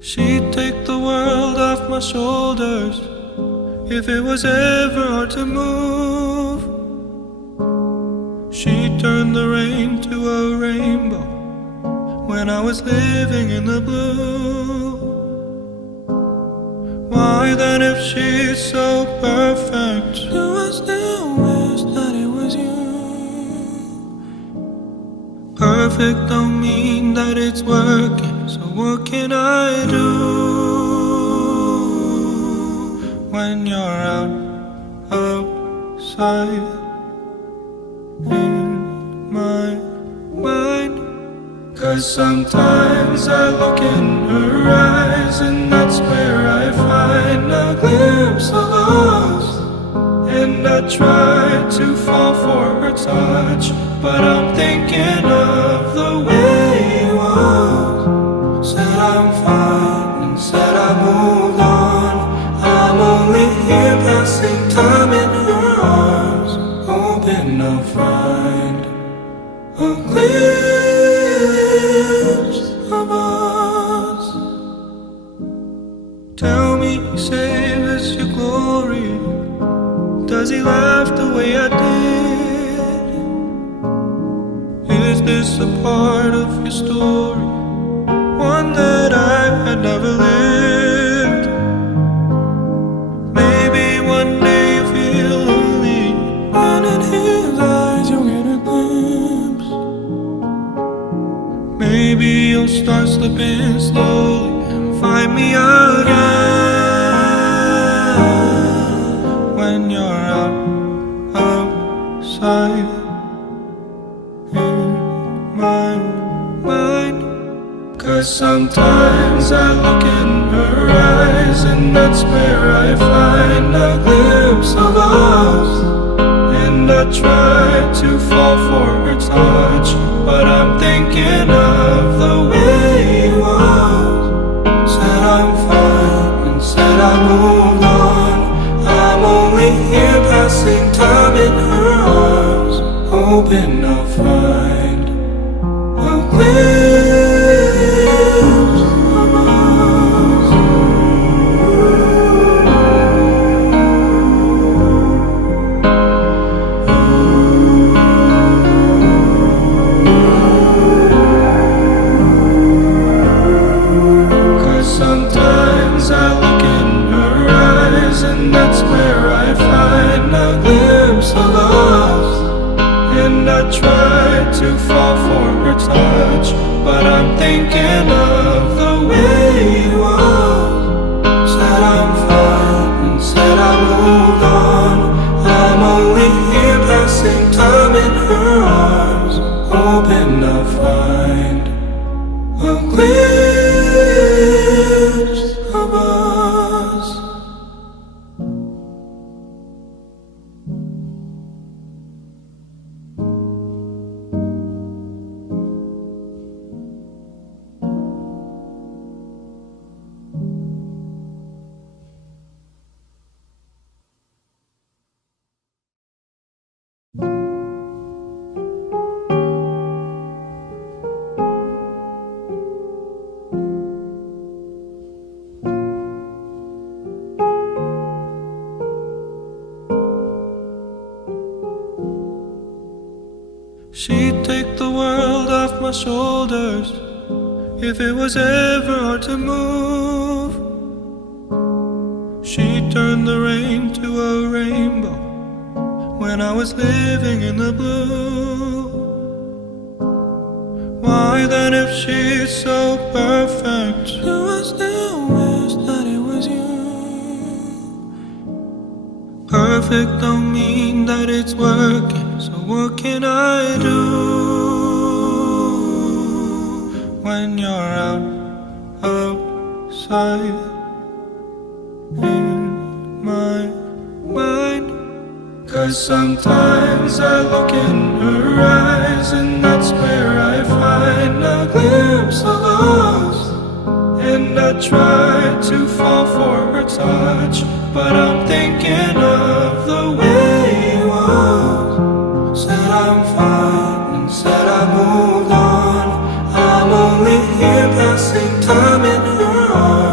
She'd take the world off my shoulders if it was ever hard to move. She'd turn the rain to a rainbow when I was living in the blue. Why then, if she's so perfect, do I still wish that it was you? Perfect don't mean that it's working, so what can I do when you're outside in my mind? 'Cause sometimes I look in her eyes, and that's where I find a glimpse of us. And I try to fall for her touch, but I'm thinking of the way it was. Said I'm fine and said I moved on. I'm only here passing time in her arms, hoping I'll find a glimpse of us. Tell me, save us your glory. Does he laugh the way I did? Is this a part of your story, one that I had never lived? Maybe one day you feel lonely, and in his eyes you'll get a glimpse. Maybe you'll start slipping slowly and find me again when you're outside in my mind. 'Cause sometimes I look in her eyes, and that's where I find a glimpse of us. And I try to fall for her touch, but I'm thinking of the way it was. Said I'm fine and said I moved on. I'm only here passing time in her arms, hoping I'll find a glimpse of us. 'Cause sometimes I look in her eyes, and that's where I find a glimpse of us. And I try to fall for her touch, but I'm thinking of the way it was. Said I'm fine and said I moved on. I'm only here passing time in her arms, hoping I'll find a glimpse of us. She'd take the world off my shoulders if it was ever hard to move. She'd turn the rain to a rainbow when I was living in the blue. Why then, if she's so perfect, do I still wish that it was you? Perfect don't mean that it's working, so what can I do when you're outside in my mind? 'Cause sometimes I look in her eyes, and that's where I find a glimpse of us. And I try to fall for her touch, but I'm thinking of the way it was. Said I'm fine and said I moved on. I'm only here passing time in her arms.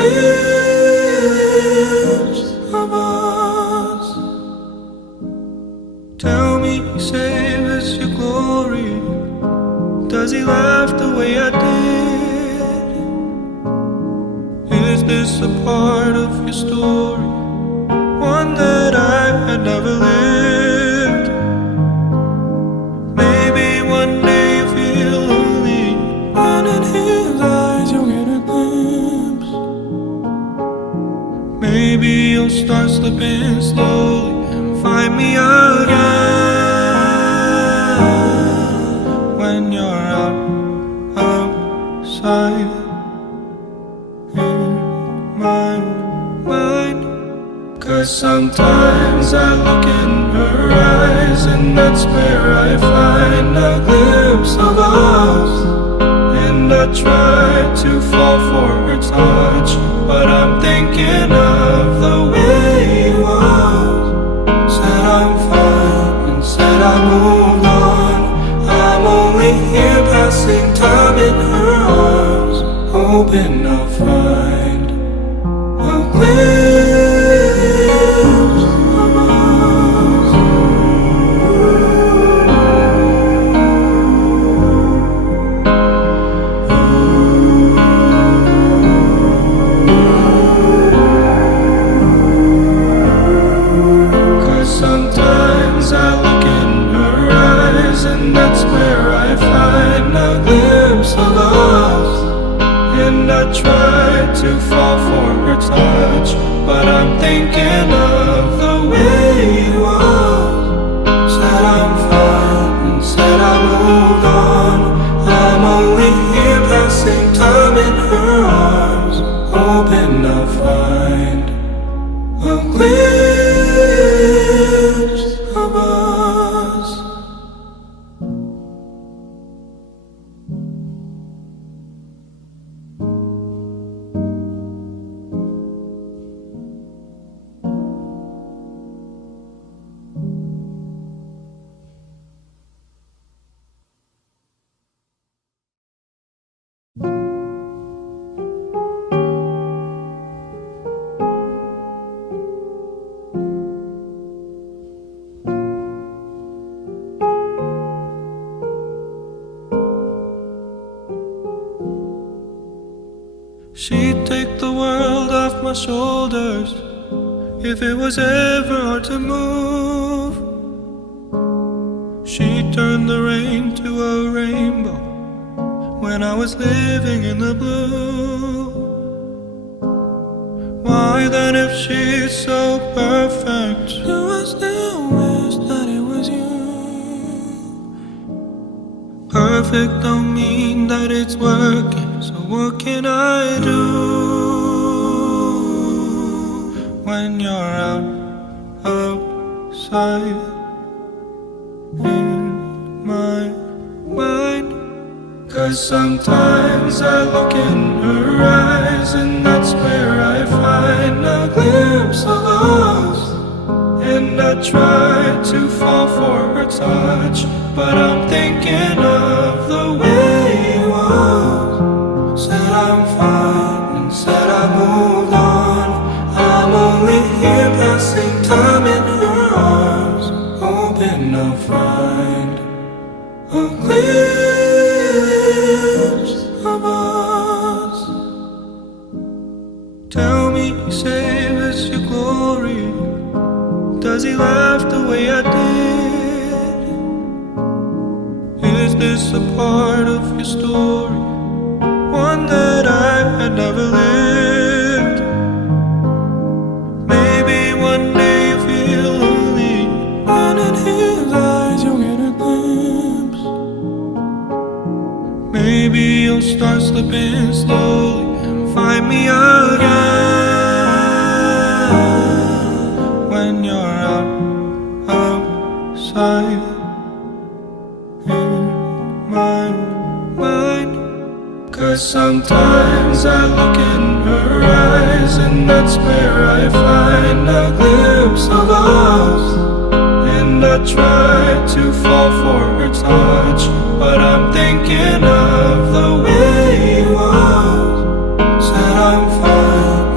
glimpse of us. Tell me, save us your glory. Does he laugh the way I did? Is this a part of your story? One that I had never lived. Maybe one day you feel lonely, and in his eyes you'll get a glimpse. Maybe you'll start slipping slowly and find me again when you're outside in my mind. 'Cause sometimes I look in her eyes, and that's where I find a glimpse of us. And I try to fall for her touch, but I'm thinking of the way he was. Said I'm fine and said I moved on. I'm only here passing time in her arms, hoping I'll find a glimpse of us. 'Cause sometimes I look in her eyes, and that's where I find a glimpse of us. And I try to fall for her touch, but I'm thinking of the way he was. Said I'm fine and said I moved on. I'm only here passing time in her arms, hoping I'll find a glimpse of us. She'd take the world off my shoulders if it was ever hard to move. She'd turn the rain to a rainbow when I was living in the blue. Why then, if she's so perfect, do I still wish that it was you? Perfect don't mean that it's working, so what can I do when you're outside in my mind? 'Cause sometimes I look in her eyes, and that's where I find a glimpse of us. And I try to fall for her touch, but I'm thinking of the way he was. Said I'm fine and said I moved on. I'm only here passing time in her arms, hoping I'll find a glimpse of us. Tell me, save us your glory. Does he laugh the way I did? Is this a part of your story? One that I had never lived. Maybe one day you feel lonely, and in his eyes you'll get a glimpse. Maybe you'll start slipping slowly and find me again when you're outside in my mind. 'Cause sometimes I look in her eyes, and that's where I find a glimpse of us. And I try to fall for her touch, but I'm thinking of the way he was. Said I'm fine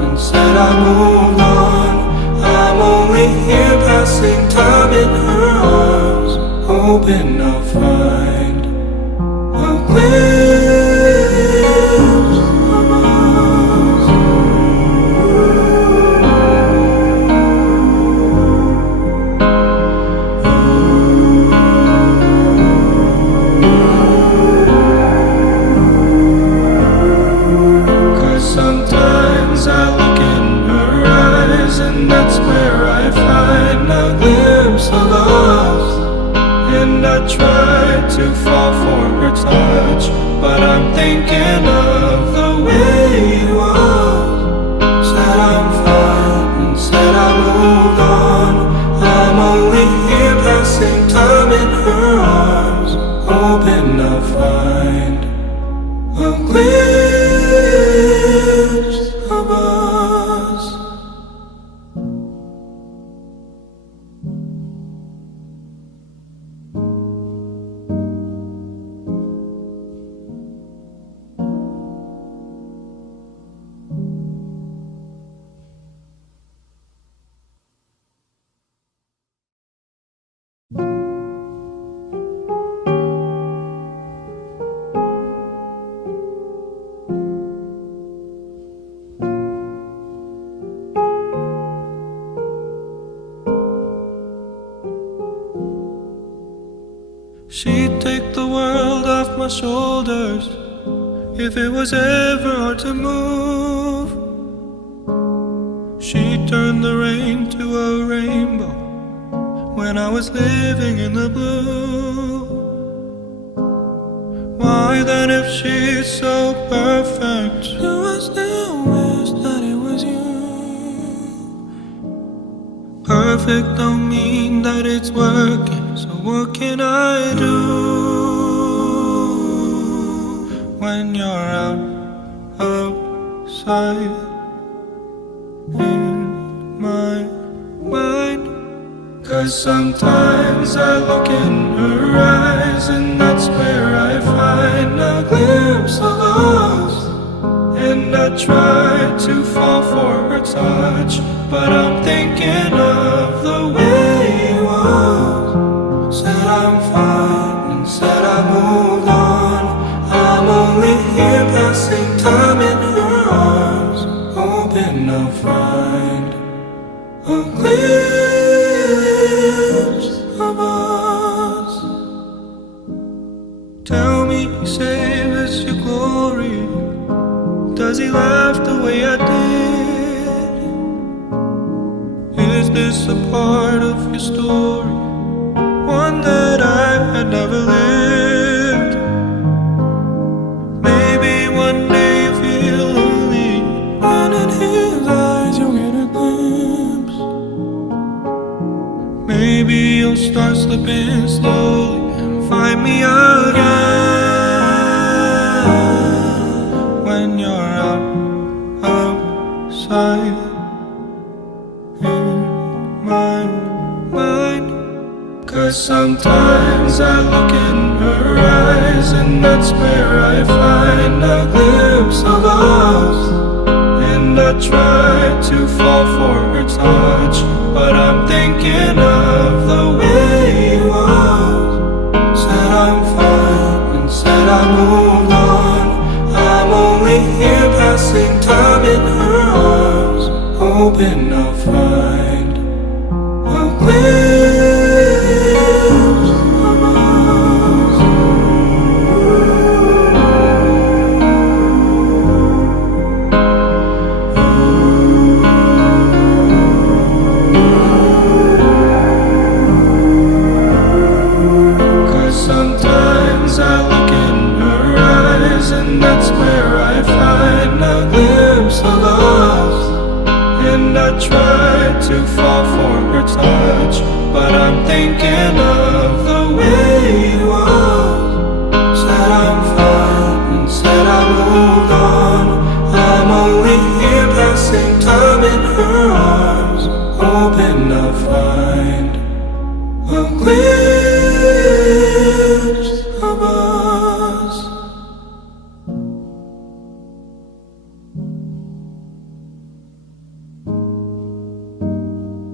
passing time in her arms, hoping I'll find a glimpse of us. 'Cause sometimes I look in her eyes, and that's where I find a glimpse of us. And I try to fall for her touch, but I'm thinking of the way it was. Said I'm fine and said I moved on. I'm only here passing time in her arms, hoping I'll find a glimpse of us. She'd take the world off my shoulders if it was ever hard to move. She'd turn the rain to a rainbow when I was living in the blue. Why then, if she's so perfect, do I still wish that it was you? Perfect don't mean that it's working, so what can I do when you're outside in my mind? 'Cause sometimes I look in her eyes, and that's where I find a glimpse of us. And I try to fall for her touch, but I'm thinking of the way it was. Said I'm fine and said I moved on. I'm only here passing time in her arms, hoping I'll find a glimpse of us. Tell me, save us your glory. Does he laugh the way I did? Is this a part of your story, one that I had never lived? Maybe one day you feel lonely, and in his eyes you'll get a glimpse. Maybe you'll start slipping slowly and find me again when you're outside in my mind. 'Cause sometimes I look in her eyes, and that's where I find a glimpse of us. And I try to fall for her touch, but I'm thinking of the way it was. Said I'm fine and said I moved on. I'm only here passing time in her arms, hoping I'll find a glimpse of us. 'Cause sometimes I look in her eyes, and that's where I find a glimpse of us. And I try to fall for her touch, but I'm thinking of the way it was. Said I'm fine and said I moved on. I'm only here passing time in her arms, hoping I'll find a glimpse of us.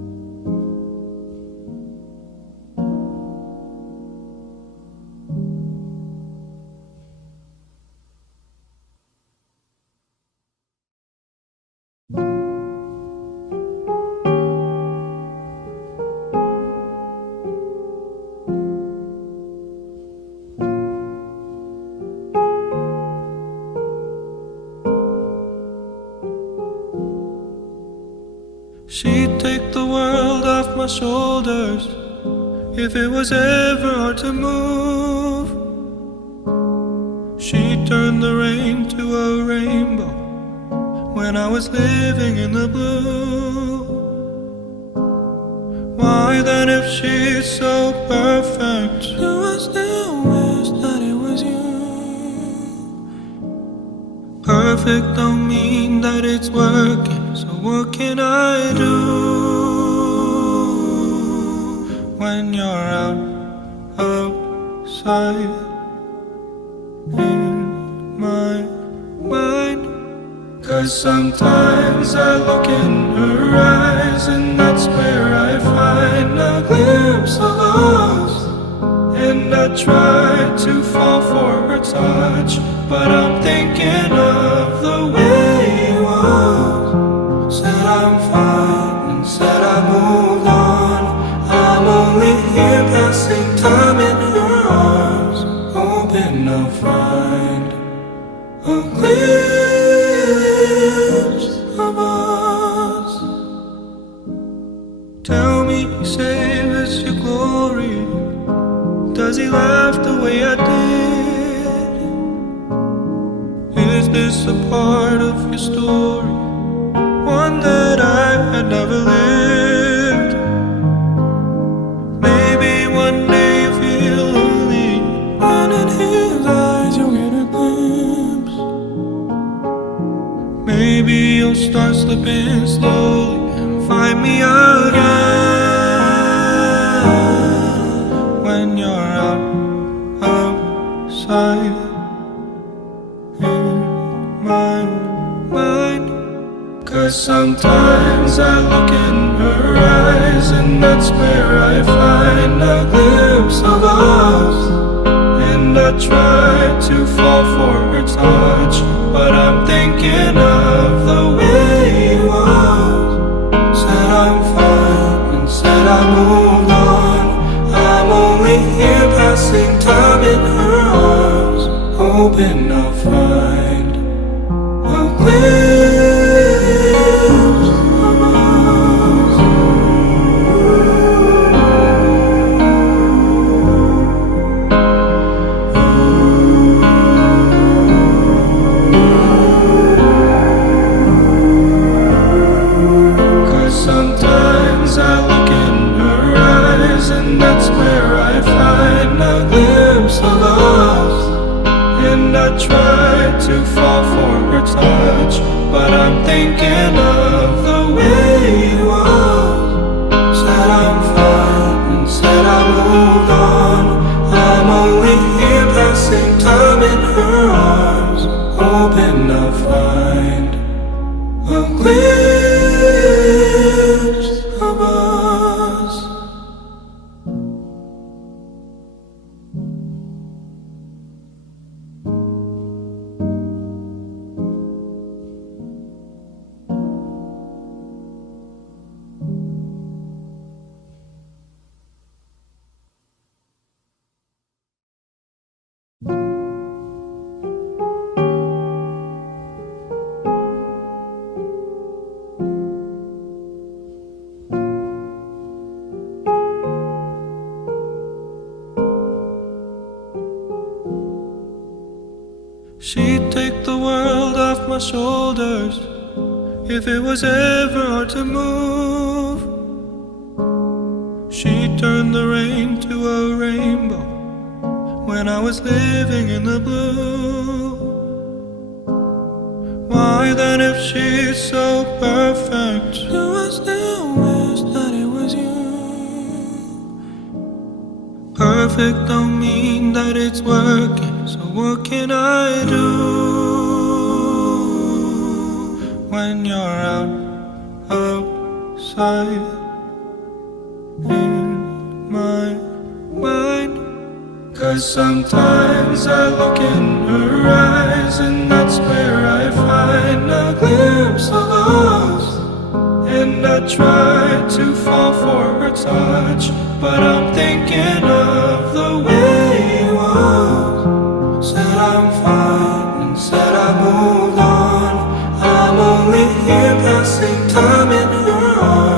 She'd take the world off my shoulders if it was ever hard to move. She'd turn the rain to a rainbow when I was living in the blue. Why then, if she's so perfect, do I still wish that it was you? Perfect don't mean that it's working, so what can I do when you're outside in my mind? 'Cause sometimes I look in her eyes, and that's where I find a glimpse of us. And I try to fall for her touch, but I'm thinking of the way it was. Said I'm fine and said I moved on. I'm only here passing time in her arms, hoping I'll find a glimpse of us. Tell me, save us your glory. Does he laugh the way I did? Is this a part of your story, one that I had never lived? Maybe one day you feel lonely, and in his eyes you'll get a glimpse. Maybe you'll start slipping slowly and find me again when you're outside in my mind. 'Cause sometimes I look in her eyes, and that's where I find a glimpse of us. And I try to fall for her touch, but I'm thinking of the way it was. Said I'm fine and said I moved on. I'm only here passing time in her arms, hoping I'll find a glimpse of us. 'Cause sometimes I look in her eyes, and that's where I find a glimpse of us. And I try to fall for her touch, but I'm thinking of the way it was. Said I'm fine and said I moved on. I'm only here passing time in her arms, hoping I'll find a glimpse of us. She'd take the world off my shoulders if it was ever hard to move. She'd turn the rain to a rainbow when I was living in the blue. Why then, if she's so perfect, do I still wish that it was you? Perfect don't mean that it's working, so what can I do when you're outside in my mind? 'Cause sometimes I look in her eyes, and that's where I find a glimpse of us. And I try to fall for her touch, but I'm thinking of the way it was. Said I'm fine and said I moved on. I'm only here passing time in her arms.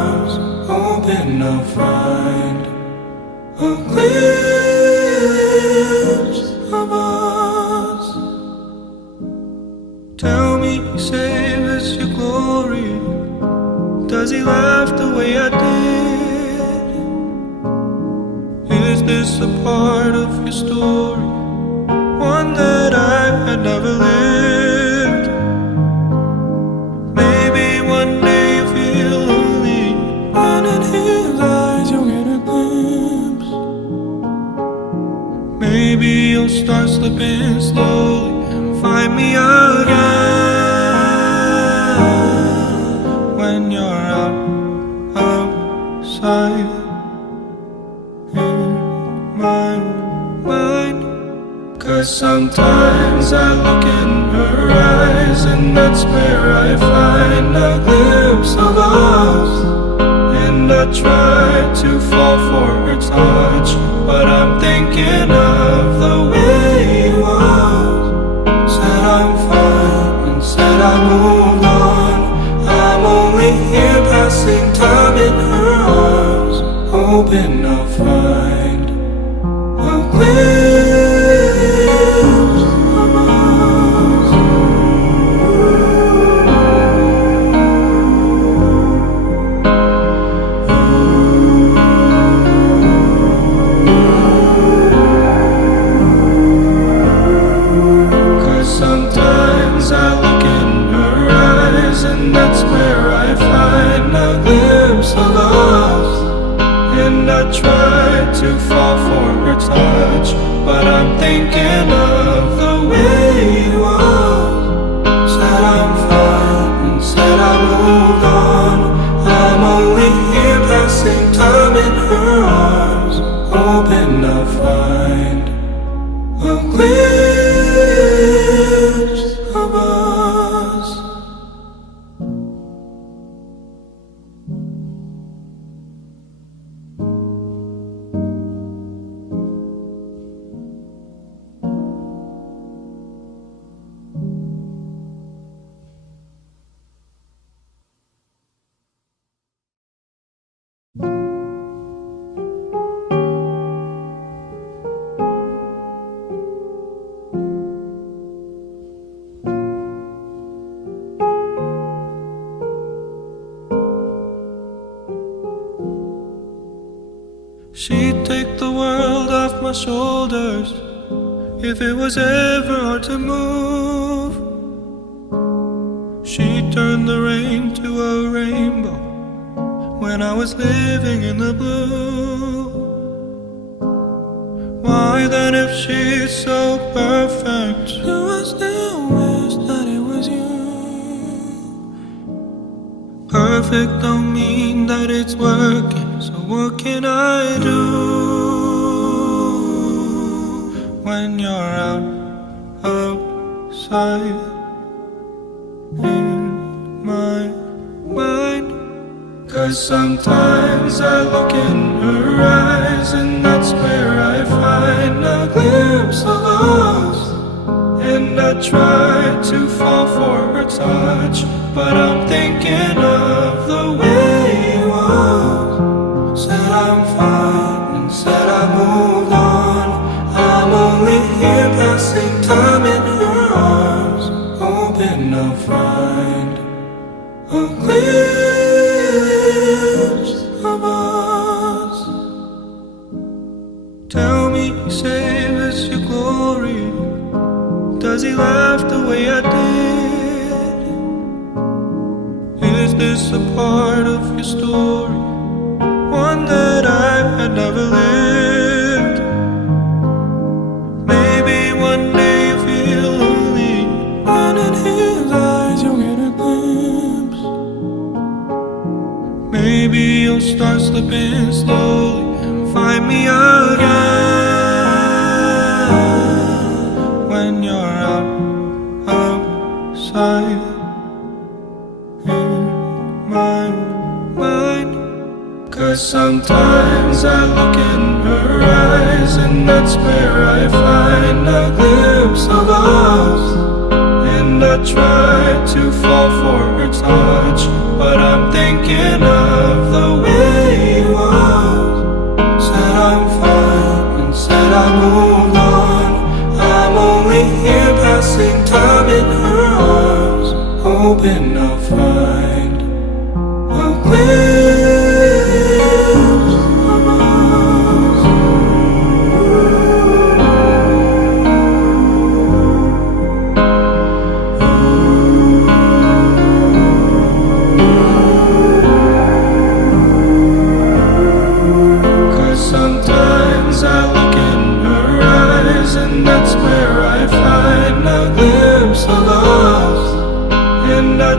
Does he laugh the way I did? Is this a part of your story? One that I had never lived. Maybe one day you feel lonely, and in his eyes you'll get a glimpse. Maybe you'll start slipping slowly and find me again when you're outside in my mind. 'Cause sometimes I look in her eyes, and that's where I find a glimpse of us. And I try to fall for her touch, but I'm thinking of the way you was. Said I'm fine and said I moved on. I'm only here passing time in her arms, hoping I'll find a glimpse of us. 'Cause sometimes I look in her eyes, and that's where I find a glimpse of us. And I try to fall for her touch, but I'm thinking of the way you was. Said I'm fine and said I moved on. I'm only here passing time in her arms, hoping I'll find a glimpse of us. She'd take the world off my shoulders if it was ever hard to move. She'd turn the rain to a rainbow when I was living in the blue. Why then, if she's so perfect, do I still wish that it was you? Perfect don't mean that it's working, so what can I do when you're outside in my mind? 'Cause sometimes I look in her eyes, and that's where I find a glimpse of us. And I try to fall for her touch, but I'm thinking of the way you was. Said I'm fine and said I moved on. I'm only here passing time in her arms, hoping I'll find a glimpse of us. Tell me, save us your glory. Does he laugh the way I did? Is this a part of your story? One that I had never lived. Maybe one day you feel lonely, and in his eyes you'll get a glimpse. Maybe you'll start slipping slowly and find me again when you're outside in my mind. 'Cause sometimes I look in her eyes, and that's where I find a glimpse of us. And I try to fall for her touch, but I'm thinking of the way you was. Said I'm fine and said I moved on. I'm only here passing time in her arms, hoping I'll find a glimpse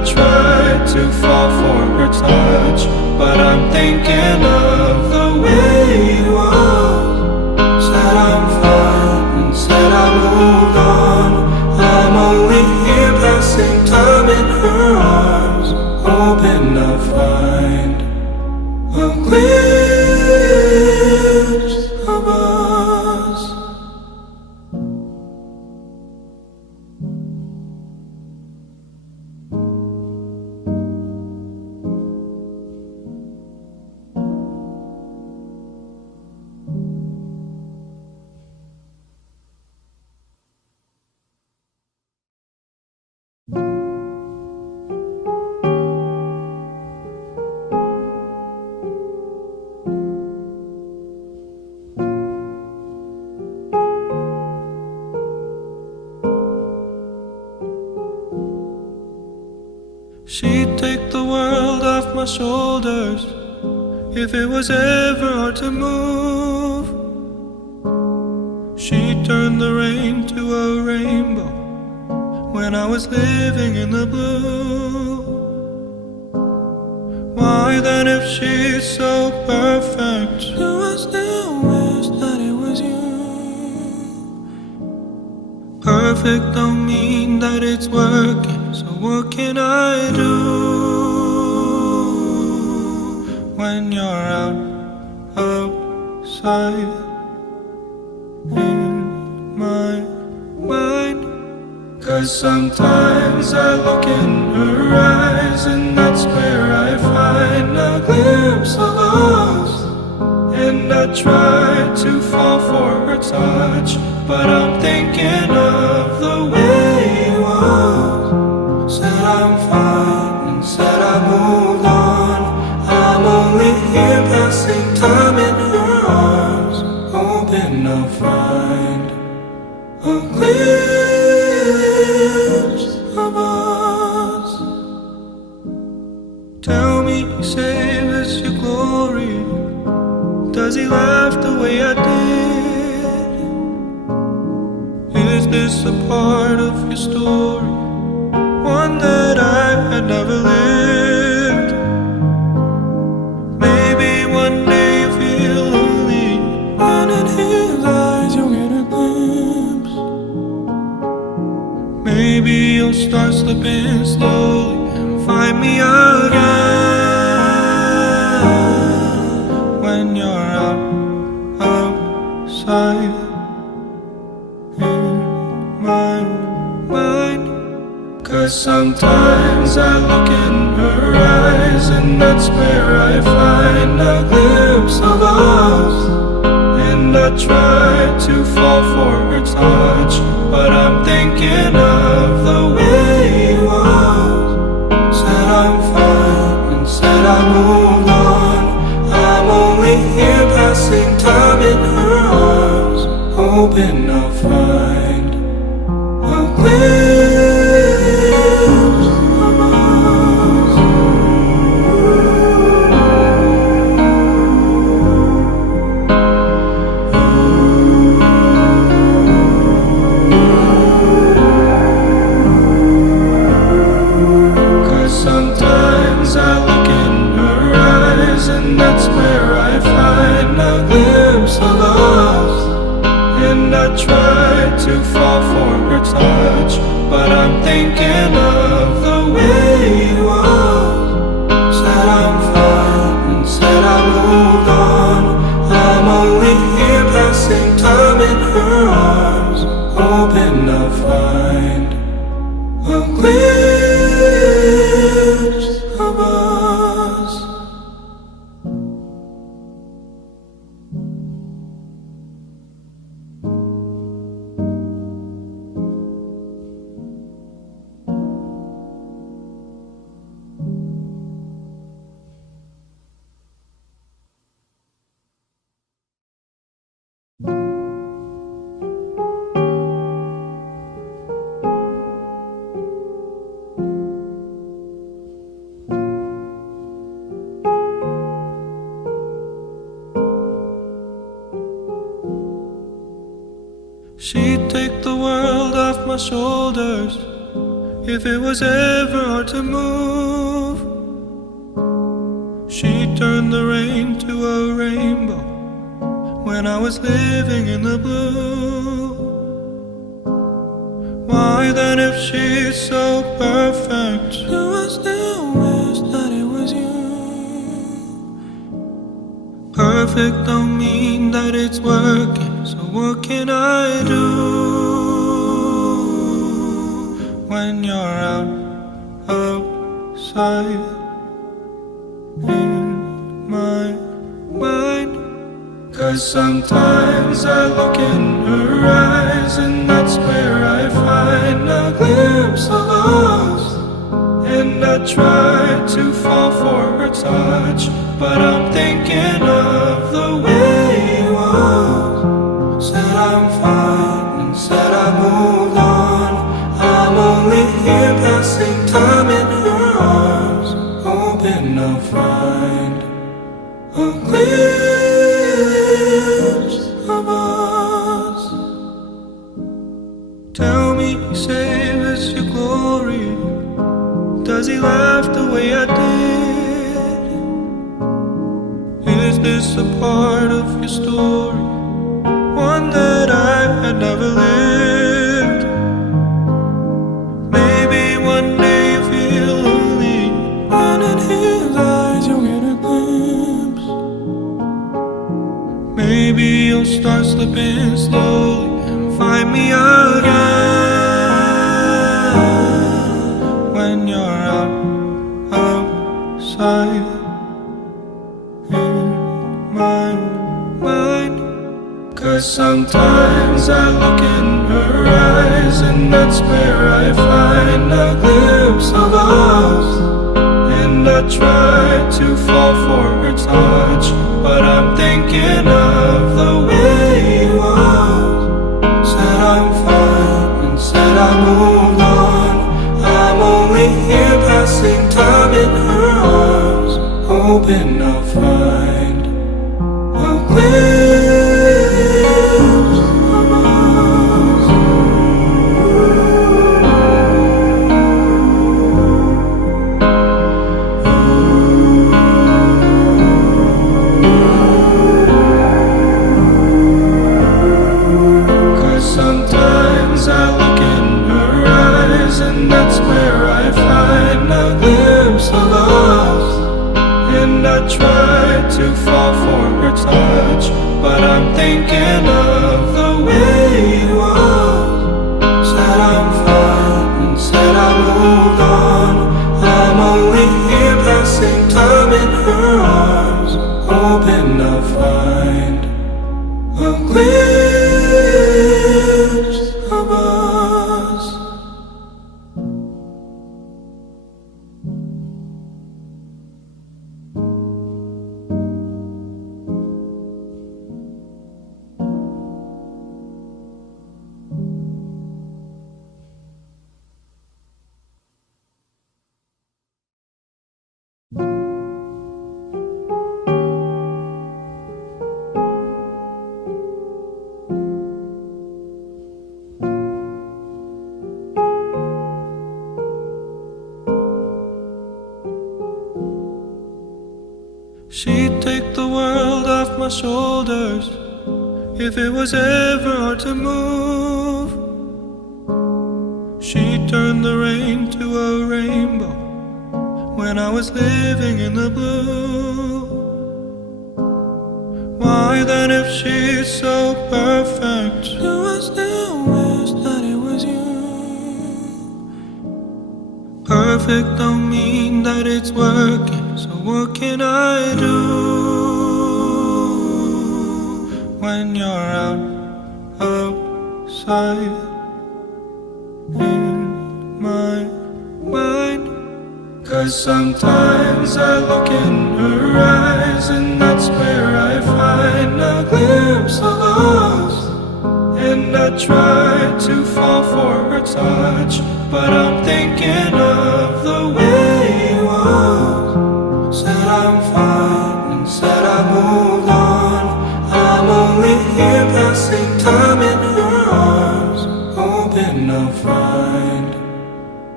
tried to fall for her touch, but I'm thinking of the way it was. Said I'm fine and said I moved on. I'm only here passing time in her arms, hoping I'll find a glimpse of us. She'd take the world off my shoulders if it was ever hard to move. She'd turn the rain to a rainbow when I was living in the blue. Why then, if she's so perfect, do I still wish that it was you? Perfect don't mean that it's working, so what can I do when you're outside in my mind? 'Cause sometimes I look in her eyes, and that's where I find a glimpse of us. And I try to fall for her touch, but I'm thinking of the way it was. Said I'm fine and said I moved on. I'm only here passing time in her arms, hoping I'll find a glimpse of us. Tell me, save us your glory. Does he laugh the way I did? Is this a part of your story, one that I had never lived? Maybe one day you feel lonely, and in his eyes you'll get a glimpse. Maybe you'll start slipping slowly and find me again when you're outside in my mind. 'Cause sometimes I look in her eyes, and that's where I find a glimpse of us. And I try to fall for her touch, but I'm thinking of the way it was. Said I'm fine and said I moved on. I'm only here passing time in her arms, hoping I'll find a glimpse of us. 'Cause sometimes I look in her eyes, and that's where I find a glimpse of us. And I try to fall for her touch, but I'm thinking of the way it was. Said I'm fine and said I moved on. I'm only here passing time in her arms, hoping I'll find a glimpse of us. She'd take the world off my shoulders If it was ever hard to move, she turned the rain to a rainbow when I was living in the blue. Why then, if she's so perfect, do I still wish that it was you? Perfect don't mean that it's working, so what can I do when you're outside in my mind? 'Cause sometimes I look in her eyes, and that's where I find a glimpse of us. And I try to fall for her touch, but I'm thinking of the way it was. Said I'm fine and said I moved on. I'm only here passing time in her arms, hoping I'll find a glimpse of us. Tell me, save us your glory. Does he laugh the way I did? Is this a part of your story, one that I had never lived? Maybe one day you feel lonely, and in his eyes you'll get a glimpse. Maybe you'll start slipping slowly and find me again when you're outside in my mind. 'Cause sometimes I look in her eyes, and that's where I find a glimpse of us. And I try to fall for her touch, but I'm thinking of the way it was. Said I'm fine and said I moved on. I'm only here passing time in her arms, hoping I'll find a glimpse of us. 'Cause sometimes I look in her eyes, and that's where I find a glimpse of us. And I try to fall for her touch, but I'm thinking of the way it was. Said I'm fine and said I moved on. I'm only here passing time in her arms, hoping I'll find a glimpse of us. She'd take the world off my shoulders if it was ever hard to move. She'd turn the rain to a rainbow when I was living in the blue. Why then, if she's so perfect, do I still wish that it was you? Perfect don't mean that it's working, so what can I do when you're outside in my mind? 'Cause sometimes I look in her eyes, and that's where I find a glimpse of us. And I try to fall for her touch, but I'm thinking of the way it was. Said I'm fine and said I moved on. I'm only here passing time in her arms, hoping I'll find a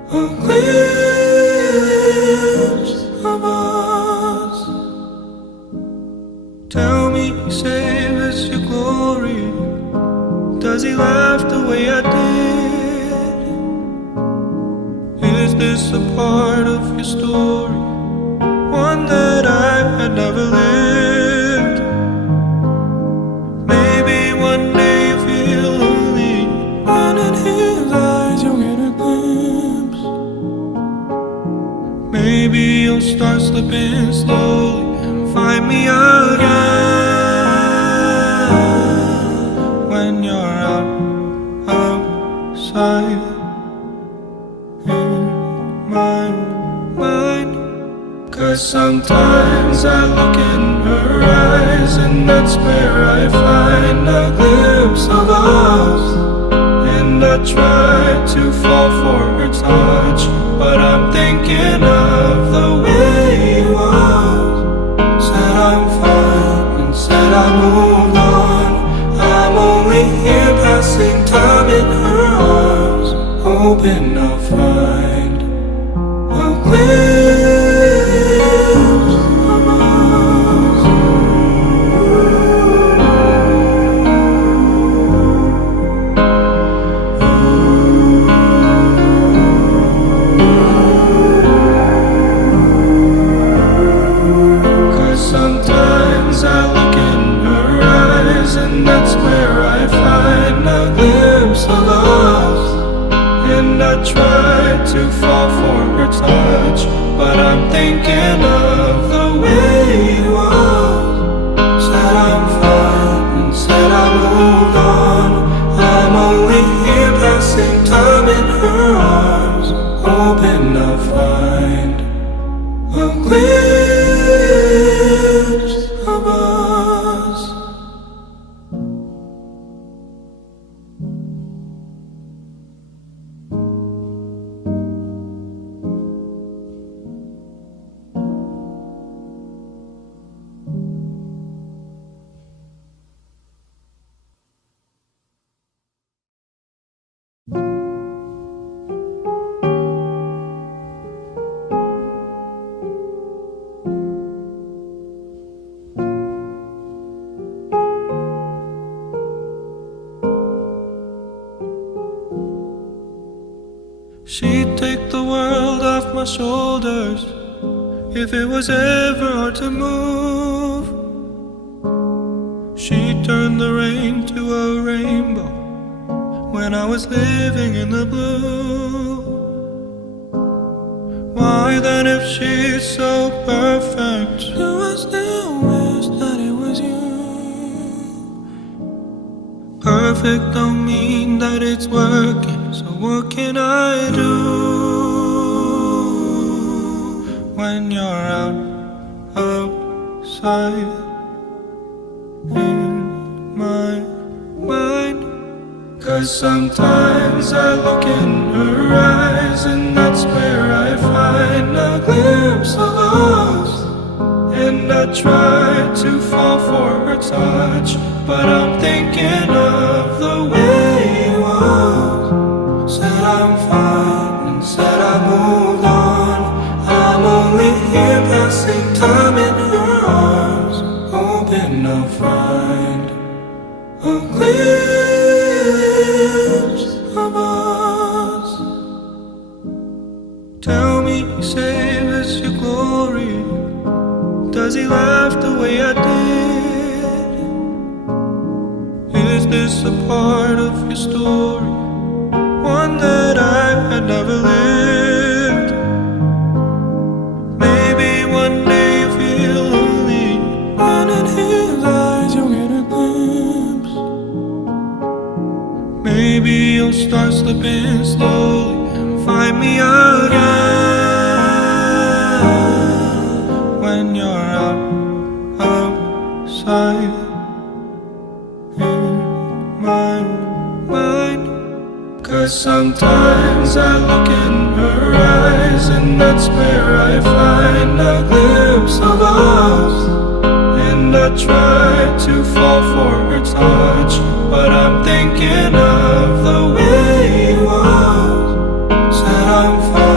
a glimpse of us. Tell me, save us your glory. Does he laugh the way I did? Is this a part of your story, one that I had never lived? Maybe one day you feel lonely, and in his eyes you'll get a glimpse. Maybe you'll start slipping slowly and find me again when you're outside in my mind. 'Cause sometimes I look in her eyes, and that's where I find a glimpse of us. And I try to fall for her touch, but I'm thinking of the way it was. Said I'm fine and said I moved on. I'm only here passing time in her arms, hoping I'll find a glimpse of us. 'Cause sometimes I look in her eyes, and that's where I find a glimpse of us. And I try to fall for her touch, but I'm thinking of the way it was. Said I'm fine and said I moved on. I'm only here passing time in her arms, hoping I'll find a glimpse of us. She'd take the world off my shoulders if it was ever hard to move. She'd turn the rain to a rainbow when I was living in the blue. Why then, if she's so perfect, do I still wish that it was you? Perfect don't mean that it's working, so what can I do when you're outside in my mind? 'Cause sometimes I look in her eyes, and that's where I find a glimpse of us. And I try to fall for her touch, but I'm thinking of the way it was. Said I'm fine and said I moved on. I'm only here passing time in her arms, hoping I'll find a glimpse of us. Tell me, save us your glory. Does he laugh the way I did? Is this a part of your story, one that I had never lived? Maybe one day you feel lonely, and in his eyes you'll get a glimpse. Maybe you'll start slipping slowly and find me again when you're outside in my mind. 'Cause sometimes I look in her eyes, and that's where I find a glimpse of us. And I try to fall for her touch, but I'm thinking of the way it was. Said I'm fine.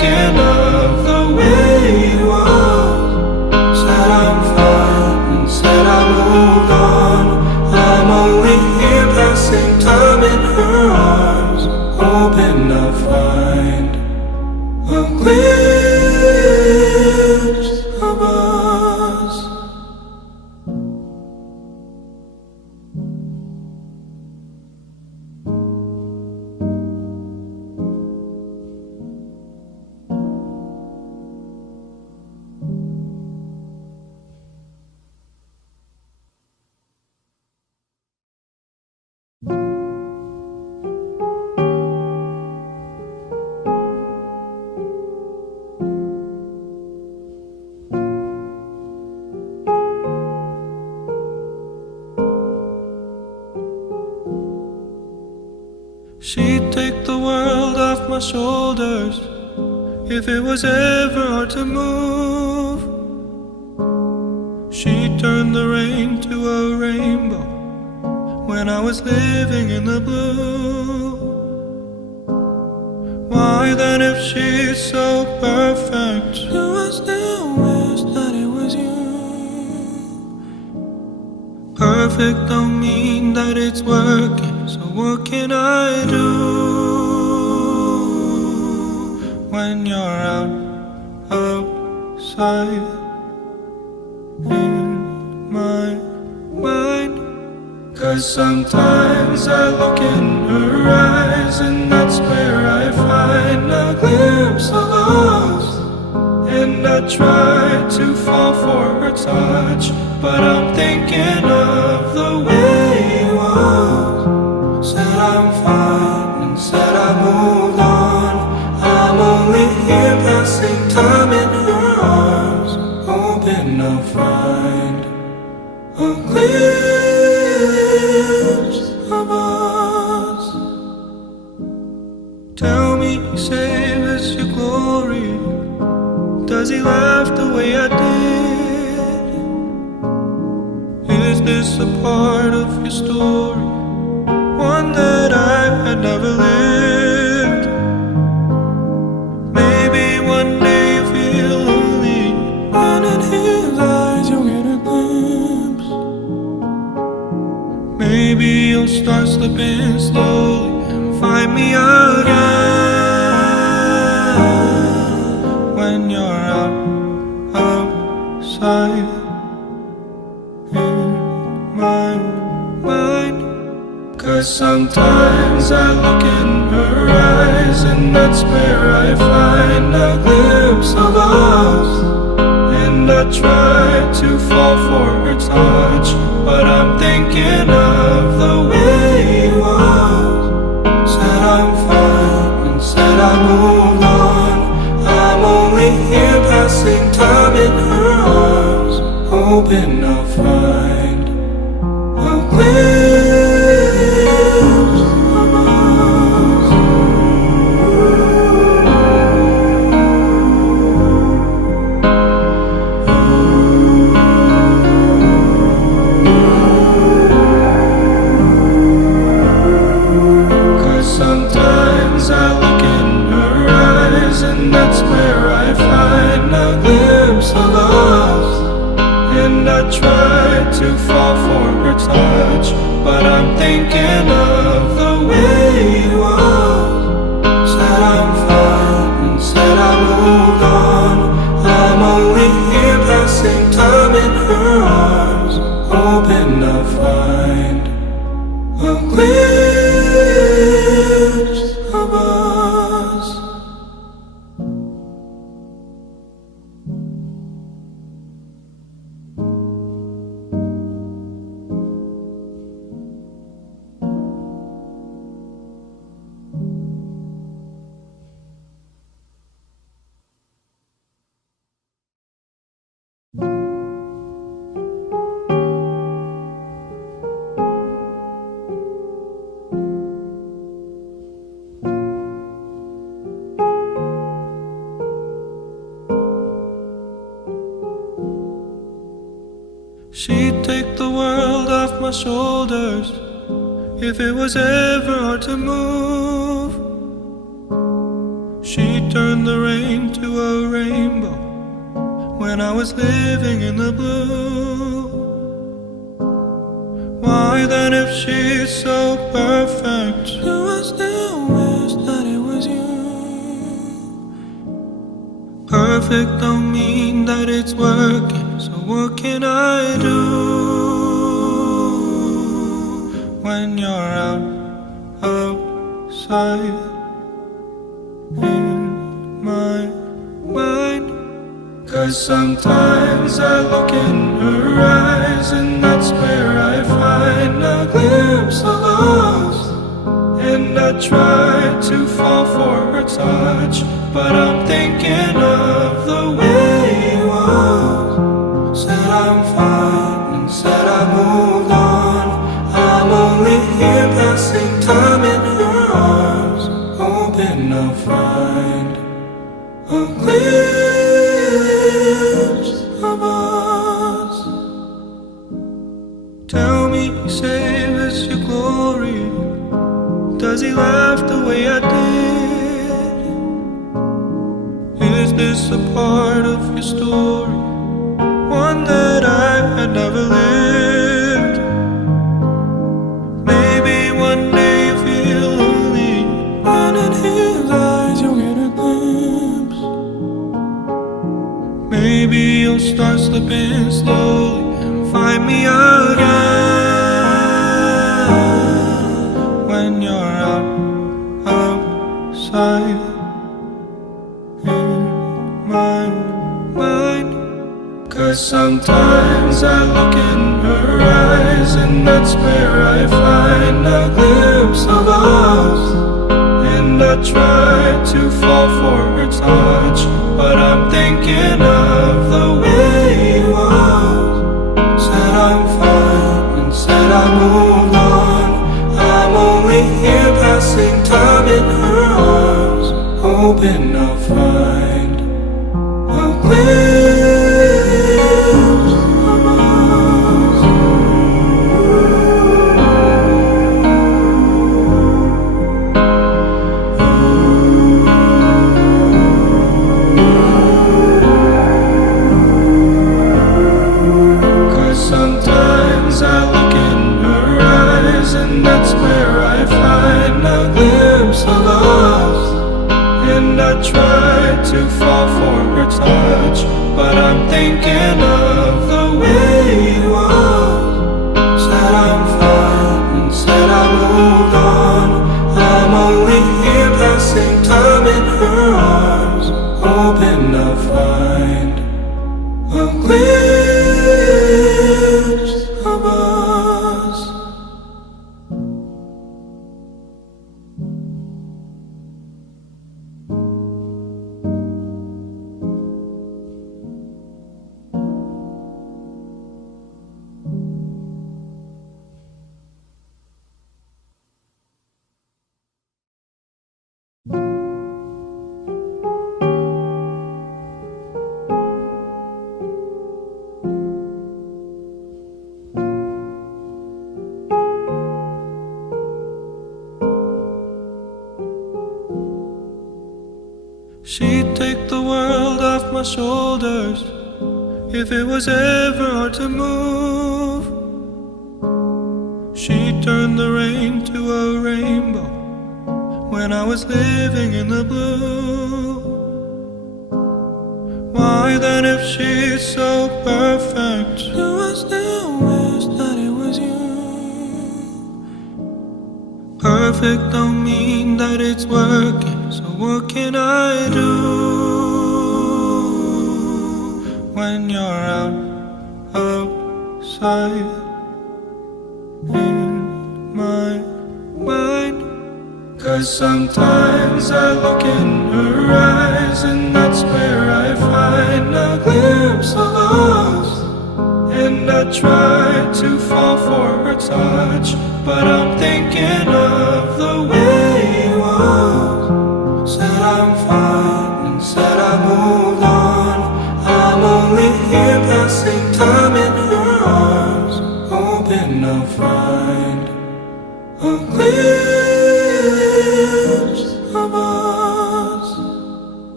thinking of the way it was. Said I'm fine and said I moved on. I'm only here passing time in her arms, hoping I'll find a glimpse of us. She'd take the world off my shoulders if it was ever hard to move. She'd turn the rain to a rainbow when I was living in the blue. Why then, if she's so perfect, do I still wish that it was you? Perfect don't mean that it's working, so what can I do when you're outside in my mind? 'Cause sometimes I look in her eyes, and that's where I find a glimpse of us. And I try to fall for her touch, but I'm thinking of the way it was. Said I'm fine and said I moved on. I'm only here passing time in her arms, hoping I'll find a glimpse of us. Tell me, save us your glory. Does he laugh the way I did? Is this a part of your story, one that I had never lived? Maybe one day you feel lonely, and in his eyes you'll get a glimpse. Maybe you'll start slipping slowly and find me again when you're outside in my mind. 'Cause sometimes I look in her eyes, and that's where I find a glimpse of us. And I try to fall for her touch, but I'm thinking of the way it was. Said I'm fine and said I moved on. I'm only here passing time in her arms, hoping I'll find a glimpse of us. 'Cause sometimes I look in her eyes, and that's where I find a glimpse of us. And I try to fall for her touch, but I'm thinking of the way it was. Said I'm fine and said I moved on. I'm only here passing time in her arms, hoping I'll find a glimpse of us. She'd take the world off my shoulders if it was ever hard to move. She'd turned the rain to a rainbow when I was living in the blue. Why then, if she's so perfect, do I still wish that it was you? Perfect don't mean that it's working, so what can I do when you're outside in my mind? 'Cause sometimes I look in her eyes, and that's where I find a glimpse of us. And I try to fall for her touch, but I'm thinking of the way it was. Said I'm fine and said I moved on. I'm only here passing time in her arms, hoping I'll find a glimpse of us. Tell me, save us your glory. Does he laugh the way I did? Is this a part of your story, one that I had never lived? Maybe one day you feel lonely, and in his eyes you'll get a glimpse. Maybe you'll start slipping slowly and find me again when you're outside in my mind. 'Cause sometimes I look in her eyes, and that's where I find a glimpse of us. And I try to fall for her touch, but I'm thinking of the way it was. Said I'm fine and said I moved on. I'm only here passing time in her arms, hoping I'll find a glimpse of us. 'Cause sometimes I look in her eyes, and that's where I find a glimpse of us. And I try to fall for her touch, but I'm thinking of the way it was. Said I'm fine and said I moved on. I'm only here passing time in her arms, hoping I'll find a glimpse of us. She'd take the world off my shoulders if it was ever hard to move. She'd turn the rain to a rainbow when I was living in the blue. Why then, if she's so perfect, do I still wish that it was you? Perfect don't mean that it's working, so what can I do when you're outside in my mind? 'Cause sometimes I look in her eyes, and that's where I find a glimpse of us. And I try to fall for her touch, but I'm thinking of the way it was. Said I'm fine and said I moved on. I'm only here passing time in her arms, hoping I'll find a glimpse of us.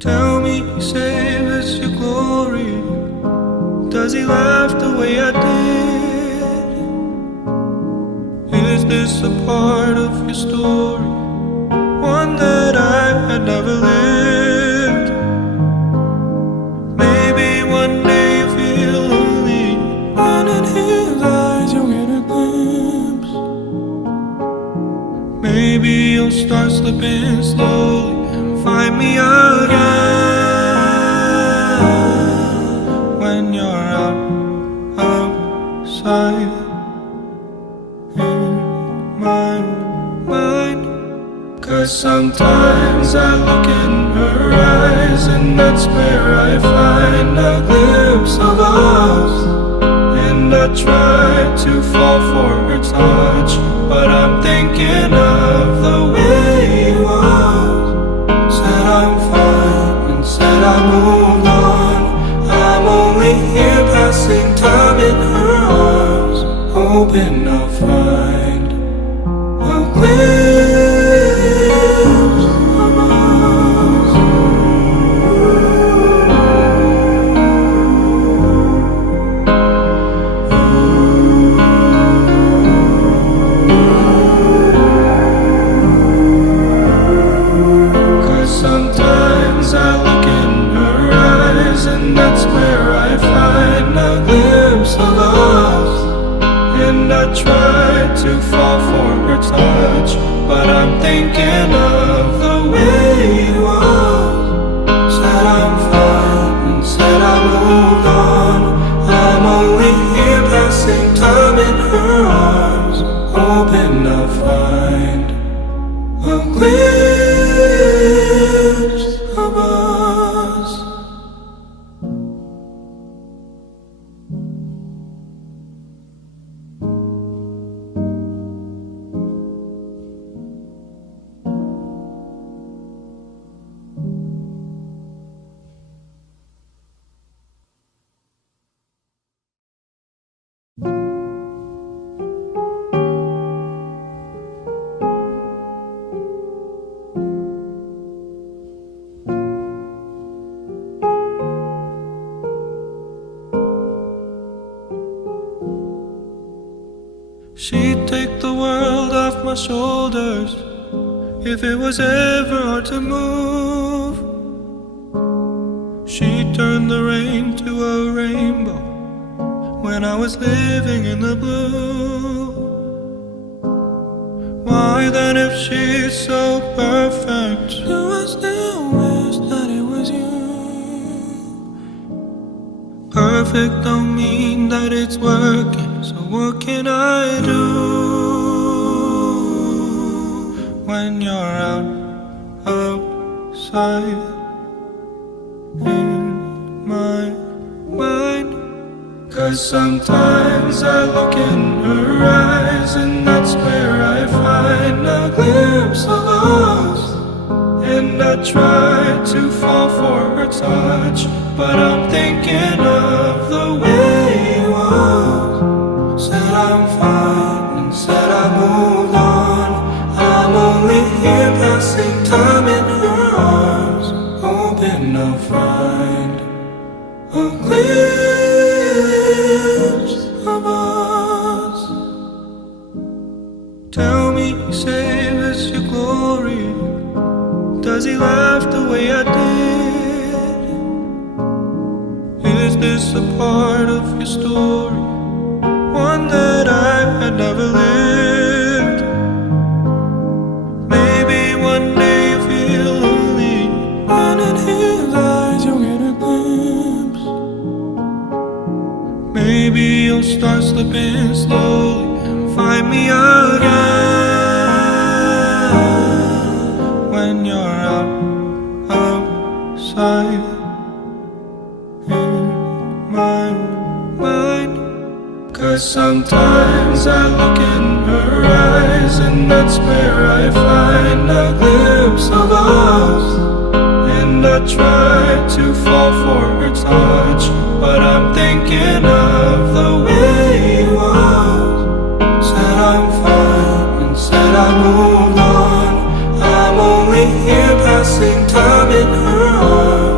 Tell me, save us your glory. Does he laugh the way I did? Is this a part of your story? One that I had never lived. Maybe one day you feel lonely, and in his eyes you'll get a glimpse. Maybe you'll start slipping slowly and find me again when you're outside in my mind. 'Cause sometimes I look in her eyes, and that's where I find a glimpse of us. And I try to fall for her touch, but I'm thinking of the way it was. Said I'm fine and said I moved on. I'm only here passing time in her arms, hoping I'll find a glimpse of us. 'Cause sometimes I look in her eyes, and that's where I find a glimpse of us. And I try to fall for her touch, but I'm thinking of the way it was. Said I'm fine and said I moved on. I'm only here passing time in her arms, hoping I'll find a glimpse of us. She'd take the world off my shoulders if it was ever hard to move. She'd turn the rain to a rainbow when I was living in the blue. Why then, if she's so perfect, do I still wish that it was you? Perfect don't mean that it's working, so what can I do when you're outside in my mind? 'Cause sometimes I look in her eyes, and that's where I find a glimpse of us. And I try to fall for her touch, but I'm thinking of the way it was. Said I'm fine and said I moved on. I'm only here passing time in her arms, hoping I'll find a glimpse of us. Tell me, save us your glory. Does he laugh the way I did? Is this a part of your story? One that I had never lived. Maybe one day you feel lonely, and in his eyes you'll get a glimpse. Maybe you'll start slipping slowly and find me again when you're outside in my mind. 'Cause sometimes I look in her eyes, and that's where I find a glimpse of us. And I try to fall for her touch, but I'm thinking of the way it was. Said I'm fine and said I moved on. I'm only here passing time in her arms.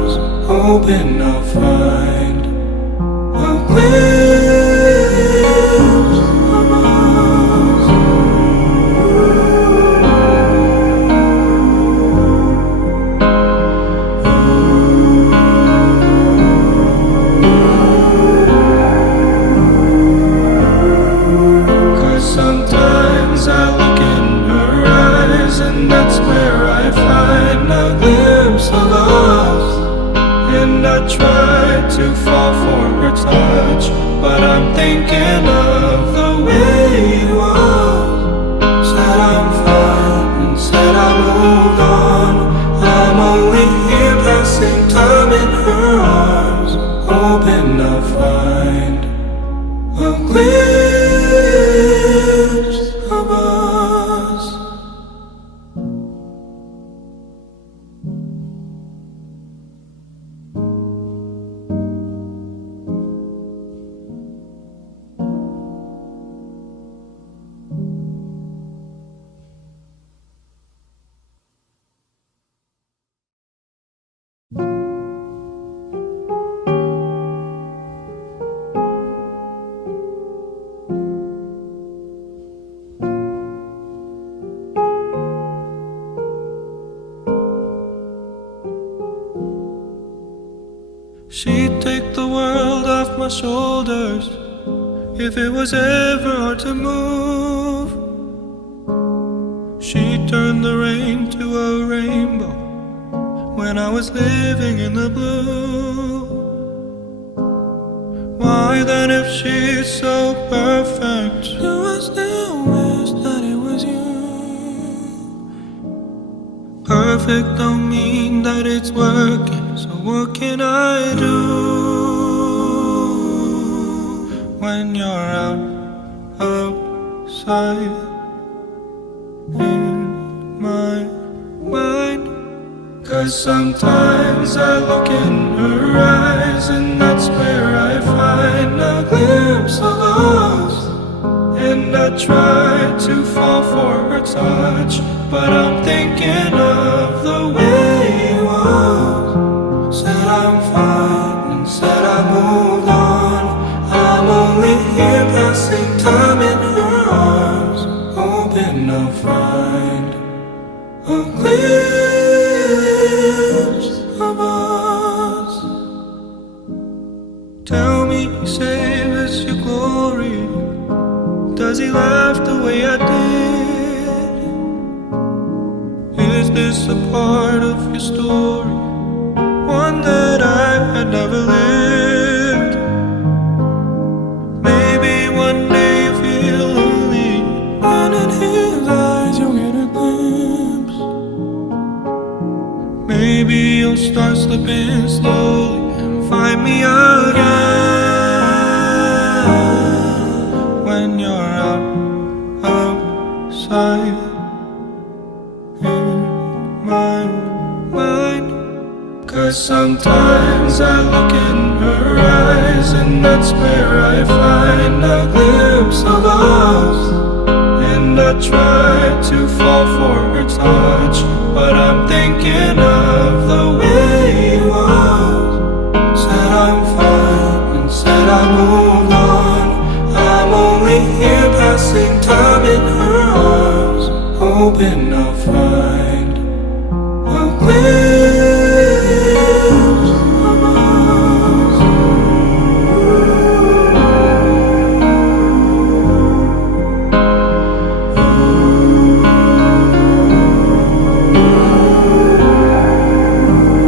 hoping I'll find a glimpse of us. 'Cause sometimes I look in her eyes, and that's where I find a glimpse of us. And I try to fall for her touch, but I'm thinking of the way it was. Said I'm fine and said I moved on. I'm only here passing time in her arms, hoping I'll find a glimpse of us. She'd take the world off my shoulders if it was ever hard to move. She'd turn the rain to a rainbow when I was living in the blue. Why then, if she's so perfect, do I still wish that it was you? Perfect don't mean that it's working, so what can I do when you're outside in my mind? 'Cause sometimes I look in her eyes, and that's where I find a glimpse of us. And I try to fall for her touch, but I'm thinking of the way it was. Said I'm fine and said I moved on. I'm only here passing time in her arms, hoping I'll find a glimpse of us. Tell me, save us your glory. Does he laugh the way I did? Is this a part of your story, one that I had never lived? Maybe one day you feel lonely, and in his eyes you'll get a glimpse. Maybe you'll start slipping slowly and find me again when you're outside in my mind. 'Cause sometimes I look in her eyes, and that's where I find a glimpse of us. And I try to fall for her touch, but I'm thinking of the way it was. Said I'm fine and said I moved on. I'm only here passing time in her arms, hoping I'll find a glimpse of us.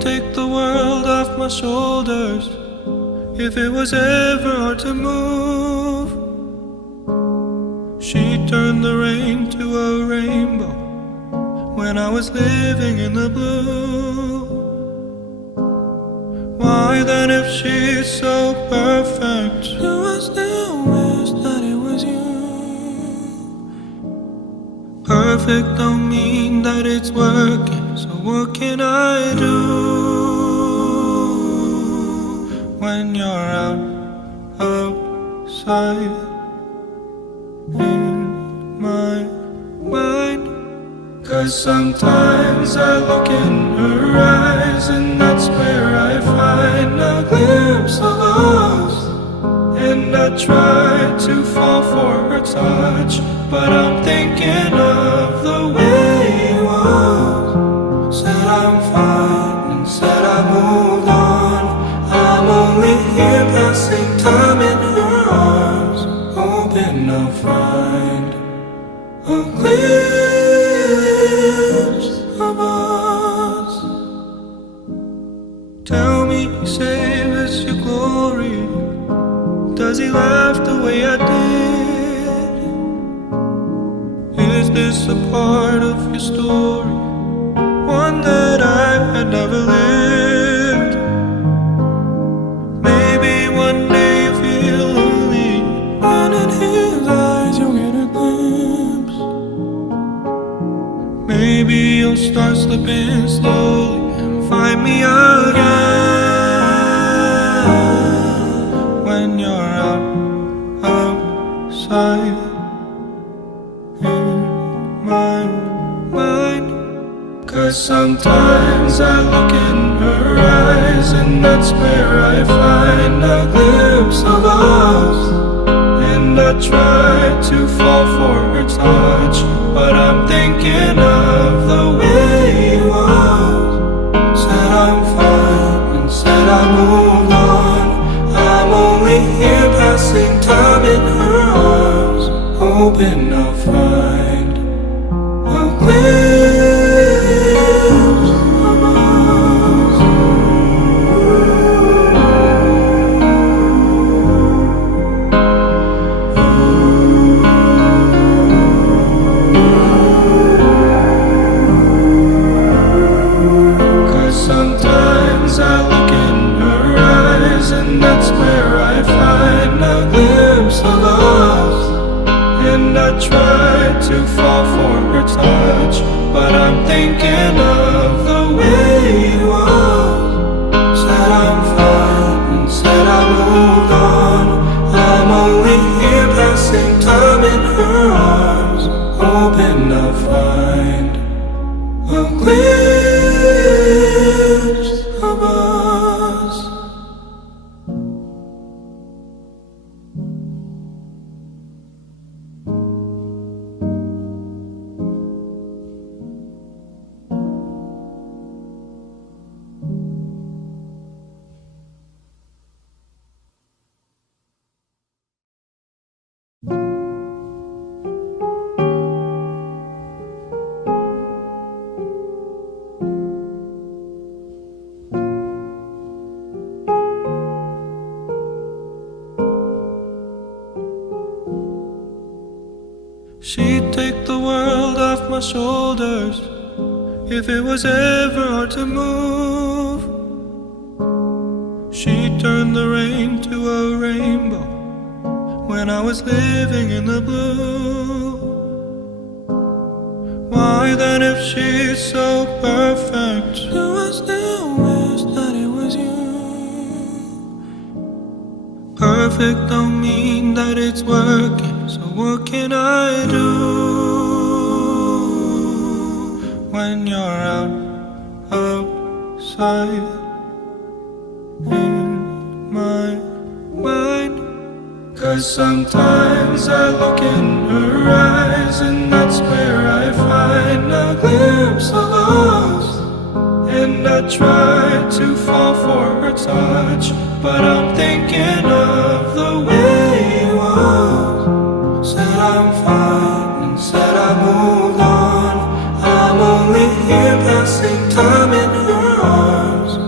take the world off my shoulders if it was ever hard to move. She turned the rain to a rainbow when I was living in the blue. Why then, if she's so perfect, do I still wish that it was you? Perfect don't mean that it's working, so what can I do when you're outside in my mind? 'Cause sometimes I look in her eyes, and that's where I find a glimpse of us. And I try to fall for her touch, but I'm thinking of the way it was. Said I'm fine and said I moved on. I'm only here passing time in her arms, hoping I'll find a glimpse of us. Tell me, save us your glory. Does he laugh the way I did? Is this a part of your story, one that I had never lived? Maybe one day you feel lonely, and in his eyes you'll get a glimpse. Maybe you'll start slipping slowly and find me again when you're outside in my mind. 'Cause sometimes I look in her eyes, and that's where I find a glimpse of us. And I try to fall for her touch, but I'm thinking of the way it was. Said I'm fine and said I moved on. I'm only here passing time in her arms, hoping I'll find a glimpse of us. 'Cause sometimes I look in her eyes, and that's where I find a glimpse of us. And I try to fall for her touch, but I'm thinking of the way it was. Said I'm fine and said I moved on. I'm only here passing time in her arms, hoping I'll find a glimpse of us. She'd take the world off my shoulders if it was ever hard to move. She turned the rain to a rainbow when I was living in the blue. Why then, if she's so perfect, do I still wish that it was you? Perfect don't mean that it's working, so what can I do when you're outside in my mind? 'Cause sometimes I look in her eyes, and that's where I find a glimpse of us. And I try to fall for her touch, but I'm thinking of the way it was. Said I'm fine and said I moved on. I'm only here passing time in her arms,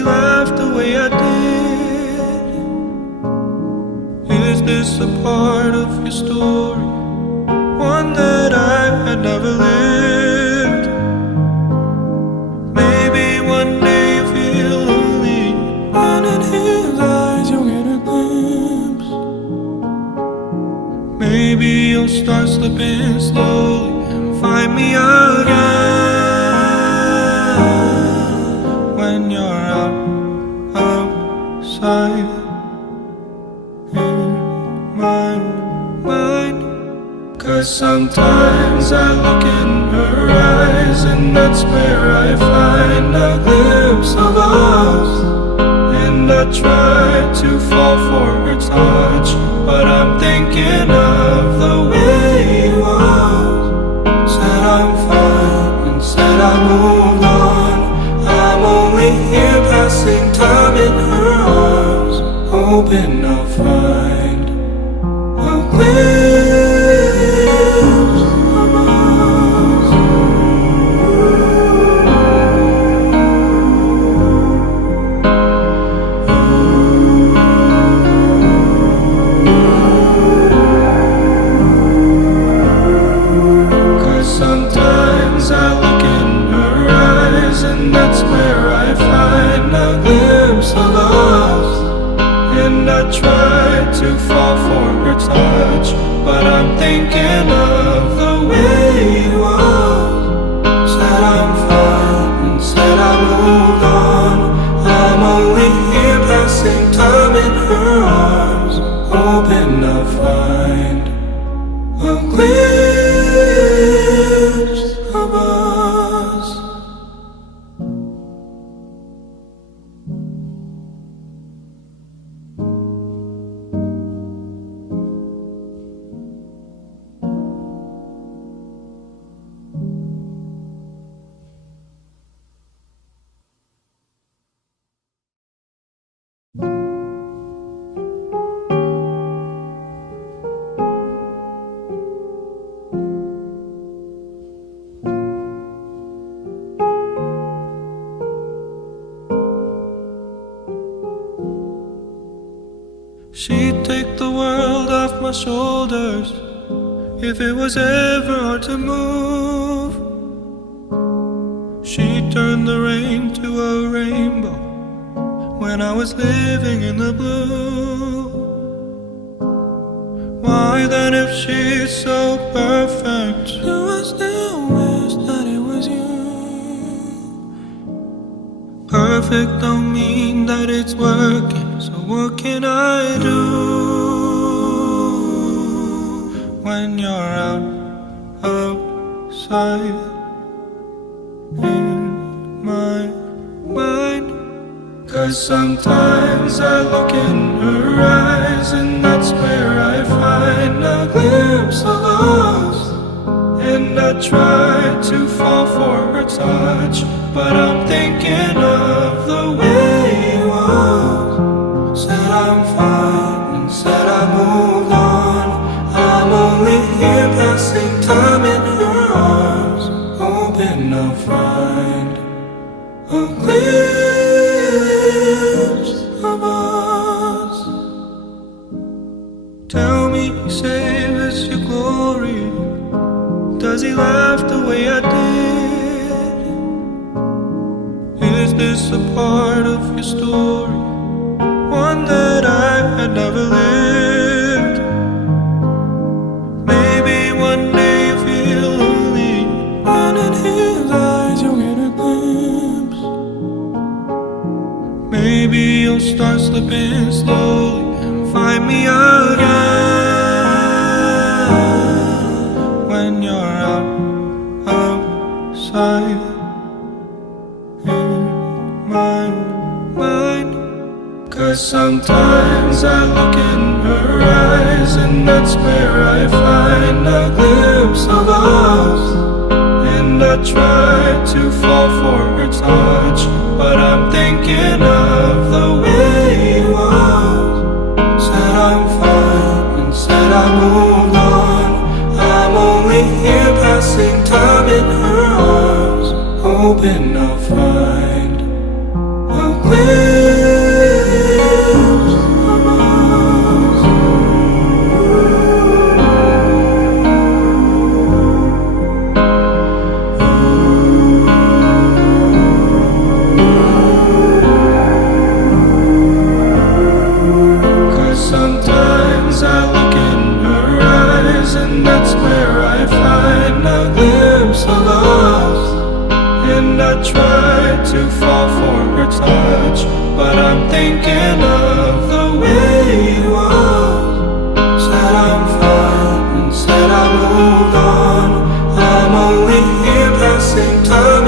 he laugh the way I did? Is this a part of your story, one that I had never lived? Maybe one day you feel lonely, and in his eyes you'll get a glimpse. Maybe you'll start slipping slowly and find me again when you're outside in my mind. 'Cause sometimes I look in her eyes, and that's where I find a glimpse of us. And I try to fall for her touch, but I'm thinking of the way you was. Said I'm fine and said I moved on. I'm only here passing time in her arms, hoping I'll find a glimpse of us. 'Cause sometimes I look in her eyes, and that's where I find a glimpse of us. And I try to fall for her touch, but I'm thinking of the way you was. Said I'm fine and said I moved on. I'm only here passing time in her arms, hoping I'll find a glimpse of us. She'd take the world off my shoulders if it was ever hard to move. She'd turn the rain to a rainbow when I was living in the blue. Why then, if she's so perfect, do I still wish that it was you? Perfect don't mean that it's working, so what can I do when you're outside in my mind? 'Cause sometimes I look in her eyes, and that's where I find a glimpse of us. And I try to fall for her touch, but I'm thinking of the way you was. Said I'm fine and said I moved on. I'm only here passing time in her arms, hoping I'll find a glimpse of us. Tell me, save us your glory. Does he laugh the way I did? Is this a part of your story, one that I had never lived? Maybe one day you feel lonely, and in his eyes you'll get a glimpse. Maybe you'll start slipping slowly and find me again when you're outside in my mind. 'Cause sometimes I look in her eyes, and that's where I find a glimpse of us. And I try to fall for her touch, but I'm thinking of the way you was. Said I'm fine and said I moved on. I'm only here passing time in her arms, hoping I'll find a glimpse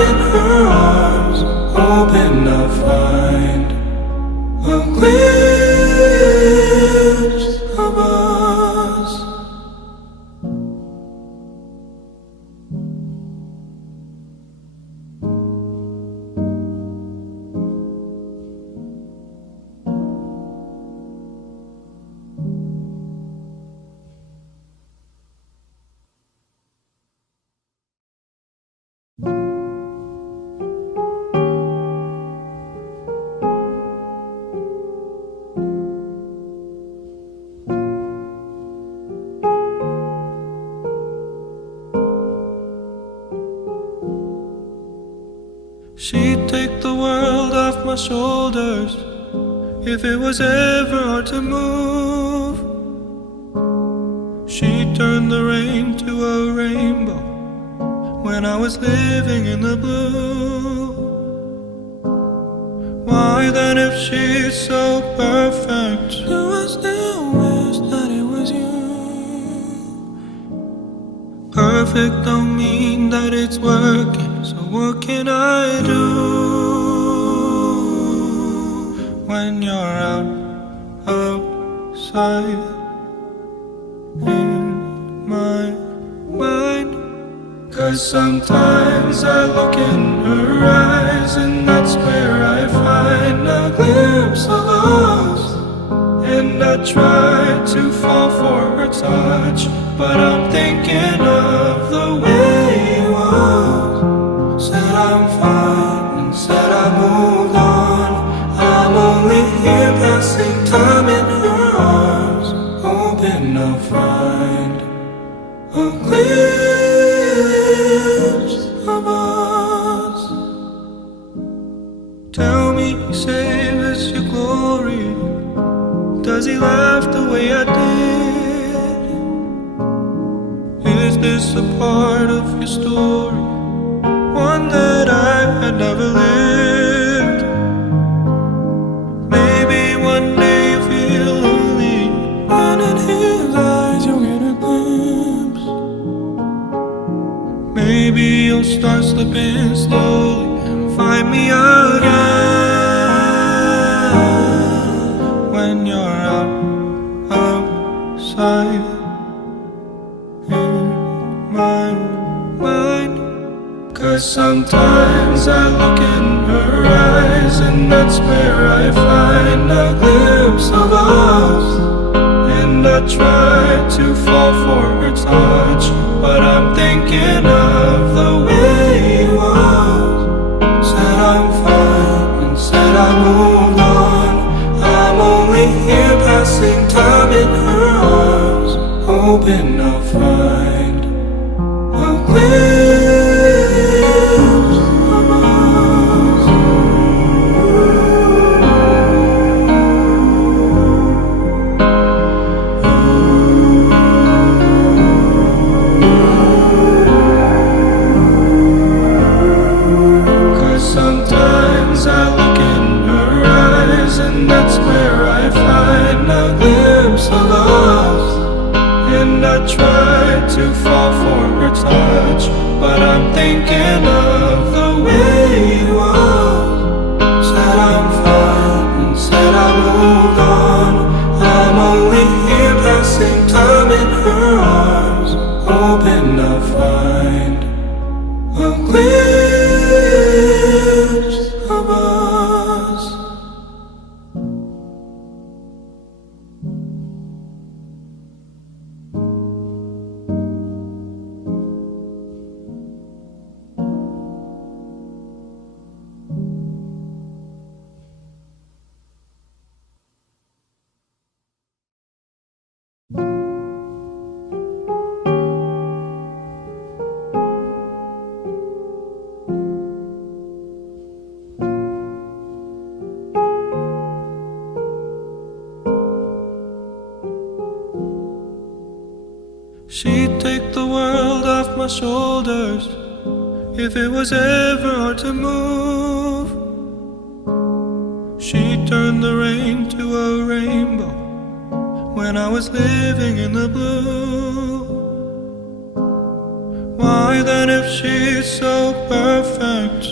in her arms, hoping I'll find a glimpse of us. She'd take the world off my shoulders if it was ever hard to move. She'd turn the rain to a rainbow when I was living in the blue. Why then, if she's so perfect, do I still wish that it was you? Perfect don't mean that it's working, so what can I do when you're outside in my mind? 'Cause sometimes I look in her eyes, and that's where I find a glimpse of us. And I try to fall for her touch, but I'm thinking of the way it was. Said I'm fine and said I moved on. I'm only here passing time in her arms, hoping I'll find a glimpse of us. Tell me, save us your glory. Does he laugh the way I did? Is this a part of your story, one that I had never lived? Maybe one day you feel lonely, and in his eyes you'll get a glimpse. Maybe you'll start slipping slowly and find me again when you're outside in my mind. 'Cause sometimes I look in her eyes, and that's where I find a glimpse of us. And I try to fall for her touch, but I'm thinking of the way it was. Said I'm fine and said I moved on. I'm only here passing time in her arms, hoping I'll find a glimpse of us. 'Cause sometimes I look in her eyes, and that's where I find a glimpse of us. And I try to fall for her touch, but I'm thinking of the way it was. Said I'm fine and said I moved on. I'm only here passing time in her arms, hoping I'll find a glimpse of us. She'd take the world off my shoulders if it was ever hard to move. She'd turn the rain to a rainbow when I was living in the blue. Why then, if she's so perfect,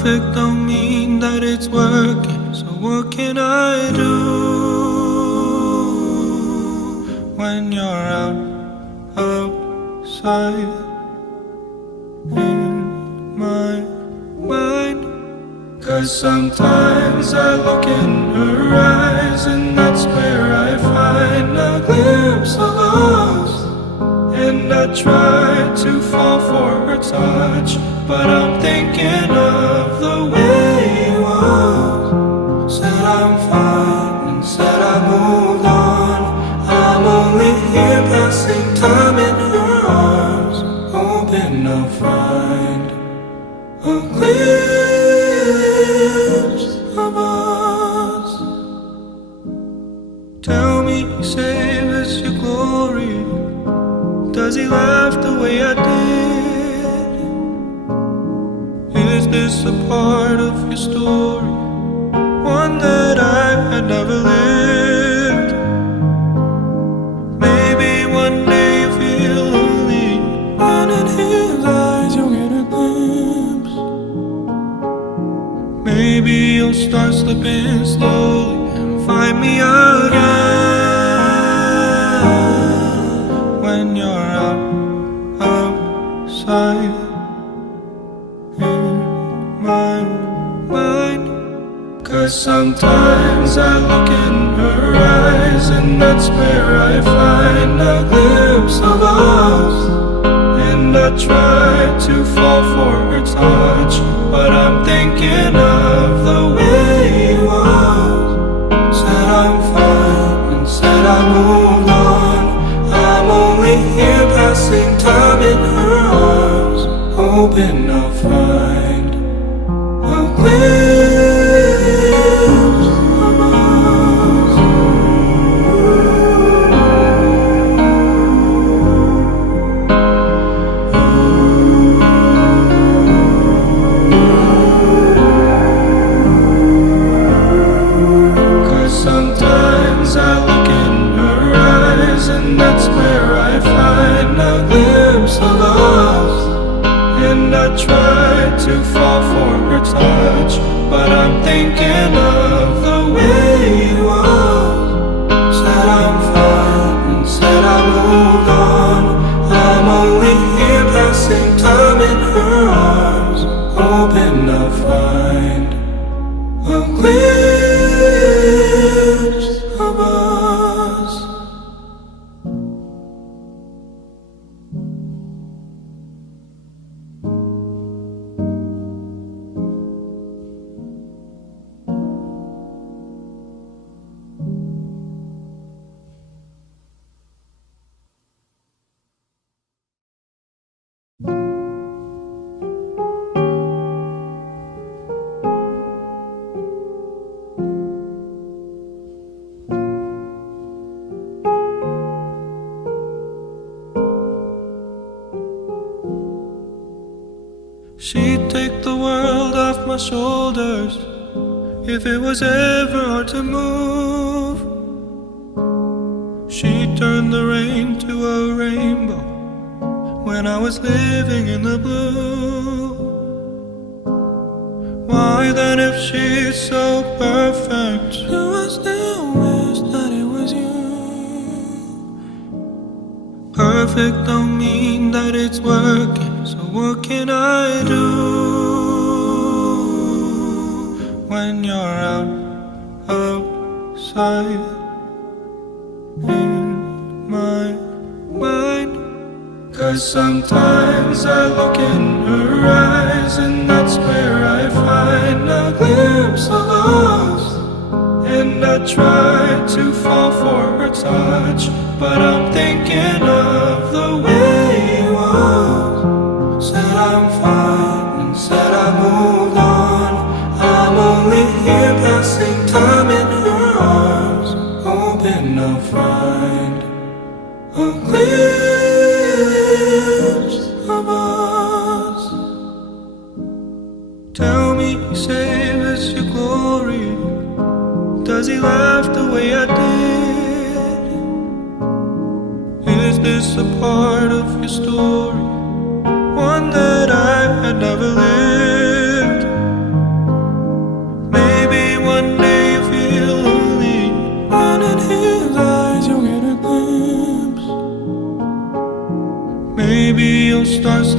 Perfect don't mean that it's working, so what can I do when you're outside in my mind? 'Cause sometimes I look in her eyes, and that's where I find a glimpse of us. And I try to fall for her touch, but I'm thinking of the way it was. Said I'm fine and said I moved on. I'm only here passing time in her arms, hoping I'll find a glimpse of us. Tell me, save us your glory. Does he laugh the way I did? Is this a part of your story, one that I had never lived? Maybe one day you feel lonely, and in his eyes you'll get a glimpse. Maybe you'll start slipping slowly and find me again when you're outside in my mind. 'Cause sometimes I look in her eyes, and that's where I find a glimpse of us. And I try to fall for her touch, but I'm thinking of the way it was. Said I'm fine and said I moved on. I'm only here passing time in her arms, hoping I'll find a glimpse of us. 'Cause sometimes I look in her eyes, and that's where I find a glimpse of us. And I try to fall for her touch, but I'm thinking of the way it was. Said I'm fine and said I moved on. I'm only here passing time in her arms, hoping I'll find a glimpse of us. She'd take the world off my shoulders if it was ever hard to move. She'd turn the rain to a rainbow when I was living in the blue. Why then, if she's so perfect, do I still wish that it was you? Perfect don't mean that it's working, so what can I do when you're outside in my mind? 'Cause sometimes I look in her eyes, and that's where I find a glimpse of us. And I try to fall for her touch, but I'm thinking of the way it was. Said I'm fine and said I moved on. I'm only here passing time in her arms, hoping I'll find a glimpse of us. Tell me, save us your glory. Does he laugh the way I did? Is this a part of your story, one that I had never lived?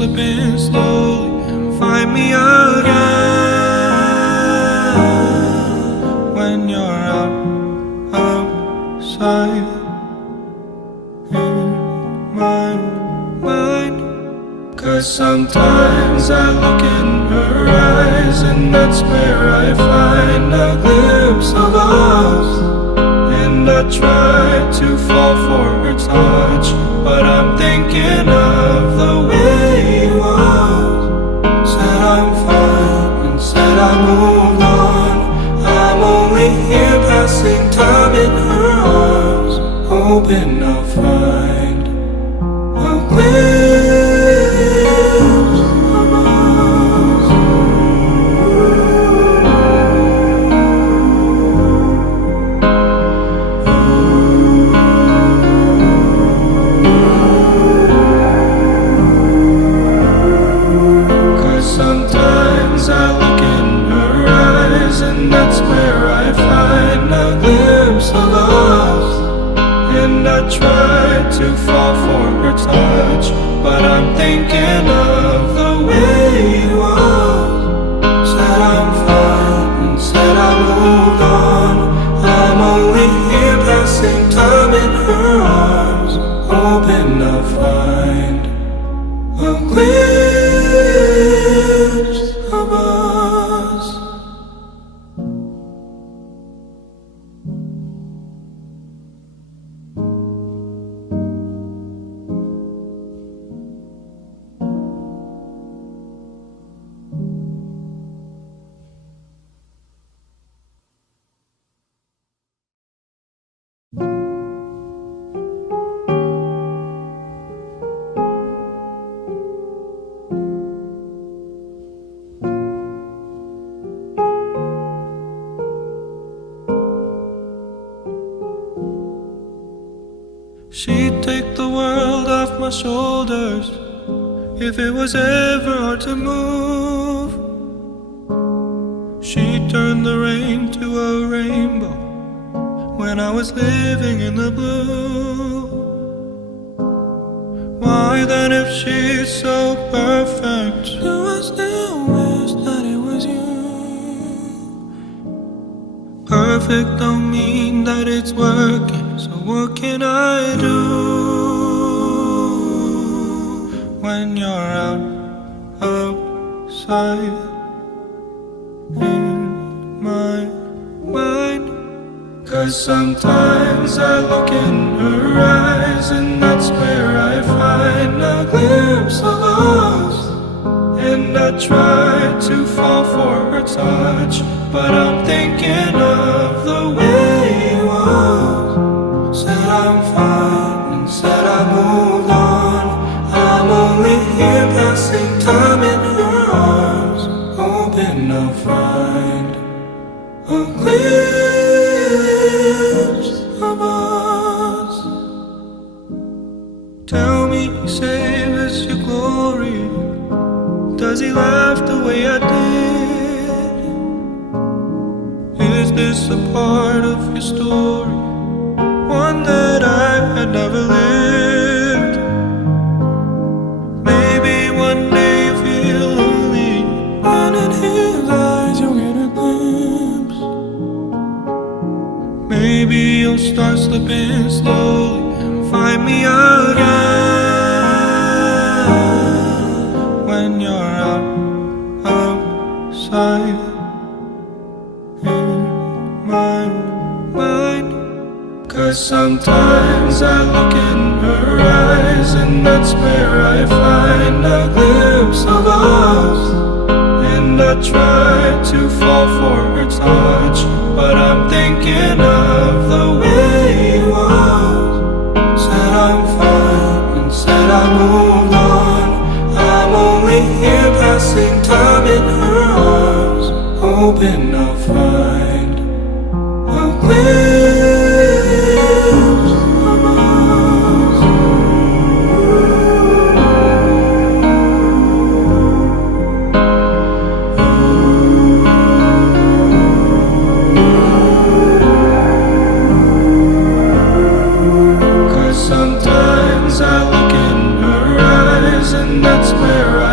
slip in slowly and find me again when you're outside in my mind. 'Cause sometimes I look in her eyes and that's where I find a glimpse of us. And I try to fall for her touch, but I'm thinking of the way it was. Said I'm fine and said I moved on. I'm only here passing time in her arms, hoping I'll find a glimpse of us. 'Cause sometimes I look in her eyes and that's where I find a glimpse of us. And I try to fall for her touch, but I'm thinking of the way it was. Said I'm fine and said I moved on. I'm only here passing time in her arms, hoping I'll find a glimpse of us. She'd take the world off my shoulders if it was ever hard to move. She'd turn the rain to a rainbow when I was living in the blue. Why then, if she's so perfect, do I still wish that it was you? Perfect don't mean that it's working, so what can I do when you're outside in my mind? 'Cause sometimes I look in her eyes and that's where I find a glimpse of us. And I try to fall for her touch, but I'm thinking of the way it was. Said I'm fine and said I moved on. I'm only here passing time in her arms, hoping I'll find a glimpse of us. Tell me, save us your glory. Does he laugh the way I did? Is this a part of your story, one that I had never lived? Maybe one day you feel lonely, and in his eyes you'll get a glimpse. Maybe you'll start slipping slowly and find me again when you're outside in my mind. 'Cause sometimes I look in her eyes and that's where I find a glimpse of us. And I try to fall for her touch, but I'm thinking of the way it was. Said I'm fine and said I moved on. I'm only here passing time in her arms, hoping I'll find a glimpse of us. 'Cause sometimes I look in her eyes and that's where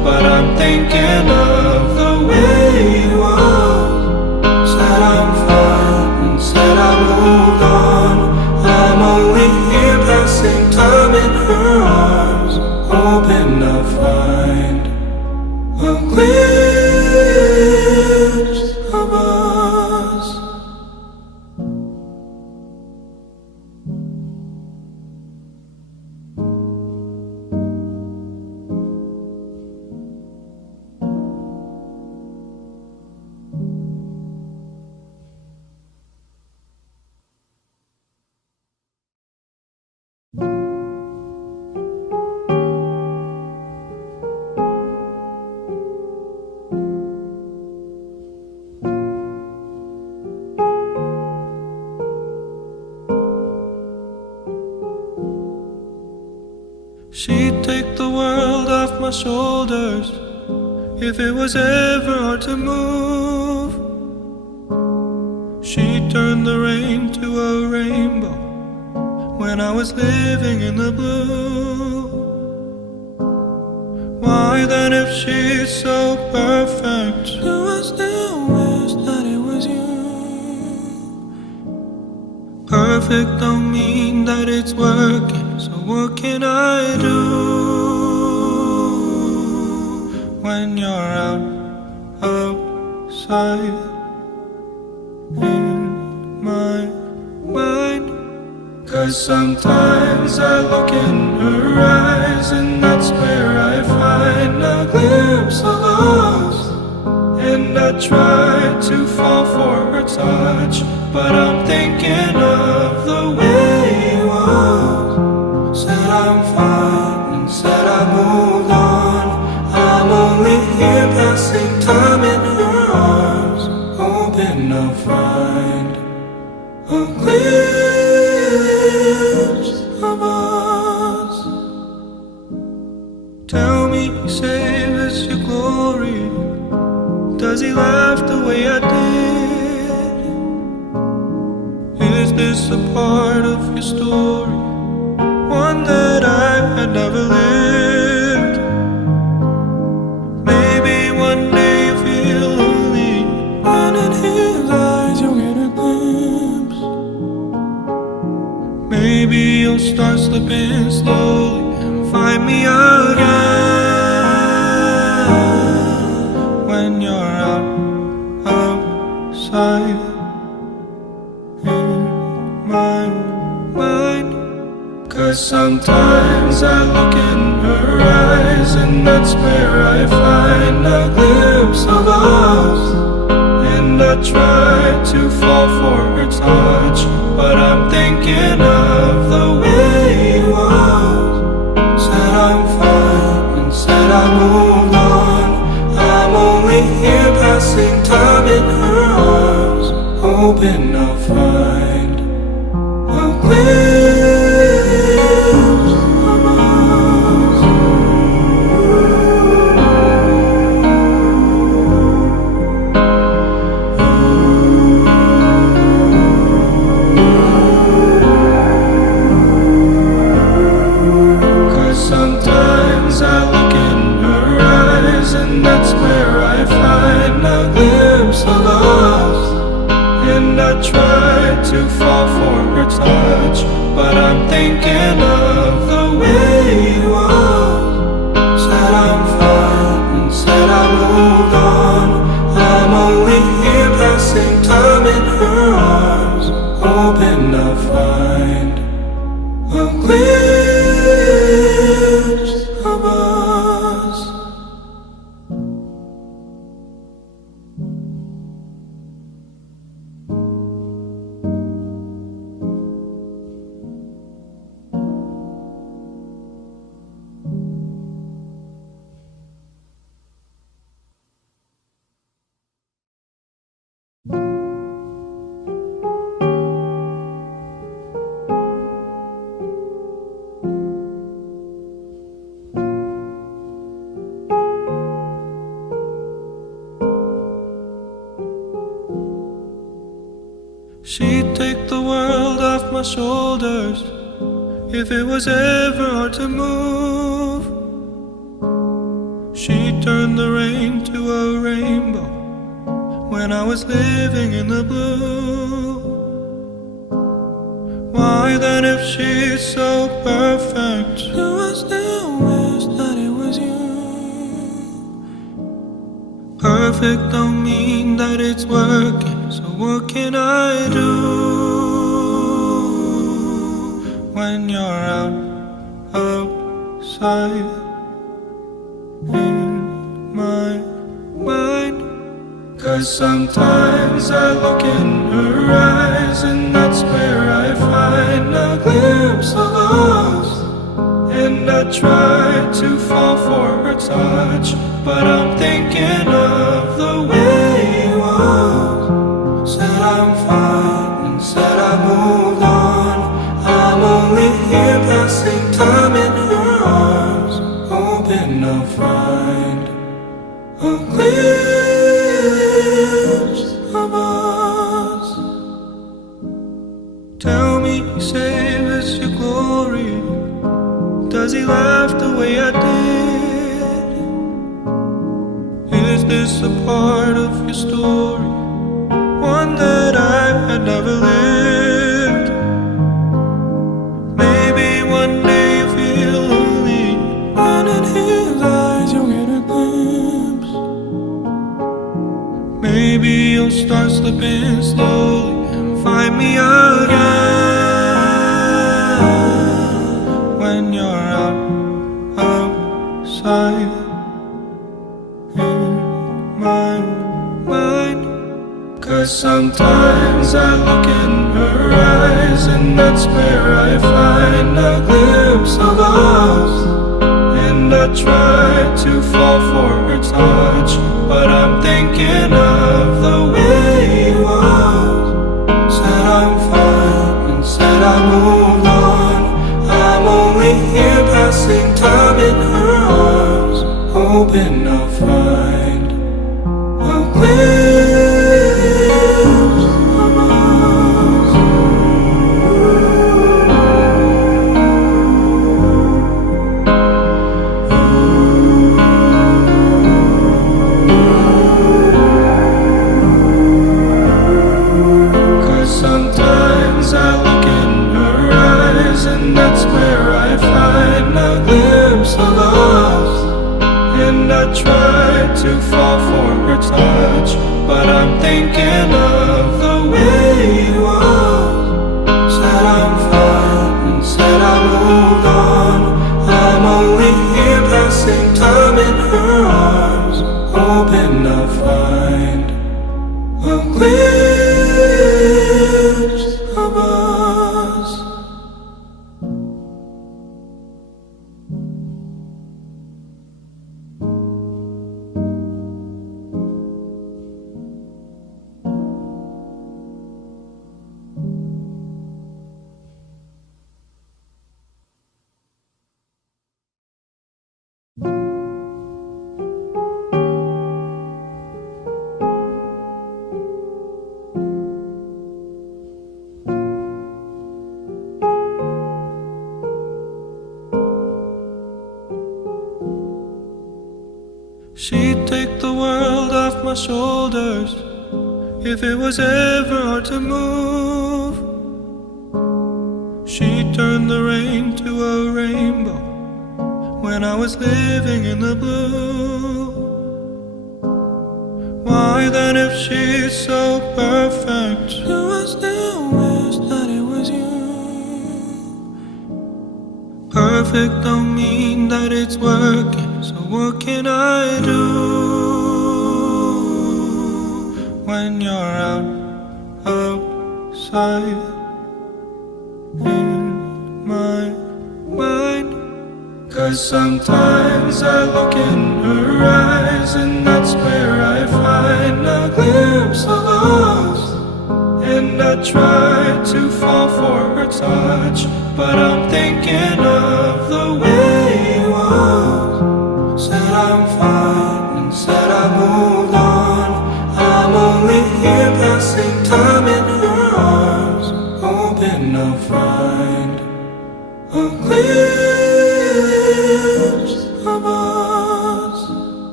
but I'm thinking of the way it was. Said I'm fine and said I moved on. I'm only here passing time in her arms, hoping I'll find a glimpse of us. She'd take the world off my shoulders if it was ever hard to move. She'd turn the rain to a rainbow when I was living in the blue. Why then, if she's so perfect, do I still wish that it was you? Perfect don't mean that it's working, so what can I do when you're outside in my mind? 'Cause sometimes I look in her eyes, and that's where I find a glimpse of us. And I try to fall for her touch, but I'm thinking of the way it was. Said I'm fine and said I moved on. I'm only here passing time in her arms, hoping I'll find a glimpse of us. Tell me, save us your glory. Does he laugh the way I did? Is this a part of your story, one that I had never lived? Maybe one day you feel lonely, and in his eyes you'll get a glimpse. Maybe you'll start slipping slowly and find me again when you're outside in my mind. 'Cause sometimes I look in her eyes, and that's where I find a glimpse of us. And I try to fall for her touch, but I'm thinking of the way it was. Said I'm fine and said I moved on. I'm only here passing time in her arms, hoping I'll find a glimpse of us. 'Cause sometimes I look in her eyes, and that's where I find a glimpse of us. And I try to fall for her touch, but I'm thinking of the way it was. Said I'm fine and said I moved on. I'm only here passing time in her arms, hoping I'll find a glimpse of us. She'd take the world off my shoulders if it was ever hard to move. She turned the rain to a rainbow when I was living in the blue. Why then, if she's so perfect, do I still wish that it was you? Perfect don't mean that it's working, so what can I do when you're outside in my mind? 'Cause sometimes I look in her eyes, and that's where I find a glimpse of us. And I try to fall for her touch, but I'm thinking of the way it was. Said I'm fine and said I moved on. I'm only here passing time in her arms, hoping I'll find a glimpse of us. Tell me, save us your glory. Does he laugh the way I did? Is this a part of your story, one that I had never lived? Maybe one day you feel lonely, and in his eyes you'll get a glimpse. Maybe you'll start slipping slowly and find me again when you're outside in my mind. 'Cause sometimes I look in her eyes, and that's where I find a glimpse of us. And I try to fall for her touch, but I'm thinking of the way it was. Said I'm fine and said I moved on. I'm only here passing time in her arms, hoping I'll find a glimpse of us. 'Cause sometimes I look in her eyes, and that's where I find a glimpse of us. And I try to fall for her touch, but I'm thinking of the way it was. Said I'm fine and said I moved on. I'm only here passing time in her arms, hoping I'll find a glimpse of us. She'd take the world off my shoulders if it was ever hard to move. She turned the rain to a rainbow when I was living in the blue. Why then, if she's so perfect, do I still wish that it was you? Perfect don't mean that it's working, so what can I do when you're outside in my mind? 'Cause sometimes I look in her eyes, and that's where I find a glimpse of us. And I try to fall for her touch, but I'm thinking of the way it was. Said I'm fine and said I moved on. I'm only here passing time in her arms, hoping I'll find a glimpse of us.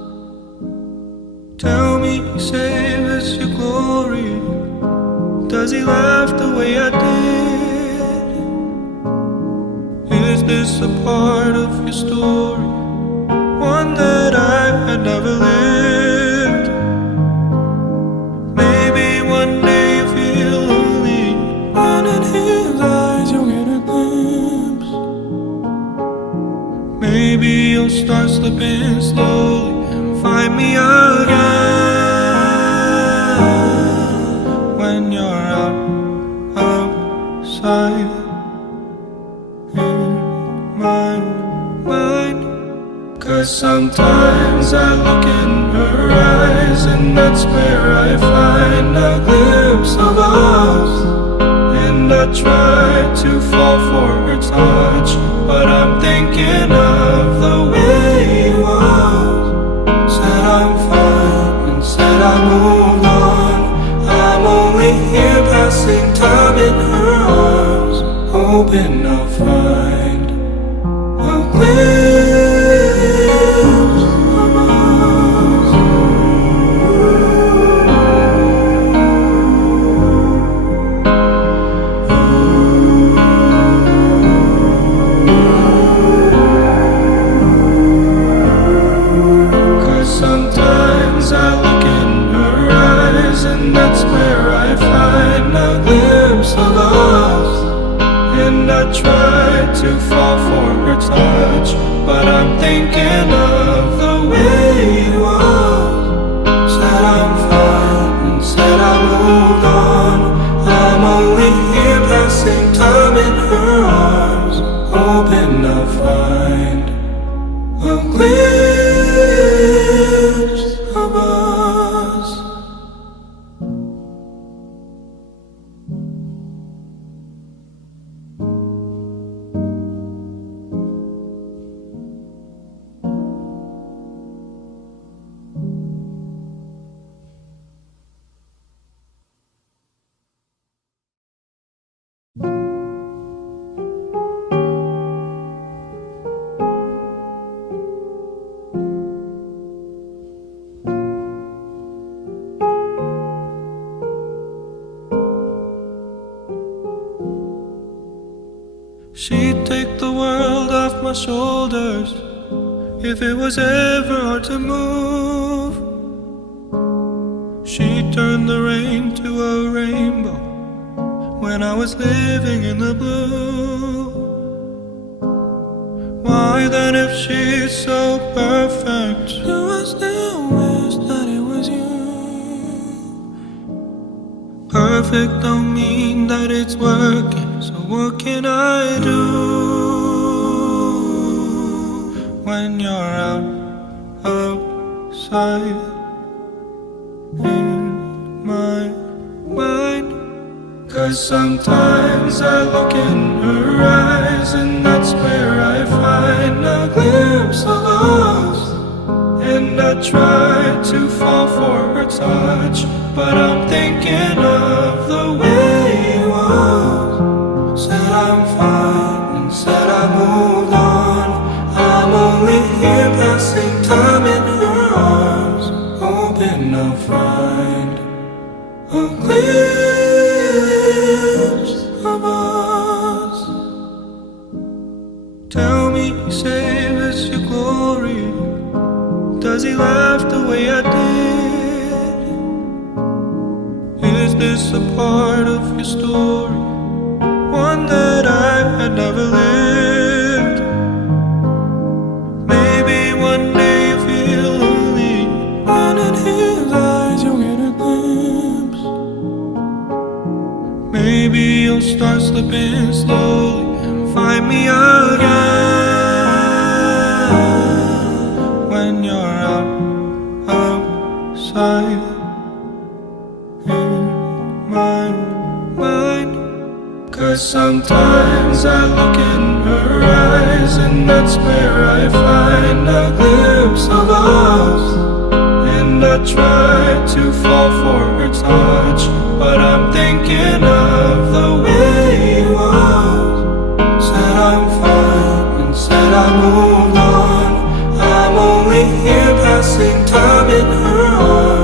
Tell me, save us your glory. Does he laugh the way I did? Is this a part of your story? One that I had never lived. Maybe one day you feel lonely, and in his eyes you'll get a glimpse. Maybe you'll start slipping slowly and find me again when you're outside in my mind. 'Cause sometimes I look in her eyes, and that's where I find a glimpse of us. And I try to fall for her touch, but I'm thinking of the way he was. Said I'm fine and said I moved on. I'm only here passing time in her arms, hoping I'll find a glimpse of us. 'Cause sometimes I look in her eyes, and that's where I find a glimpse of us. And I try to fall for her touch, but I'm thinking of the way he was. Said I'm fine and said I moved on. I'm only here passing time in her arms, hoping I'll find a glimpse of us. She'd take the world off my shoulders if it was ever hard to move. She'd turn the rain to a rainbow when I was living in the blue. Why then, if she's so perfect, do I still wish that it was you? Perfect don't mean that it's working, so what can I do when you're outside in my mind? 'Cause sometimes I look in her eyes, and that's where I find a glimpse of us. And I try to fall for her touch, but I'm thinking of the way he was. Said I'm fine and said I moved on. I'm only here passing time in her arms, hoping I'll find a glimpse of us. Tell me, save us your glory. Does he laugh the way I did? Is this a part of your story? One that I had never lived. Maybe one day you feel lonely, and in his eyes you'll get a glimpse. Maybe you'll start slipping slowly and find me again when you're outside in my mind. 'Cause sometimes I look in her eyes, and that's where I find a glimpse of us. And I try to fall for her touch, but I'm thinking of the way he was. Said I'm fine and said I moved on. I'm only here passing time in her arms.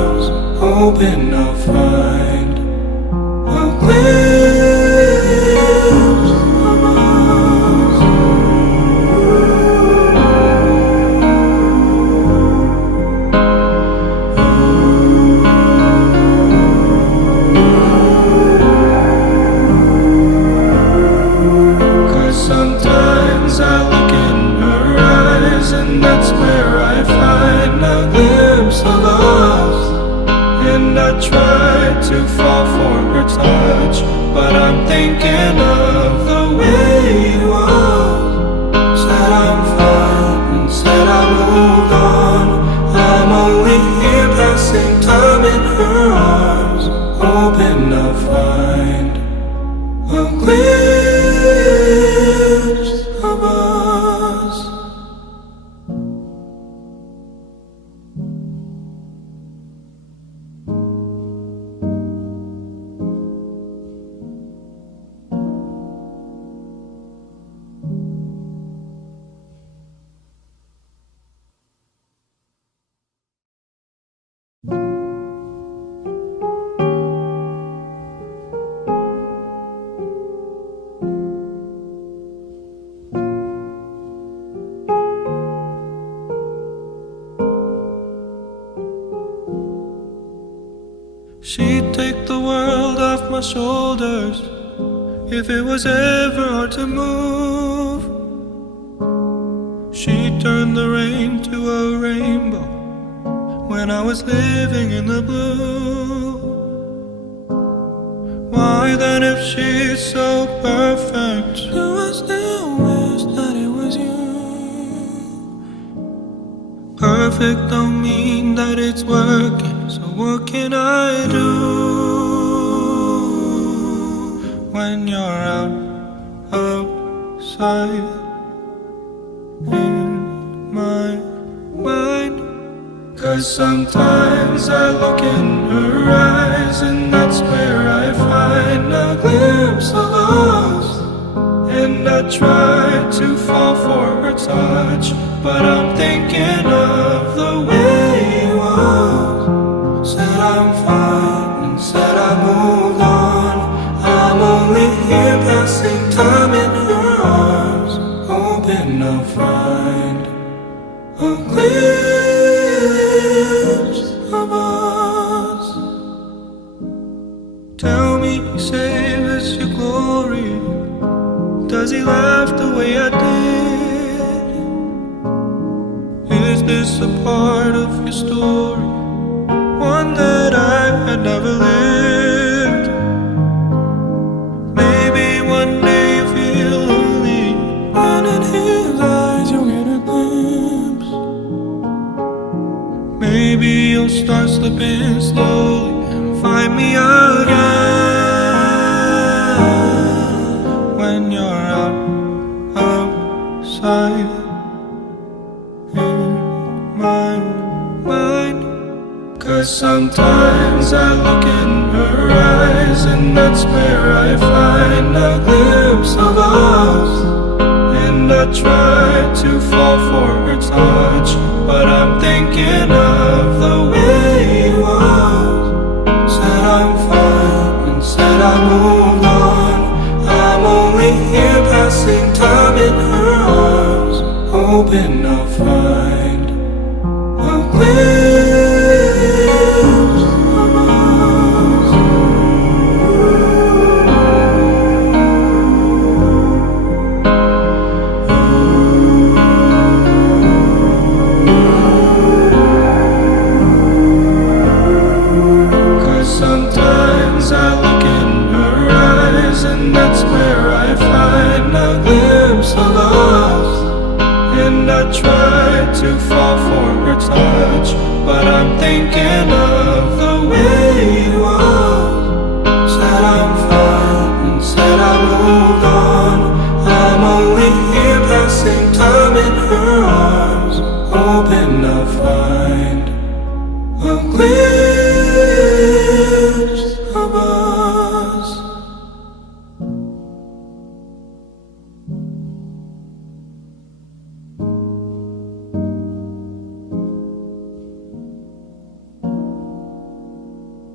hoping I'll find a glimpse of us. 'Cause sometimes I look in her eyes, and that's where I find a glimpse of us. And I try to fall for her touch, but I'm thinking of the way it was. Said I'm fine and said I moved on. I'm only here passing time in her arms, hoping I'll find a glimpse of us. She'd take the world off my shoulders if it was ever hard to move. She'd turn the rain to a rainbow when I was living in the blue. Why then, if she's so perfect, do I still wish that it was you? Perfect don't mean that it's working, so what can I do when you're outside in my mind? 'Cause sometimes I look in her eyes, and that's where I find a glimpse of us. And I try to fall for her touch, but I'm thinking of the way it was. Said I'm fine and said I moved on. I'm only here passing time in her arms, hoping I'll find a glimpse of us. Tell me, save us your glory. Does he laugh the way I did? Is this a part of your story, one that I had never lived? Maybe one day you feel lonely, and in his eyes you'll get a glimpse. Maybe you'll start slipping slowly and find me again when you're outside in my mind. 'Cause sometimes I look in her eyes, and that's where I find a glimpse of us. And I try to fall for her touch, but I'm thinking of the way it was. Said I'm fine and said I moved on. I'm only here passing time in her arms, hoping I'll find a glimpse of us. 'Cause sometimes I look in her eyes, and that's where I find a glimpse of us. And I try to fall for her touch, but I'm thinking of the way it was. Said I'm fine and said I moved on. I'm only here passing time in her arms, hoping I'll find a glimpse of us.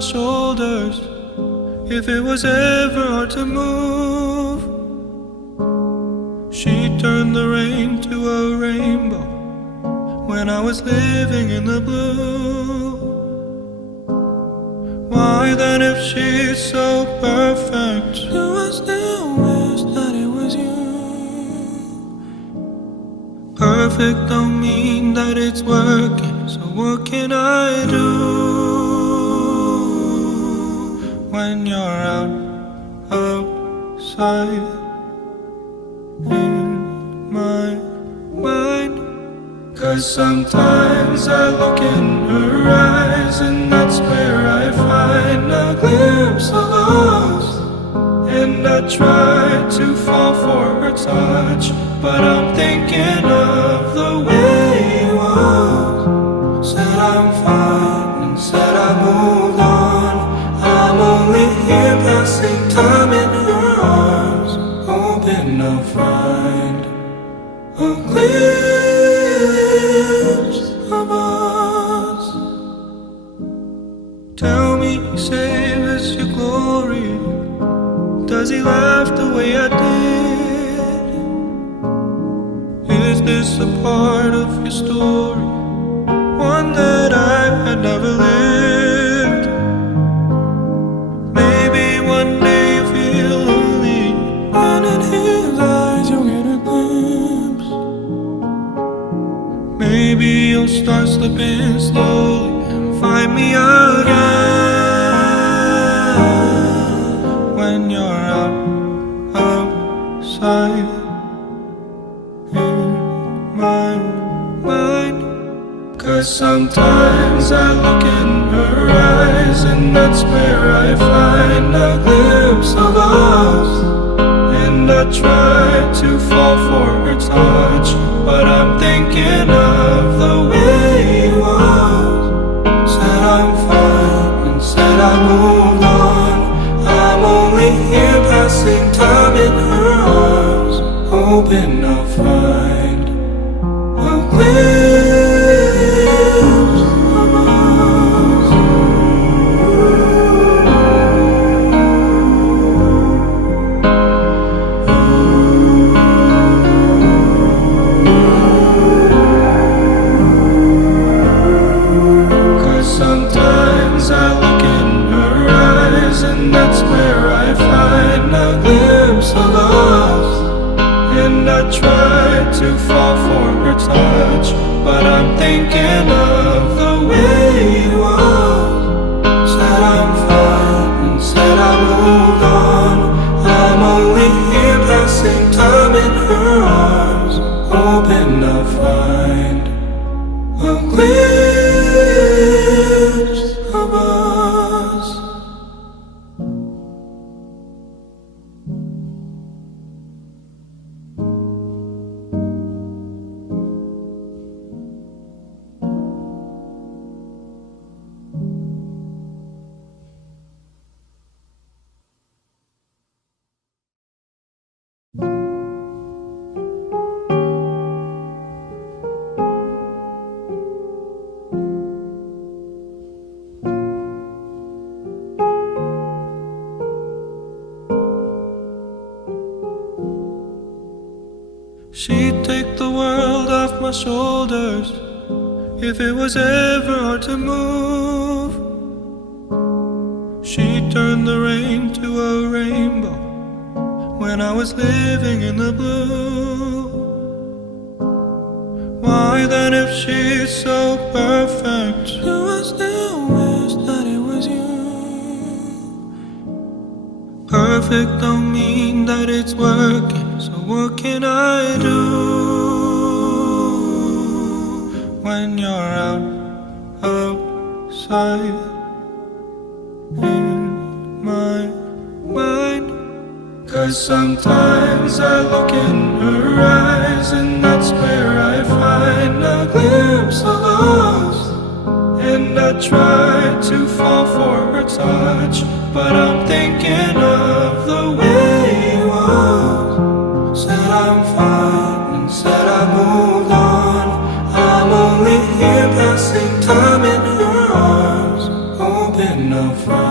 shoulders. If it was ever hard to move, she turned the rain to a rainbow when I was living in the blue. Why then, if she's so perfect, do I still wish that it was you? Perfect don't mean that it's working, so what can I do when you're outside in my mind? 'Cause sometimes I look in her eyes, and that's where I find a glimpse of us. And I try to fall for her touch, but I'm thinking of the way it was. Said I'm fine and said I moved on. I'm only here passing time in her arms, hoping I'll find a glimpse of us. Tell me, save us your glory. Does he laugh the way I did? Is this a part of your story, one that I had never lived? Maybe one day you feel lonely, and in his eyes you'll get a glimpse. Maybe you'll start slipping slowly and find me again when you're outside in my mind. 'Cause sometimes I look in her eyes, and that's where I find a glimpse of us. And I try to fall for her touch, but I'm thinking of the way it was. Said I'm fine and said I moved on. I'm only here passing time in her arms, hoping I'll find a glimpse of us. 'Cause sometimes I look in her eyes, and that's where I find a glimpse of us. And I try to fall for her touch, but I'm thinking of the way it was. Said I'm fine and said I moved on. I'm only here passing time in her arms, hoping I'll find a glimpse of us. She'd take the world off my shoulders if it was ever hard to move. She'd turn the rain to a rainbow when I was living in the blue. Why then, if she's so perfect, do I still wish that it was you? Perfect don't mean that it's working, so what can I do when you're outside in my mind? 'Cause sometimes I look in her eyes, and that's where I find a glimpse of us. And I try to fall for her touch, but I'm thinking of the way it was. Said I'm fine and said I moved on. I'm only here passing time in her arms, hoping I'll find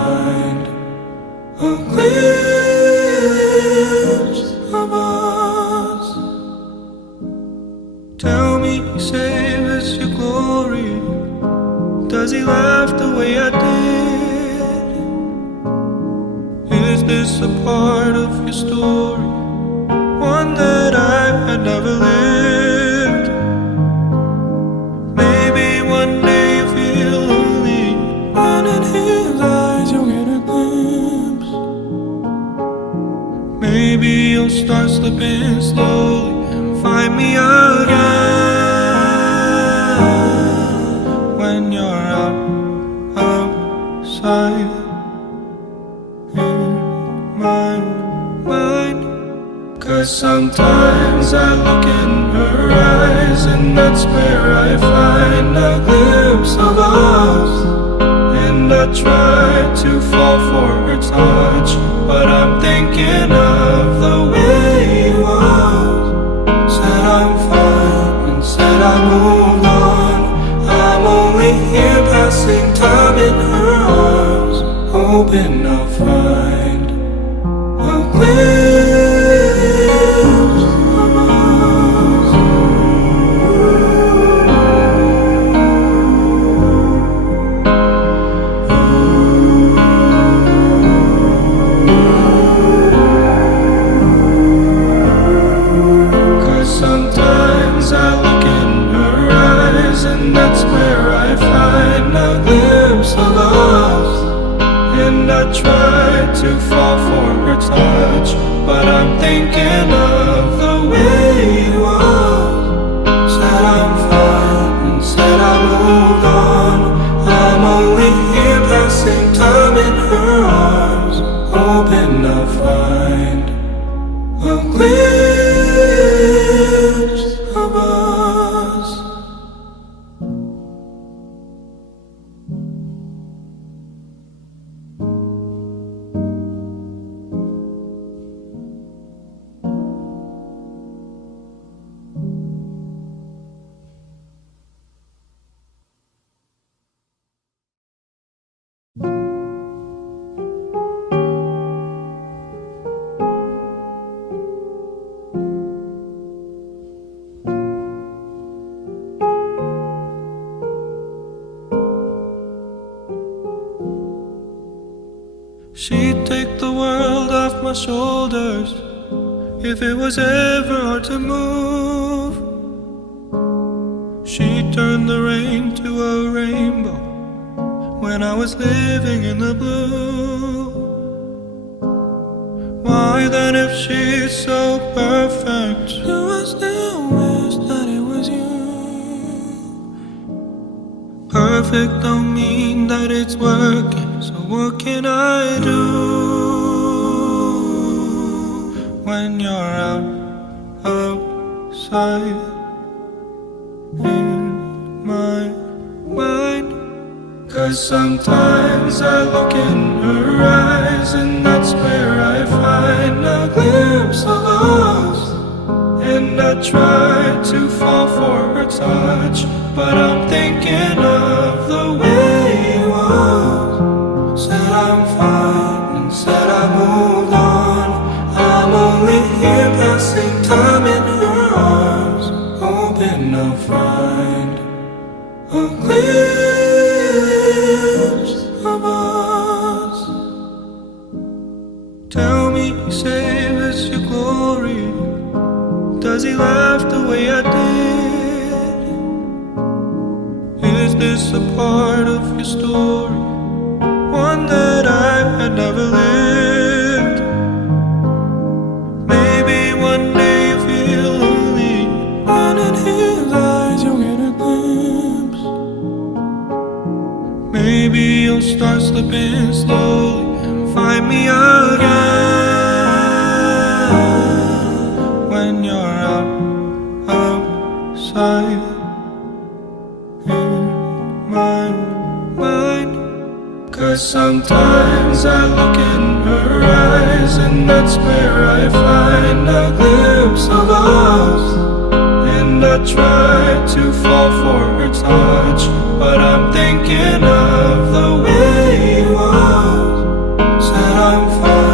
a glimpse of us. Tell me, save us your glory. Does he laugh the way I did? Is this a part of your story? One that I had never lived. Maybe one day you feel lonely, and in his eyes you'll get a glimpse. Maybe you'll start slipping slowly and find me again when you're outside in my mind. 'Cause sometimes I look in her eyes, and that's where I find a glimpse of us. And I try to fall for her touch, but I'm thinking of the way he was. Said I'm fine and said I moved on. I'm only here passing time in her arms, hoping I'll find a glimpse of us. 'Cause sometimes I look in her eyes, and that's where I find a glimpse of us. And I try to fall for her touch, but I'm thinking of the way he was. Said I'm fine and said I moved on. I'm only here passing time in her arms, hoping I'll find a glimpse of us. She'd take the world off my shoulders if it was ever hard to move. She'd turn the rain to a rainbow when I was living in the blue. Why then, if she's so perfect, do I still wish that it was you? Perfect don't mean that it's working, so what can I do when you're outside in my mind? 'Cause sometimes I look in her eyes, and that's where I find a glimpse of us. And I try to fall for her touch, but I'm thinking of the way he was. Said I'm fine and said I moved on. I'm only here passing time in her arms, hoping I'll find a glimpse of us. Tell me, save us your glory. Does he laugh the way I did? Is this a part of your story? One that I had never lived. Maybe one day you feel lonely, and in his eyes you'll get a glimpse. Maybe you'll start slipping slowly and find me again when you're outside in my mind. 'Cause sometimes I look in her eyes, and that's where I find a glimpse of us. And I try to fall for her touch, but I'm thinking of the way he was. Said I'm fine.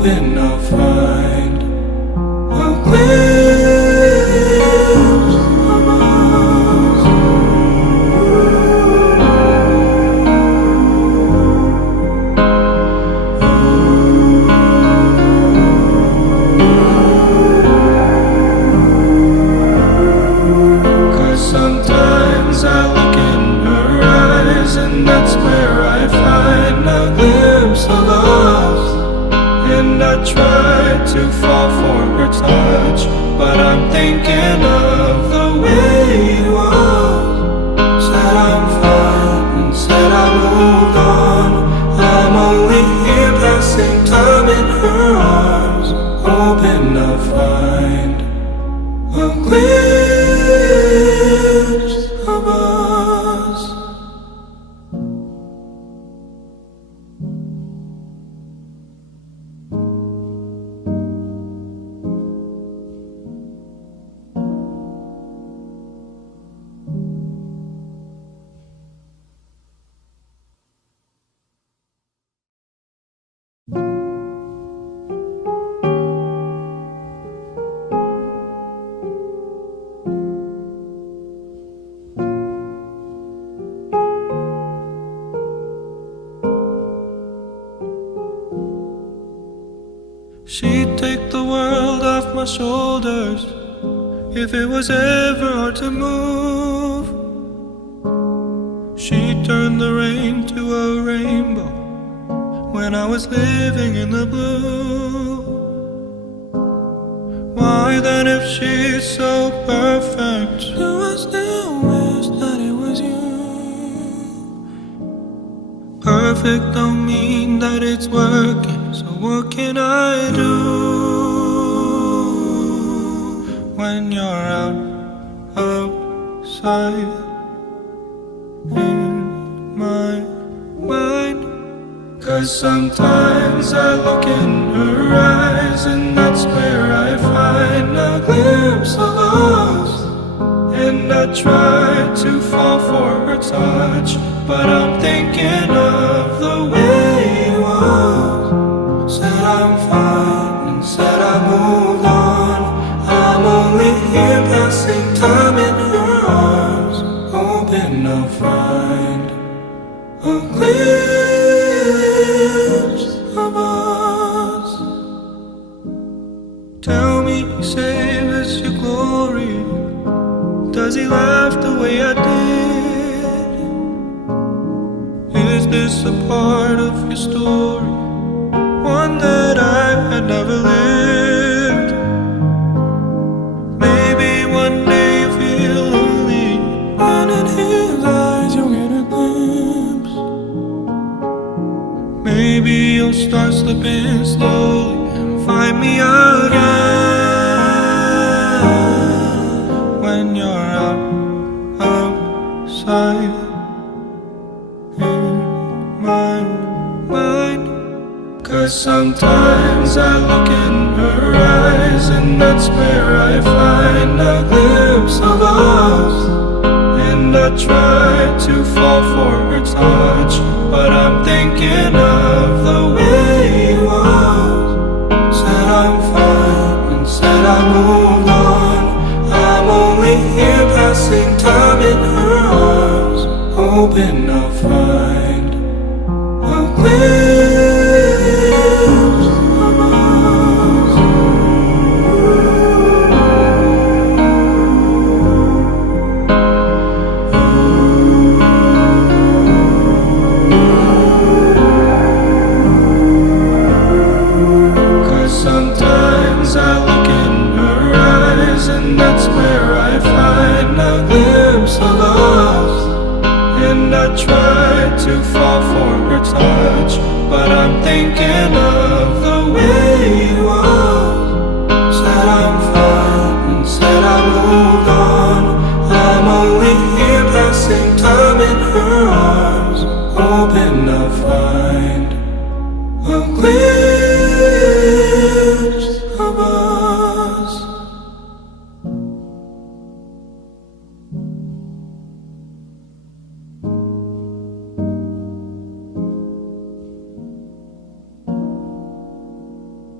hoping I'll find a glimpse of us. 'Cause sometimes I look in her eyes, and that's where I find a glimpse of us. And I try to fall for her touch, but I'm thinking of the way it was. Said I'm fine and said I moved on. I'm only here passing time in her arms, hoping I'll find a glimpse of us. She'd take the world off my shoulders if it was ever hard to move. She'd turn the rain to a rainbow when I was living in the blue. Why then, if she's so perfect, do I still wish that it was you? Perfect don't mean that it's working, so what can I do when you're outside in my mind? 'Cause sometimes I look in her eyes, and that's where I find a glimpse of us. And I try to fall for her touch, but I'm thinking of the way it was. Said I'm fine and said I moved on. I'm only here passing time in her arms, hoping I'll find a glimpse of us. Tell me, save us your glory. Does he laugh the way I did? Is this a part of your story, one that I had never lived? Maybe one day you feel lonely, and in his eyes you'll get a glimpse. Maybe you'll start slipping slowly and find me again when you're outside in my mind. 'Cause sometimes I look in her eyes, and that's where I find a glimpse of us. And I try to fall for her touch, but I'm thinking of the way it was. Said I'm fine and said I moved on. I'm only here passing time in her arms, hoping I'll find a glimpse of us. 'Cause sometimes I look in her eyes, and that's where I find a glimpse of us. And I try to fall for her touch, but I'm thinking of the way it was. Said I'm fine and said I moved on. I'm only here passing time in her arms, hoping I'll find a glimpse of us.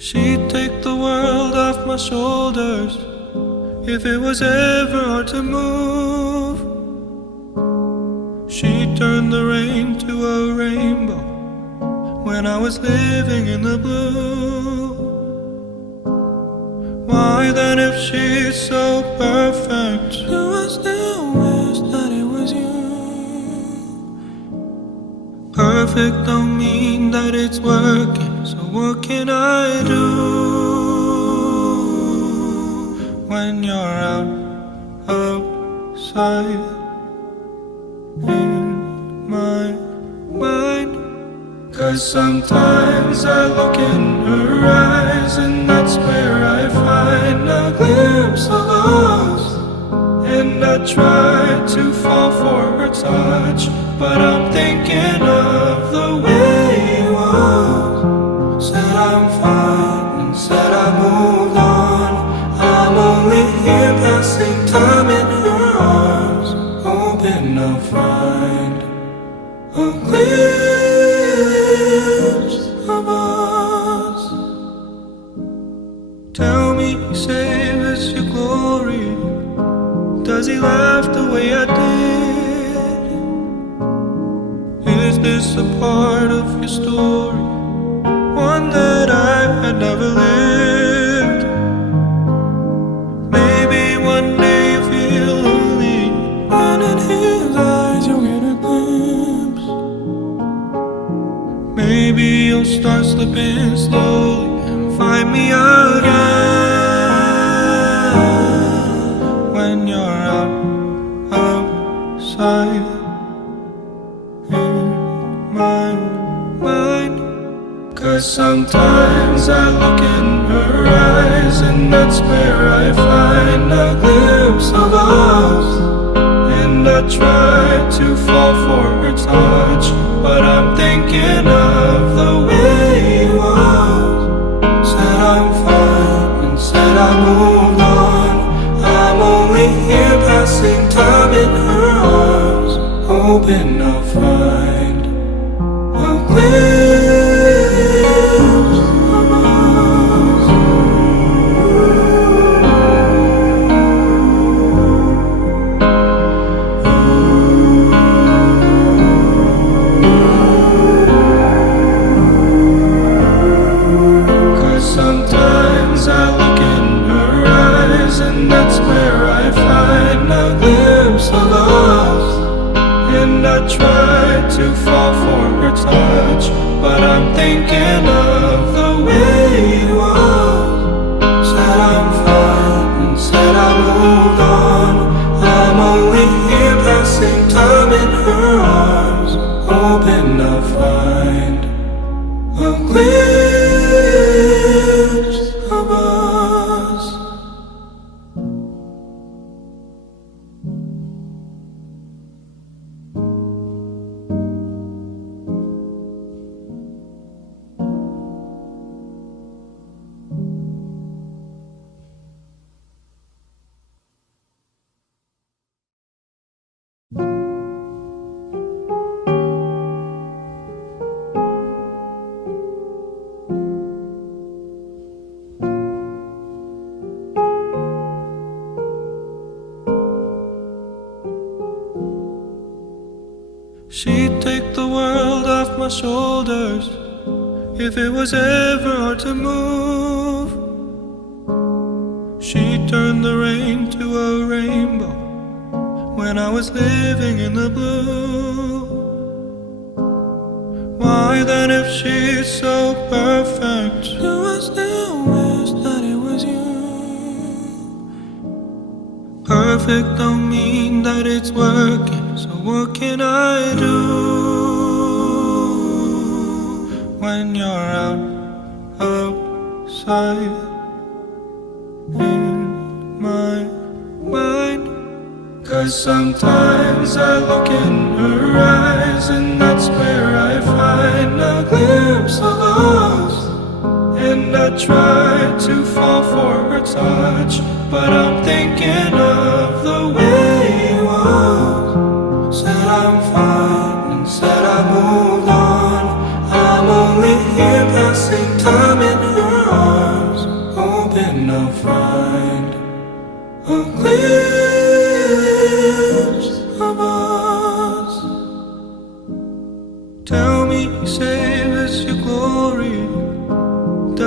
She'd take the world off my shoulders if it was ever hard to move. She'd turn the rain to a rainbow when I was living in the blue. Why then, if she's so perfect, do I still wish that it was you? Perfect don't mean that it's working, so what can I do when you're outside in my mind? 'Cause sometimes I look in her eyes, and that's where I find a glimpse of us. And I try to fall for her touch, but I'm thinking of the way it was. Said I'm fine and said I moved on. I'm only here passing time in her arms, hoping I'll find a glimpse of us. Tell me, save us your glory. Does he laugh the way I did? Is this a part of your story, one that I had never lived? Maybe one day you feel lonely, and in his eyes you'll get a glimpse. Maybe you'll start slipping slowly and find me again when you're outside in my mind. 'Cause sometimes I look in her eyes, and that's where I find a glimpse of us. And I try to fall for her touch, but I'm thinking of the way it was. Said I'm fine and said I moved on. I'm only here passing time in her arms, hoping I'll find a glimpse of us. 'Cause sometimes I look in her eyes, and that's where I find a glimpse of us. And I try to fall for her touch, but I'm thinking of the way it was. Said I'm fine and said I moved on. I'm only here passing time in her arms, hoping I'll find a glimpse of us. She'd take the world off my shoulders if it was ever hard to move. She'd turn the rain to a rainbow when I was living in the blue. Why then, if she's so perfect, do I still wish that it was you? Perfect don't mean that it's working, so what can I do when you're outside in my mind? 'Cause sometimes I look in her eyes, and that's where I find a glimpse of us. And I try to fall for her touch, but I'm thinking of the way it was. Said I'm fine and said I moved on. I'm only here passing time in her arms.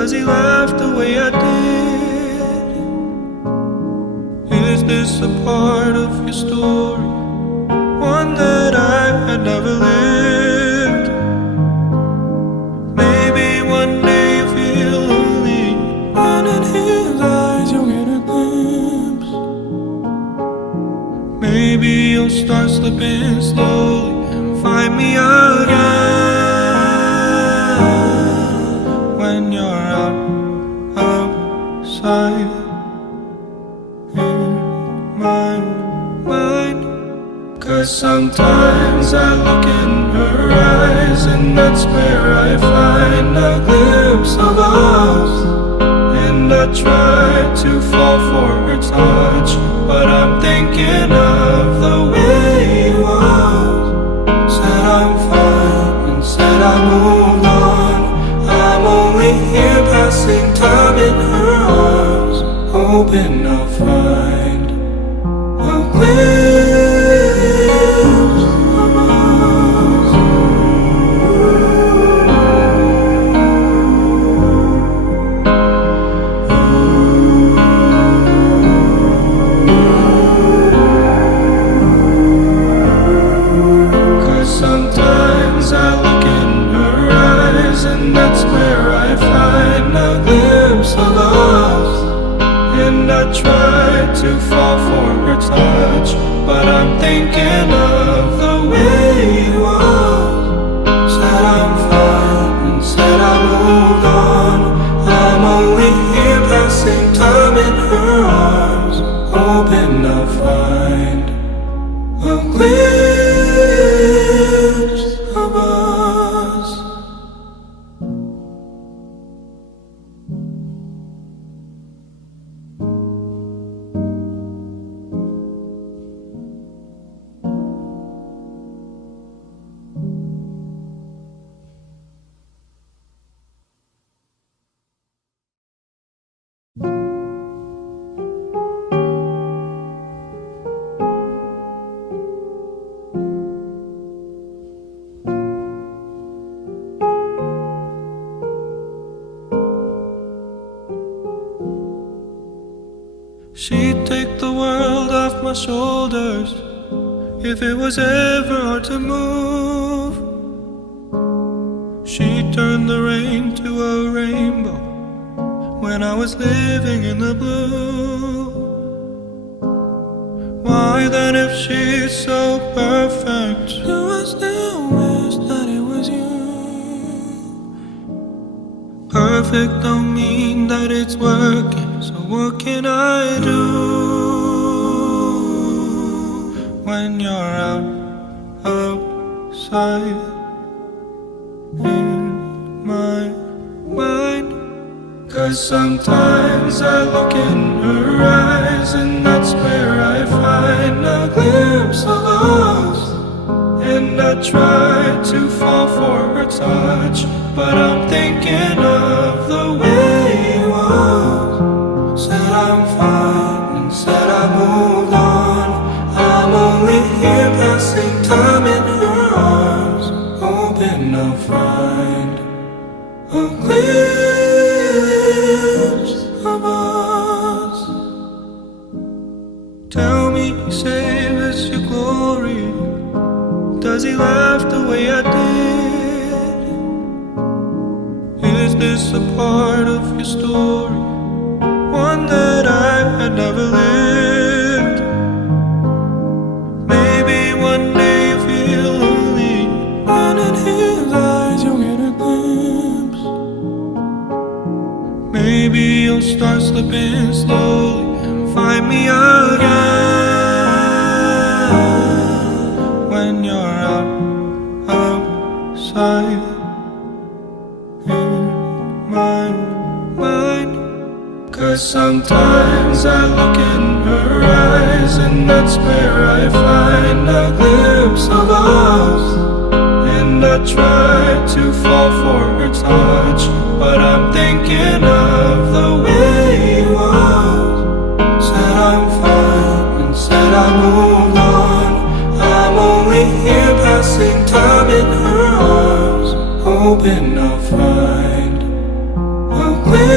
Does he laugh the way I did? Is this a part of your story, one that I had never lived? Maybe one day you feel lonely, and in his eyes you'll get a glimpse. Maybe you'll start slipping slowly and find me again. When you're outside in my mind, 'cause sometimes I look in her eyes, and that's where I find a glimpse of us. And I try to fall for her touch, but I'm thinking of the way you was. Said I'm fine and said I moved on. I'm only here passing time in her arms, hoping I'll find a glimpse of us. 'Cause sometimes I look in her eyes, and that's where I find a glimpse of us. And I try to fall for her touch, but I'm thinking of the way you are. Said I'm fine and said I moved on. I'm only here passing time in her arms, hoping I'll find a glimpse of us. She'd take the world off my shoulders if it was ever hard to move. She'd turn the rain to a rainbow when I was living in the blue. Why then, if she's so perfect, do I still wish that it was you? Perfect don't mean that it's working, so what can I do when you're outside in my mind? 'Cause sometimes I look in her eyes, and that's where I find a glimpse of us. And I try to fall for her touch, but I'm thinking of the way you was. Said I'm fine and said I moved on. I'm only here passing time in her arms, hoping I'll find a glimpse of us. Tell me, save us your glory. Does he laugh the way I did? Is this a part of your story, one that I had never lived? Maybe one day you feel lonely, and in his eyes you'll get a glimpse. Maybe you'll start slipping slowly and find me again when you're outside in my mind. 'Cause sometimes I look in her eyes, and that's where I find a glimpse of us. And I try to fall for her touch, but I'm thinking of the way you was. Said I'm fine and said I moved on. I'm only here passing time in her arms, hoping I'll find a glimpse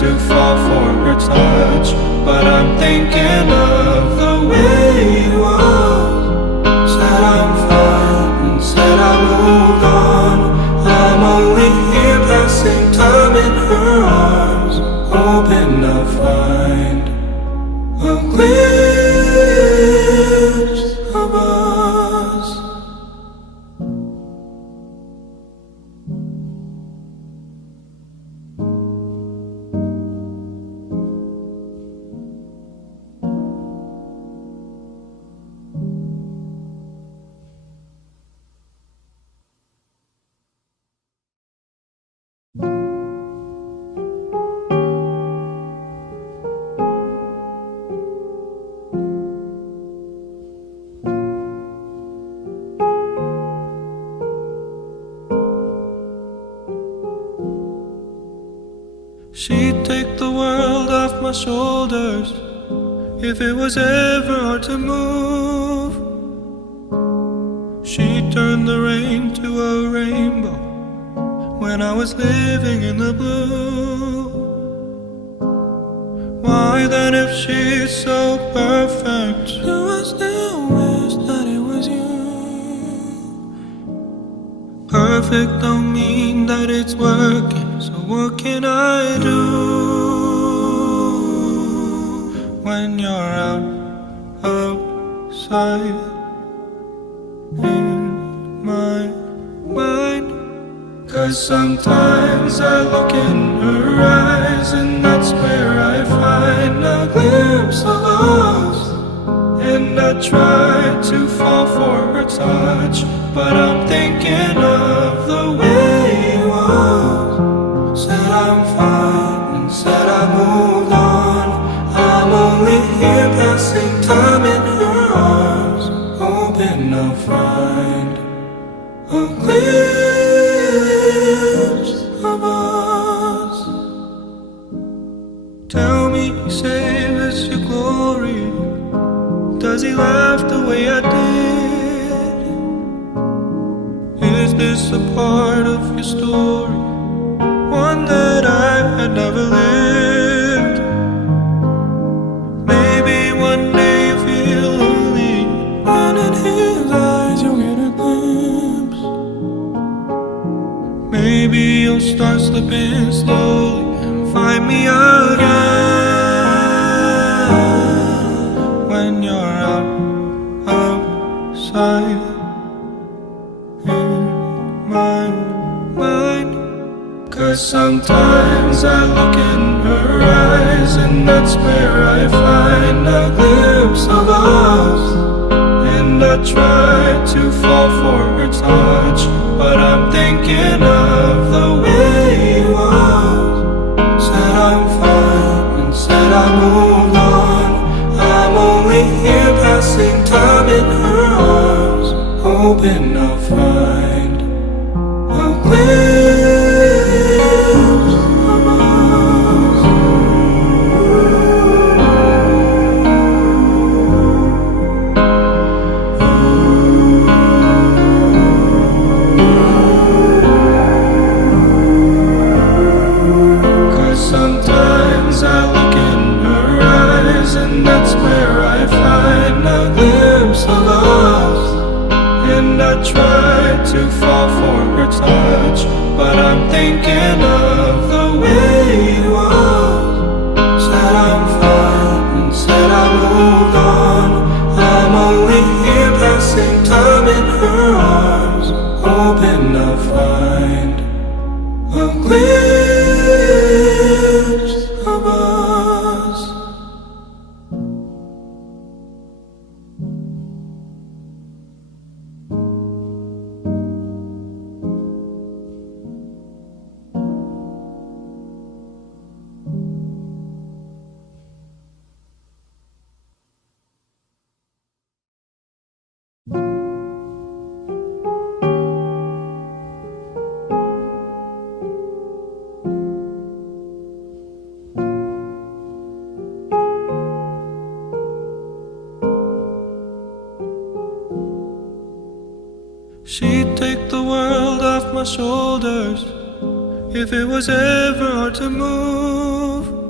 to fall for her touch, but I'm thinking of the way it was. Said I'm fine and said I moved on. I'm only here passing time in her arms, hoping I'll find a glimpse of us. She'd take the world off my shoulders if it was ever hard to move. She'd turn the rain to a rainbow when I was living in the blue. Why then, if she's so perfect, do I still wish that it was you? Perfect don't mean that it's working, so what can I do when you're outside in my mind? 'Cause sometimes I look in her eyes, and that's where I find a glimpse of us. And I try to fall for her touch, but I'm thinking of the way it was. Said I'm fine and said I moved on. I'm only here passing time in her arms, hoping I'll find a glimpse of us. Tell me, save us your glory. Does he laugh the way I did? Is this a part of your story, one that I had never lived? Maybe one day you feel lonely, and in his eyes you'll get a glimpse. Maybe you'll start slipping slowly and find me again when you're outside in my mind. 'Cause sometimes I look in her eyes, and that's where I find a glimpse of us. And I try to fall for her touch, but I'm thinking of the way it was. Said I'm fine and said I moved on. I'm only here passing time in her arms, hoping I'll find a glimpse of us. 'Cause sometimes I look in her eyes, and that's where I find a glimpse of us. And I try to fall for her touch, but I'm thinking of the way it was. Said I'm fine and said I moved on. I'm only here passing time in her arms, hoping I'll find a glimpse of us. She'd take the world off my shoulders if it was ever hard to move.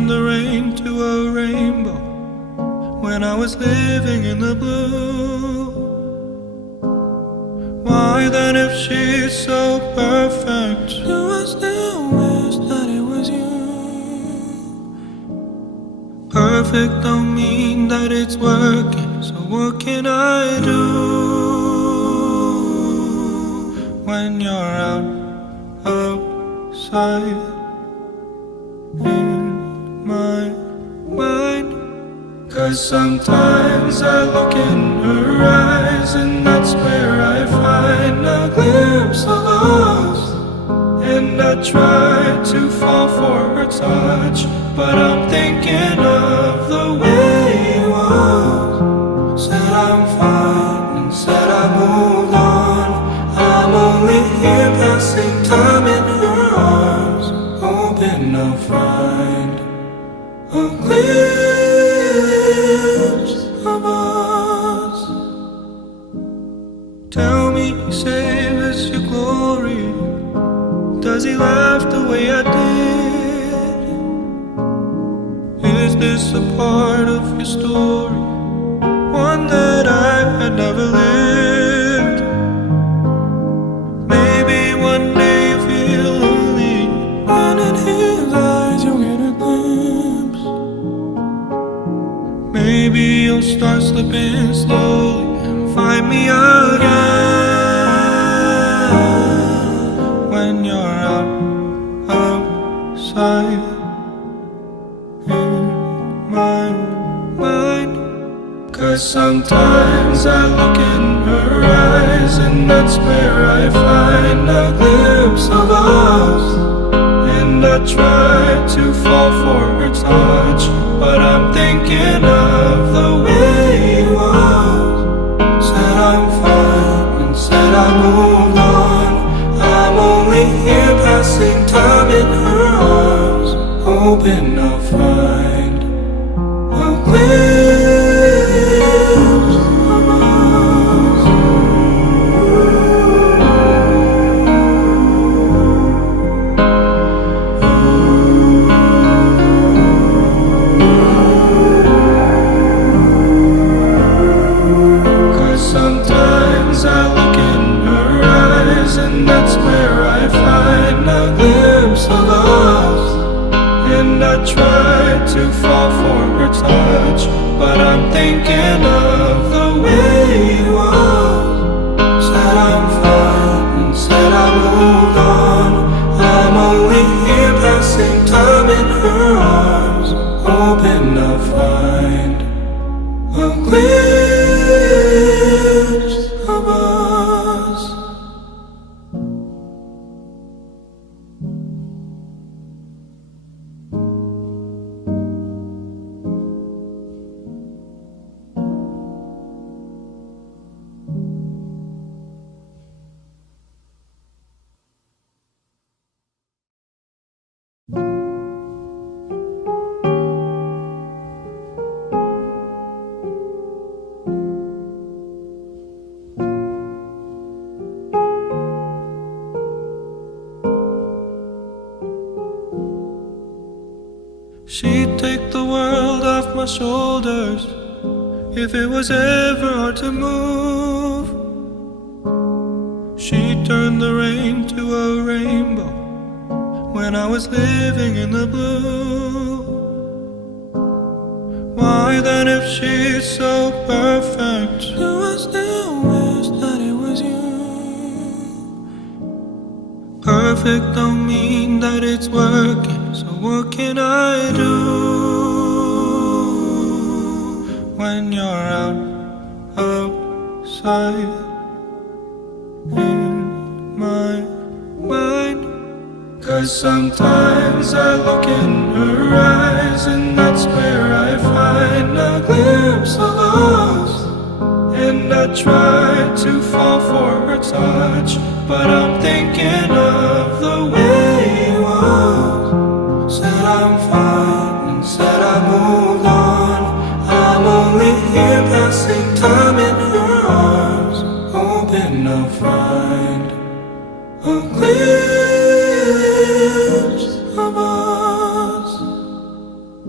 turned the rain to a rainbow when I was living in the blue. Why then, if she's so perfect, do I still wish that it was you? Perfect don't mean that it's working, so what can I do when you're outside in my mind? 'Cause sometimes I look in her eyes, and that's where I find a glimpse of us. And I try to fall for her touch, but I'm thinking of the way it was. Said I'm fine and said I moved on. I'm only here passing time in her arms, hoping I'll find a glimpse of us. Tell me, save us your glory. Does he laugh the way I did? Is this a part of your story, one that I had never lived? Maybe one day you feel lonely, and in his eyes you'll get a glimpse. Maybe you'll start slipping slowly and find me again when you're outside in my mind. 'Cause sometimes I look in her eyes, and that's where I find a glimpse of us. And I try to fall for her touch, but I'm thinking of the way it was. Said I'm fine and said I moved on. I'm only here passing time in her arms, hoping I'll find a glimpse of us. 'Cause sometimes I look in her eyes, and that's where I find a glimpse of us. And I try to fall for her touch, but I'm thinking of the way it was. Said I'm fine and said I moved on. I'm only here passing time in her arms, hoping I'll find a glimpse of us. 'Cause sometimes I look in her eyes, and that's where I find a glimpse of us. And I try to fall for her touch, but I'm thinking of the way it was. Said I'm fine and said I moved on. I'm only here passing time in her arms, hoping I'll find a glimpse of us. 'Cause sometimes I look in her eyes, and that's where I find a glimpse of us. And I try to fall for her touch, but I'm thinking of the way it was. Said I'm fine and said I moved on. I'm only here passing time in her arms, hoping I'll find a She'd take the world off my shoulders if it was ever hard to move. She'd turn the rain to a rainbow when I was living in the blue. Why then, if she's so perfect, do I still wish that it was you? Perfect don't mean that it's working, so what can I do when you're outside in my mind? 'Cause sometimes I look in her eyes, and that's where I find a glimpse of us. And I try to fall for her touch, but I'm thinking of the way it was. Said I'm fine and said I moved on. I'm only here passing time in her arms, hoping I'll find a glimpse of us.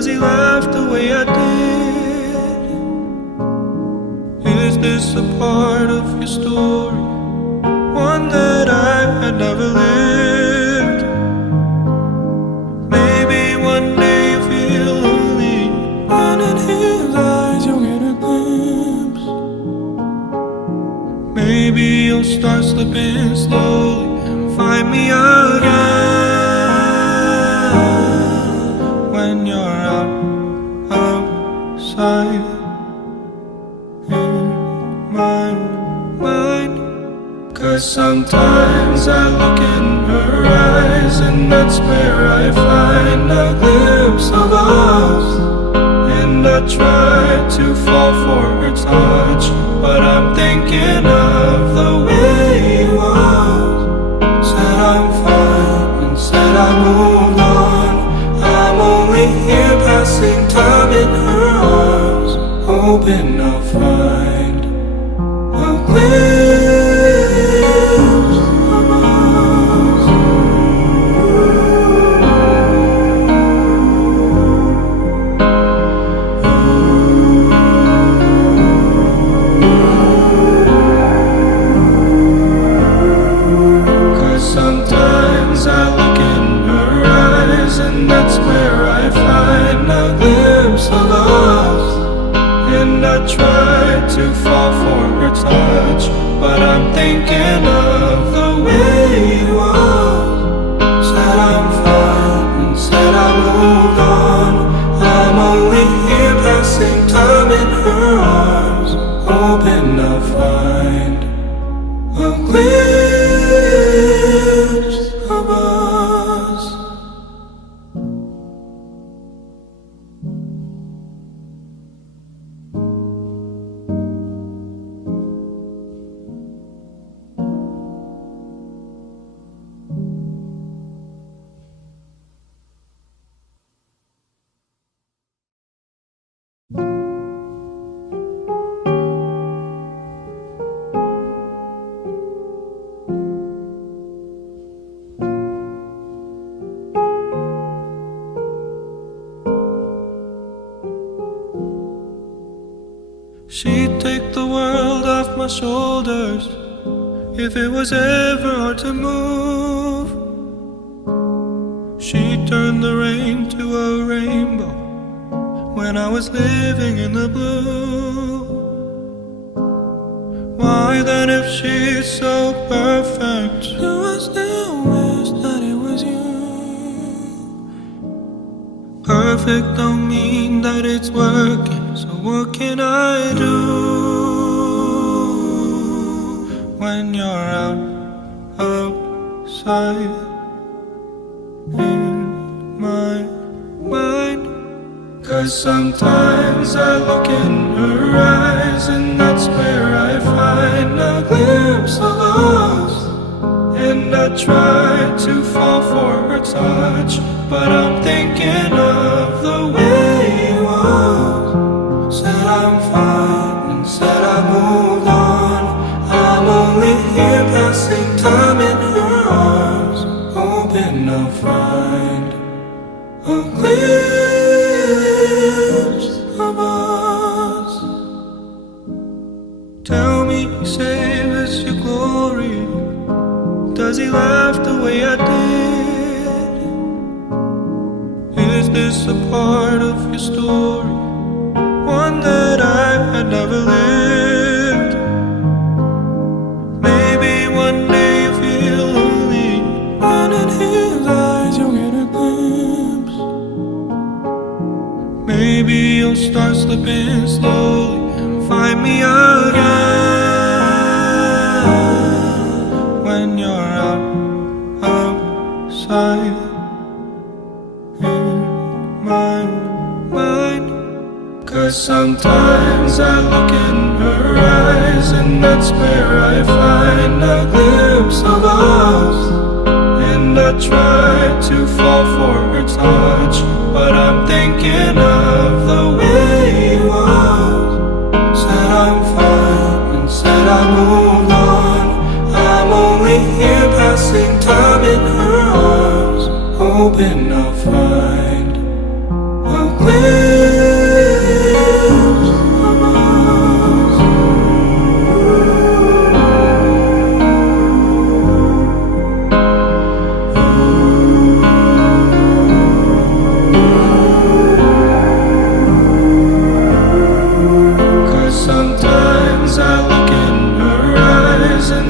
Does he laugh the way I did? Is this a part of your story? One that I had never lived? Maybe one day you feel lonely, and in his eyes you'll get a glimpse. Maybe you'll start slipping slowly and find me again. When you're outside in my mind. 'Cause sometimes I look in her eyes, and that's where I find a glimpse of us. And I try to fall for her touch, but I'm thinking of the way he was. Said I'm fine and said I moved on. I'm only here passing time in her arms, hoping I'll find a glimpse of us. 'Cause sometimes I look in her eyes, and that's where I find a glimpse of us. And I try to fall for her touch, but I'm thinking of the way it was. Said I'm fine and said I moved on. I'm only here passing time in her arms, hoping I'll find a glimpse of us. She'd take the world off my shoulders if it was ever hard to move. She'd turn the rain to a rainbow when I was living in the blue. Why then, if she's so perfect, do I still wish that it was you? Perfect don't mean that it's working, so what can I do when you're outside in my mind? 'Cause sometimes I look in her eyes, and that's where I find a glimpse of us. And I try to fall for her touch, but I'm thinking of the way it was. Said I'm fine and said I moved on. I'm only here passing time in her arms, hoping I'll find a glimpse of us. Tell me, save us your glory. Does he laugh the way I did? Is this a part of your story? One that I had never lived? Maybe one day you feel lonely, and in his eyes you'll get a glimpse. Maybe you'll start slipping slowly and find me again when you're outside in my mind. 'Cause sometimes I look in her eyes, and that's where I find a glimpse of us. And I try to fall for her touch, but I'm thinking of the way it was. Said I'm fine and said I moved on. I'm only here passing time in her arms, hoping I'll find a glimpse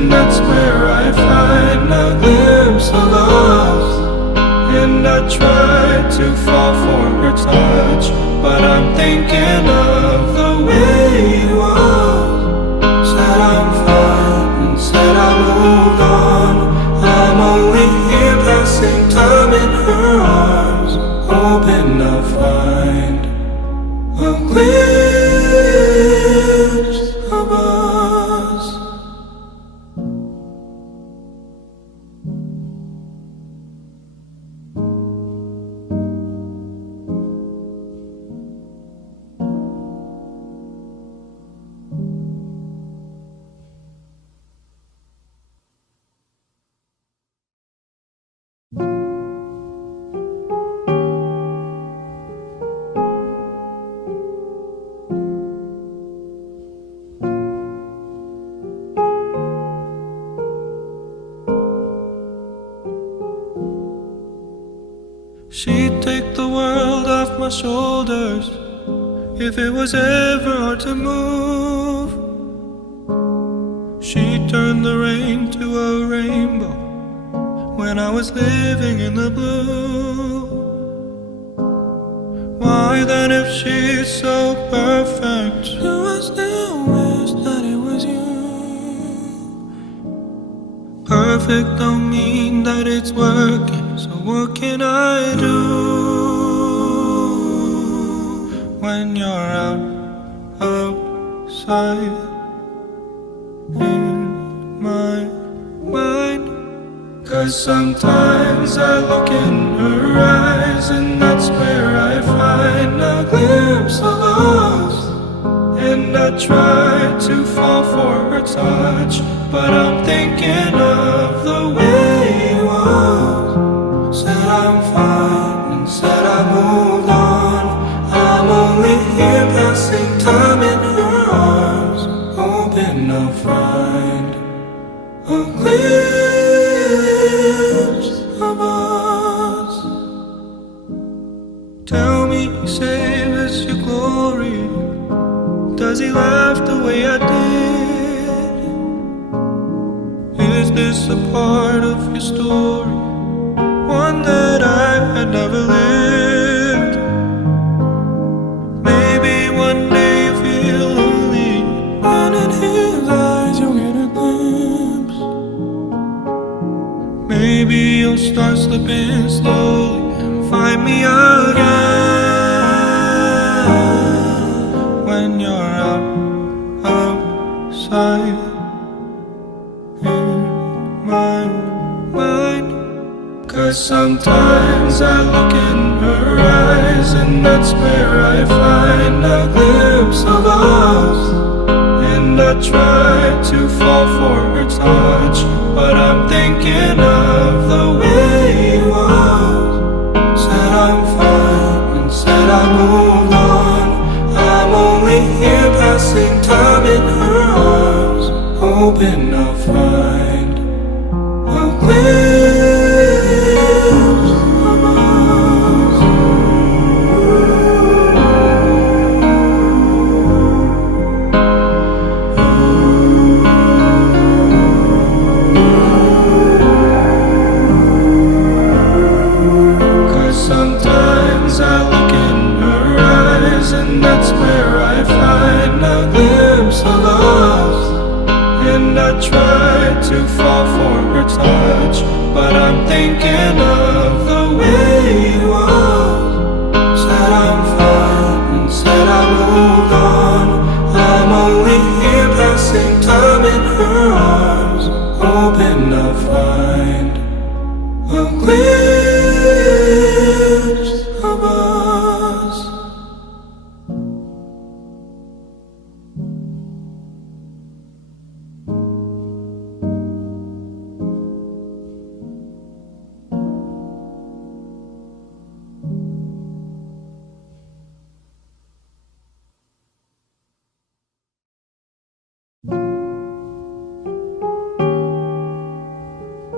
and that's where I find a glimpse of us. And I try to fall for her touch, but I'm thinking of the way it was. Said I'm fine and said I moved on. I'm only here passing time in her arms, hoping I'll find a glimpse of us. She'd take the world off my shoulders if it was ever hard to move. She'd turn the rain to a rainbow when I was living in the blue. Why then, if she's so perfect, do I still wish that it was you? Perfect don't mean that it's working, so what can I do when you're outside in my mind? 'Cause sometimes I look in her eyes, and that's where I find a glimpse of us. And I try to fall for her touch, but I'm thinking of the way it was. Said I'm fine and said I moved on. I'm only here passing time in her arms, hoping I'll find a glimpse of us. Tell me, save us your glory. Does he laugh the way I did? Is this a part of your story, one that I had never lived? Maybe one day you feel lonely, and in his eyes you'll get a glimpse. Maybe you'll start slipping slowly and find me again when you're outside in my mind. 'Cause sometimes I look in her eyes, and that's where I find a glimpse of us. And I try to fall for her touch, but I'm thinking of the way it was. Said I'm fine and said I moved on. I'm only here passing time in her arms, hoping I'll find a glimpse of us. 'Cause sometimes I look in her eyes, and that's where I find a glimpse of us. And I try to fall for her touch, but I'm thinking of the way it was. Said I'm fine and said I moved on. I'm only here passing time in her arms, hoping I'll find a glimpse of us.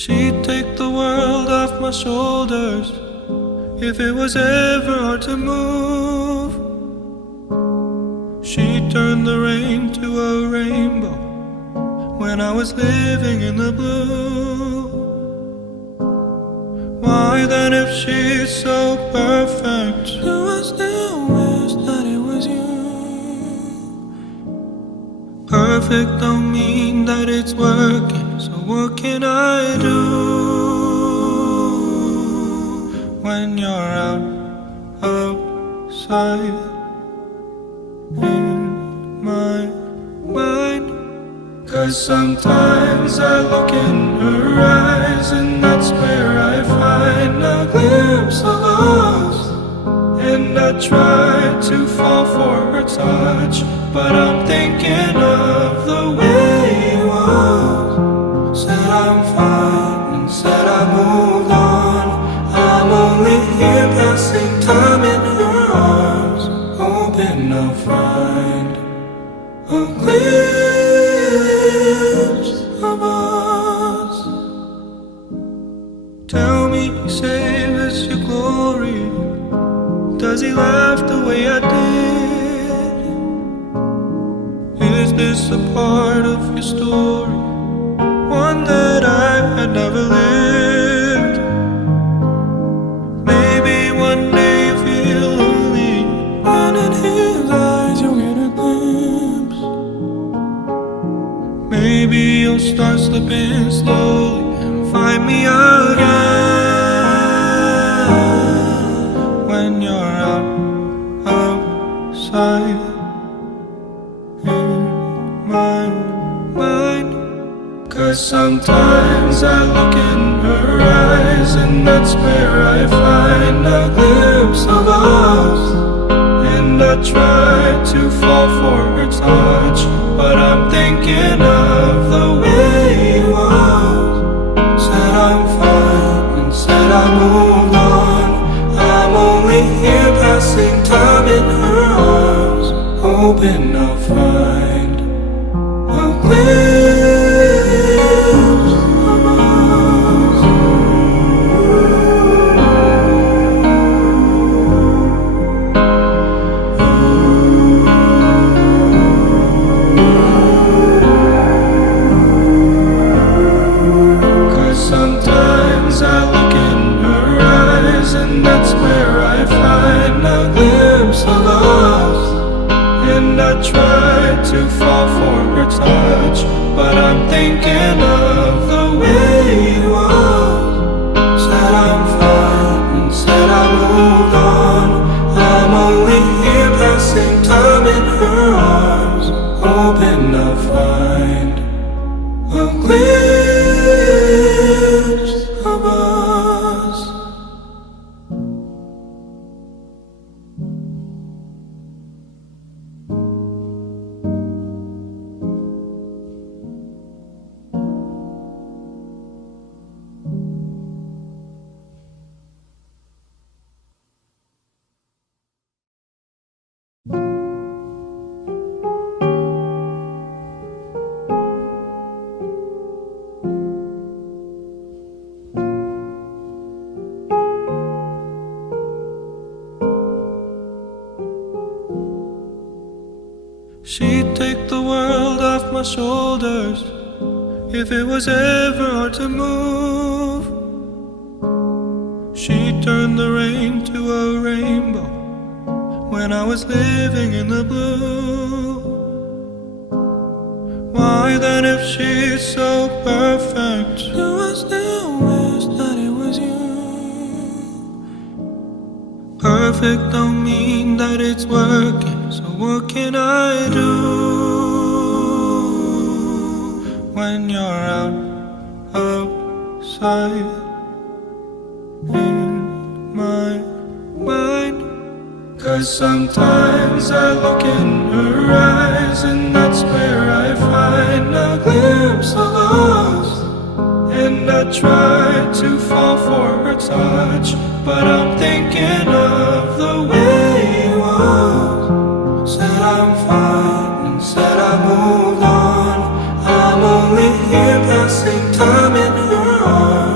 She'd take the world off my shoulders if it was ever hard to move. She'd turn the rain to a rainbow when I was living in the blue. Why then, if she's so perfect, do I still wish that it was you? Perfect don't mean that it's working, so what can I do when you're outside in my mind? 'Cause sometimes I look in her eyes, and that's where I find a glimpse of us. And I try to fall for her touch, but I'm thinking of the way it was. Said I'm fine and said I moved on. I'm only here passing time in her arms, hoping I'll find a glimpse of us. Tell me, save us your glory. Does he laugh the way I did? Is this a part of your story, one that I had never lived? Maybe one day you feel lonely, and in his eyes you'll get a glimpse. Maybe you'll start slipping slowly and find me again when you're outside in my mind. 'Cause sometimes I look in her eyes, and that's where I find a glimpse of us. And I try to fall for her touch, but I'm thinking of the way it was. Said I'm fine and said I moved on. I'm only here passing time in her arms, hoping I'll find a glimpse of us. 'Cause sometimes I look in her eyes, and that's where I find a glimpse of us. And I try to fall for her touch, but I'm thinking of the way it was. Said I'm fine and said I moved on. I'm only here passing time in her arms, hoping I'll find a glimpse of us. She'd take the world off my shoulders if it was ever hard to move. She'd turn the rain to a rainbow when I was living in the blue. Why then, if she's so perfect, do I still wish that it was you? Perfect don't mean that it's working, so what can I do when you're outside in my mind? 'Cause sometimes I look in her eyes, and that's where I find a glimpse of us. And I try to fall for her touch, but I'm thinking of the way it was. Said I'm fine and said I moved on. I'm only here passing time in her arms.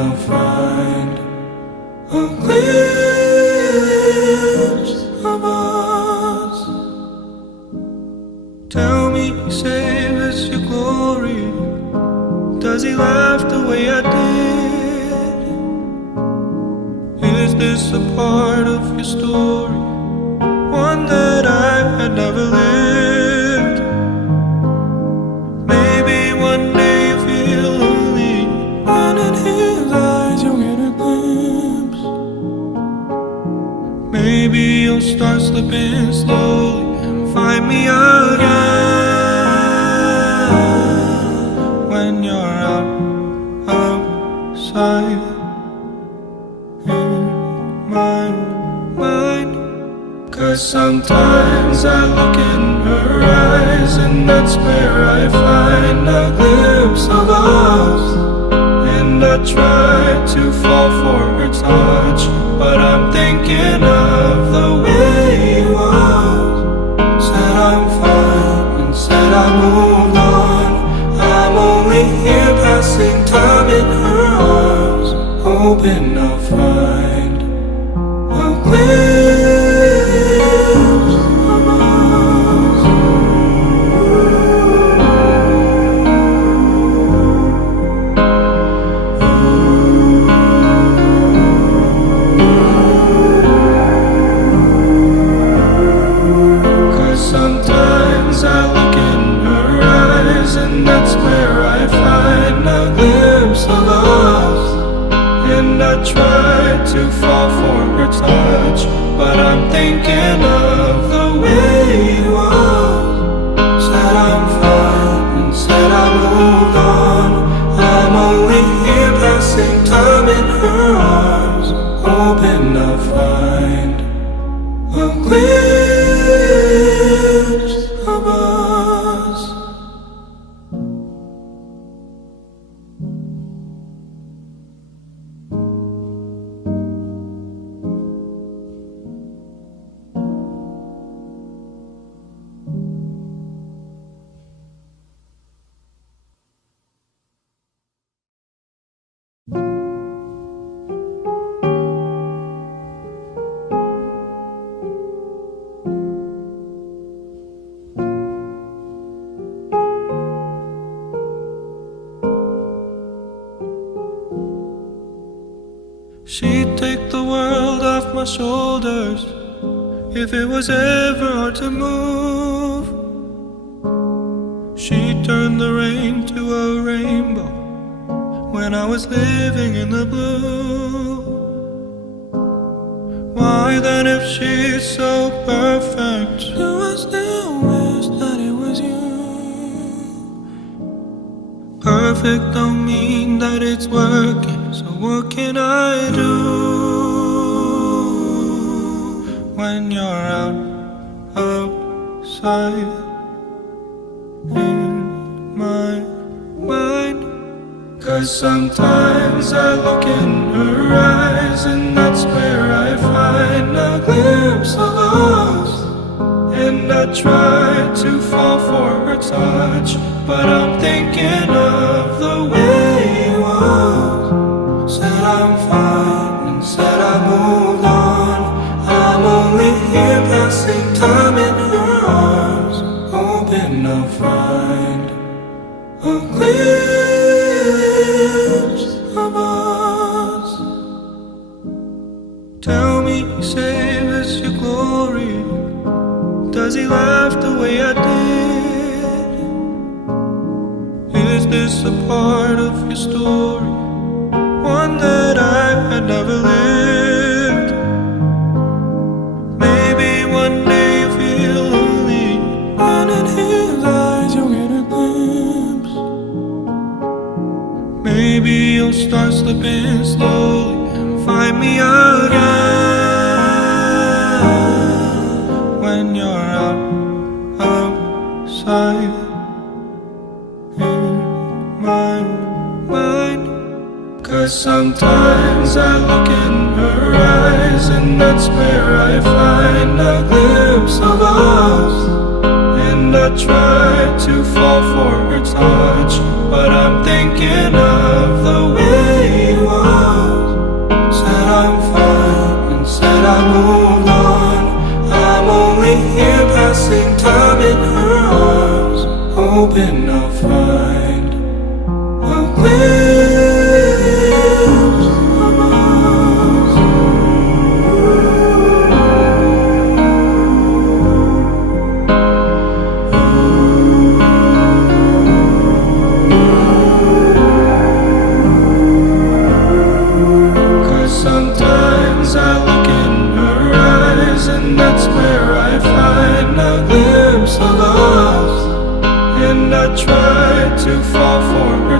to find a glimpse of us. Tell me, save us your glory. Does he laugh the way I did? Is this a part of your story? One that I had never lived. Maybe one day you feel lonely, and in his eyes you'll get a glimpse. Maybe you'll start slipping slowly and find me again when you're outside in my mind. 'Cause sometimes I look in her eyes, and that's where I find a glimpse of us. And I try to fall for her touch, but I'm thinking of the way he was. Said I'm fine and said I moved on. I'm only here passing time in her arms, hoping I'll find a glimpse of us. 'Cause sometimes I look in her eyes, and that's where I find a glimpse of us. And I try to fall for her touch, but I'm thinking of the way he was. Said I'm fine and said I moved on. I'm only here passing time in her arms, hoping I'll find a glimpse of us. She'd take the world off my shoulders if it was ever hard to move. She'd turn the rain to a rainbow when I was living in the blue. Why then, if she's so perfect, do I still wish that it was you? Perfect don't mean that it's working, so what can I do when you're outside in my mind? 'Cause sometimes I look in her eyes, and that's where I find a glimpse of us. And I try to fall for her touch, but I'm thinking of the way he was. Said I'm fine and said I moved on. I'm only here passing time in her arms, hoping I'll find a glimpse of us. Tell me, save us your glory. Does he laugh the way I did? Is this a part of your story? One that I had never lived. Maybe one day you feel lonely, and in his eyes you'll get a glimpse. Maybe you'll start slipping slowly and find me again when you're outside in my mind. 'Cause sometimes I look in her eyes, and that's where I find a glimpse of us. And I try to fall for her touch, but I'm thinking of the way he was.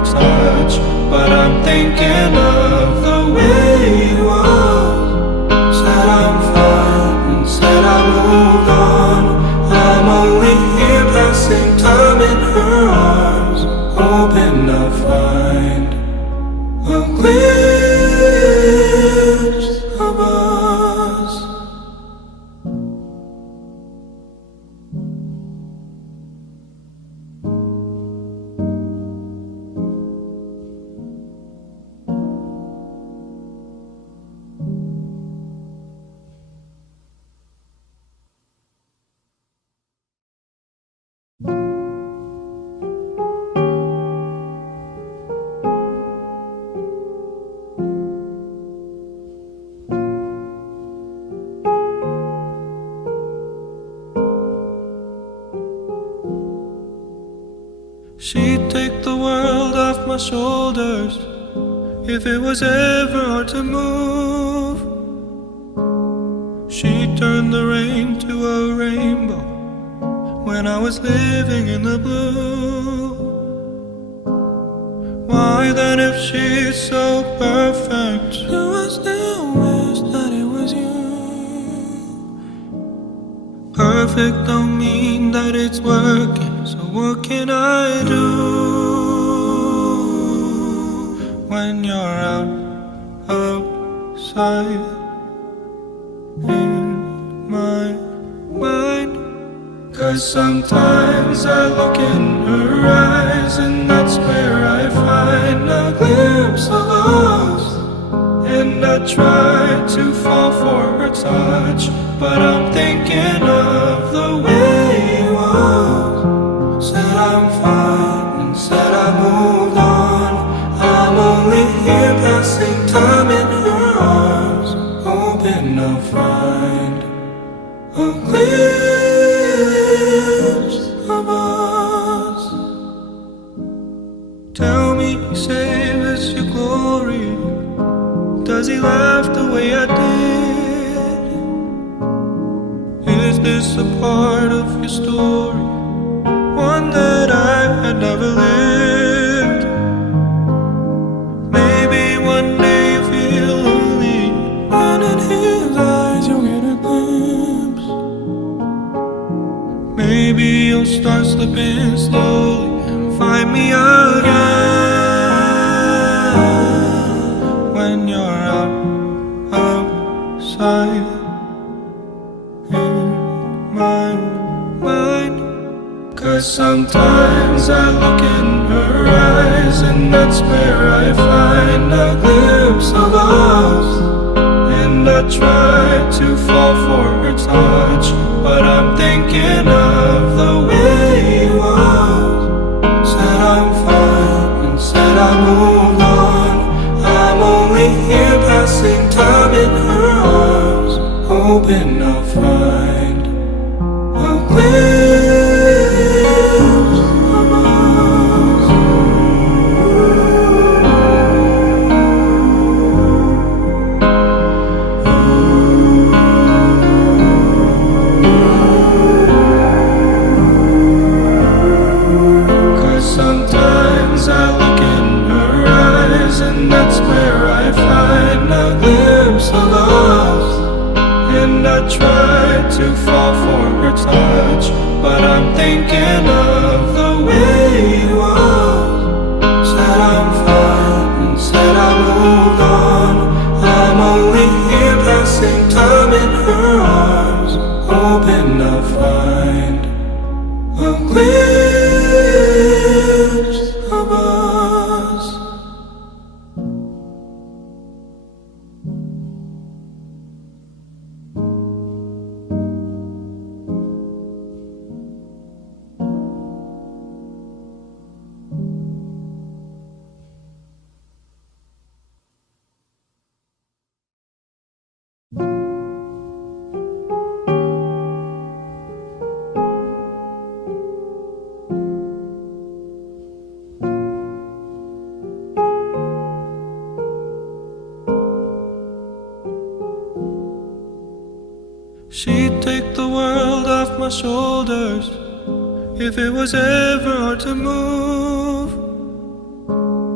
touch, but I'm thinking of the way it was. Said I'm fine and said I moved on. I'm only here passing time in her arms, hoping I'll find a glimpse of us. She'd take the world off my shoulders if it was ever hard to move. She'd turn the rain to a rainbow when I was living in the blue. Why then, if she's so perfect, do I still wish that it was you? Perfect don't mean that it's working, so what can I do when you're outside in my mind? 'Cause sometimes I look in her eyes, and that's where I find a glimpse of us. And I try to fall for her touch, but I'm thinking of the way it was. Said I'm fine and said I moved on. I'm only here passing time in her arms, hoping I'll find a glimpse of us. Tell me, save us your glory. Does he laugh the way I did? Is this a part of your story, one that I had never lived? Maybe one day you feel lonely, and in his eyes you'll get a glimpse. Maybe you'll start slipping slowly and find me again when you're outside in my mind. 'Cause sometimes I look in her eyes, and that's where I find a glimpse of us. And I try to fall for her touch, but I'm thinking of the way it was. Said I'm fine and said I moved on. I'm only here passing time in her arms, hoping I'll find a glimpse of us. 'Cause sometimes I look in her eyes, and that's where I find a glimpse of us. And I try to fall for her touch, but I'm thinking of the way it was. Said I'm fine and said I moved on. I'm only here passing time in her arms, hoping I'll find a glimpse of us. She'd take the world off my shoulders if it was ever hard to move.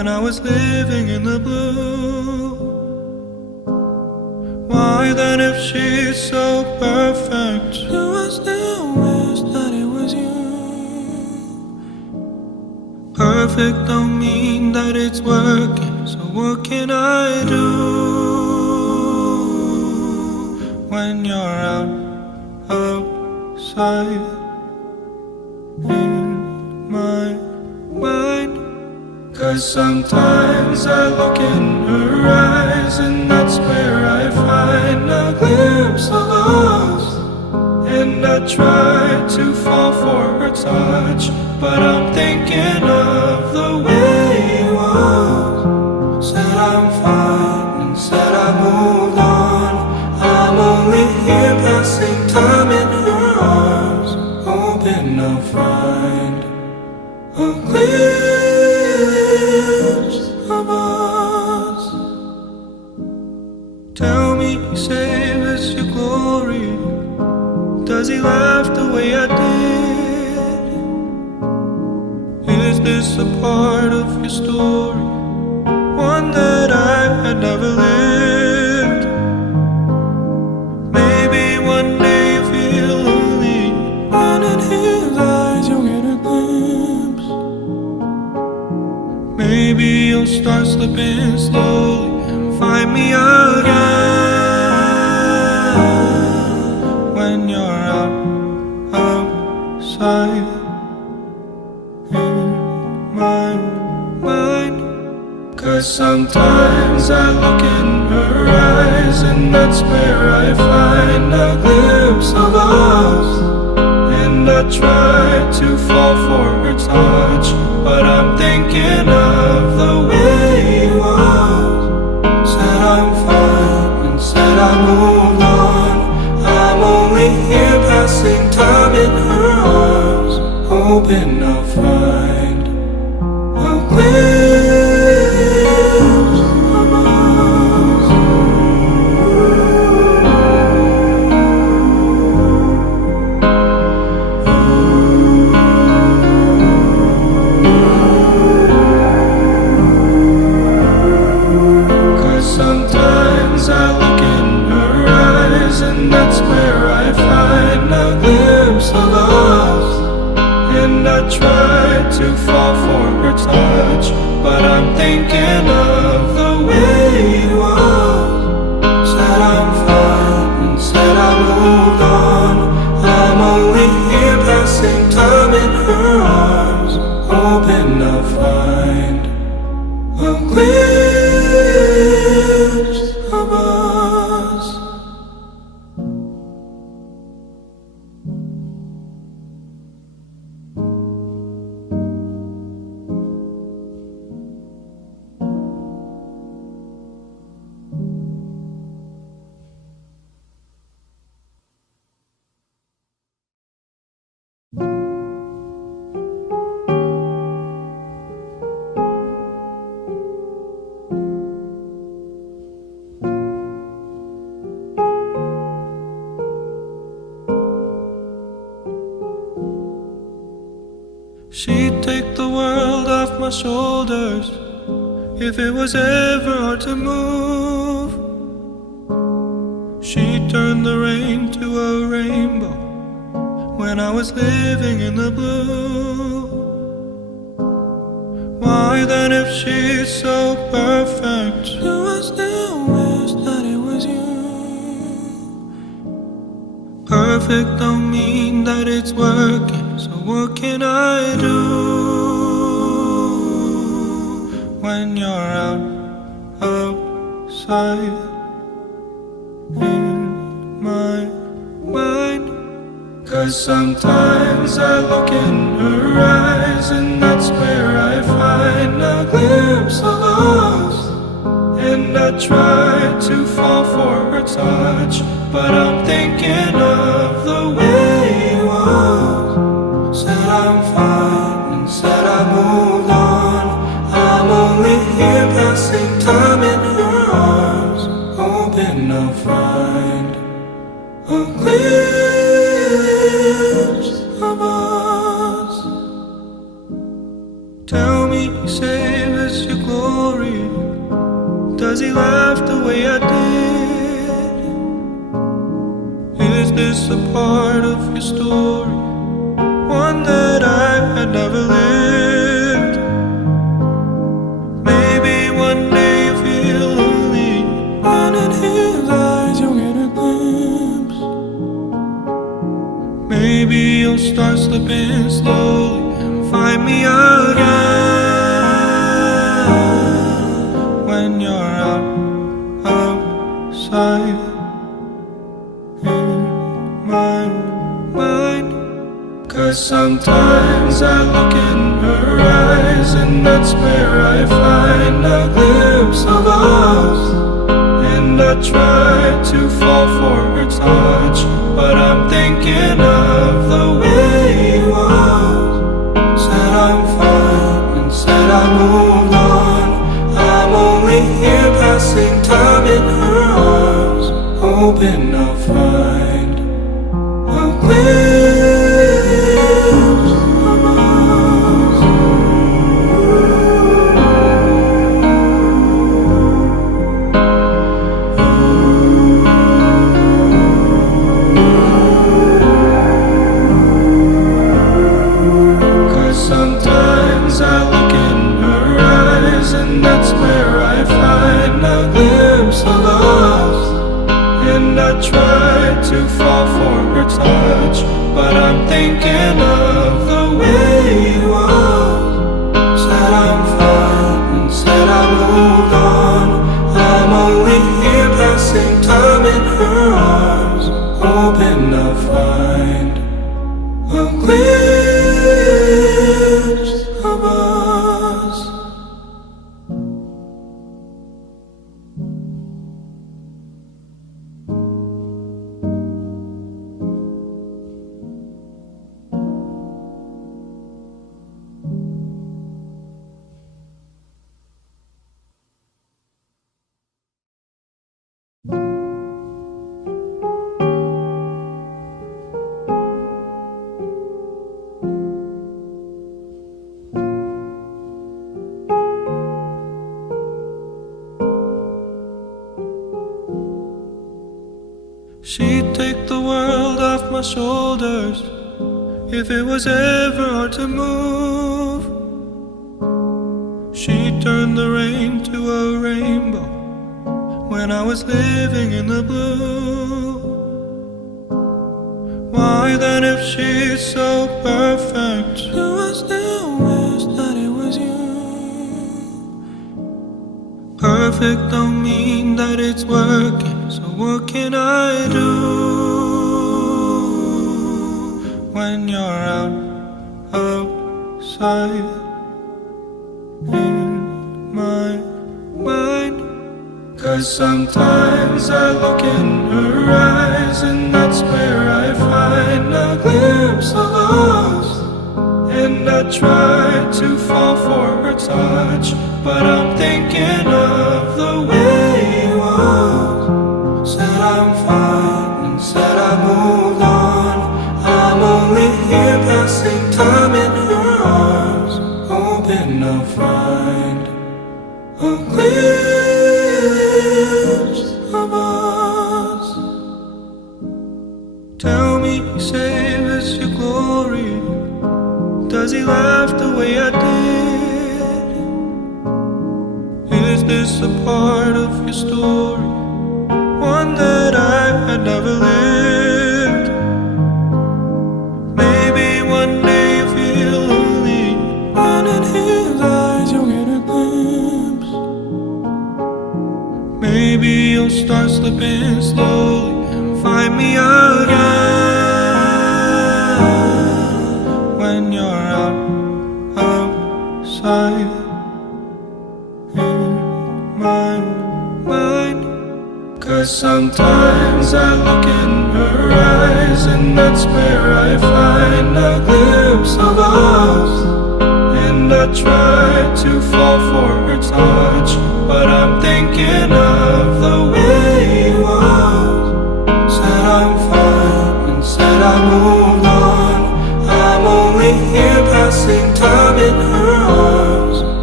when I was living in the blue. Why then, if she's so perfect, do I still wish that it was you? Perfect don't mean that it's working, so what can I do when you're outside in my mind? 'Cause sometimes I look in her eyes, and that's where I find a glimpse of us. And I try to fall for her touch, but I'm thinking of the way it was. Said I'm fine and said I moved on. I'm only here passing time in her arms, hoping I'll find a glimpse of us. Tell me, save us your glory. Does he laugh the way I did? Is this a part of your story, one that I had never lived? Maybe one day you feel lonely, and in his eyes you'll get a glimpse. Maybe you'll start slipping slowly and find me again when you're outside in my mind. 'Cause sometimes I look in her eyes, and that's where I find a glimpse of us. And I try to fall for her touch, but I'm thinking of the way it was. Said I'm fine and said I moved on. I'm only here passing time in her arms, hoping I'll find a glimpse of us. 'Cause sometimes I look in her eyes, and that's where I find a glimpse of us. And I try to fall for her touch, but I'm thinking of the way it was. Said I'm fine and said I moved on. I'm only here passing time in her arms, hoping I'll find a glimpse of us. She'd take the world off my shoulders if it was ever hard to move. She'd turn the rain to a rainbow when I was living in the blue. Why then, if she's so perfect, do I still wish that it was you? Perfect don't mean that it's working, so what can I do when you're outside in my mind? 'Cause sometimes I look in her eyes, and that's where I find a glimpse of us. And I try to fall for her touch, but I'm thinking of the way it was. Said I'm fine and said I moved on. I'm only here passing time in her arms, hoping I'll find a glimpse of us. Tell me, me, save us your glory. Does he laugh the way I did? Is this a part of your story, one that I had never lived? Maybe one day you feel lonely, and in his eyes you'll get a glimpse. Maybe you'll start slipping slowly and find me again when you're outside in my mind. 'Cause sometimes I look in her eyes, and that's where I find a glimpse of us. And I try to fall for her touch, but I'm thinking of the way you was. Said I'm fine and said I moved on. I'm only here passing time in her arms, hoping I'll find a glimpse of us. 'Cause sometimes I look in her eyes, and that's where I find a glimpse of us. And I try to fall for her touch, but I'm thinking of the way you was. Said I'm fine and said I moved on. I'm only here passing time in her arms, hoping I'll find a glimpse of us. She'd take the world off my shoulders if it was ever hard to move. She'd turn the rain to a rainbow when I was living in the blue. Why then, if she's so perfect, do I still wish that it was you? Perfect don't mean that it's working, so what can I do when you're outside in my mind? 'Cause sometimes I look in her eyes, and that's where I find a glimpse of us. And I try to fall for her touch, but I'm thinking of the way you was. Said I'm fine and said I moved on. I'm only here passing time in her arms, hoping I'll find a glimpse of us. Tell me, save us your glory. Does he laugh the way I did? Is this a part of your story, one that I had never lived? Maybe one day you feel lonely, and in his eyes you'll get a glimpse. Maybe you'll start slipping slowly and find me again when you're outside in my mind. 'Cause sometimes I look in her eyes, and that's where I find a glimpse of us. And I try to fall for her touch, but I'm thinking of the way you was. Said I'm fine and said I moved on. I'm only here passing time in her arms,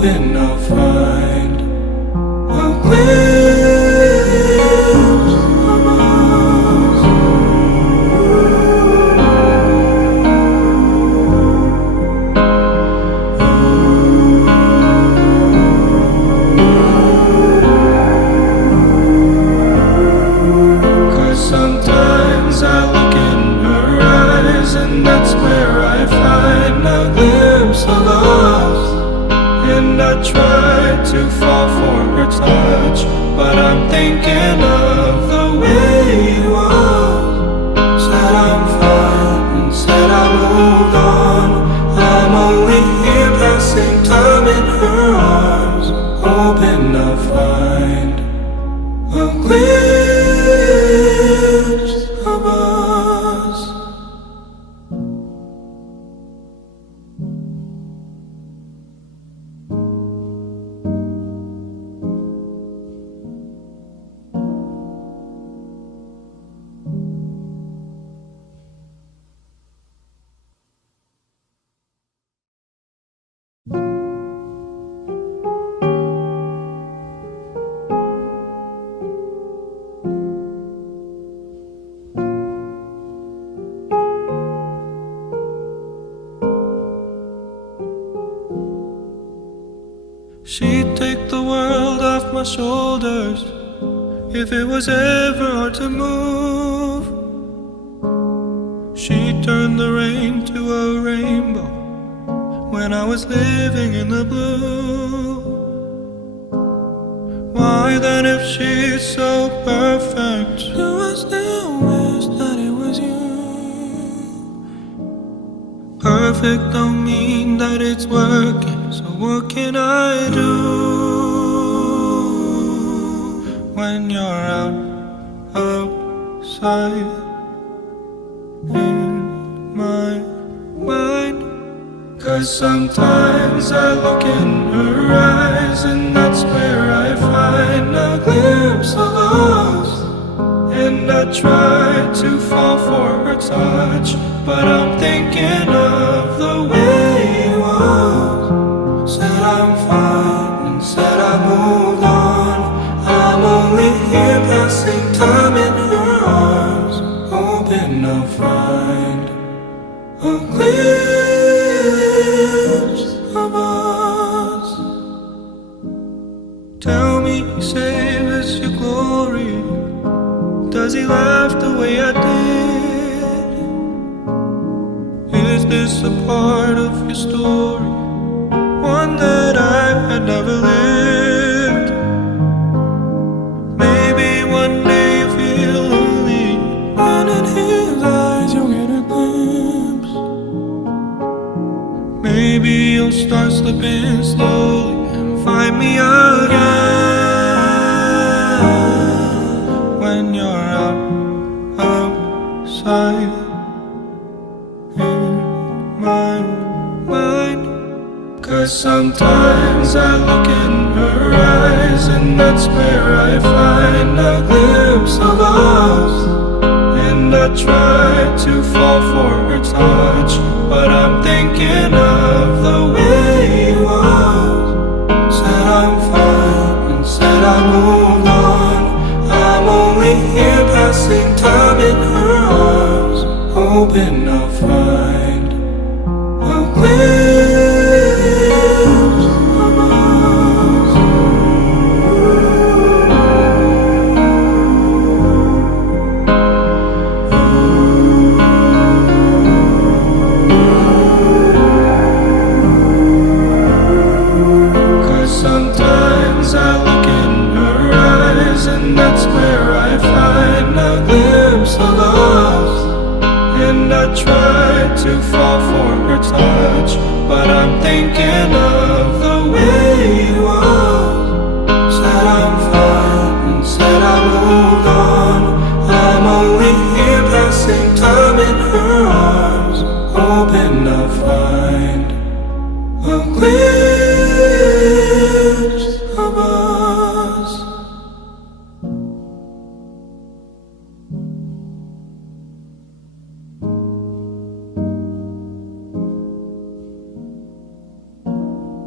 hoping I'll find a glimpse of us. 'Cause sometimes I look in her eyes, and that's where I find a glimpse of us. And I try to fall for her touch, but I'm thinking of the way you are. Said I'm fine and said I moved on. I'm only here passing time in her arms, hoping I'll find a glimpse of us. She'd take the world off my shoulders if it was ever hard to move. She'd turn the rain to a rainbow when I was living in the blue. Why then, if she's so perfect, do I still wish that it was you? Perfect don't mean that it's working, so what can I do when you're outside in my mind? 'Cause sometimes I look in her eyes, and that's where I find a glimpse of us. And I try to fall for her touch, but I'm thinking of the way you are. Said I'm fine and said I moved on. I'm only here passing time in her arms, hoping I'll find a glimpse of us. Tell me, save us your glory. Does he laugh the way I did? Is this a part of your story, one that I had never lived? Maybe one day you feel lonely, and in his eyes you'll get a glimpse. Maybe you'll start slipping slowly and find me again when you're outside in my mind. 'Cause sometimes I look in her eyes, and that's where I find a glimpse of us. And I try to fall for her touch, but I'm thinking of the way you are. Said I'm fine and said I moved on. I'm only here passing time in her arms, hoping I'll find a glimpse of us. 'Cause sometimes I look in her eyes, and that's where I find a glimpse of us. And I try to fall for her touch, but I'm thinking of the way you are. Said I'm fine and said I moved on. I'm only here passing time in her arms, hoping I'll find a glimpse of us.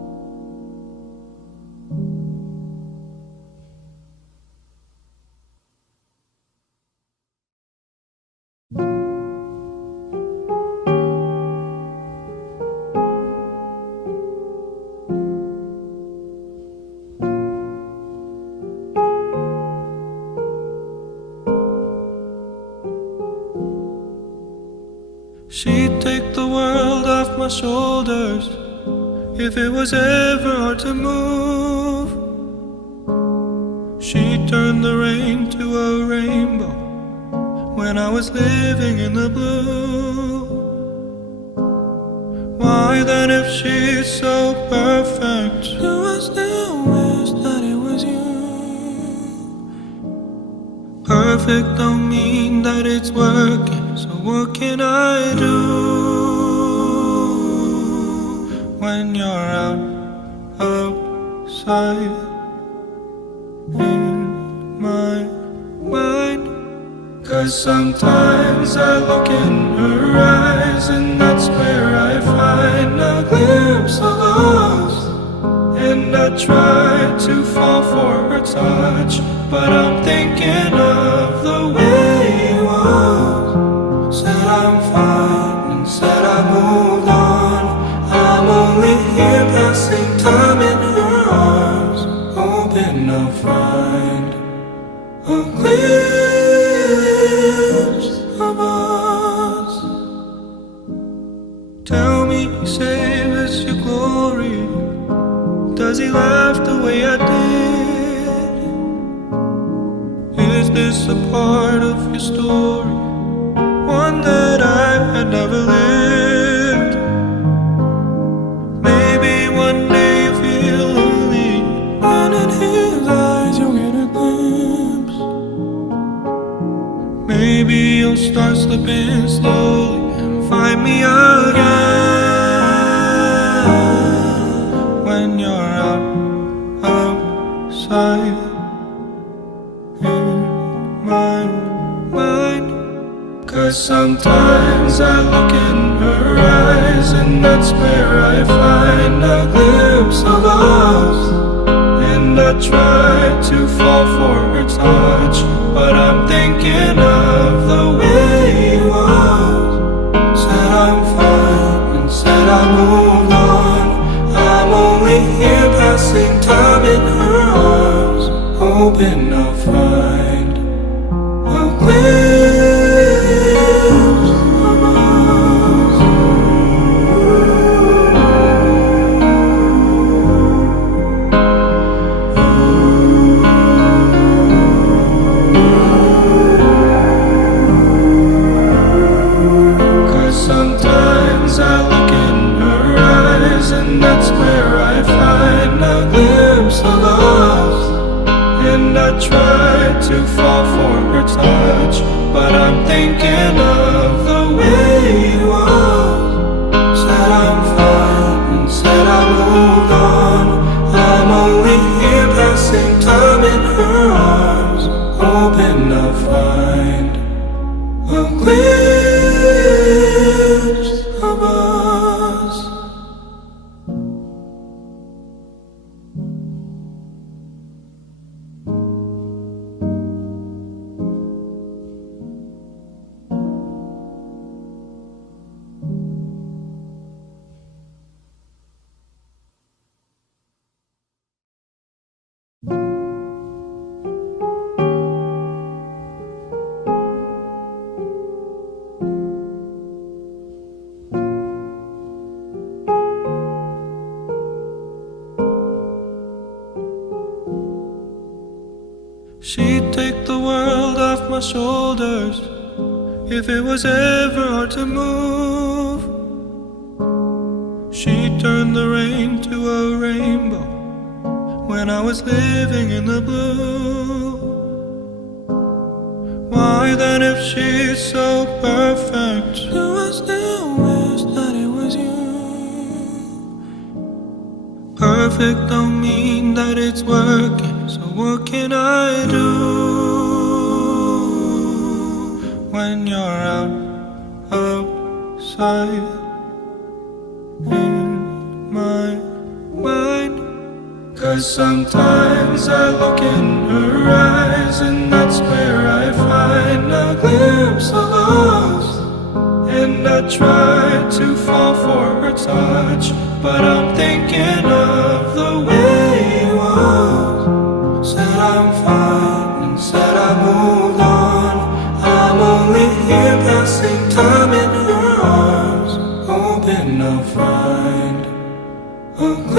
She'd take the world off my shoulders if it was ever hard to move. She'd turn the rain to a rainbow when I was living in the blue. Why then, if she's so perfect, do I still wish that it was you? Perfect don't mean that it's working, so what can I do when you're outside in my mind? 'Cause sometimes I look in her eyes, and that's where I find a glimpse of us. And I try to fall for her touch, but I'm thinking of the way it was. Said I'm fine and said I moved on. I'm only here passing time in her arms, hoping I'll find a glimpse of us. Tell me, save us your glory. Does he laugh the way I did? Is this a part of your story, one that I had never lived? Maybe one day you feel lonely, and in his eyes you'll get a glimpse. Maybe you'll start slipping slowly and find me again when you're outside in my mind. 'Cause sometimes I look in her eyes, and that's where I find a glimpse of us. And I try to fall for her touch, but I'm thinking of the way it was. Said I'm fine and said I moved on. I'm only here passing time in her arms, hoping I'll find a glimpse of us. 'Cause sometimes I look in her eyes, and that's where I find a glimpse of us. And I try to fall for her touch, but I'm thinking of the way it was. Said I'm fine and said I moved on. I'm only here passing time in her arms, hoping I'll find a glimpse of us. She'd take the world off my shoulders if it was ever hard to move. She'd turn the rain to a rainbow when I was living in the blue. Why then, if she's so perfect, do I still wish that it was you? Perfect don't mean that it's working, so what can I do when you're outside in my mind? 'Cause sometimes I look in her eyes, and that's where I find a glimpse of us. And I try to fall for her touch, but I'm thinking of the way it was. Said I'm fine and said I moved on. I'm only here passing time in her arms.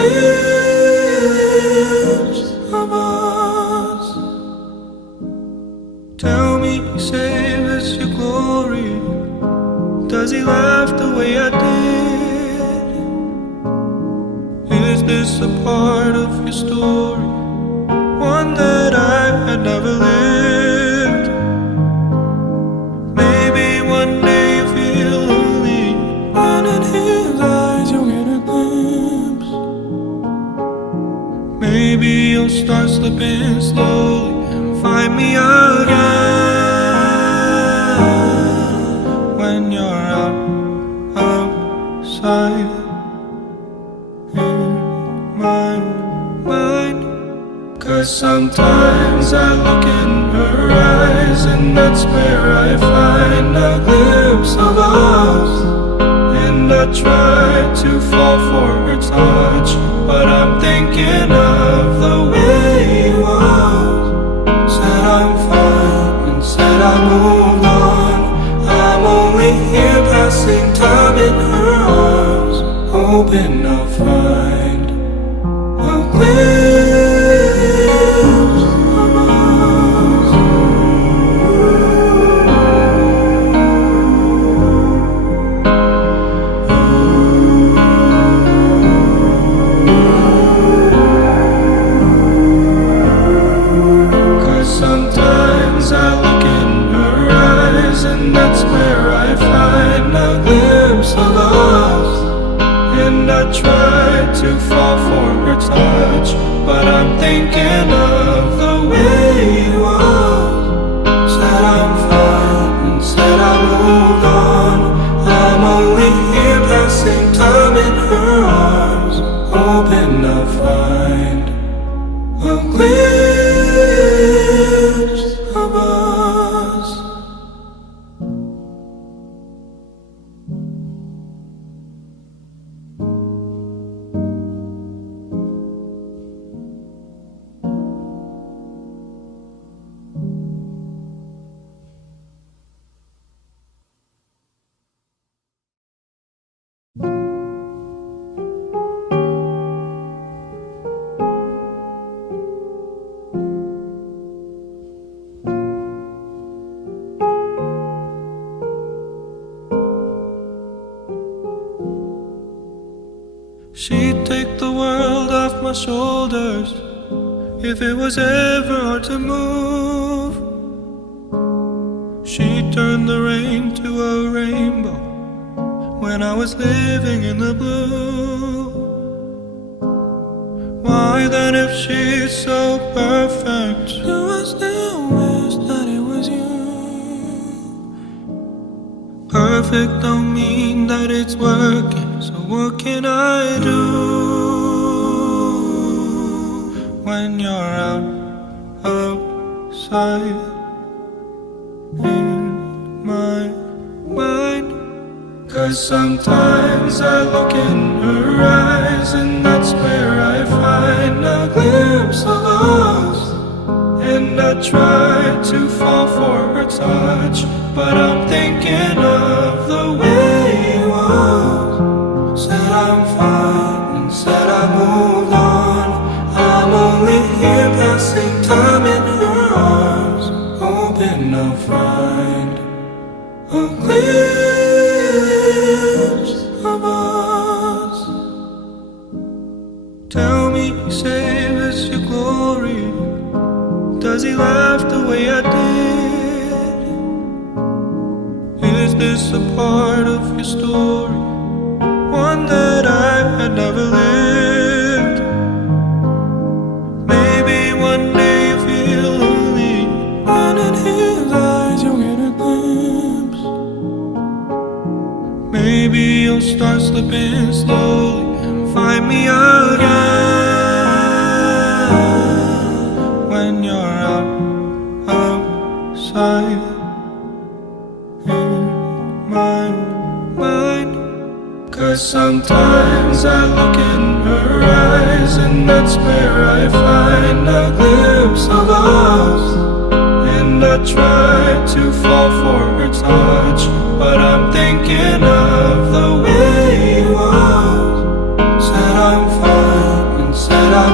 glimpse of us. Tell me, save us your glory. Does he laugh the way I did? Is this a part of your story, one that I had never lived? Maybe one day you feel lonely, and in his eyes you'll get a glimpse. Maybe you'll start slipping slowly and find me again when you're outside in my mind. 'Cause sometimes I look in her eyes, and that's where I find a glimpse of us. And I try to fall for her touch, but I'm thinking of the way you was. Said I'm fine and said I moved on. I'm only here passing time in her arms, hoping I'll find a glimpse of us. 'Cause sometimes I look in her eyes, and that's where I find a glimpse of us. And I try to fall for her touch, but I'm thinking of the way you was. Said I'm fine and said I moved on. I'm only here passing time in her arms, hoping I'll find a glimpse of us. She'd take the world off my shoulders if it was ever hard to move. She'd turn the rain to a rainbow when I was living in the blue. Why then, if she's so perfect, do I still wish that it was you? Perfect don't mean that it's working, so what can I do when you're outside in my mind? 'Cause sometimes I look in her eyes, and that's where I find a glimpse of us. And I try to fall for her touch, but I'm thinking of the way you was. Said I'm fine and said I moved on. I'm only here passing time in her arms, hoping I'll find a glimpse of us. Tell me, save us your glory. Does he laugh the way I did? Is this a part of your story, one that I had never lived? Maybe one day you feel lonely, and in his eyes you'll get a glimpse. Maybe you'll start slipping slowly and find me again when you're outside in my mind. 'Cause sometimes I look in her eyes, and that's where I find a glimpse of us. And I try to fall for her touch, but I'm thinking of the way you was. Said I'm fine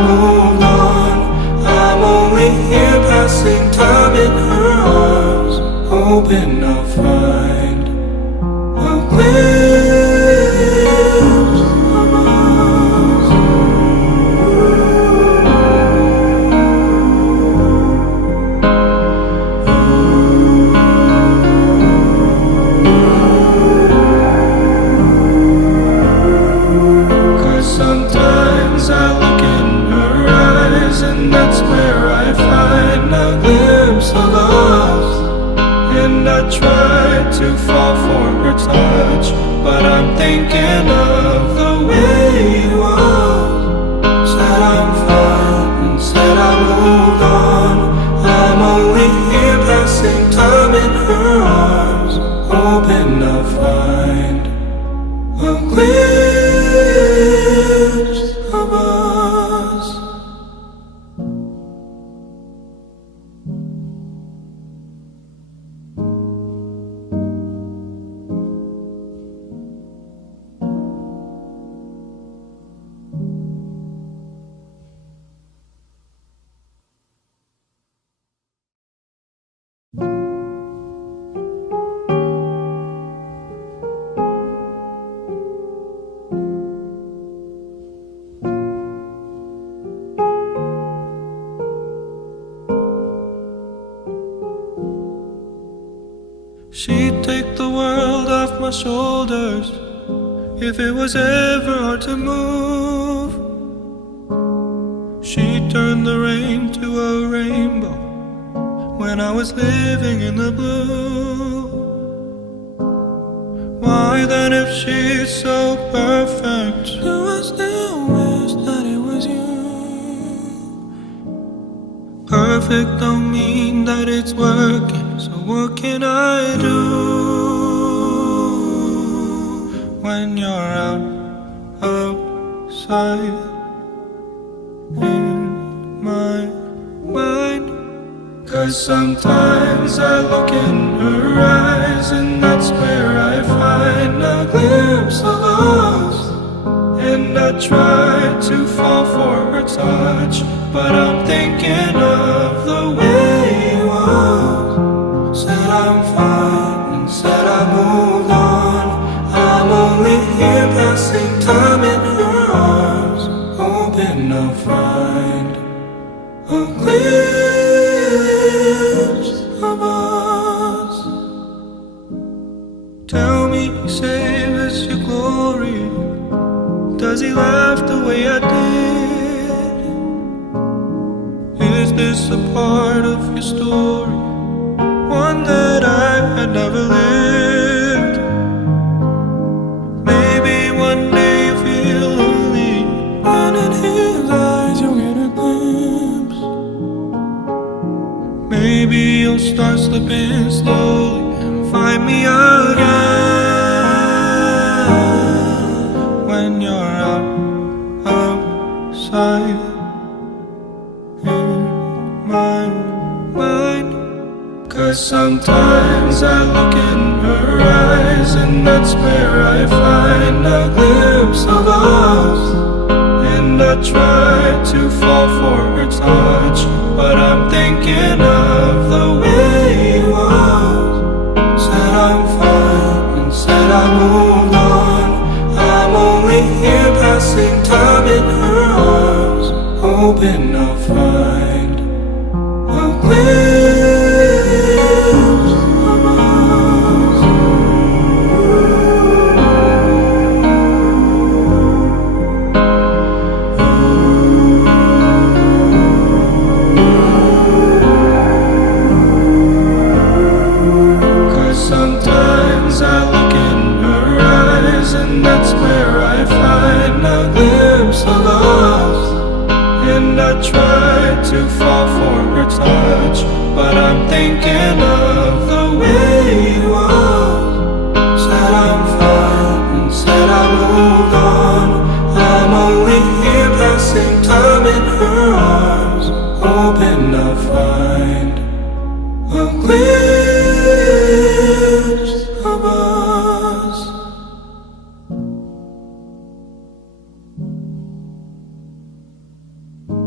moved on. I'm only here passing time in her arms, hoping I'll find a glimpse of us. 'Cause sometimes I look in her eyes, and that's where I find a glimpse of us. And I try to fall for her touch, but I'm thinking of the way it was. Said I'm fine and said I moved on. I'm only here passing time in her arms, hoping I'll find a glimpse of us. She'd take the world off my shoulders if it was ever hard to move. She'd turn the rain to a rainbow when I was living in the blue. Why then, if she's so perfect, do I still wish that it was you? Perfect don't mean that it's working, so what can I do when you're outside in my mind? 'Cause sometimes I look in her eyes, and that's where I find a glimpse of us. And I try to fall for her touch, but I'm thinking of the way it was. Said I'm fine and said I moved on. I'm only here passing time in her arms, hoping I'll find a glimpse of us. Tell me, save us your glory. Does he laugh the way I did? Is this a part of your story, one that I had never lived? Maybe one day you feel lonely, and in his eyes you'll get a glimpse. Maybe you'll start slipping slowly and find me again when you're outside in my mind. 'Cause sometimes I look in her eyes, and that's where I find a glimpse of us. And I try to fall for her touch, but I'm thinking of the way it was. Said I'm fine and said I moved on. I'm only here passing time in her arms, hoping I'll find a glimpse of us. 'Cause sometimes I look in her eyes, and that's where I find a glimpse of us. And I try to fall for her touch, but I'm thinking of the way it was. Said I'm fine and said I moved on. I'm only here passing time in her arms, hoping I'll find a glimpse of us.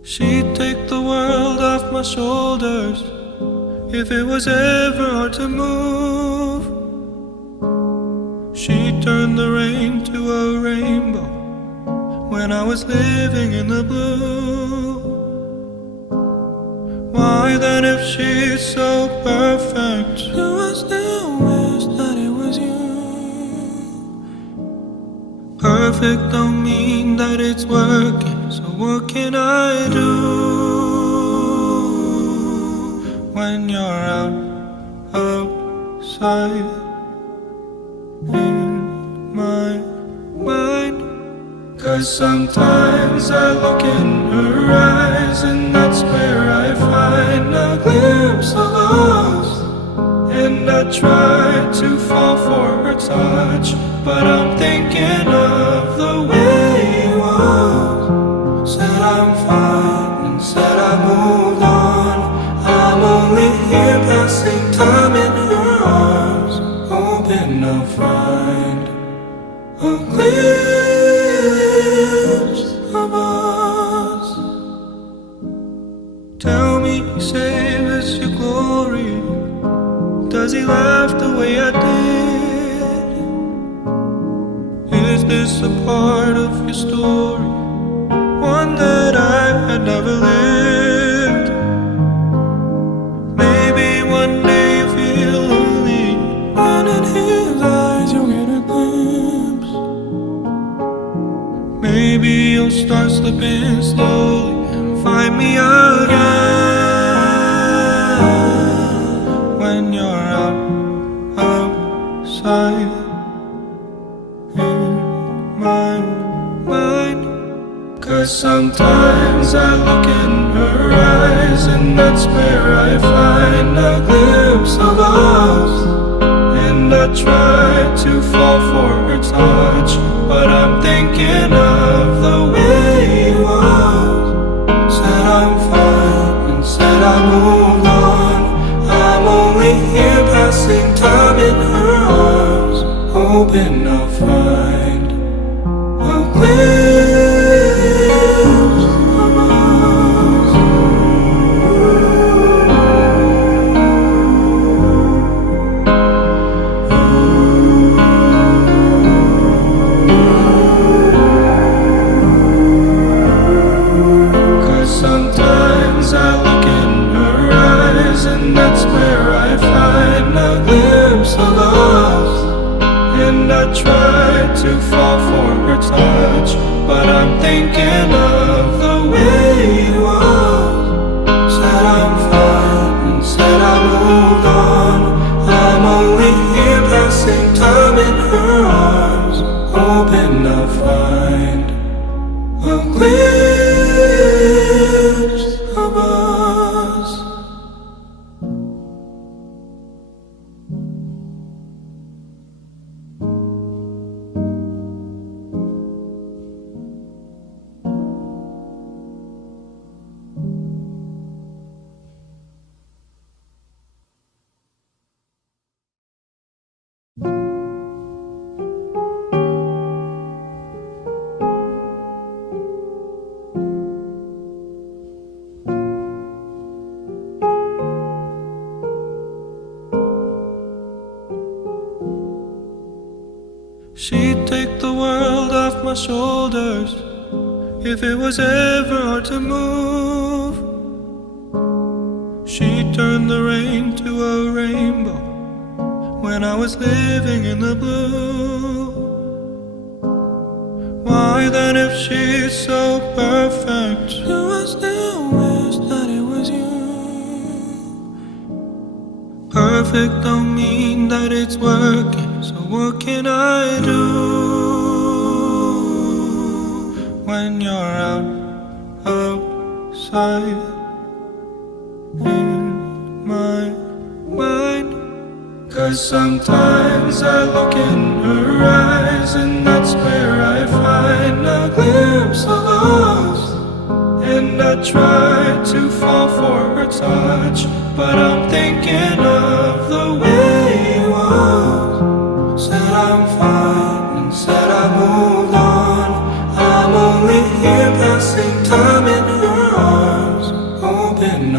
She'd take the world off my shoulders if it was ever hard to move. She'd turn the rain to a rainbow when I was living in the blue. Why then, if she's so perfect, do I still wish that it was you? Perfect don't mean that it's working, so what can I do when you're outside in my mind? 'Cause sometimes I look in her eyes, and that's where I find a glimpse of us. And I try to fall for her touch, but I'm thinking of the way it was. Said I'm fine and said I moved on. I'm only here passing time in her arms, hoping I'll find a glimpse of us. Tell me, save us your glory. Does he laugh the way I did? Is this a part of your story, one that I had never lived? Maybe one day you feel lonely, and in his eyes you'll get a glimpse. Maybe you'll start slipping slowly and find me again when you're outside in my mind. 'Cause sometimes I look in her eyes, and that's where I find a glimpse of us. And I try to fall for her touch, but I'm thinking of the way it was. Said I'm fine and said I moved on. I'm only here passing time in her arms, hoping I'll find a glimpse of us. 'Cause sometimes I look in her eyes, and that's where I find a glimpse of us. And I try to fall for her touch, but I'm thinking of the way it was. Said I'm fine and said I moved on. I'm only here passing time in her arms, hoping I'll find a glimpse of us. She'd take the world off my shoulders if it was ever hard to move. She'd turn the rain to a rainbow when I was living in the blue. Why then, if she's so perfect, do I still wish that it was you? Perfect don't mean that it's working, so what can I do when you're outside in my mind? 'Cause sometimes I look in her eyes, and that's where I find a glimpse of us. And I try to fall for her touch, but I'm thinking of the way it was. Said I'm fine and said I moved on. I'm only here passing time in her arms.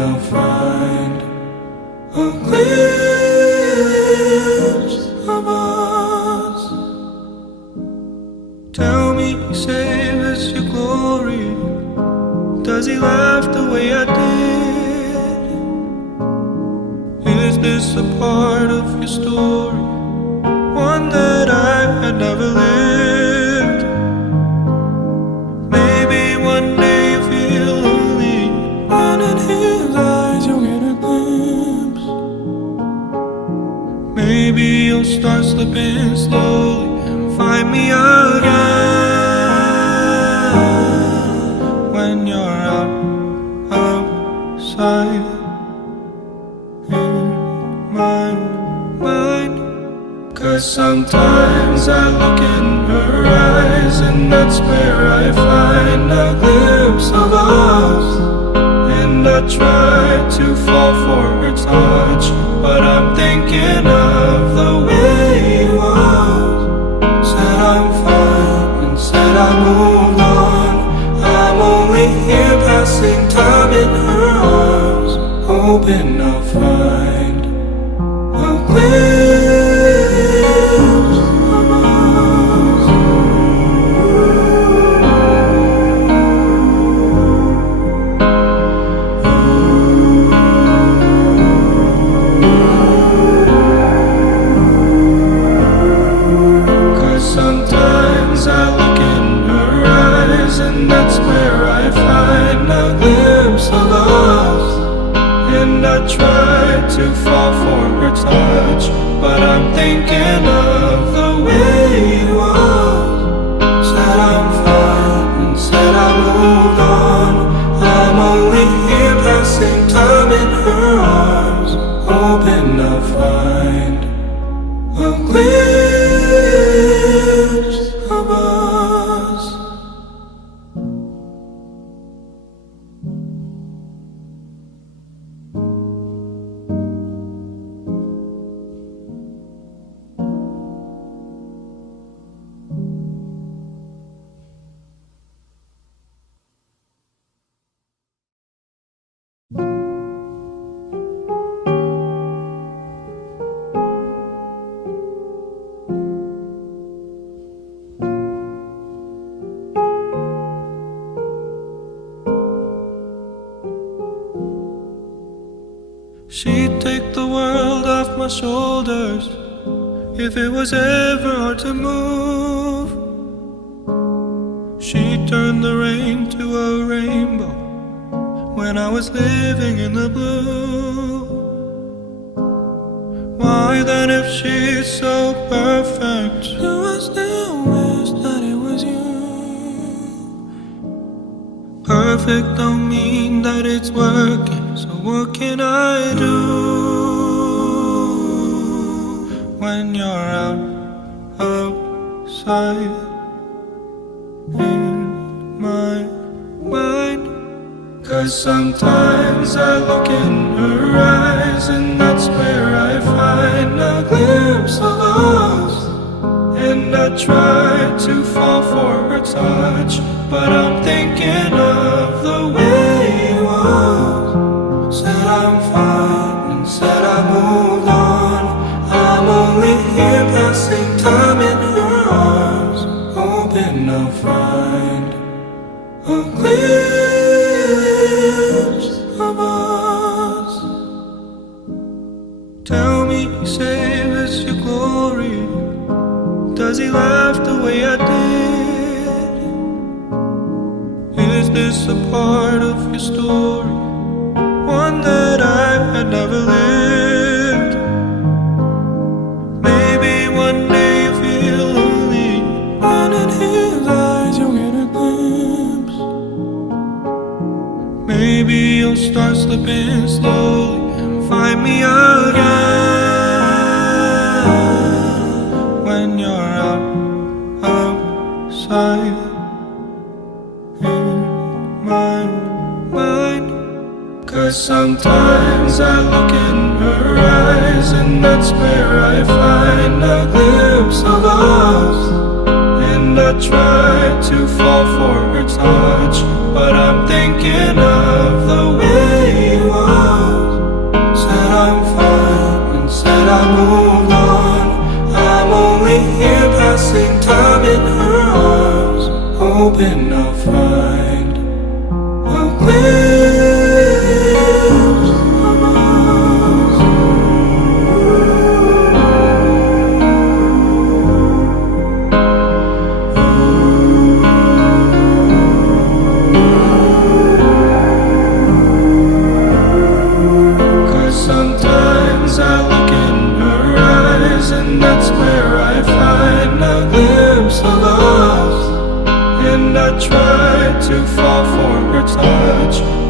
I'll find a glimpse of us. Tell me, save us your glory. Does he laugh the way I did? Is this a part of your story? One that I had never lived. Maybe one day you feel lonely, and in his eyes you'll get a glimpse. Maybe you'll start slipping slowly and find me again when you're outside in my mind. 'Cause sometimes I look in her eyes, and that's where I find a glimpse of us. And I try to fall for her touch, but I'm thinking of the way it was. Said I'm fine and said I moved on. I'm only here passing time in her arms, hoping I'll find a glimpse of us. 'Cause sometimes I look in her eyes, and that's where I find a glimpse of us. And I try to fall for her touch, but I'm thinking of the way it was. Said I'm fine and said I moved on. I'm only here passing time in her arms, hoping I'll find a glimpse of us. She'd take the world off my shoulders if it was ever hard to move. She'd turn the rain to a rainbow when I was living in the blue. Why then, if she's so perfect, do I still wish that it was you? Perfect don't mean that it's working, so what can I do when you're outside in my mind? 'Cause sometimes I look in her eyes, and that's where I find a glimpse of us. And I try to fall for her touch, but I'm thinking of the way it was. Said I'm fine and said I moved on. I'm only here passing time in her arms, hoping I'll find a glimpse of us. Tell me, save us your glory. Does he laugh the way I did? Is this a part of your story? One that I had never lived. Maybe one day you feel lonely, and in his eyes you'll get a glimpse. Maybe you'll start slipping slowly and find me again when you're outside in my mind. 'Cause sometimes I look in her eyes, and that's where I find a glimpse of us. And I try to fall for her touch, but I'm thinking of the way it was.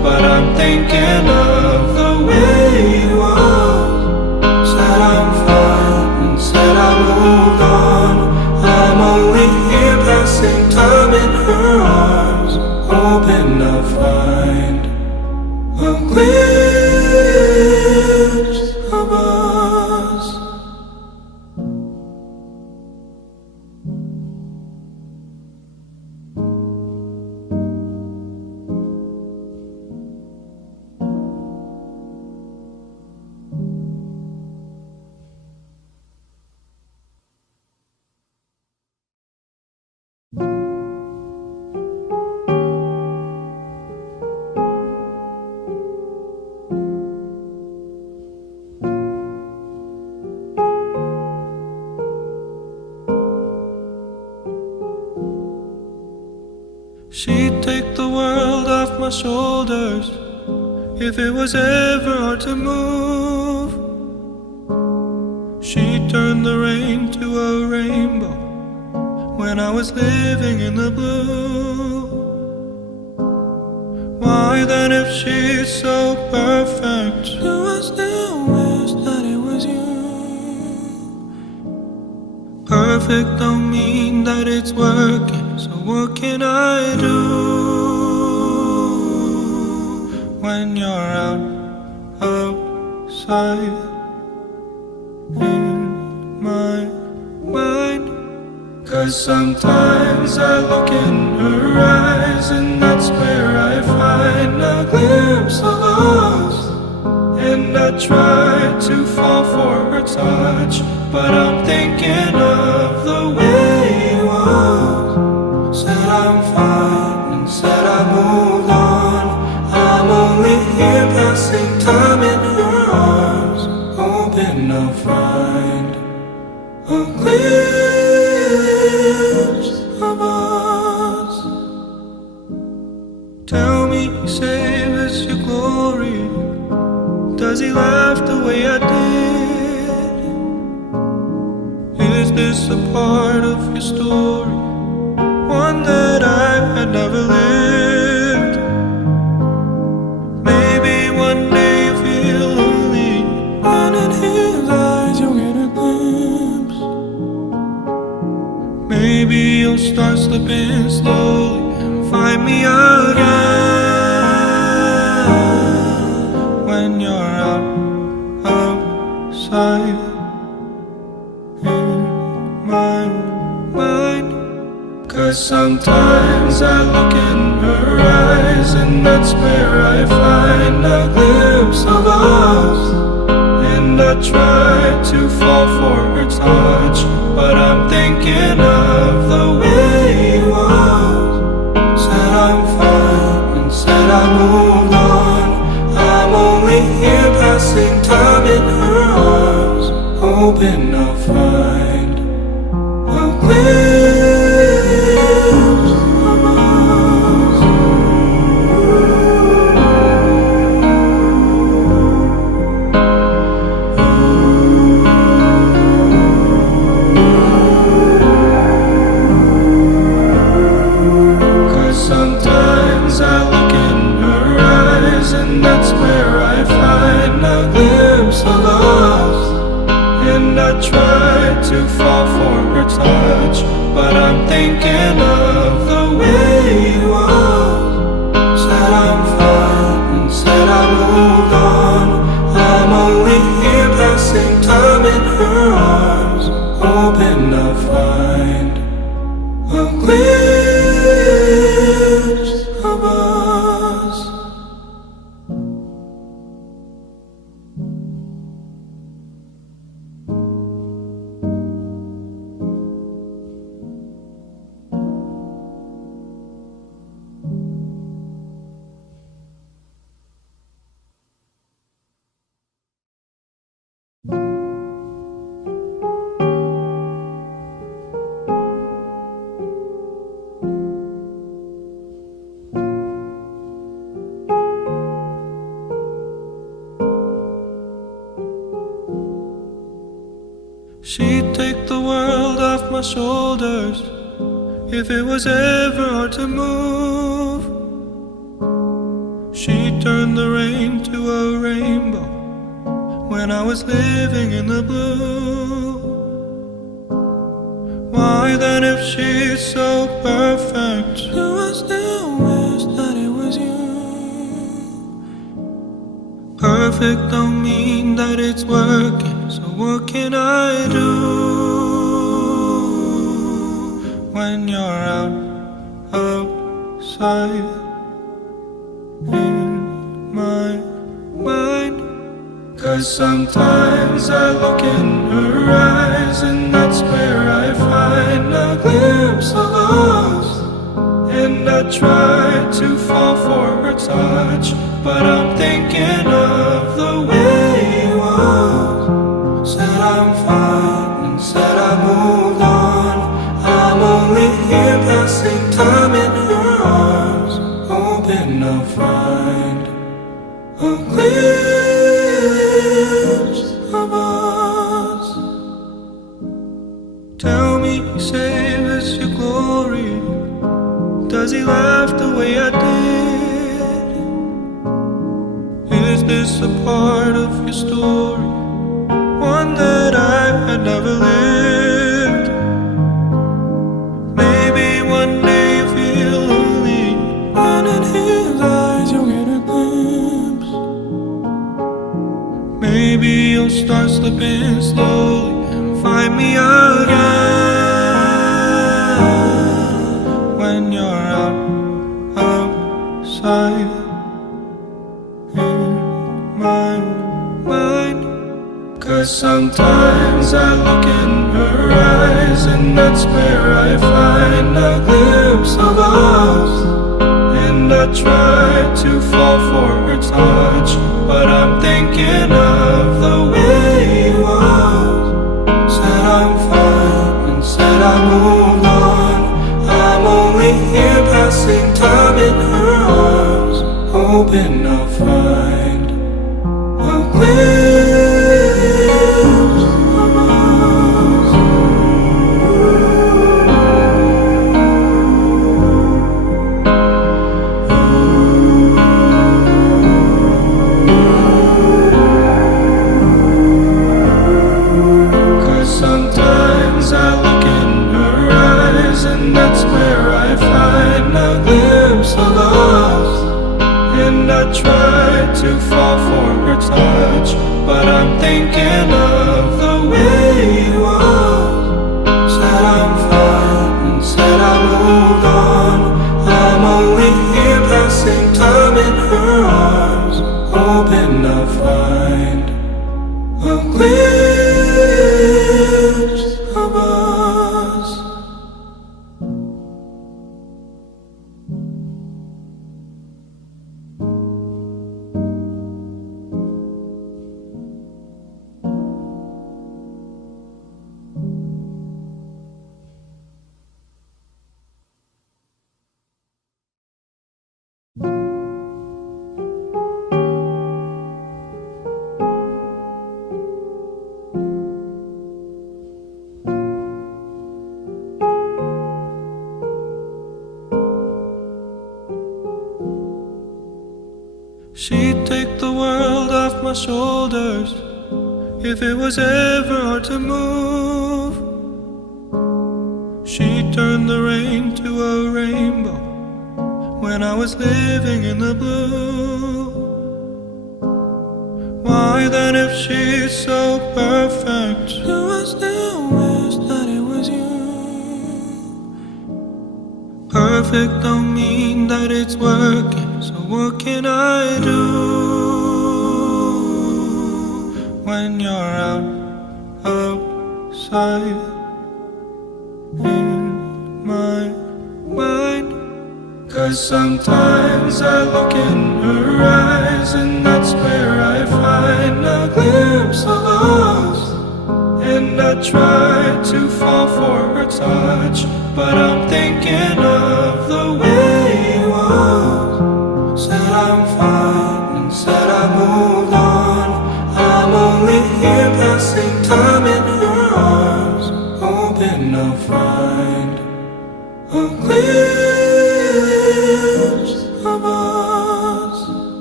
but I'm thinking of the way it was. Said I'm fine and said I moved on. I'm only here passing time in her arms, hoping I'll find a glimpse of us. She'd take the world off my shoulders if it was ever hard to move. She'd turn the rain to a rainbow when I was living in the blue. Why then, if she's so perfect, do I still wish that it was you? Perfect don't mean that it's working, so what can I do when you're outside in my mind? 'Cause sometimes I look in her eyes, and that's where I find a glimpse of us. And I try to fall for her touch, but I'm thinking of the way it was. Said I'm fine and said I moved on. I'm only here passing time in her arms, hoping I'll find a glimpse of us. Tell me, save us your glory. Does he laugh the way I did? Is this a part of your story, one that I had never lived? Maybe one day you feel lonely, and in his eyes you'll get a glimpse. Maybe you'll start slipping slowly and find me again when you're outside in my mind. 'Cause sometimes I look in her eyes, and that's where I find a glimpse of us. And I try to fall for her touch, but I'm thinking of the way it was. Said I'm fine and said I moved on. I'm only here passing time in her arms, hoping I'll find a glimpse of us. 'Cause sometimes I look in her eyes, and that's where I find a glimpse of us. And I try to fall for her touch, but I'm thinking of the way it was. Said I'm fine and said I moved on. I'm only here passing time in her arms, hoping I'll find a glimpse of us. She'd take the world off my shoulders if it was ever hard to move. She turned the rain to a rainbow when I was living in the blue. Why then, if she's so perfect, do I still wish that it was you? Perfect don't mean that it's working, so what can I do when you're outside in my mind? 'Cause sometimes I look in her eyes, and that's where I find a glimpse of us. And I try to fall for her touch, but I'm thinking of the way it was. Said I'm fine and said I moved on. I'm only here passing time in her arms, hoping I'll find a glimpse of us. Tell me, save us your glory. Does he laugh the way I did? Is this a part of your story, one that I had never lived? Maybe one day you feel lonely, and in his eyes you'll get a glimpse. Maybe you'll start slipping slowly and find me again when you're outside in my mind. 'Cause sometimes I look in her eyes, and that's where I find a glimpse of us. And I try to fall for her touch, but I'm thinking of the way it was. Said I'm fine and said I moved on. I'm only here passing time in her arms, hoping I'll find a glimpse of us. 'Cause sometimes I look in her eyes, and that's where I find a glimpse of us. And I try to fall for her touch, but I'm thinking of the way it was. Said I'm fine and said I moved on. I'm only here passing time in her arms, hoping I'll find a glimpse of us. She'd take the world off my shoulders if it was ever hard to move. She'd turn the rain to a rainbow when I was living in the blue. Why then, if she's so perfect, do I still wish that it was you? Perfect don't mean that it's working, so what can I do when you're outside in my mind? 'Cause sometimes I look in her eyes, and that's where I find a glimpse of us. And I try to fall for her touch, but I'm thinking of the way it was. Said I'm fine and said I moved on. I'm only here passing time in her arms, hoping I'll find a glimpse of us.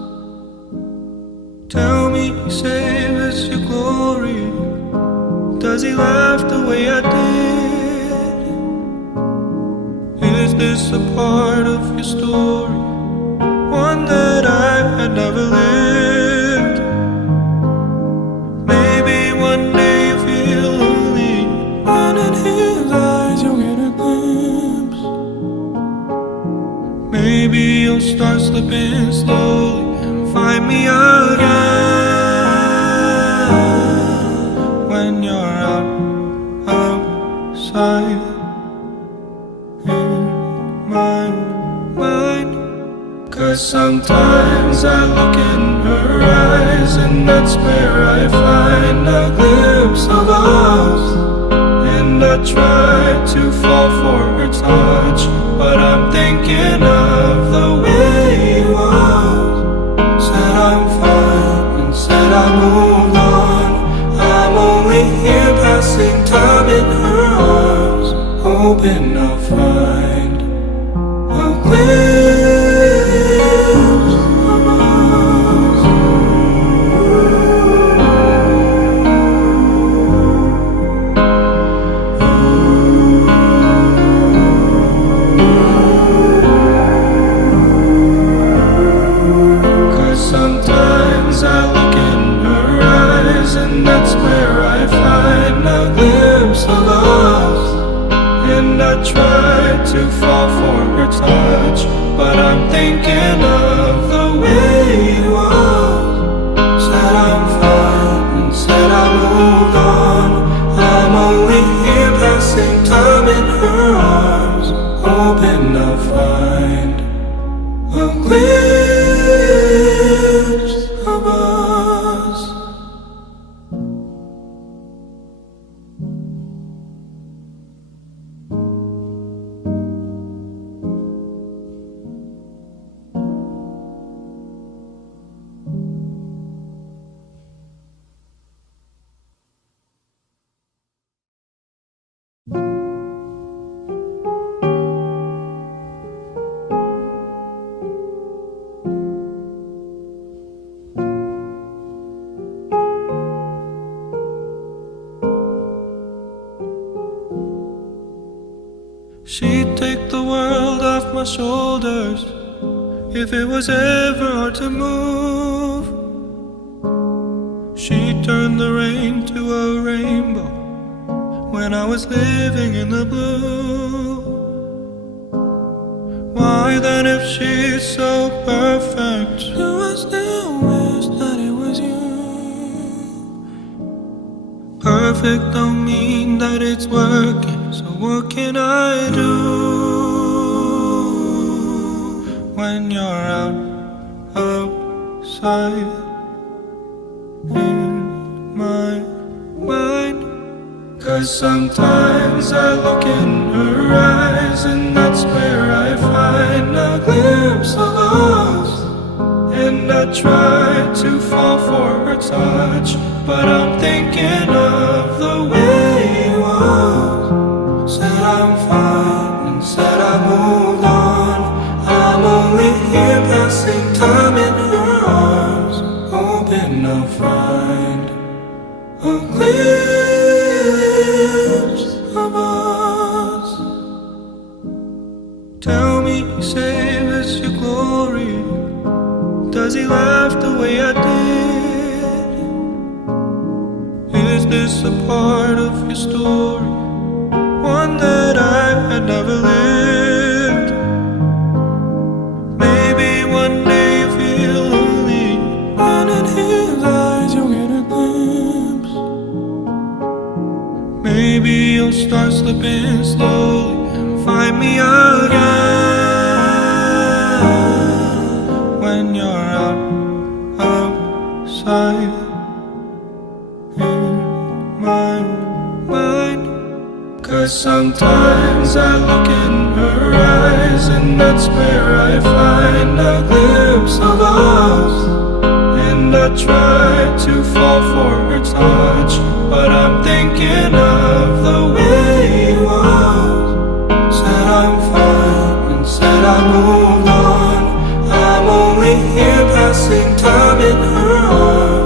Tell me, save us your glory. Does he laugh the way I did? Is this a part of your story? One that I had never lived. Maybe one day you feel lonely, and in his eyes you'll get a glimpse. Maybe you'll start slipping slowly and find me again. When you're outside in my mind. 'Cause sometimes I look in her eyes, and that's where I find a glimpse of us. And I try to fall for her touch, but I'm thinking of the way he was. Said I'm fine and said I moved on. I'm only here passing time in her arms, hoping I'll find a glimpse of us. 'Cause sometimes I look in her eyes, and that's where I find a glimpse of us. And I try to fall for her touch, but I'm thinking of the way he was. Said I'm fine and said I moved on. I'm only here passing time in her arms, hoping I'll find a glimpse of us. She'd take the world off my shoulders if it was ever hard to move. She'd turn the rain to a rainbow when I was living in the blue. Why then, if she's so perfect, do I still wish that it was you? Perfect don't mean that it's working, so what can I do? When you're outside in my mind. 'Cause sometimes I look in her eyes, and that's where I find a glimpse of us. And I try to fall for her touch, but I'm thinking of the way he was. Said I'm fine and said I moved on. I'm only here passing time in her arms, hoping I'll find a glimpse of us. Tell me, save us your glory. Does he laugh the way I did? Is this a part of your story? One that I had never lived. Maybe one day you feel lonely, and in his eyes you'll get a glimpse. Maybe you'll start slipping slowly and find me again. When you're outside in my mind. 'Cause sometimes I look in her eyes, and that's where I find a glimpse of us. And I try to fall for her touch, but I'm thinking of the way he was. Said I'm fine and said I moved on. I'm only here passing time in her arms.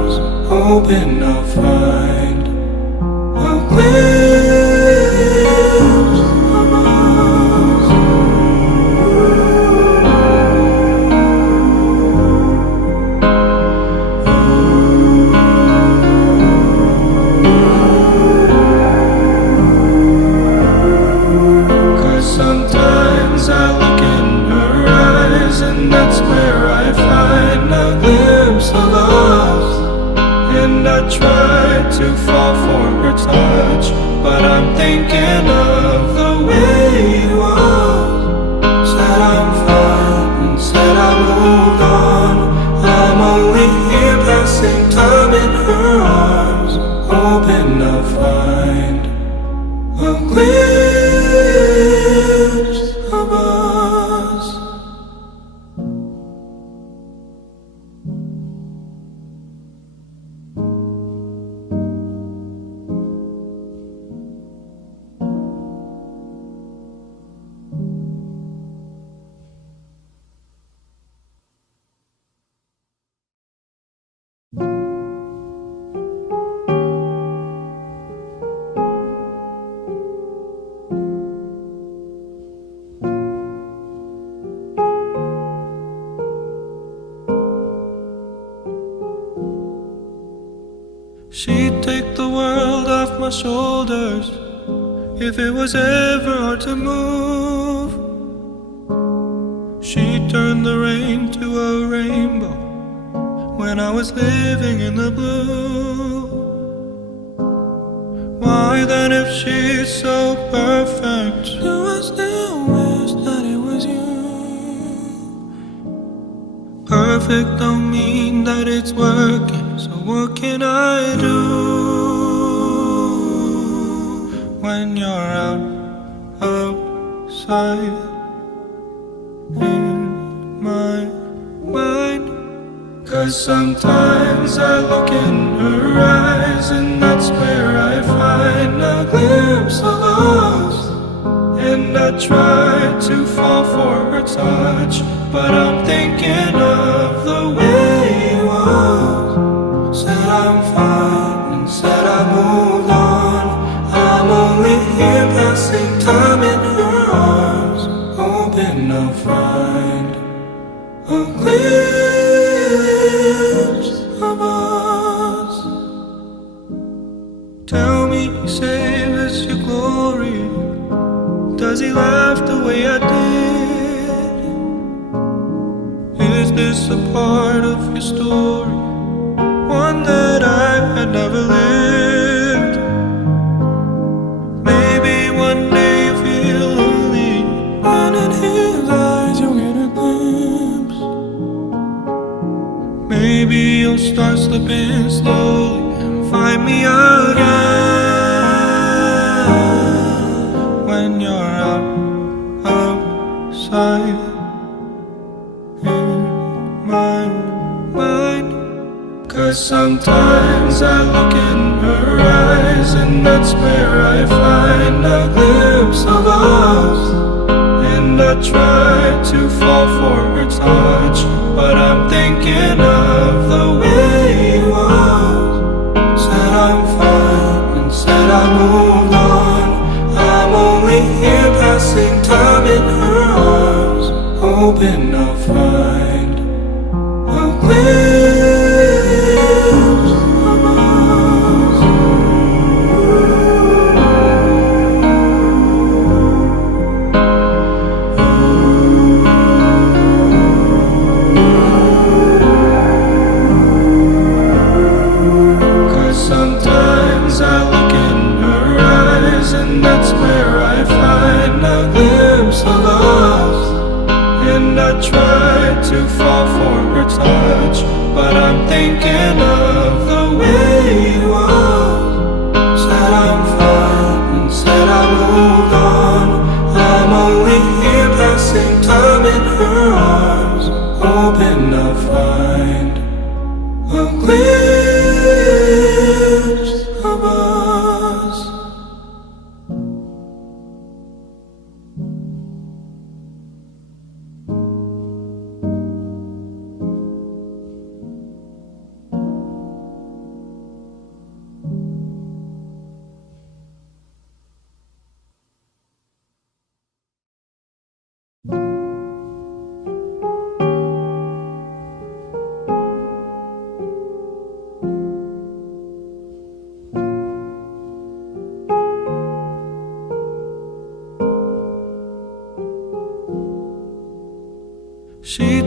hoping I'll find a glimpse of us. 'Cause sometimes I look in her eyes, and that's where I find a glimpse of us. And I try to fall for her touch, but I'm thinking of the way it was. Said I'm fine and said I moved on. I'm only here passing time in her arms, hoping I'll find a glimpse of us. She'd take the world off my shoulders if it was ever hard to move. She'd turn the rain to a rainbow when I was living in the blue. Why then, if she's so perfect, do I still wish that it was you? Perfect don't mean that it's working, so what can I do when you're outside in my mind? 'Cause sometimes I look in her eyes, and that's where I find a glimpse of us. And I try to fall for her touch, but I'm thinking of the way it was. Said I'm fine and said I moved on. I'm only here passing time in her arms, hoping I'll find a glimpse of us. Tell me, save us your glory. Does he laugh the way I did? Is this a part of your story, one that I had never lived? Maybe one day you feel lonely, and in his eyes you'll get a glimpse. Maybe you'll start slipping slowly and find me again when you're outside in my mind. 'Cause sometimes I look in her eyes, and that's where I find a glimpse of us. And I try to fall for her touch, but I'm thinking of the way it was. Said I'm fine and said I moved on. I'm only here passing time in her arms, hoping I'll find a glimpse of us. 'Cause sometimes I look in her eyes, and that's where I find a glimpse of us. And I try to fall for her touch, but I'm thinking of the way it was. Said I'm fine and said I moved on. I'm only here passing time in her arms, hoping I'll find a glimpse of us.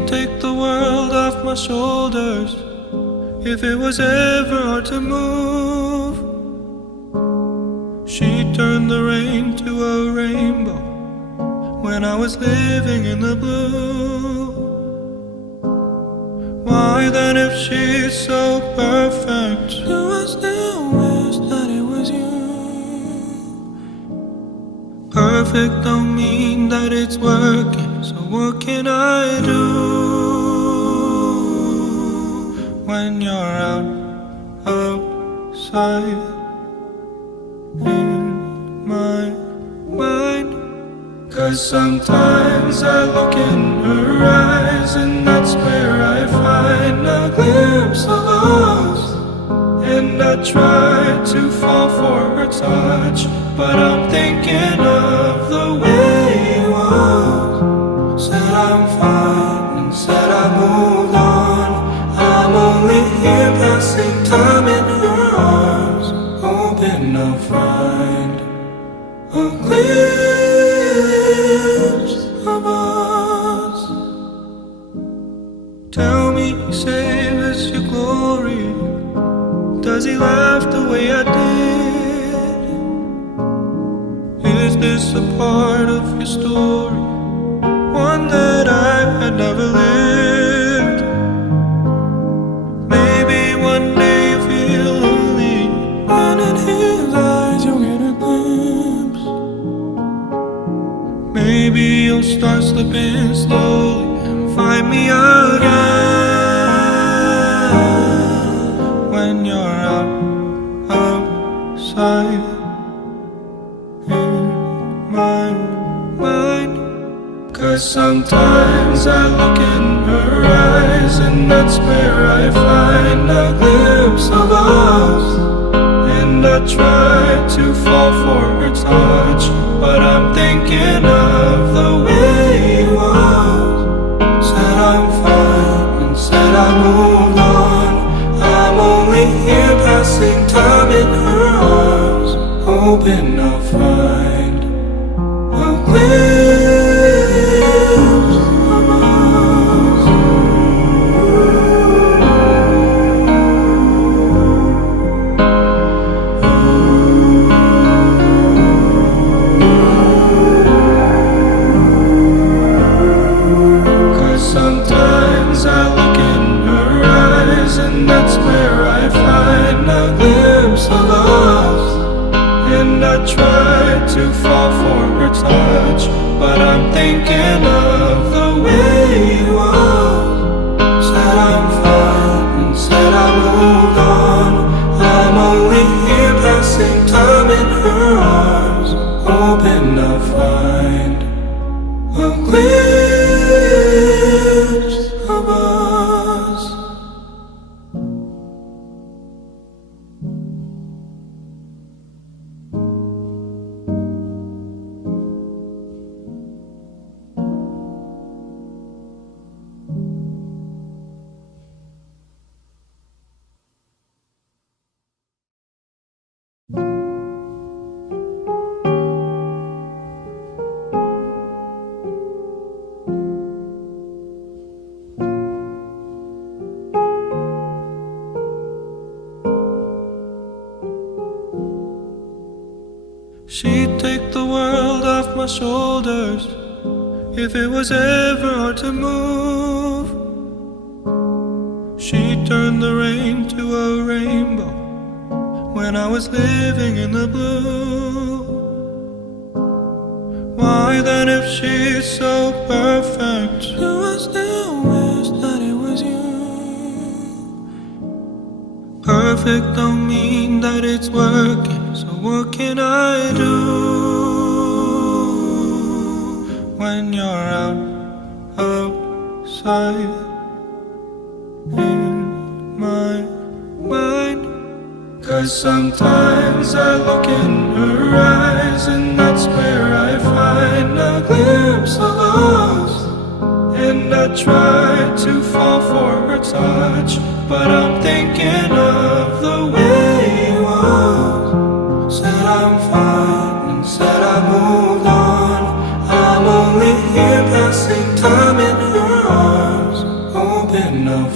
take the world off my shoulders if it was ever hard to move. She'd turn the rain to a rainbow when I was living in the blue. Why then, if she's so perfect, do I still wish that it was you? Perfect don't mean that it's working, so what can I do when you're outside in my mind? 'Cause sometimes I look in her eyes, and that's where I find a glimpse of us. And I try to fall for her touch, but I'm thinking of the way it was. Said I'm fine and said I moved on. I'm only here passing time in her arms, hoping I'll find a glimpse of us. Tell me, save us your glory. Does he laugh the way I did? Is this a part of your story, one that I had never lived? Maybe one day you feel lonely, and in his eyes you'll get a glimpse. Maybe you'll start slipping slowly and find me again when you're outside in my mind. 'Cause sometimes I look in her eyes, and that's where I find a glimpse of us. And I try to fall for her touch, but I'm thinking of the way it was. Said I'm fine and said I moved on. I'm only here passing time in her arms, hoping I'll find a glimpse of us. 'Cause sometimes I look in her eyes, and that's where I find a glimpse of us. And I try to fall for her touch, but I'm thinking of the way it was. Said I'm fine and said I moved on. I'm only here passing time in her arms, hoping I'll find a glimpse of us. She'd take the world off my shoulders if it was ever hard to move. She'd turn the rain to a rainbow when I was living in the blue. Why then, if she's so perfect, do I still wish that it was you? Perfect don't mean that it's working, so what can I do when you're outside in my mind? 'Cause sometimes I look in her eyes, and that's where I find a glimpse of us. And I try to fall for her touch, but I'm thinking of the way it was. Said I'm fine and said I moved on. I'm only here passing time in her arms,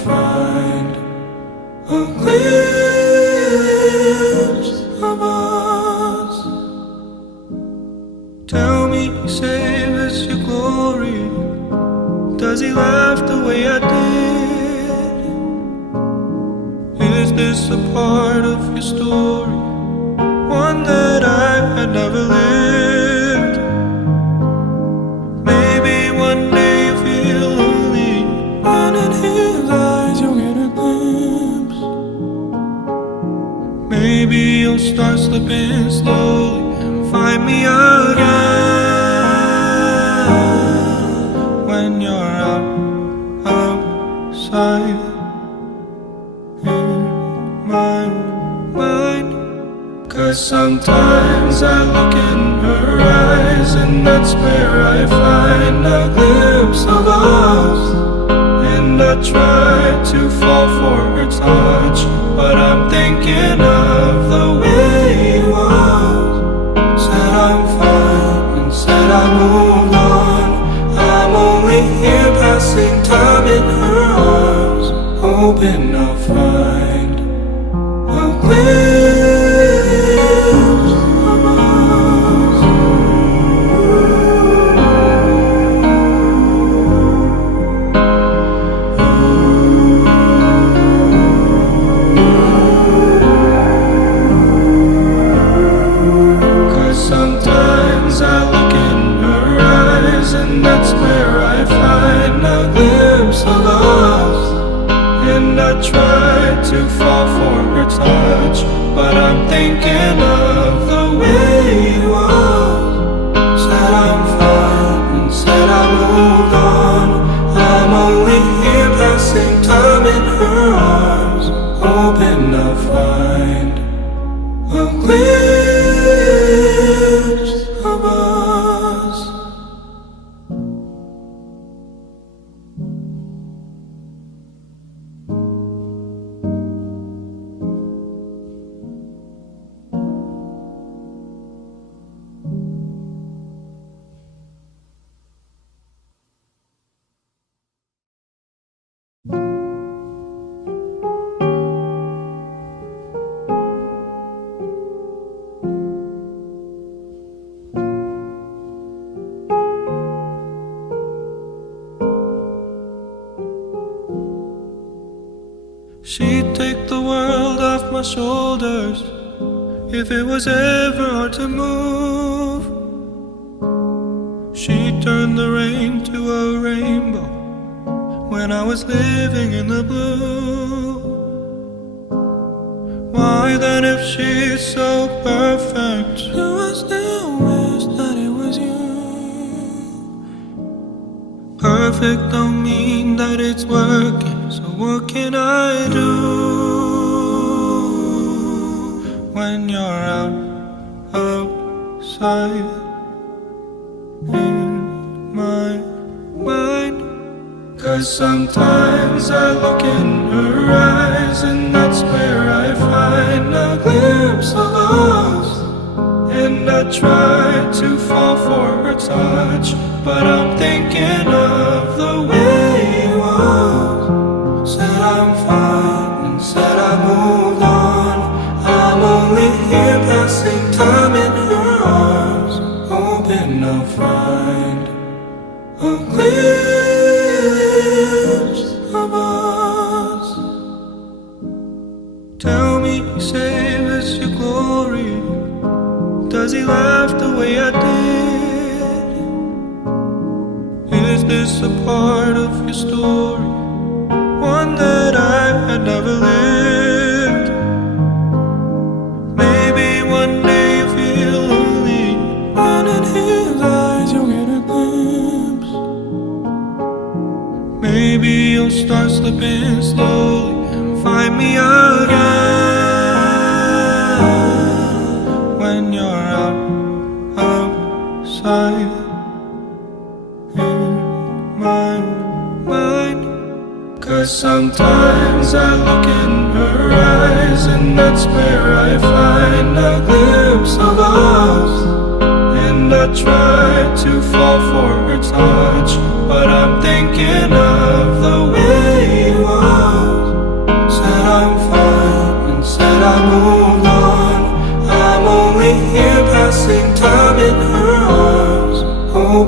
find a glimpse of us. Tell me, save us your glory. Does he laugh the way I did? Is this a part of your story, one that I had never lived? Maybe one day you feel lonely, and in his eyes you'll get a glimpse. Maybe you'll start slipping slowly and find me again when you're outside in my mind. 'Cause sometimes I look in her eyes, and that's where I find a glimpse of us. And I try to fall for her touch, but I'm thinking of the way it was. Said I'm fine and said I moved on. I'm only here passing time in her arms, hoping I'll find a glimpse of us. 'Cause sometimes I look in her eyes, and that's where I find a glimpse of us. And I try to fall for her touch, but I'm thinking of the way it was. Said I'm fine and said I moved on. I'm only here passing time in her arms, hoping I'll find a glimpse of us. She'd take the world off my shoulders if it was ever hard to move. She'd turn the rain to a rainbow when I was living in the blue. Why then, if she's so perfect, do I still wish that it was you? Perfect don't mean that it's working, so what can I do when you're outside in my mind? 'Cause sometimes I look in her eyes, and that's where I find a glimpse of us. And I try to fall for her touch, but I'm thinking of the way it was. Said I'm fine and said I moved on. I'm only here passing time in her arms, hoping I'll find a glimpse of us. Tell me, save us your glory. Does he laugh the way I did? Is this a part of your story, one that I had never lived? Maybe one day you feel lonely, and in his eyes you'll get a glimpse. Maybe you'll start slipping slowly and find me again when you're outside in my mind. 'Cause sometimes I look in her eyes, and that's where I find a glimpse of us. And I try to fall for her touch, but I'm thinking of the way it was.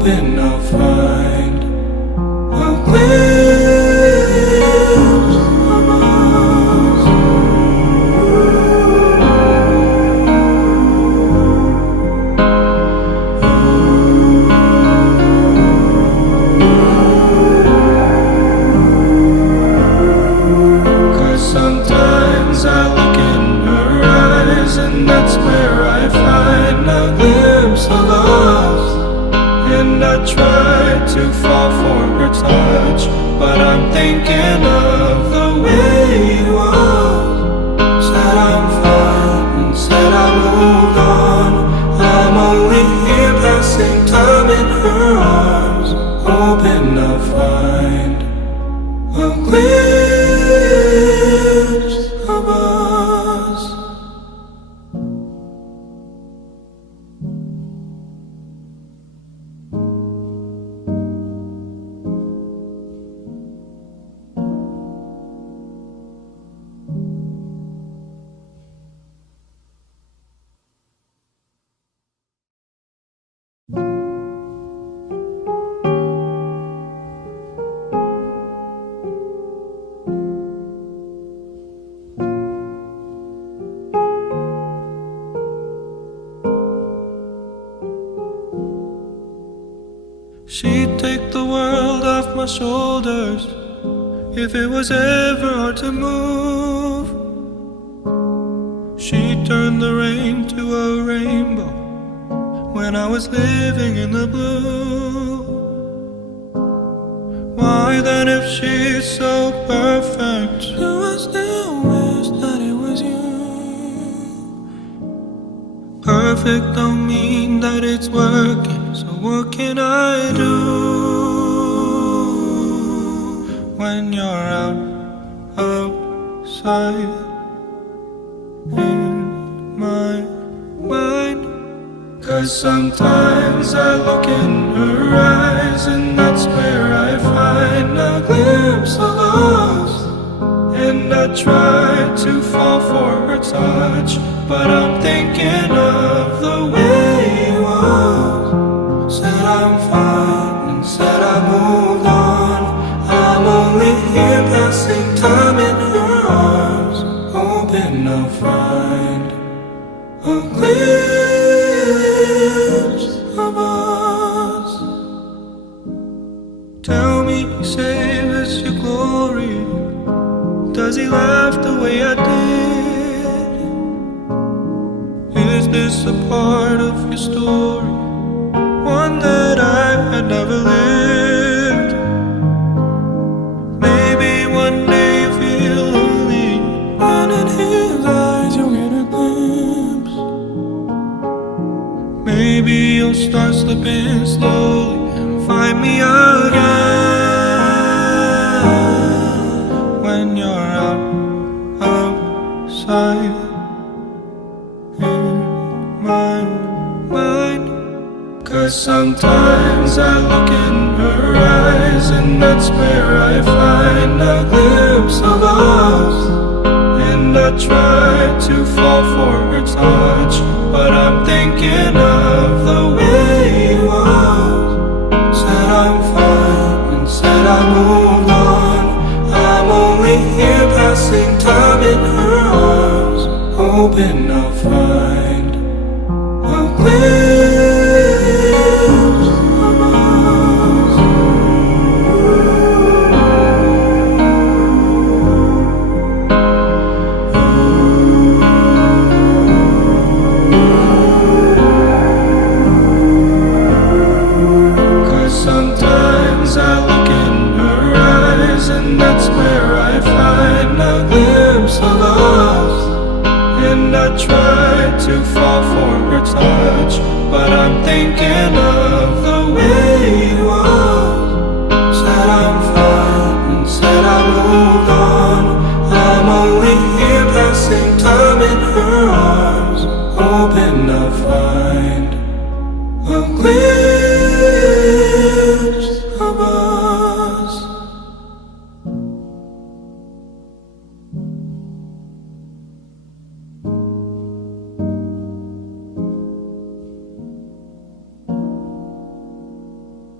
hoping I'll find a glimpse of us. 'Cause sometimes I look in her eyes, and that's where I find a glimpse of us. And I try to fall for her touch, but I'm thinking of the way it was. Said I'm fine, and said I moved on. I'm only here passing time in her arms, hoping I'll find a glimpse of us. She'd take the world off my shoulders if it was ever hard to move. She'd turn the rain to a rainbow when I was living in the blue. Why then, if she's so perfect, do I still wish that it was you? Perfect don't mean that it's working, so what can I do when you're outside in my mind? 'Cause sometimes I look in her eyes, and that's where I find a glimpse of us. And I try to fall for her touch, but I'm thinking of the way it was. Said I'm fine, and said I moved on. I'm only here passing time in her arms, hoping I'll find a glimpse of us. Tell me, save us your glory. Does he laugh the way I did? Is this a part of your story, one that I had never lived? Maybe one day you feel lonely, and in his eyes you'll get a glimpse. Maybe you'll start slipping slowly and find me again when you're outside in my mind. 'Cause sometimes I look in her eyes, and that's where I find a glimpse of us. And I try to fall for her touch, but I'm thinking of the way it was. Said I'm fine, and said I moved on. I'm only here passing time in her arms, hoping I'll find a glimpse of us. 'Cause sometimes I look in her eyes, and that's where I find a glimpse of us. And I try to fall for her touch, but I'm thinking of the way it was. Said I'm fine, and said I moved on. I'm only here passing time in her arms, hoping I'll find a glimpse of us.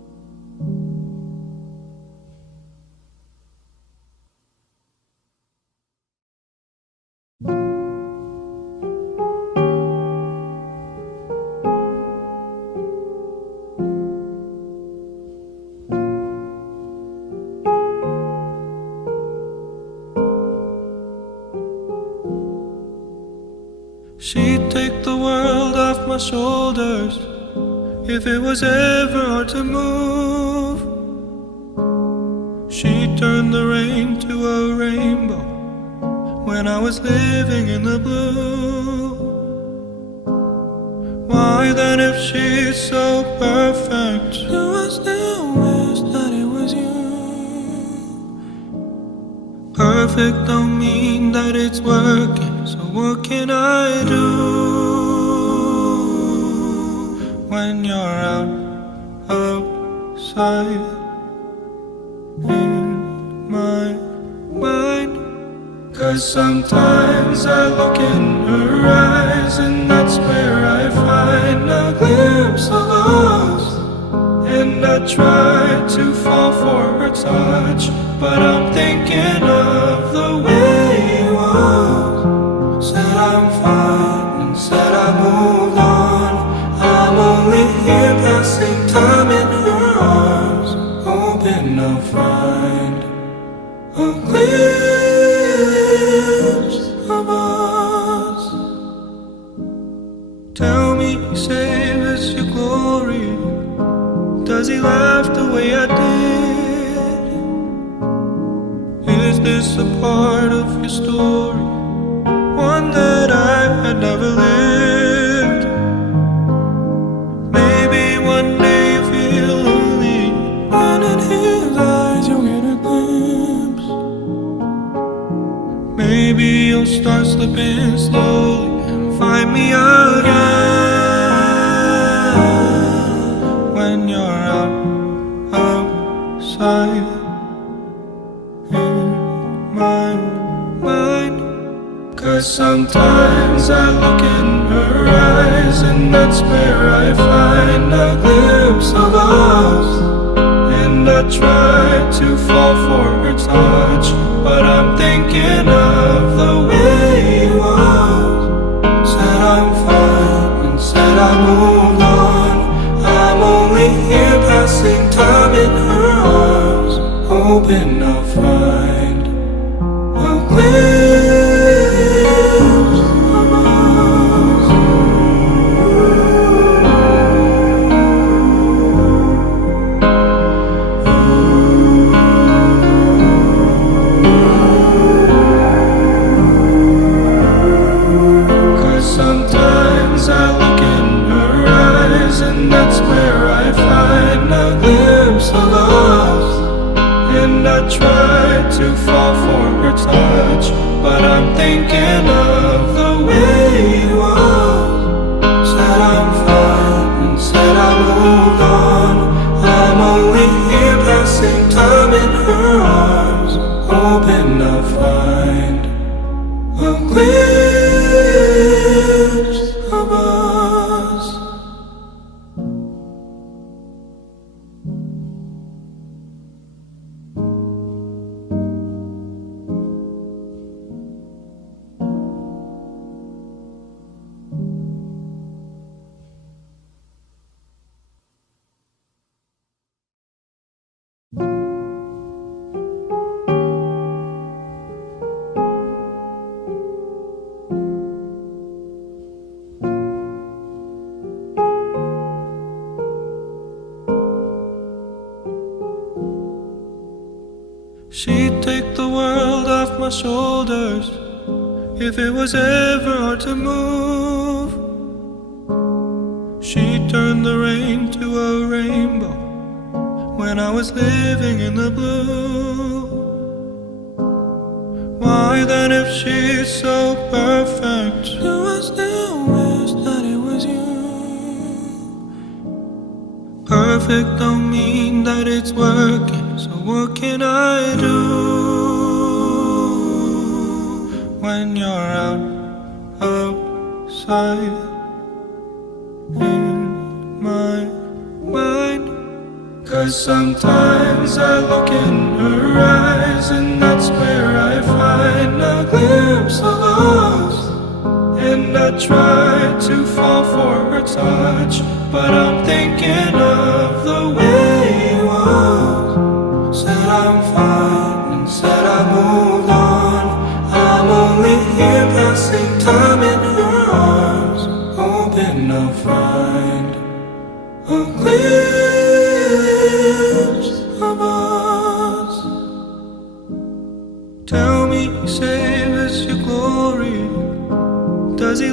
She'd take the world off my shoulders if it was ever hard to move. She'd turn the rain to a rainbow when I was living in the blue. Why then, if she's so perfect, do I still wish that it was you? Perfect don't mean that it's working, so what can I do when you're outside in my mind? 'Cause sometimes I look in her eyes, and that's where I find a glimpse of us. And I try to fall for her touch, but I'm thinking of the way it was. Said I'm fine and said I moved on. I'm only here passing time in her arms, hoping I'll find a glimpse of us. Tell me, save us your glory. Does he laugh the way I did? Is this a part of your story, one that I had never lived? Maybe one day you feel lonely, and in his eyes you'll get a glimpse. Maybe you'll start slipping slowly and find me again when you're outside in my mind. 'Cause sometimes I look in her eyes, and that's where I find a glimpse of us. And I try to fall for her touch, but I'm thinking of the way it was. Said I'm fine and said I moved on. I'm only here passing time in her arms, hoping I'll find a glimpse of us. 'Cause sometimes I look in her eyes, and that's where I find a glimpse of us. And I try to fall for her touch, but I'm thinking of the way it was. Said I'm fine and said I moved on. I'm only here passing time in her arms, hoping I'll find a glimpse of us. She'd take the world off my shoulders if it was ever hard to move. She'd turn the rain to a rainbow when I was living in the blue. Why then, if she's so perfect, do I still wish that it was you? Perfect don't mean that it's working, so what can I do when you're outside in my mind? 'Cause sometimes I look in her eyes, and that's where I find a glimpse of us. And I try to fall for her touch, but I'm thinking of the way it was. Said I'm fine and said I moved on. I'm only here passing time in her arms.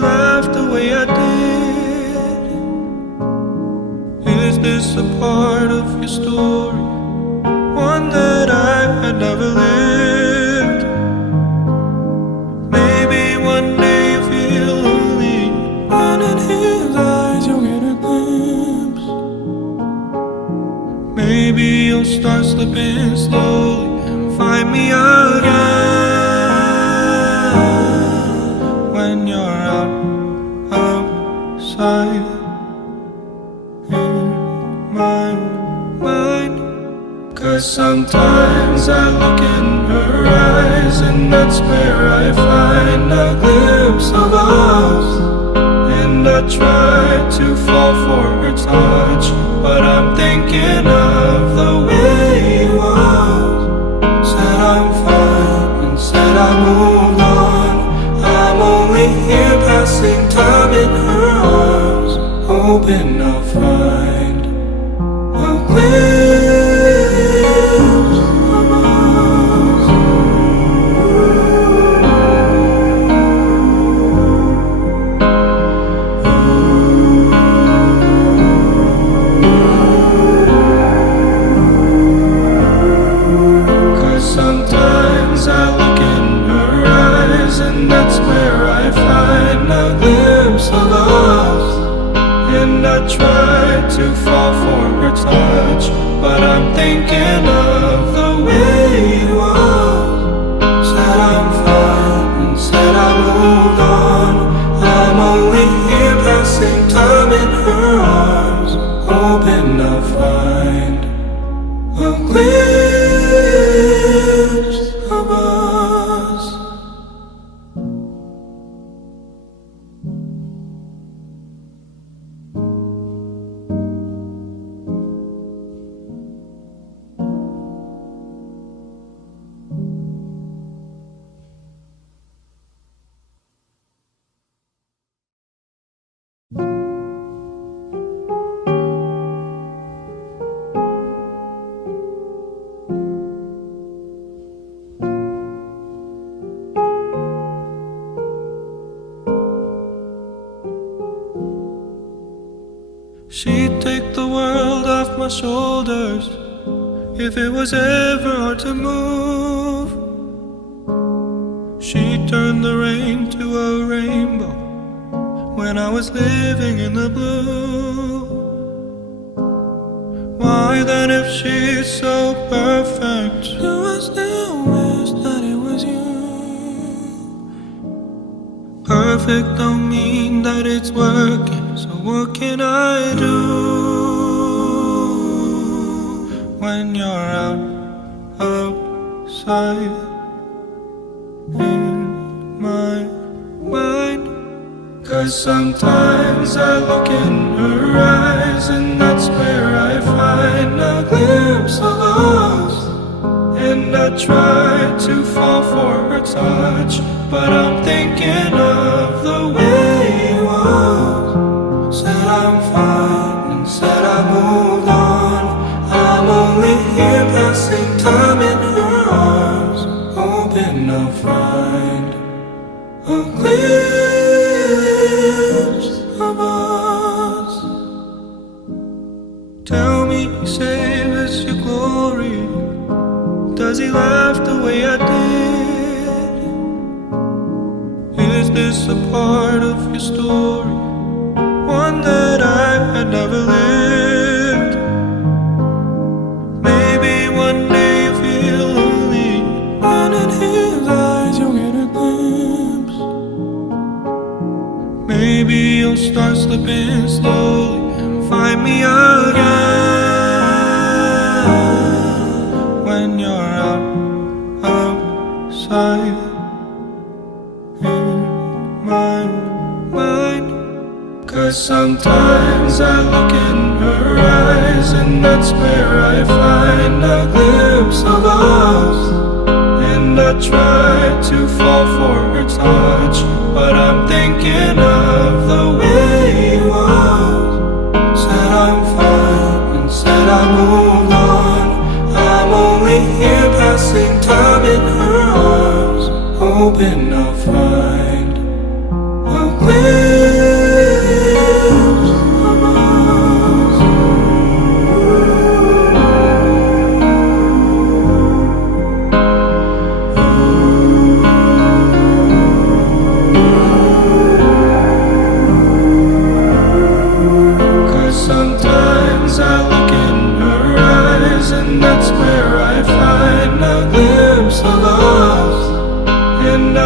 laugh the way I did? Is this a part of your story, one that I had never lived? Maybe one day you feel lonely, and in his eyes you'll get a glimpse. Maybe you'll start slipping slowly and find me again when you're outside in my mind. 'Cause sometimes I look in her eyes, and that's where I find a glimpse of us. And I try to fall for her touch, but I'm thinking of the way he was. Said I'm fine and said I moved on. I'm only here passing time in her arms, hoping I'll find a glimpse of us. 'Cause sometimes I look in her eyes, and that's where I find a glimpse of us. And I try to fall for her touch, but I'm thinking of the way it was. Said I'm fine and said I moved on. I'm only here passing time in her arms, hoping I'll find a glimpse of us. She'd take the world off my shoulders if it was ever hard to move. She'd turn the rain to a rainbow when I was living in the blue. Why then, if she's so perfect, do I still wish that it was you? Perfect don't mean that it's working, so what can I do when you're outside in my mind? 'Cause sometimes I look in her eyes, and that's where I find a glimpse of us. And I try to fall for her touch, but I'm thinking of the way it was. Said I'm fine and said I moved on. I'm only here passing time in her arms, hoping I'll find a glimpse of us. Tell me, save us your glory. Does he laugh the way I did? Is this a part of your story, one that I had never lived? Maybe one day you feel lonely, and in his eyes you'll get a glimpse. Maybe you'll start slipping slowly and find me again when you're outside in my mind. 'Cause sometimes I look in her eyes, and that's where I find a glimpse of us. And I try to fall for her touch, but I'm thinking of the way it was. Said I'm fine and said I moved on. I'm only here passing time in her arms, hoping I'll find a glimpse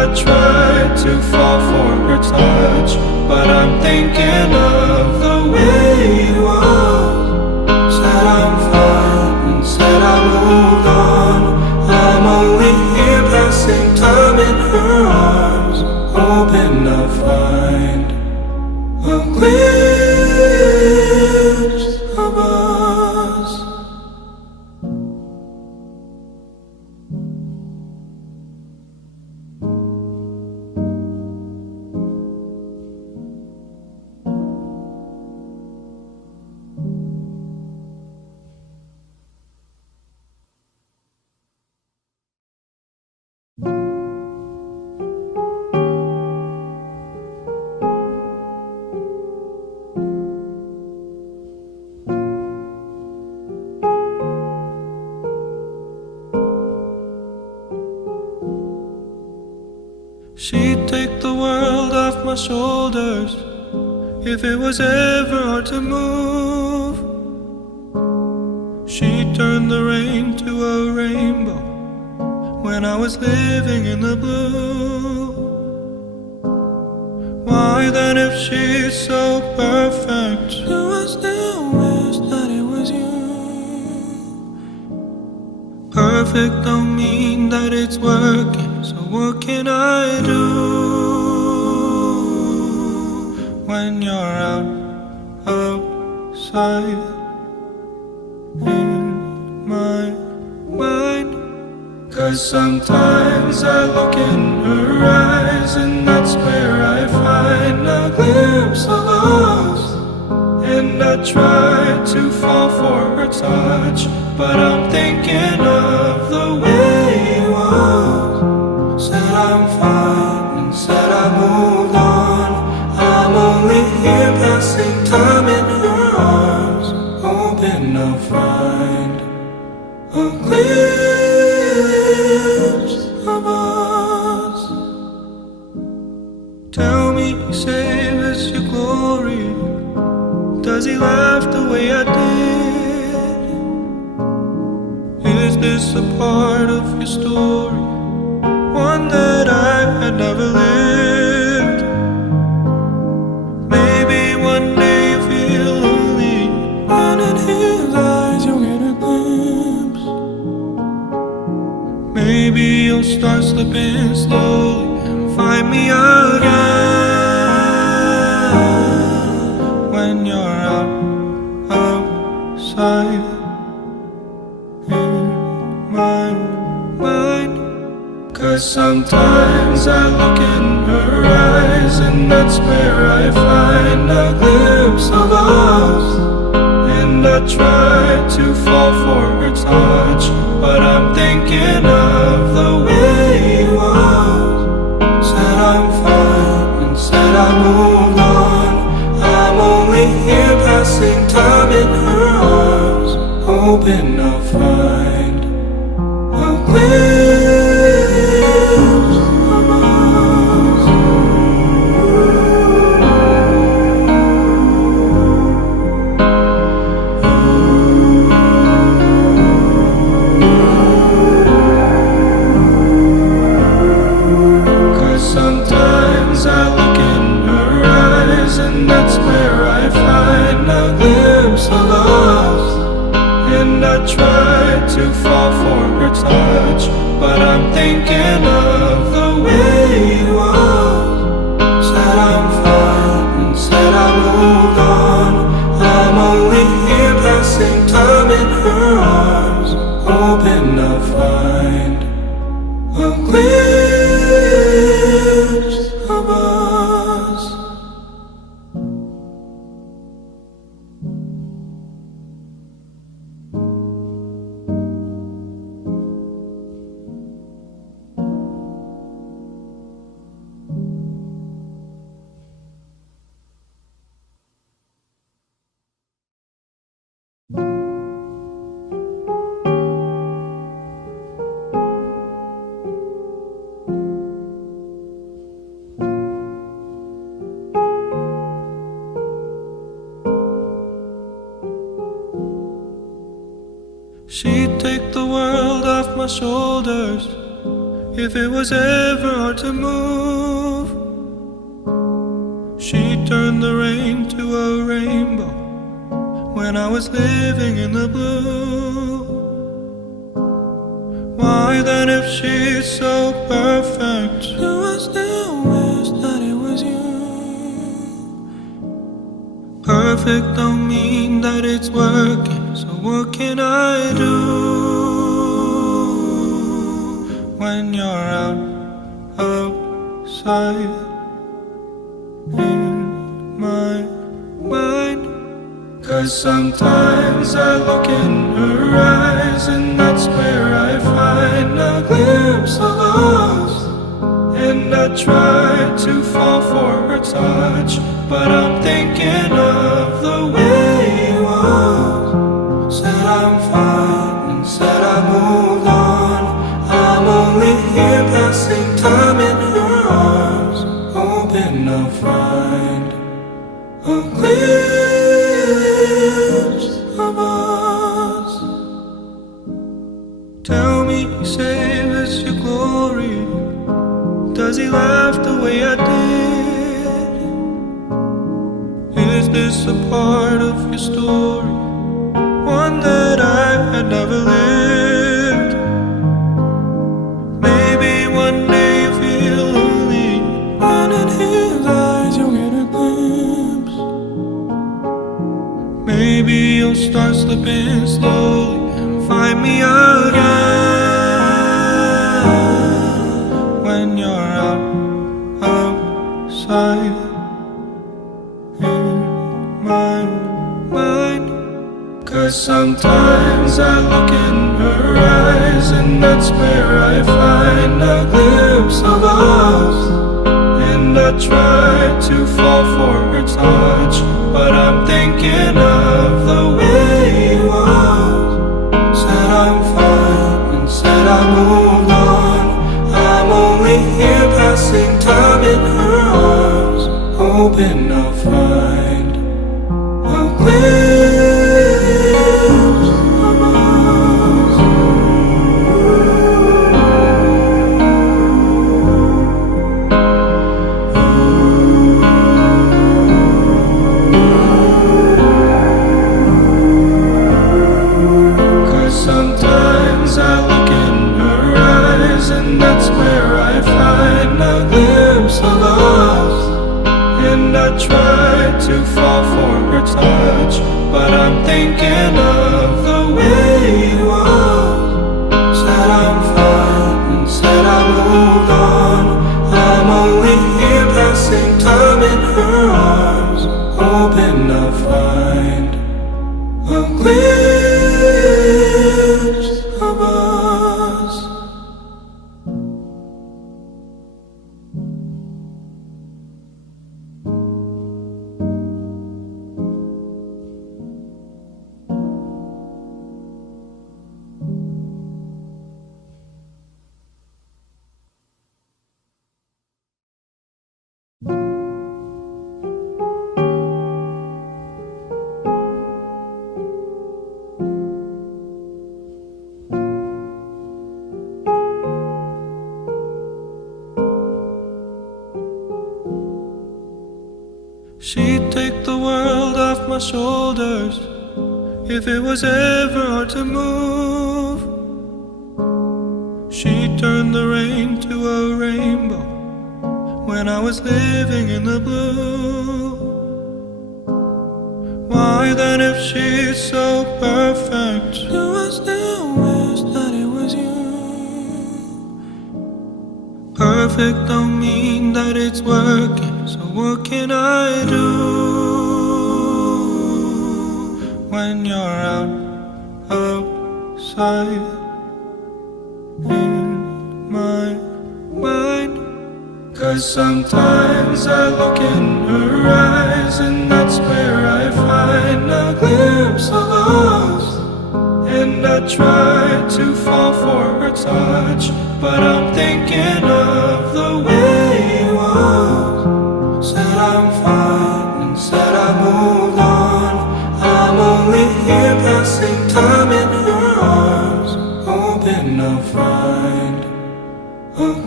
I tried to fall for her touch, but I'm thinking of the way it was. Said I'm fine and said I moved on. I'm only here passing time in her arms, hoping I'll find a glimpse of us. She'd take the world off my shoulders if it was ever hard to move. She'd turn the rain to a rainbow when I was living in the blue. Why then, if she's so perfect, do I still wish that it was you? Perfect don't mean that it's working, so what can I do when you're outside in my mind? 'Cause sometimes I look in her eyes, and that's where I find a glimpse of us. And I try to fall for her touch, but I'm thinking of the way it was. Said I'm fine and said I moved on. I'm only here passing time in her arms, hoping I'll find a glimpse of us. Tell me, save us your glory. Does he laugh the way I did? Is this a part of your story, one that I had never lived? Maybe one day you feel lonely, and in his eyes you'll get a glimpse. Maybe you'll start slipping slowly and find me again when you're outside in my mind. 'Cause sometimes I look in her eyes, and that's where I find a glimpse of us. And I try to fall for her touch, but I'm thinking of the way it was. Said I'm fine and said I moved on. I'm only here passing time in her arms, hoping I'll find a glimpse of us. 'Cause sometimes I look in her eyes, and that's where I find a glimpse of us. And I try to fall for her touch, but I'm thinking of the way it was. Said I'm fine and said I moved on. I'm only here passing time in her arms, hoping I'll find a glimpse of us. She'd take the world off my shoulders If it was ever hard to move, she turned the rain to a rainbow when I was living in the blue. Why then, if she's so perfect, do I still wish that it was you? Perfect don't mean that it's working, so what can I do when you're outside in my mind? 'Cause sometimes I look in her eyes, and that's where I find a glimpse of us. And I try to fall for her touch, but I'm thinking of the way it was. Said I'm fine and said I moved on. I'm only here passing time in her arms, hoping I'll find a glimpse of us. Tell me, save us your glory. Does he laugh the way I did? Is this a part of your story, one that I had never lived? Maybe one day you feel lonely, and in his eyes you'll get a glimpse. Maybe you'll start slipping slowly and find me again when you're outside in my mind. 'Cause sometimes I look in her eyes, and that's where I find a glimpse of us. And I try to fall for her touch, but I'm thinking of the way it was. Said I'm fine and said I moved on. I'm only here passing time in her arms, hoping I'll find a glimpse of us. 'Cause sometimes I look in her eyes, and that's where I find a glimpse of us. And I try to fall for her touch, but I'm thinking of the way it was. Said I'm fine and said I moved on. I'm only here passing time in her arms, hoping I'll find a glimpse of us. She'd take the world off my shoulders if it was ever hard to move. She'd turn the rain to a rainbow when I was living in the blue. Why then, if she's so perfect, do I still wish that it was you? Perfect don't mean that it's working, so what can I do when you're outside in my mind? 'Cause sometimes I look in her eyes, and that's where I find a glimpse of us. And I try to fall for her touch, but I'm thinking of the way it was. Said I'm fine and said I moved on. I'm only here passing time in her arms, hoping I'll find a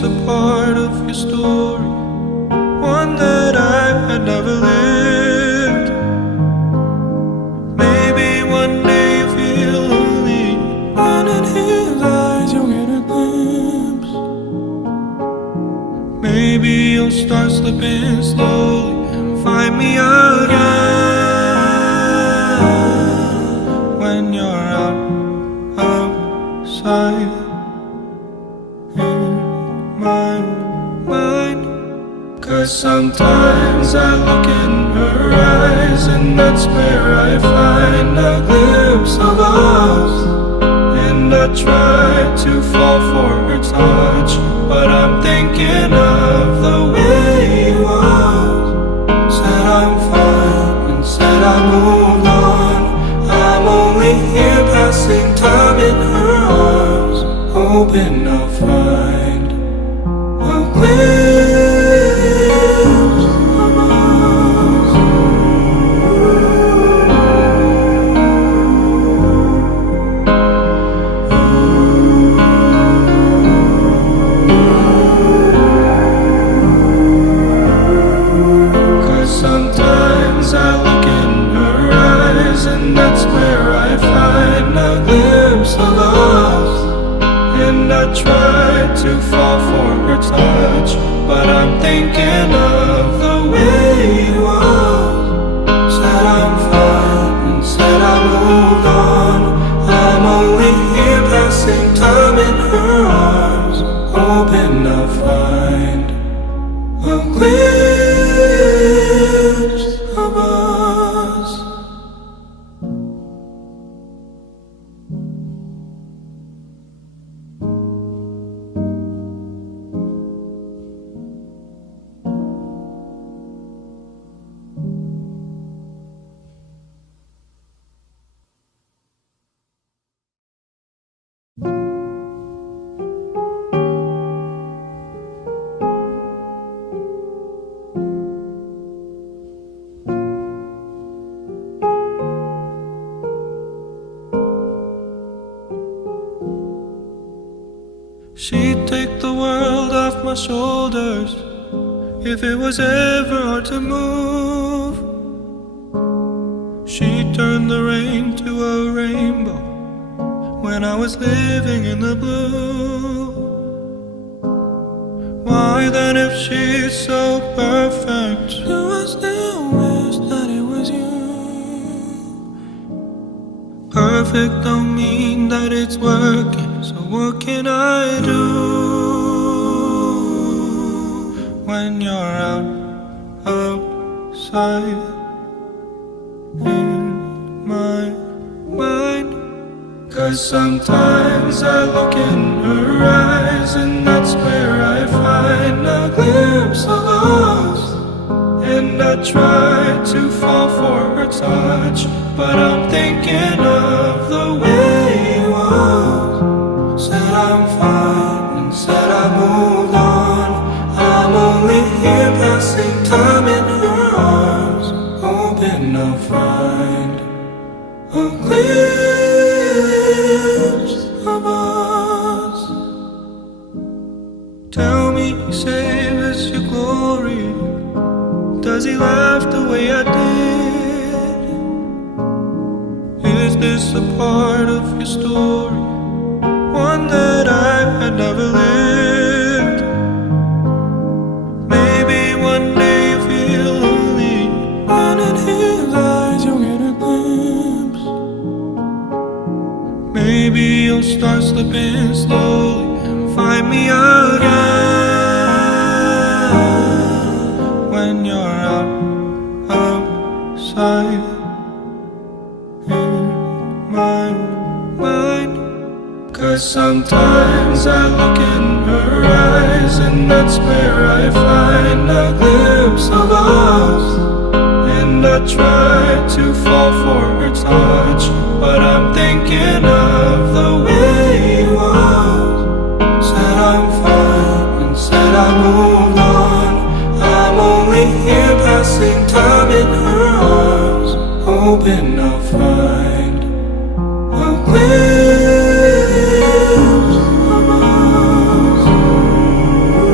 this a part of your story? One that I had never lived. Maybe one day you feel lonely, and in his eyes you'll get a glimpse. Maybe you'll start slipping slowly and find me again when you're outside in my mind. 'Cause sometimes I look in her eyes, and that's where I find a glimpse of us. And I try to fall for her touch, but I'm thinking of the way it was. Said I'm fine and said I moved on. I'm only here passing time in her arms, hoping I'll find a glimpse of us. 'Cause sometimes I look in her eyes, and that's where I find a glimpse of us. And I try to fall for her touch, but I'm thinking of the way it was. Said I'm fine and said I moved on. I'm only here passing time in her arms, hoping I'll find a glimpse of us. She'd take the world off my shoulders if it was ever hard to move. She'd turn the rain to a rainbow when I was living in the blue. Why then, if she's so perfect, do I still wish that it was you? Perfect don't mean that it's working, so what can I do when you're outside in my mind? 'Cause sometimes I look in her eyes, and that's where I find a glimpse of us. And I try to fall for her touch, but I'm thinking of the way it was. Said I'm fine and said I moved on. I'm only here passing time in her arms, hoping I'll find a glimpse of us. Tell me, save us your glory. Does he laugh the way I did? Is this a part of your story? One that I had never lived. Maybe one day you feel lonely, and in his eyes you'll get a glimpse. Maybe you'll start slipping slowly and find me again when you're outside in my mind. 'Cause sometimes I look in her eyes, and that's where I find a glimpse of us. And I try to fall for her touch, but I'm thinking of the way it was. Said I'm fine and said I moved on. I'm only here passing time in her arms, hoping I'll find a glimpse of us.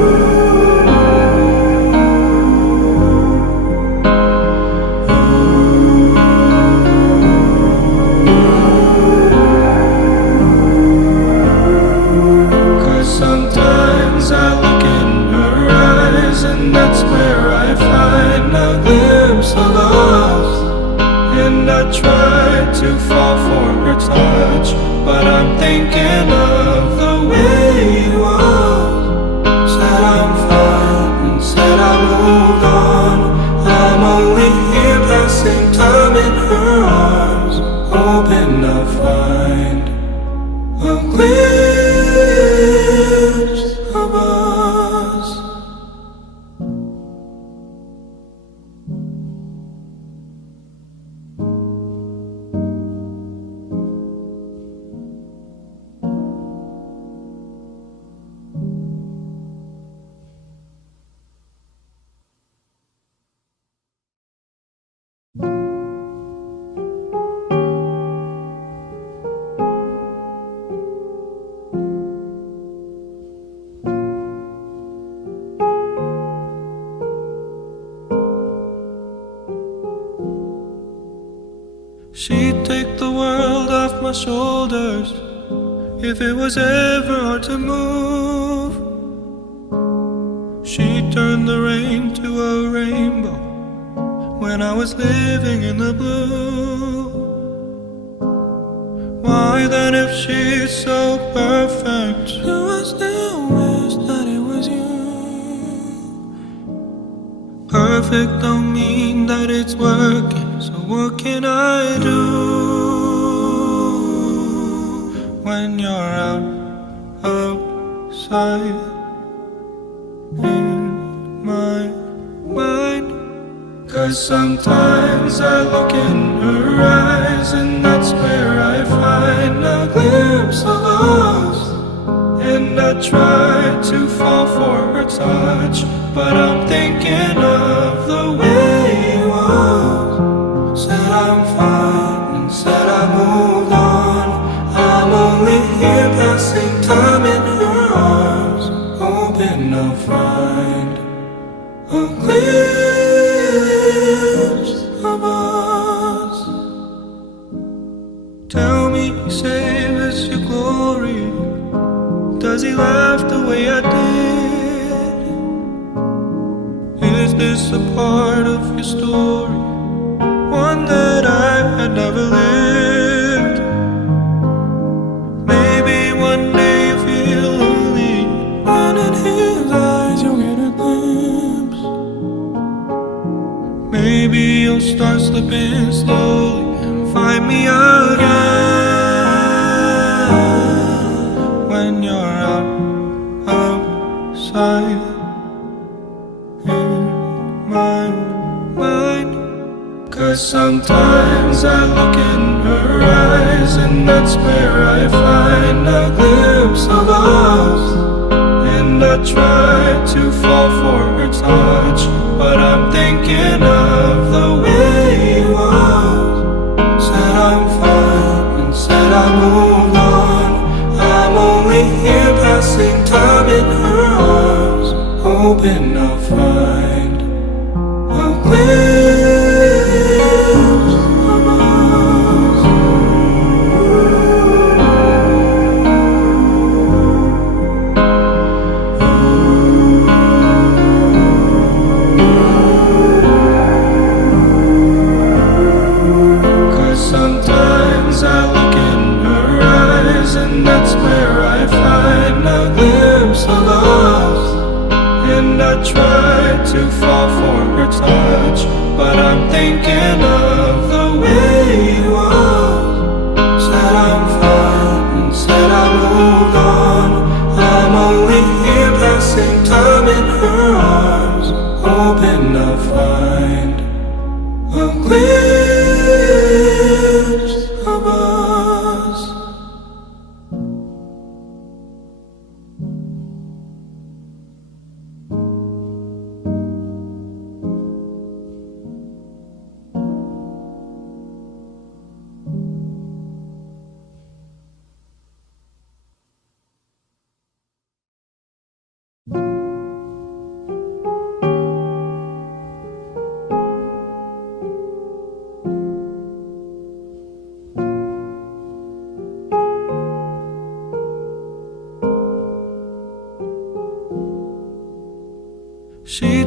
and that's where I find a glimpse of us. And I try to fall for her touch, but I'm thinking of the way it was. Said I'm fine and said I moved on. I'm only here passing time in her arms, hoping I'll find a glimpse of us. She'd take the world off my shoulders if it was ever hard to move. She'd turn the rain to a rainbow when I was living in the blue. Why then, if she's so perfect, do I still wish that it was you? Perfect don't mean that it's working, so what can I do when you're outside in my mind? 'Cause sometimes I look in her eyes, and that's where I find a glimpse of us. And I try to fall for her touch, but I'm thinking of the way it was. Said I'm fine and said I moved on. I'm only here passing time in her arms, hoping I'll find a glimpse of us. Tell me, save us your glory. Does he laugh the way I did? Is this a part of your story, one that I had never lived? Maybe one day you feel lonely, and in his eyes you'll get a glimpse. Maybe you'll start slipping slowly and find me again when you're outside in my mind. 'Cause sometimes I look in her eyes, and that's where I find a glimpse of us. And I try to fall for her touch, but I'm thinking of the way it was. Said I'm fine and said I moved on. I'm only here passing time in her arms, hoping I'll find a glimpse of us. 'Cause sometimes I look in her eyes, and that's where I find a glimpse of us. And I try to fall for her touch, but I'm thinking of the way it was. Said I'm fine and said I moved on. I'm only here passing time in her arms, hoping I'll find a glimpse of us.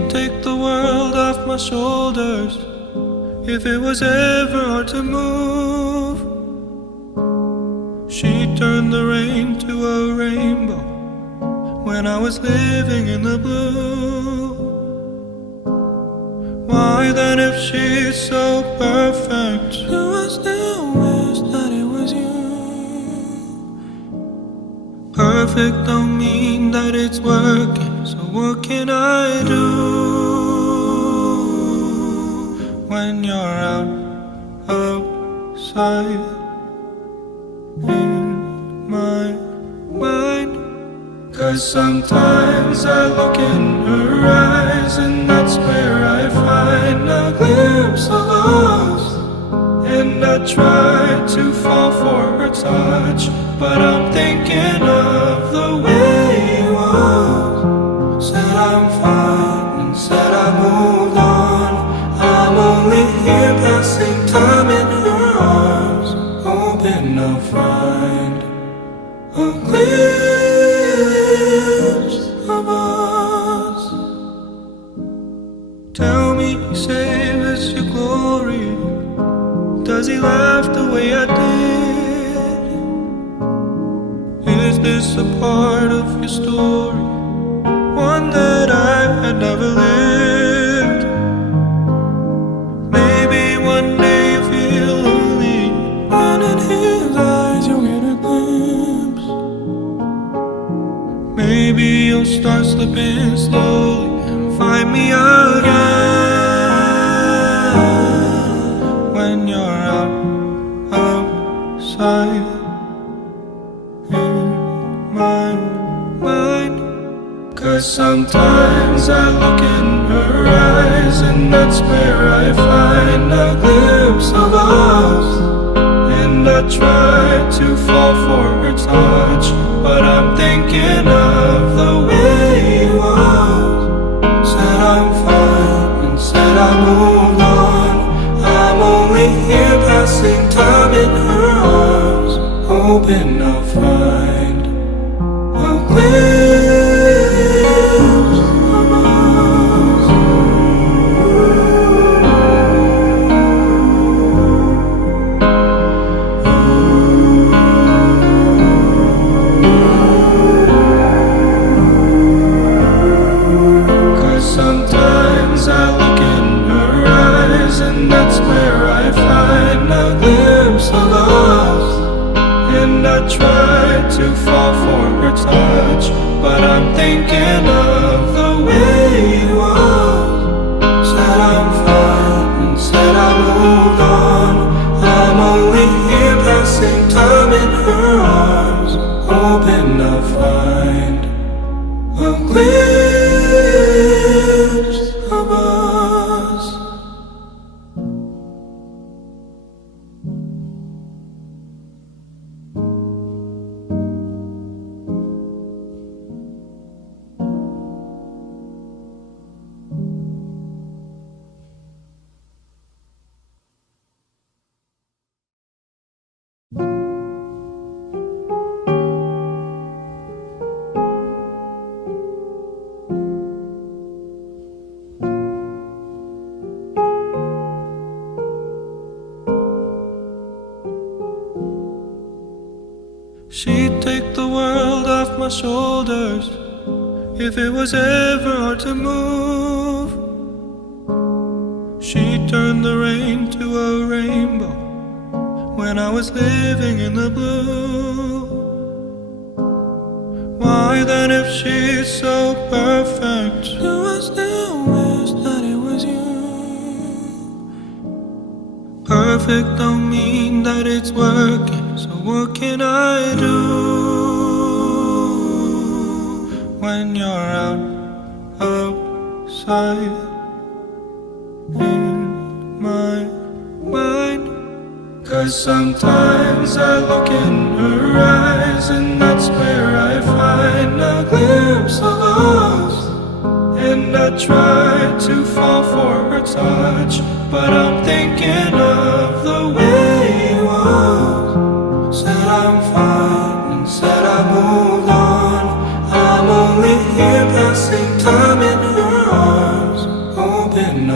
take the world off my shoulders if it was ever hard to move. She'd turn the rain to a rainbow when I was living in the blue. Why then, if she's so perfect, do I still wish that it was you? Perfect don't mean that it's working, so what can I do when you're outside in my mind? 'Cause sometimes I look in her eyes, and that's where I find a glimpse of us. And I try to fall for her touch, but I'm thinking of the way it was. Said I'm fine and said I moved on. I'm only here passing time in her arms, hoping I'll find a glimpse of us. Tell me, save us your glory. Does he laugh the way I did? Is this a part of your story, one that I had never lived? Maybe one day you feel lonely, and in his eyes you'll get a glimpse. Maybe you'll start slipping slowly and find me again when you're outside in my mind. 'Cause sometimes I look in her eyes, and that's where I find a glimpse of us. And I try to fall for her touch, but I'm thinking of the way it was. Said I'm fine and said I moved on. I'm only here passing time in her arms, hoping I'll find a glimpse of us. 'Cause sometimes I look in her eyes, and that's where I find a glimpse of us. And I try to fall for her touch, but I'm thinking of the way it was. Said I'm fine and said I moved on. I'm only here passing time in her arms, hoping I'll find a glimpse of us. She'd take the world off my shoulders if it was ever hard to move. She'd turn the rain to a rainbow when I was living in the blue. Why then, if she's so perfect, do I still wish that it was you? Perfect don't mean that it's working, so what can I do when you're outside in my mind? 'Cause sometimes I look in her eyes, and that's where I find a glimpse of us. And I try to fall for her touch, but I'm thinking of the way it was. Said I'm fine and said I moved on. I'm only here passing time in her arms,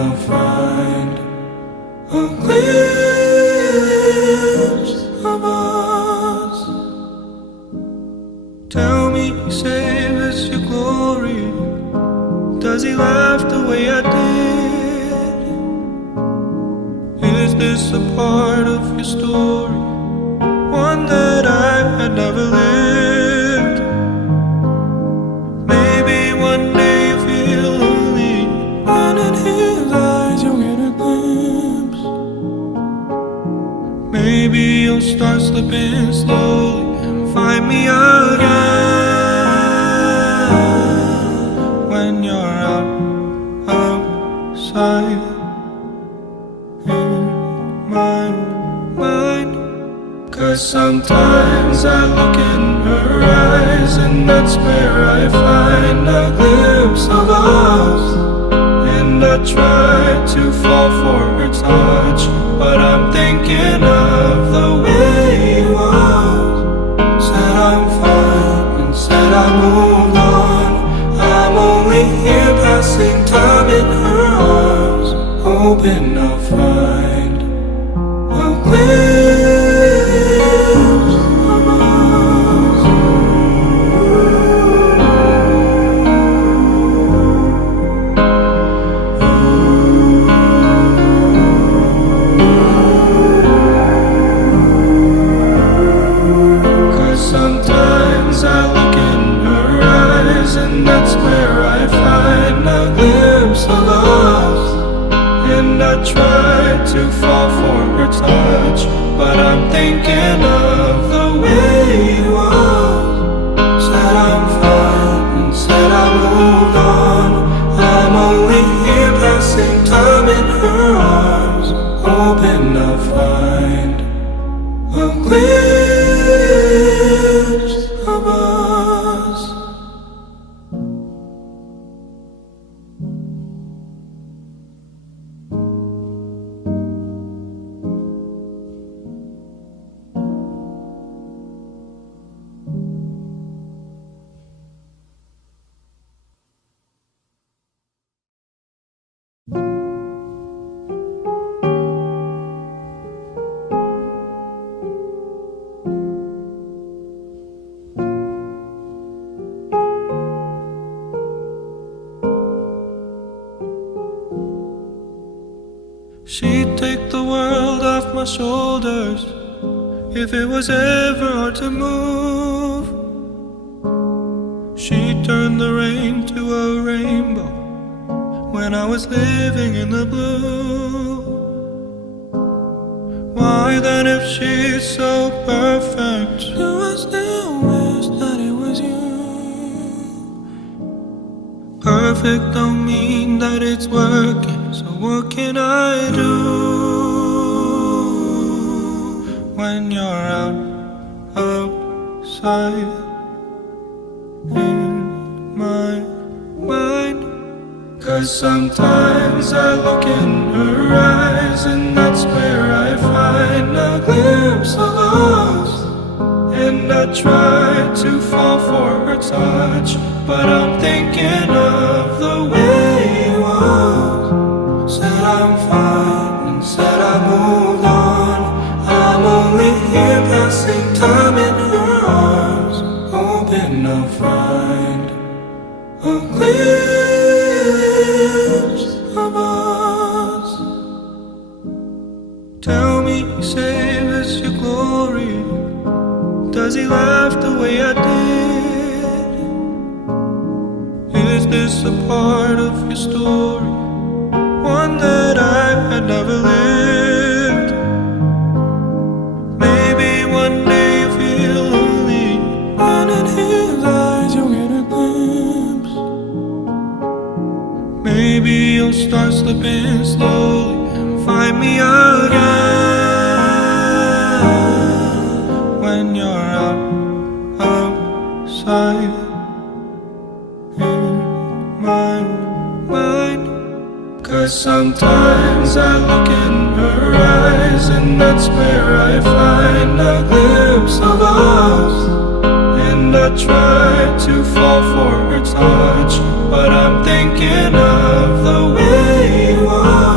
I'll find a glimpse of us. Tell me, save us your glory. Does he laugh the way I did? Is this a part of your story? One that I had never lived. Maybe one day you feel lonely, and in his eyes you'll get a glimpse. Maybe you'll start slipping slowly and find me again when you're outside in my mind. 'Cause sometimes I look in her eyes, and that's where I find a glimpse of us. And I try to fall for her touch, but I'm thinking of the way it was. Said I'm fine and said I moved on. I'm only here passing time in her arms, hoping I'll find a glimpse of us. 'Cause sometimes I look in her eyes, and that's where I find a glimpse of us. And I try to fall for her touch, but I'm thinking of the way it was. Said I'm fine and said I moved on. I'm only here passing time in her arms, hoping I'll find a glimpse of us. She'd take the world off my shoulders if it was ever hard to move. She'd turn the rain to a rainbow when I was living in the blue. Why then, if she's so perfect, do I still wish that it was you? Perfect don't mean that it's working, so what can I do when you're outside in my mind? 'Cause sometimes I look in her eyes, and that's where I find a glimpse of us. And I try to fall for her touch, but I'm thinking of the way it was. Said I'm fine and said I moved on. I'm only here passing time in her arms, hoping I'll find a glimpse of us. Tell me, save us your glory. Does he laugh the way I did? Is this a part of your story? One that I had never lived. Maybe one day you feel lonely, and in his eyes you'll get a glimpse. Maybe you'll start slipping slowly and find me again when you're outside in my mind. 'Cause sometimes I look in her eyes, and that's where I find a glimpse of us. And I try to fall for her touch, but I'm thinking of the way it was.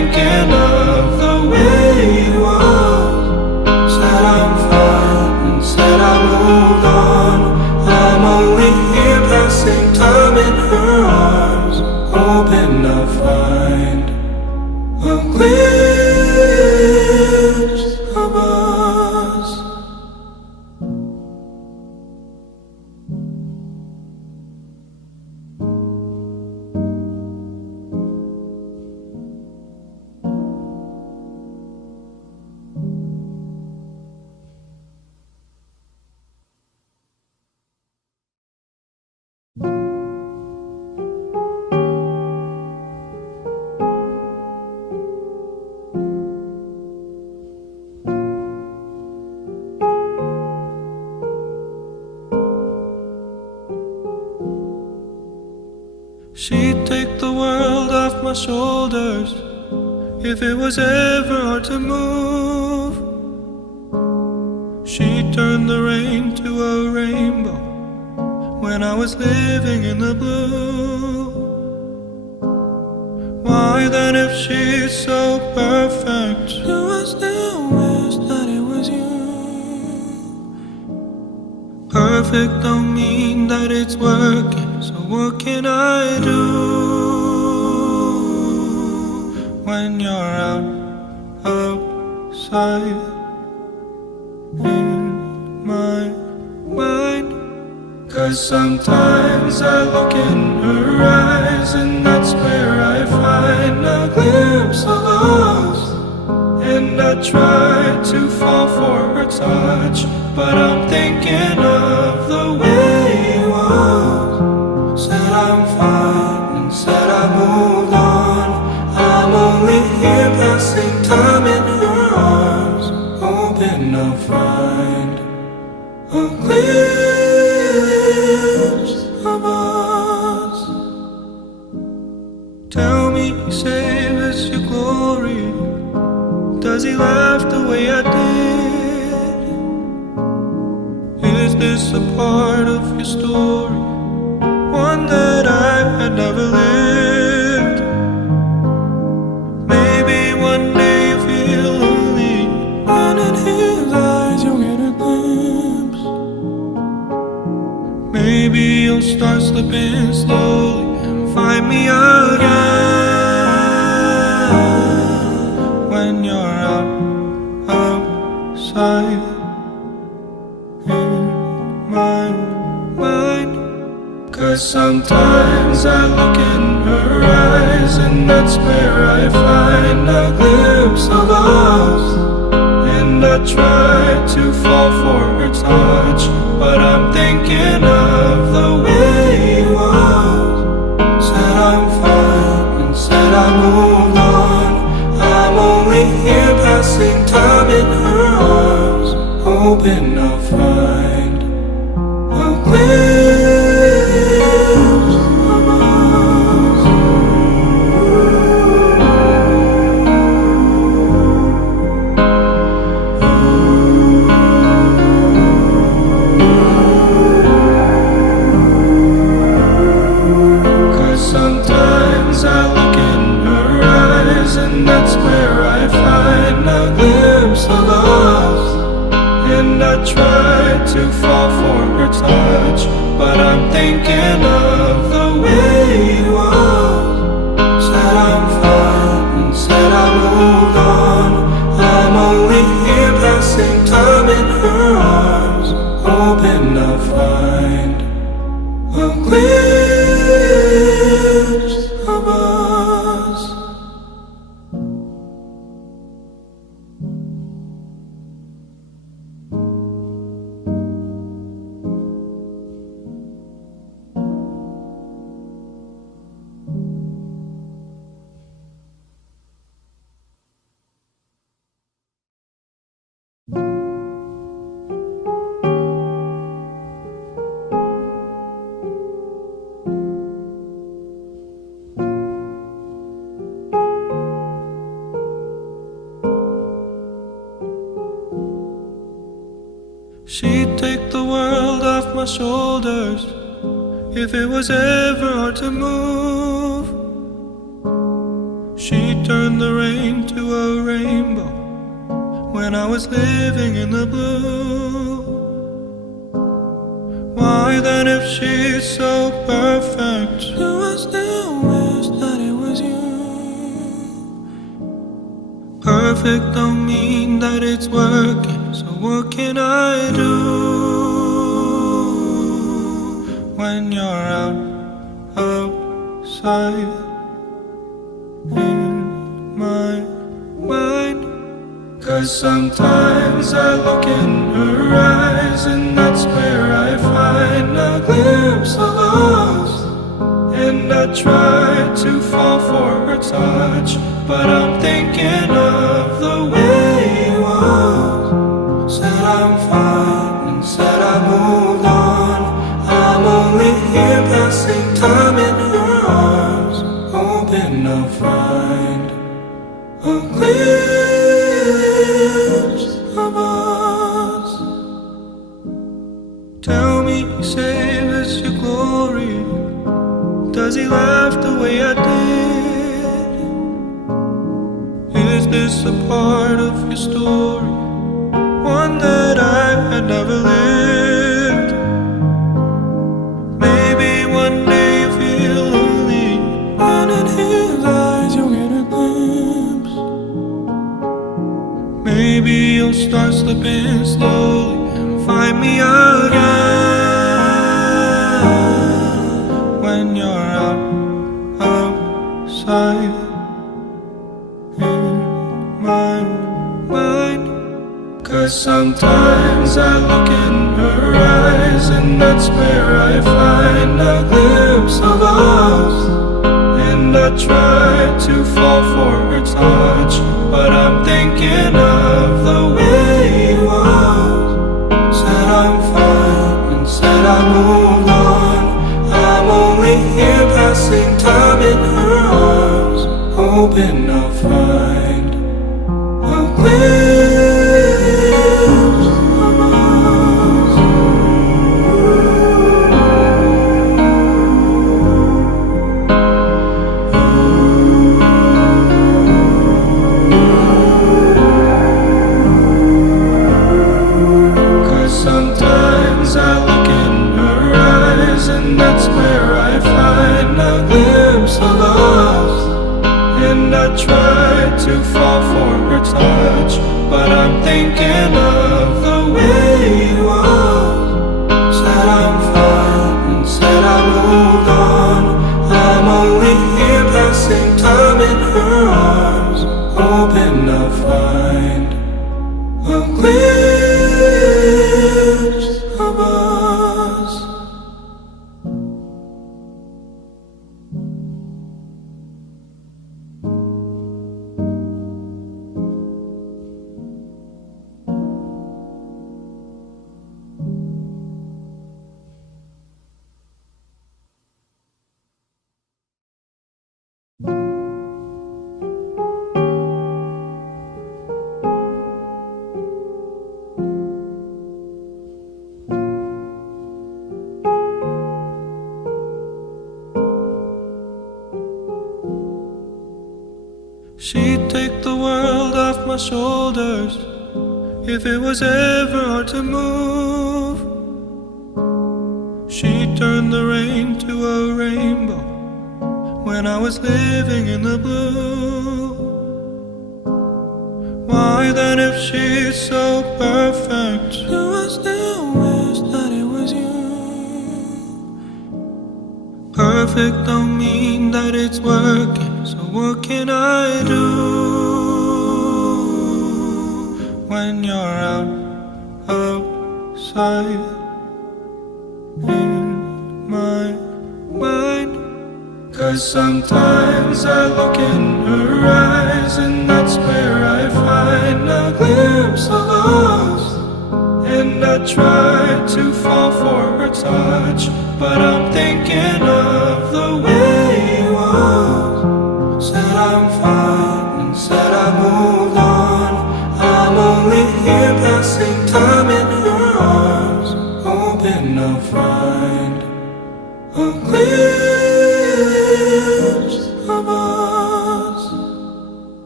thinking of the way it was. Said I'm fine and said I moved on. I'm only here passing time in her arms, hoping I'll find a glimpse of us. She'd take the world off my shoulders if it was ever hard to move. She'd turn the rain to a rainbow when I was living in the blue. Why then, if she's so perfect, do I still wish that it was you? Perfect don't mean that it's working, so what can I do when you're outside in my mind? 'Cause sometimes I look in her eyes, and that's where I find a glimpse of us. And I try to fall for her touch, but I'm thinking of the way it was. Said I'm fine and said I moved on. I'm only here passing time in her arms, hoping I'll find a glimpse of us. Tell me, save us your glory. Does he laugh the way I did? Is this a part of your story, one that I had never lived? Maybe one day you feel lonely, and in his eyes you'll get a glimpse. Maybe you'll start slipping slowly and find me again when you're outside in my mind. 'Cause sometimes I look in her eyes, and that's where I find a glimpse of us. And I try to fall for her touch, but I'm thinking of the way it was. Said I'm fine and said I moved on. I'm only here passing time in her arms, hoping I'll find a glimpse of us. 'Cause sometimes I look in her eyes, and that's where I find a glimpse of us. And I try to fall for her touch, but I'm thinking of the way it was. Said I'm fine and said I moved on. I'm only here passing time in her arms, hoping I'll find a glimpse of us. She'd take the world off my shoulders if it was ever hard to move. She'd turned the rain to a rainbow when I was living in the blue. Why then, if she's so perfect, do I still wish that it was you? Perfect don't mean that it's working, so what can I do when you're outside in my mind? 'Cause sometimes I look in her eyes, and that's where I find a glimpse of us. And I try to fall for her touch, but I'm thinking of the way it was. Said I'm fine and said I moved on. I'm only here passing time in her arms, hoping I'll find a glimpse of us. Tell me, save us your glory. Does he laugh the way I did? Is this a part of your story, one that I had never lived? Maybe one day you feel lonely, and in his eyes you'll get a glimpse. Maybe you'll start slipping slowly and find me again when you're outside in my mind. 'Cause sometimes I look in her eyes, and that's where I find a glimpse of us. And I try to fall for her touch, but I'm thinking of the way it was. Said I'm fine and said I moved on. I'm only here passing time in her arms, hoping I'll find a glimpse of us. 'Cause sometimes I look in her eyes, and that's where I find a glimpse of us. And I try to fall for her touch, but I'm thinking of the way it was. Said I'm fine and said I moved on. I'm only here passing time in her arms, hoping I'll find a glimpse of us. She'd take the world off my shoulders if it was ever hard to move. She'd turn the rain to a rainbow when I was living in the blue. Why then, if she's so perfect, do I still wish that it was you? Perfect don't mean that it's working, so what can I do when you're outside in my mind? 'Cause sometimes I look in her eyes, and that's where I find a glimpse of us. And I try to fall for her touch, but I'm thinking of the way it was. Said I'm fine and said I moved on. I'm only here passing time in her arms, hoping I'll find a glimpse of us.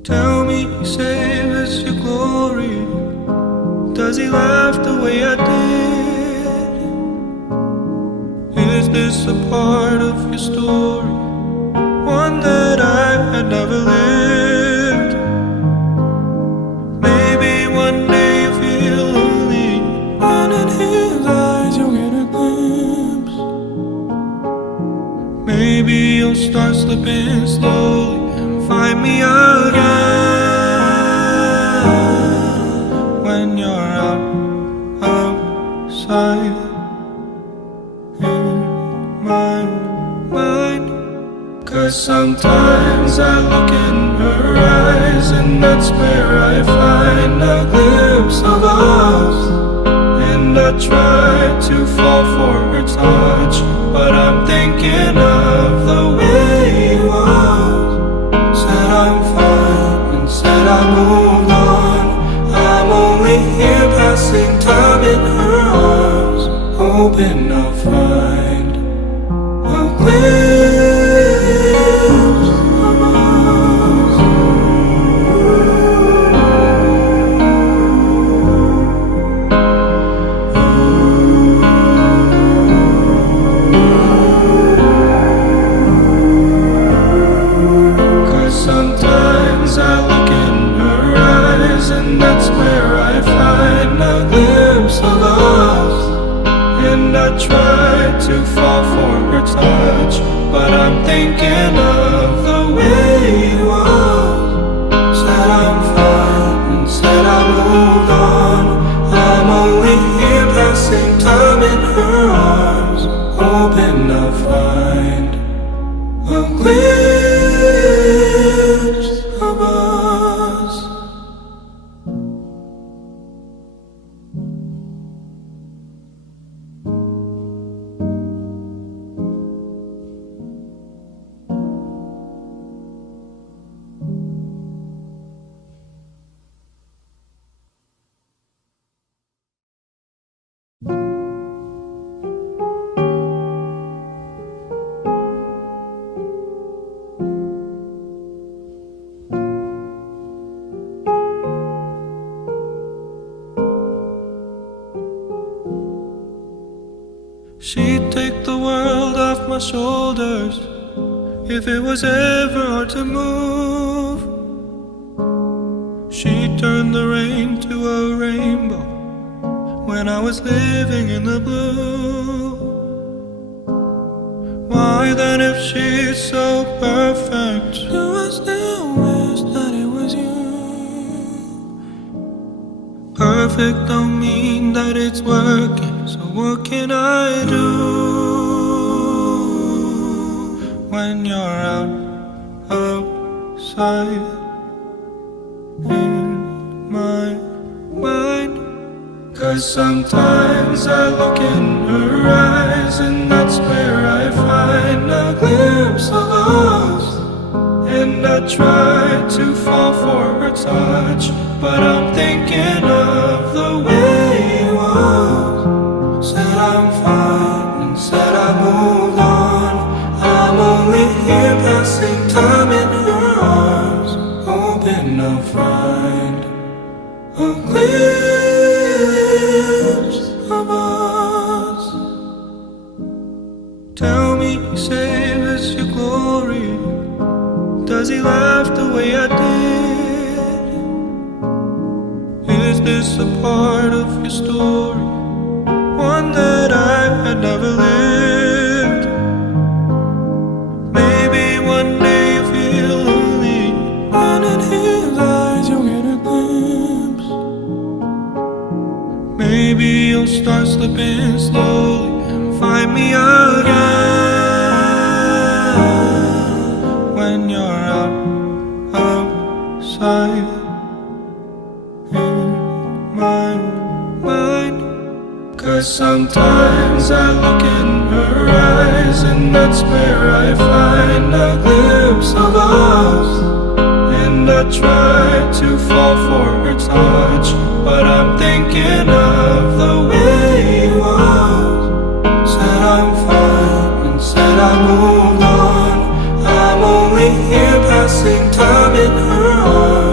Tell me, save us your glory. Does he laugh the way I did? Is this a part of your story? One that I had never lived. Maybe one day you feel lonely, and in his eyes you'll get a glimpse. Maybe you'll start slipping slowly and find me again. When you're outside in my mind. 'Cause sometimes I look in her eyes, and that's where I find a glimpse of us. And I try to fall for her touch, but I'm thinking of the way it was. Said I'm fine and said I moved on. I'm only here passing time in her arms, hoping I'll find a glimpse of us. 'Cause sometimes I look in her eyes, and that's where I find a glimpse of us. And I try to fall for her touch, but I'm thinking of the way it was. Said I'm fine and said I moved on. I'm only here passing time in her arms, hoping I'll find a glimpse of us. She'd take the world off my shoulders if it was ever hard to move. She'd turn the rain to a rainbow when I was living in the blue. Why then, if she's so perfect, do I still wish that it was you? Perfect don't mean that it's working, so what can I do? When you're outside in my mind. 'Cause sometimes I look in her eyes, and that's where I find a glimpse of us. And I try to fall for her touch, but I'm thinking of the way it was. Said I'm fine and said I moved on. I'm only here passing time in her arms, hoping I'll find a glimpse of us. Tell me, save us your glory. Does he laugh the way I did? Is this a part of your story? One that I had never lived. Maybe one day you feel lonely, and in his eyes you'll get a glimpse. Maybe you'll start slipping slowly and find me again. When you're outside in my mind. 'Cause sometimes I look in her eyes, and that's where I find a glimpse of us. And I try to fall for her touch, but I'm thinking of the way it was. Said I'm fine and said I moved on. I'm only here passing time in her arms.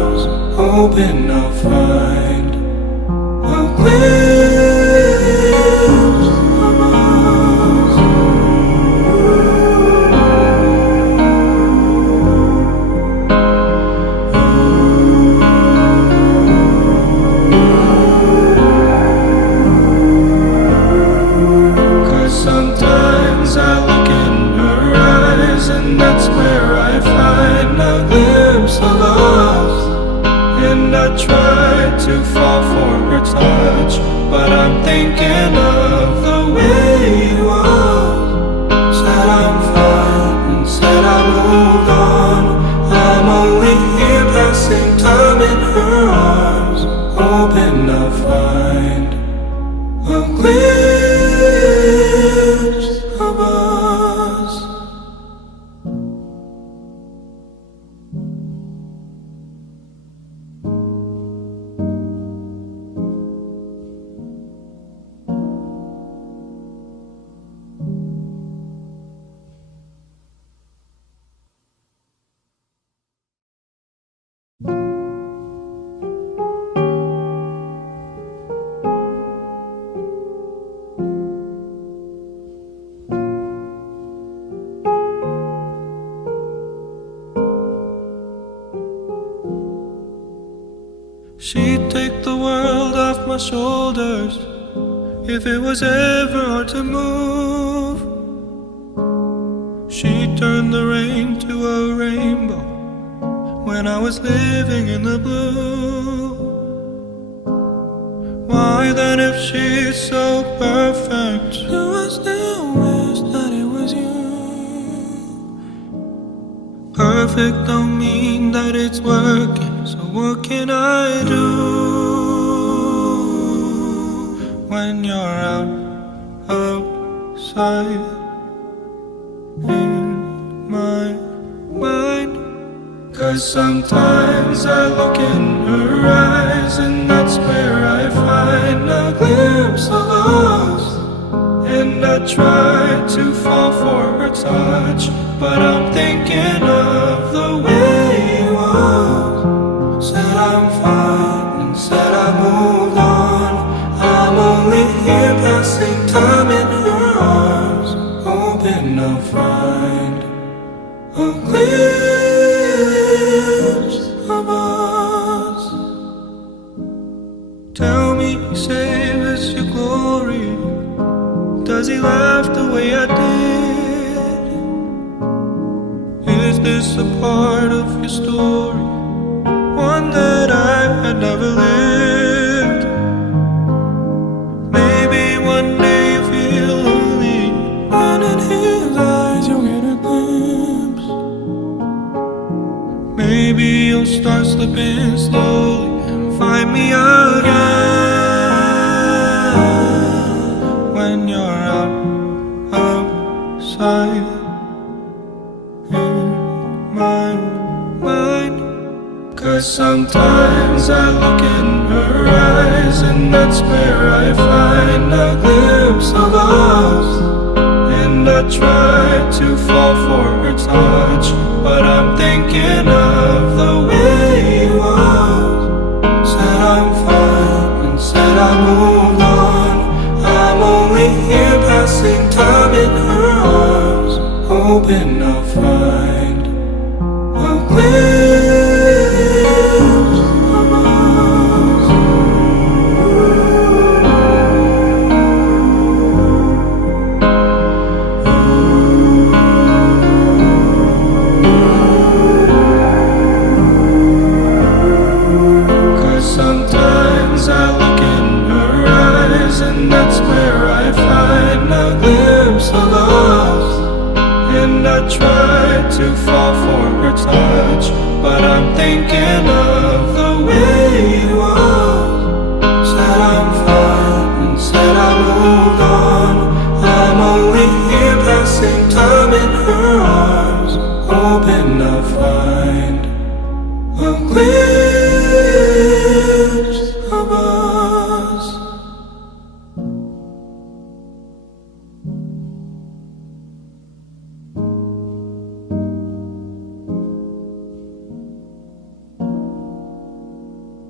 hoping I'll find a glimpse of us. 'Cause sometimes I look in her eyes, and that's where I find a glimpse of us. And I try to fall for her touch, but I'm thinking of the way it was. Said I'm fine, and said I moved on. I'm only here passing time in her arms, hoping I'll find a glimpse of us. She'd take the world off my shoulders if it was ever hard to move. She'd turn the rain to a rainbow when I was living in the blue. Why then, if she's so perfect, do I still wish that it was you? Perfect don't mean that it's working, so what can I do when you're outside in my mind? 'Cause sometimes I look in her eyes, and that's where I find a glimpse of us. And I try to fall for her touch, but I'm thinking of the way it was. Said I'm fine, and said I moved on. I'm only here passing time in her arms, hoping I'll find a glimpse of us. Tell me, save us your glory. Does he laugh the way I did? Is this a part of your story, one that I had never lived? Maybe one day you feel lonely, and in his eyes you'll get a glimpse. Maybe you'll start slipping slowly and find me again when you're outside in my mind. 'Cause sometimes I look in her eyes, and that's where I find a glimpse of us. And I try to fall for her touch, but I'm thinking of the way it was. Said I'm fine, and said I moved on. I'm only here passing time in her arms, hoping I'll find a glimpse of us. 'Cause sometimes I look in her eyes, and that's where I find a glimpse of us. And I try to fall for her touch, but I'm thinking of the way it was. Said I'm fine, and said I moved on. I'm only here passing time in her arms, hoping I'll find a glimpse of us.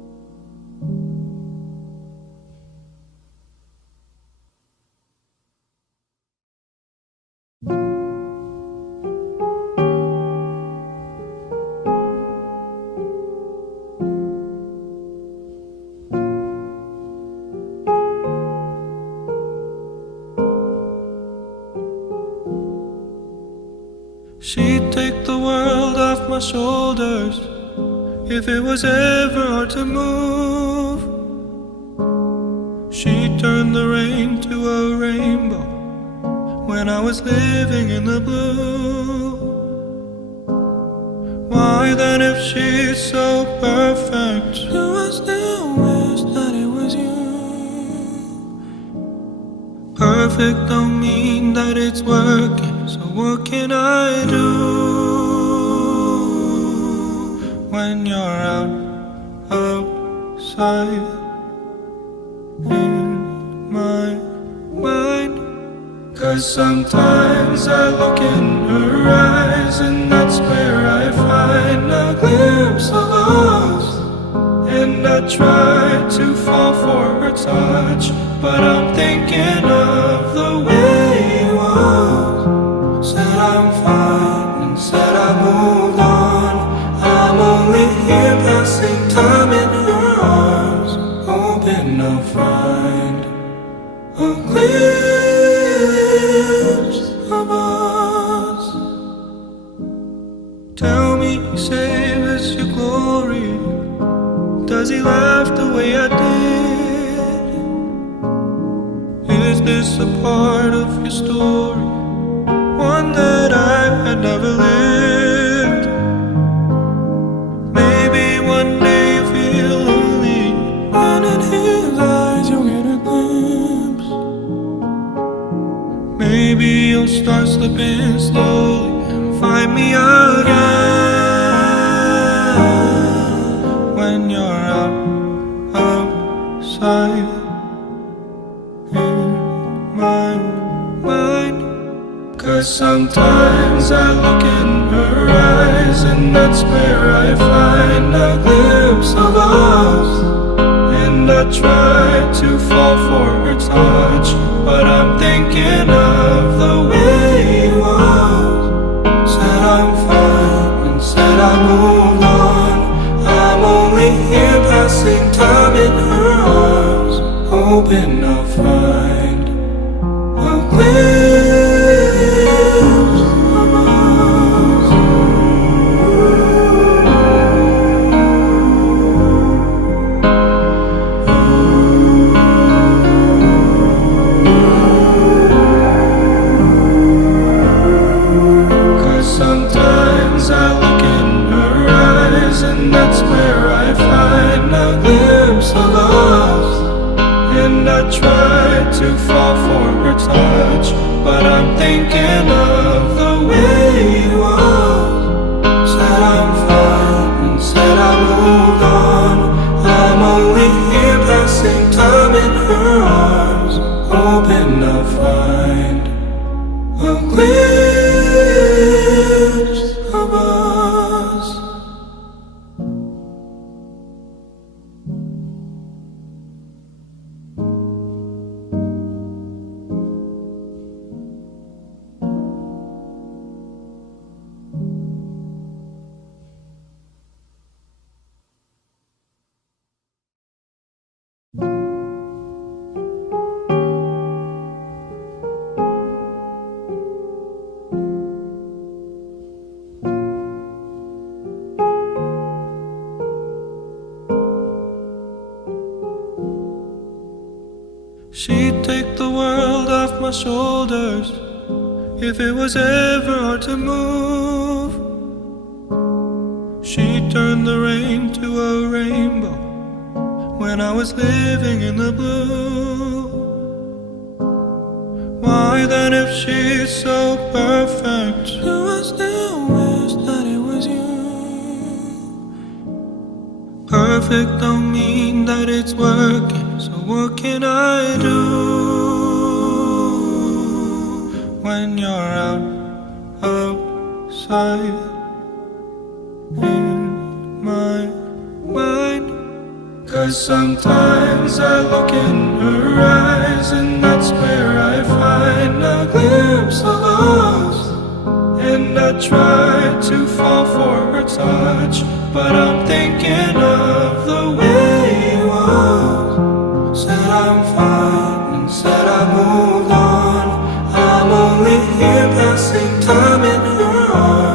She'd take the world off my shoulders if it was ever hard to move. She'd turn the rain to a rainbow when I was living in the blue. Why then, if she's so perfect, do I still wish that it was you? Perfect don't mean that it's working, so what can I do when you're outside in my mind? 'Cause sometimes I look in her eyes, and that's where I find a glimpse of us. And I try to fall for her touch, but I'm thinking of the way it was. Said I'm fine and said I moved on. I'm only here passing time in her arms, hoping I'll find a glimpse of us. Tell me, save us your glory. Does he laugh the way I did? Is this a part of your story, one that I had never lived? Maybe one day you feel lonely, and in his eyes you'll get a glimpse. Maybe you'll start slipping slowly and find me again when you're outside in my mind. 'Cause sometimes I look in her eyes, and that's where I find a glimpse of us. And I try to fall for her touch, but I'm thinking of the way it was. Said I'm fine and said I moved on. I'm only here passing time in her arms, hoping I'll find a glimpse of us. 'Cause sometimes I look in her eyes, and that's where I find a glimpse of us. And I try to fall for her touch, but I'm thinking of the way it was. Said I'm fine and said I moved on. I'm only here passing time in her arms, hoping I'll find a glimpse of us. She'd take the world off my shoulders if it was ever hard to move. She'd turn the rain to a rainbow when I was living in the blue. Why then, if she's so perfect, do I still wish that it was you? Perfect don't mean that it's working, so what can I do when you're outside in my mind? 'Cause sometimes I look in her eyes, and that's where I find a glimpse of us. And I try to fall for her touch, but I'm thinking of the way it was. Said I'm fine and said I moved on. I'm only here passing time in her arms.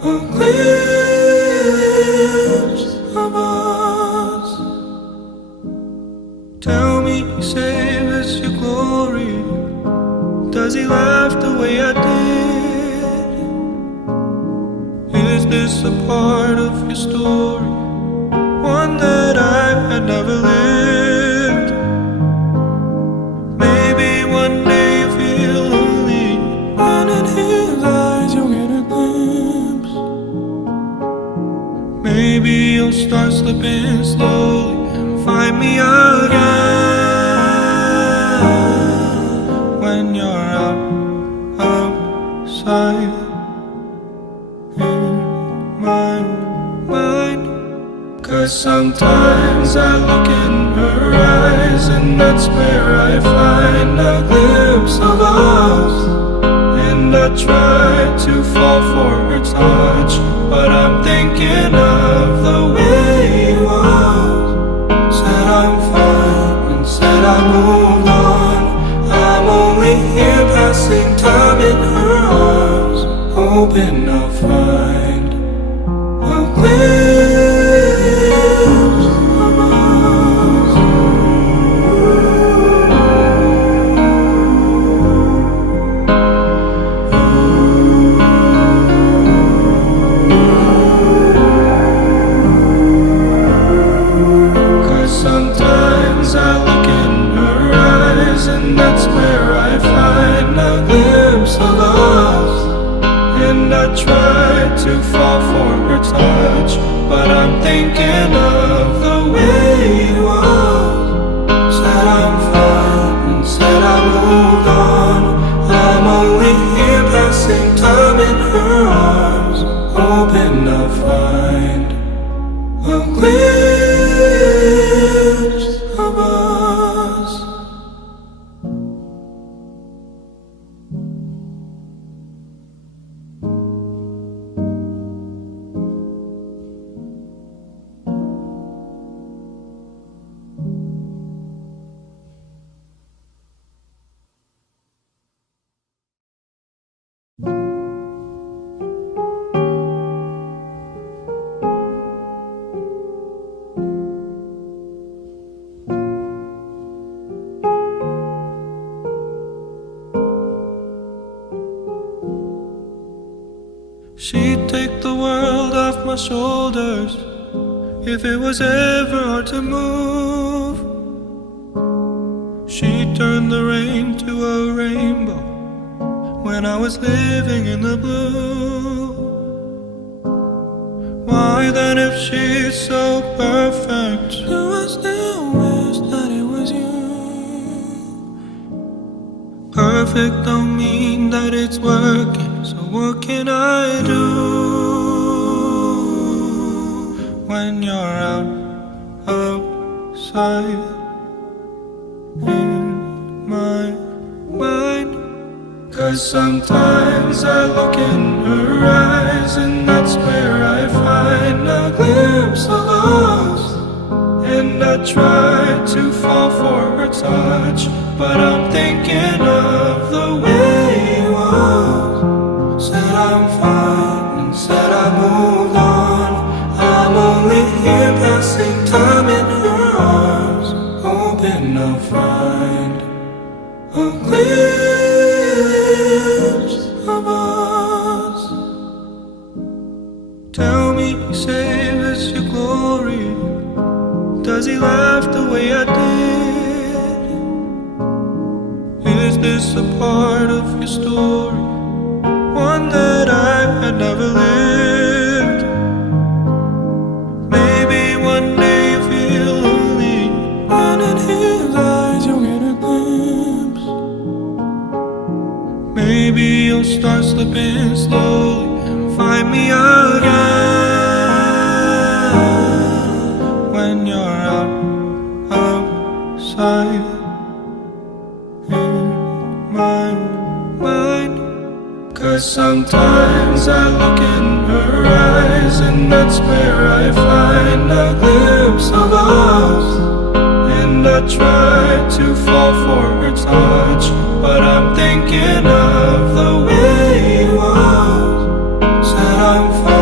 a glimpse of us. Tell me, save us your glory. Does he laugh the way I did? Is this a part of your story? One that I had never lived. Maybe one day you feel lonely, and in his eyes you'll get a glimpse. Maybe you'll start slipping slowly and find me again when you're outside in my mind. 'Cause sometimes I look in her eyes, and that's where I find a glimpse of us. And I try to fall for her touch, but I'm thinking of the way he was. Said I'm fine and said I moved on. I'm only here passing time in her arms, hoping I'll find a glimpse of us. 'Cause sometimes I look in her eyes, and that's where I find a glimpse of us. And I try to fall for her touch, but I'm thinking of the way he was. Said I'm fine and said I moved on. I'm only here passing time in her arms, hoping I'll find a glimpse of us. She'd take the world off my shoulders if it was ever hard to move. She'd turn the rain to a rainbow when I was living in the blue. Why then, if she's so perfect, do I still wish that it was you? Perfect don't mean that it's working, so what can I do when you're outside in my mind? 'Cause sometimes I look in her eyes, and that's where I find a glimpse of us. And I try to fall for her touch, but I'm thinking of the way he was. Said I'm fine and said I moved on. I'm only here passing time in her arms, hoping I'll find a glimpse of us. Tell me, save us your glory. Does he laugh the way I did? Is this a part of your story? One that I had never lived. Maybe one day you feel lonely, and in his eyes you'll get a glimpse. Maybe you'll start slipping slowly and find me again when you're outside in my mind. 'Cause sometimes I look in her eyes, and that's where I find a glimpse of us. And I try to fall for her touch, but I'm thinking of the way he was. Said I'm fine.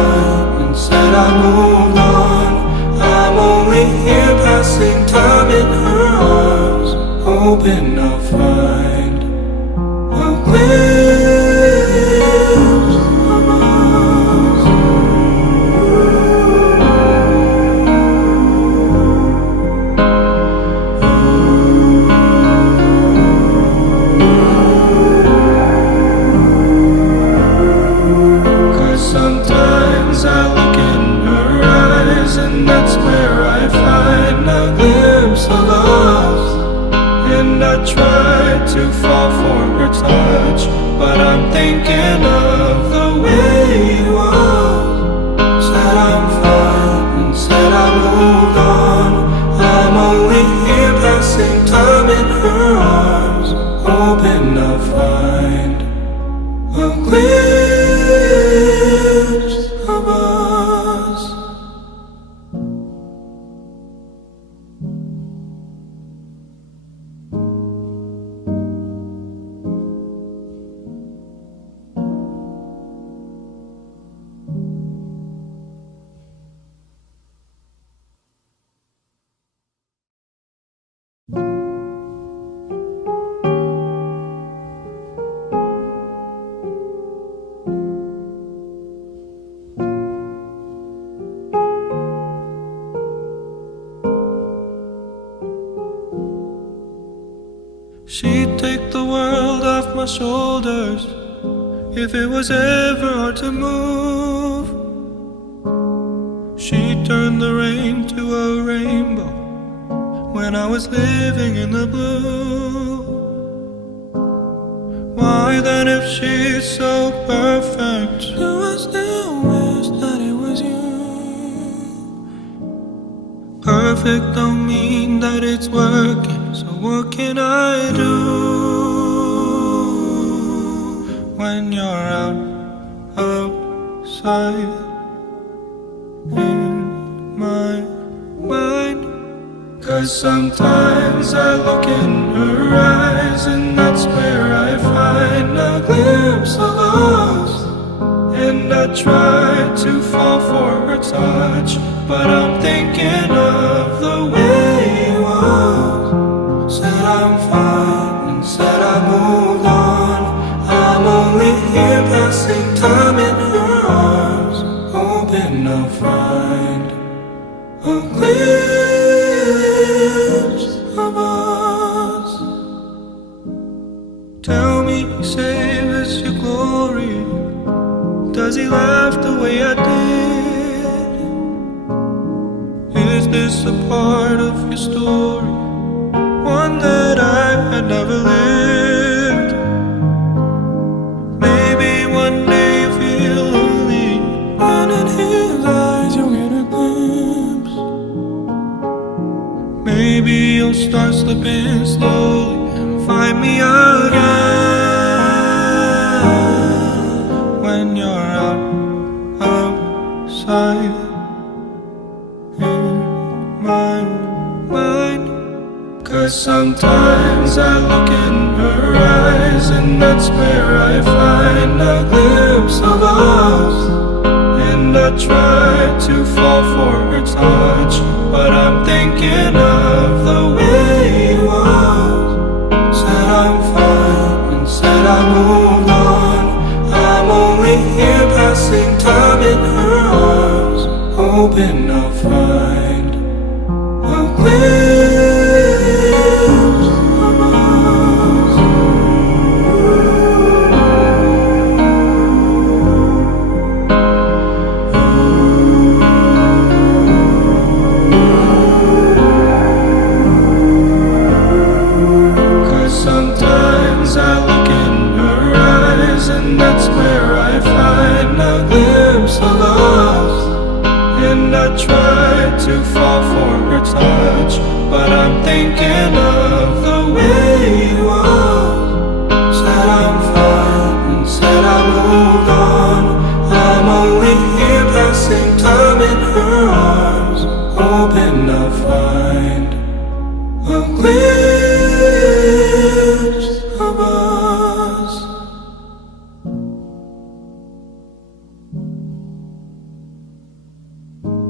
moved on. I'm only here passing time in her arms, hoping I'll find a glimpse of us. 'Cause sometimes I look in her eyes, and that's where I find a glimpse of us. And I try to fall for her touch, but I'm thinking of the way it was. Said I'm fine and said I moved on. I'm only here passing time in her arms, hoping I'll find a glimpse of us. She'd take the world off my shoulders if it was ever hard to move. She'd turn the rain to a rainbow when I was living in the blue. Why then, if she's so perfect, do I still wish that it was you? Perfect don't mean that it's working, so what can I do when you're outside in my mind? 'Cause sometimes I look in her eyes, and that's where I find a glimpse of us. And I try to fall for her touch, but I'm thinking of the way it was. Said I'm fine and said I moved on. I'm only here passing time in her arms, hoping I'll find a glimpse of us. Tell me, save us your glory. Does he laugh the way I did? Is this a part of your story, one that I had never lived? Maybe one day you feel lonely, and in his eyes you'll get a glimpse. Maybe you'll start slipping slowly and find me again when you're outside in my mind. 'Cause sometimes I look in her eyes, and that's where I find a glimpse of us. And I try to fall for her touch, but I'm thinking of the way it was. Said I'm fine and said I moved on. I'm only here passing time in her arms, hoping I'll find a glimpse of us. 'Cause sometimes I look in her eyes, and that's where I find a glimpse of us. And I try to fall for her touch, but I'm thinking of the way it was. Said I'm fine and said I moved on. I'm only here passing time in her arms, hoping I'll find a glimpse of us.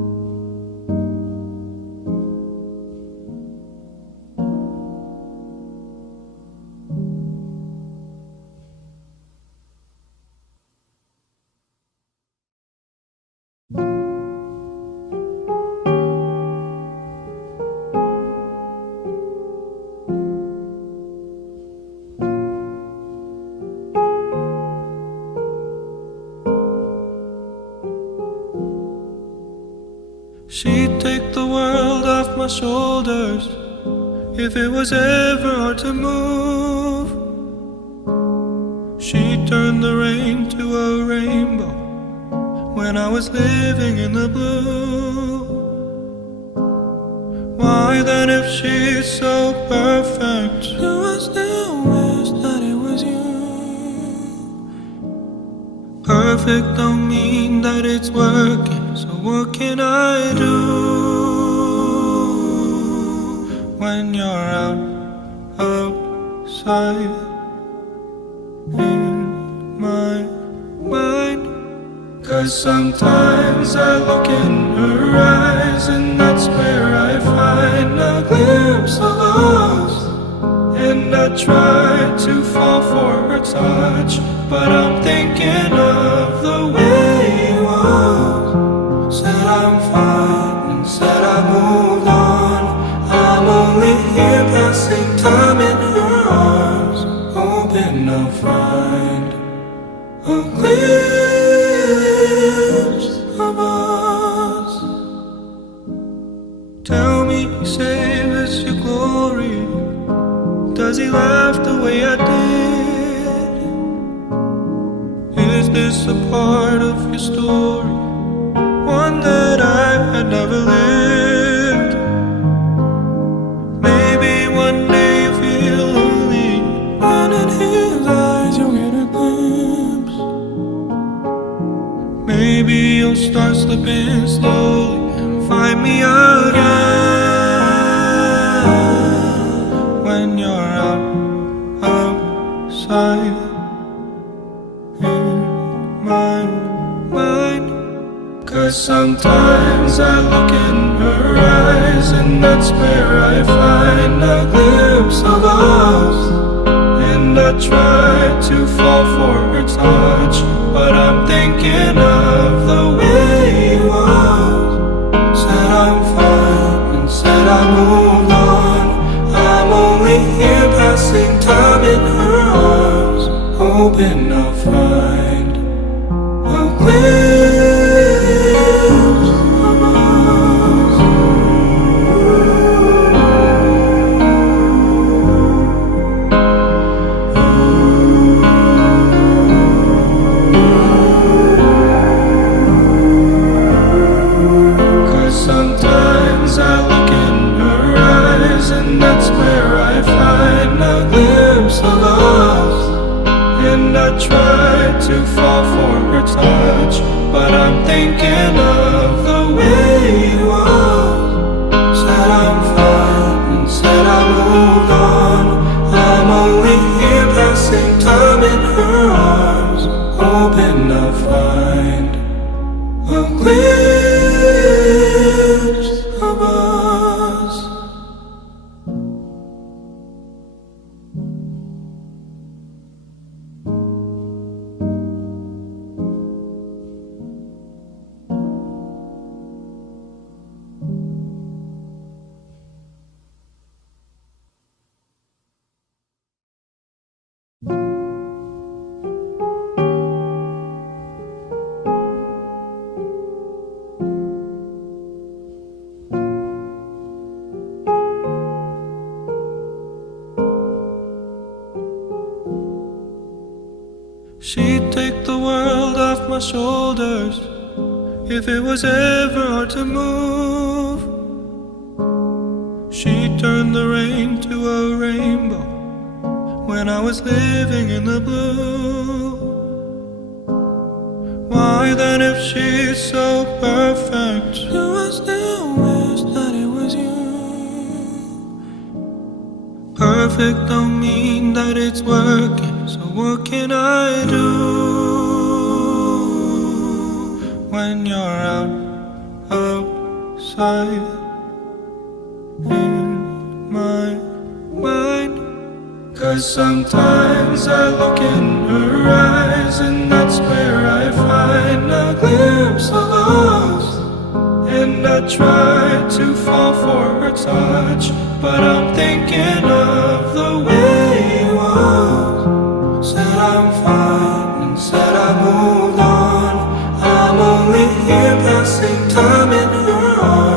She'd take the world off my shoulders if it was ever hard to move. She'd turn the rain to a rainbow when I was living in the blue. Why then, if she's so perfect, do I still wish that it was you? Perfect don't mean that it's working, so what can I do when you're outside in my mind? 'Cause sometimes I look in her eyes, and that's where I find a glimpse of us. And I try to fall for her touch, but I'm thinking of the way it was. Said I'm fine and said I moved on. I'm only here passing time in her arms, hoping I'll find a glimpse of us. Tell me, save us your glory. Does he laugh the way I did? Is this a part of your story, one that I had never lived? Maybe one day you feel lonely, and in his eyes you'll get a glimpse. Maybe you'll start slipping slowly and find me again when you're outside in my mind. 'Cause sometimes I look in her eyes, and that's where I find a glimpse of us. And I try to fall for her touch, but I'm thinking of the way it was. Said I'm fine and said I moved on. I'm only here passing time in her arms, hoping I'll find a glimpse of us. 'Cause sometimes I look in her eyes, and that's where I find a glimpse of us. And I try to fall for her touch, but I'm thinking of the way it was. Said I'm fine and said I moved on. I'm only here passing time in her arms, hoping I'll find a glimpse of us. She'd take the world off my shoulders if it was ever hard to move. She'd turn the rain to a rainbow when I was living in the blue. Why then, if she's so perfect, do I still wish that it was you? Perfect don't mean that it's working, so what can I do when you're outside in my mind? 'Cause sometimes I look in her eyes, and that's where I find a glimpse of us. And I try to fall for her touch, but I'm thinking of the way it was. Said I'm fine and said I moved on. I'm only here passing time in her arms.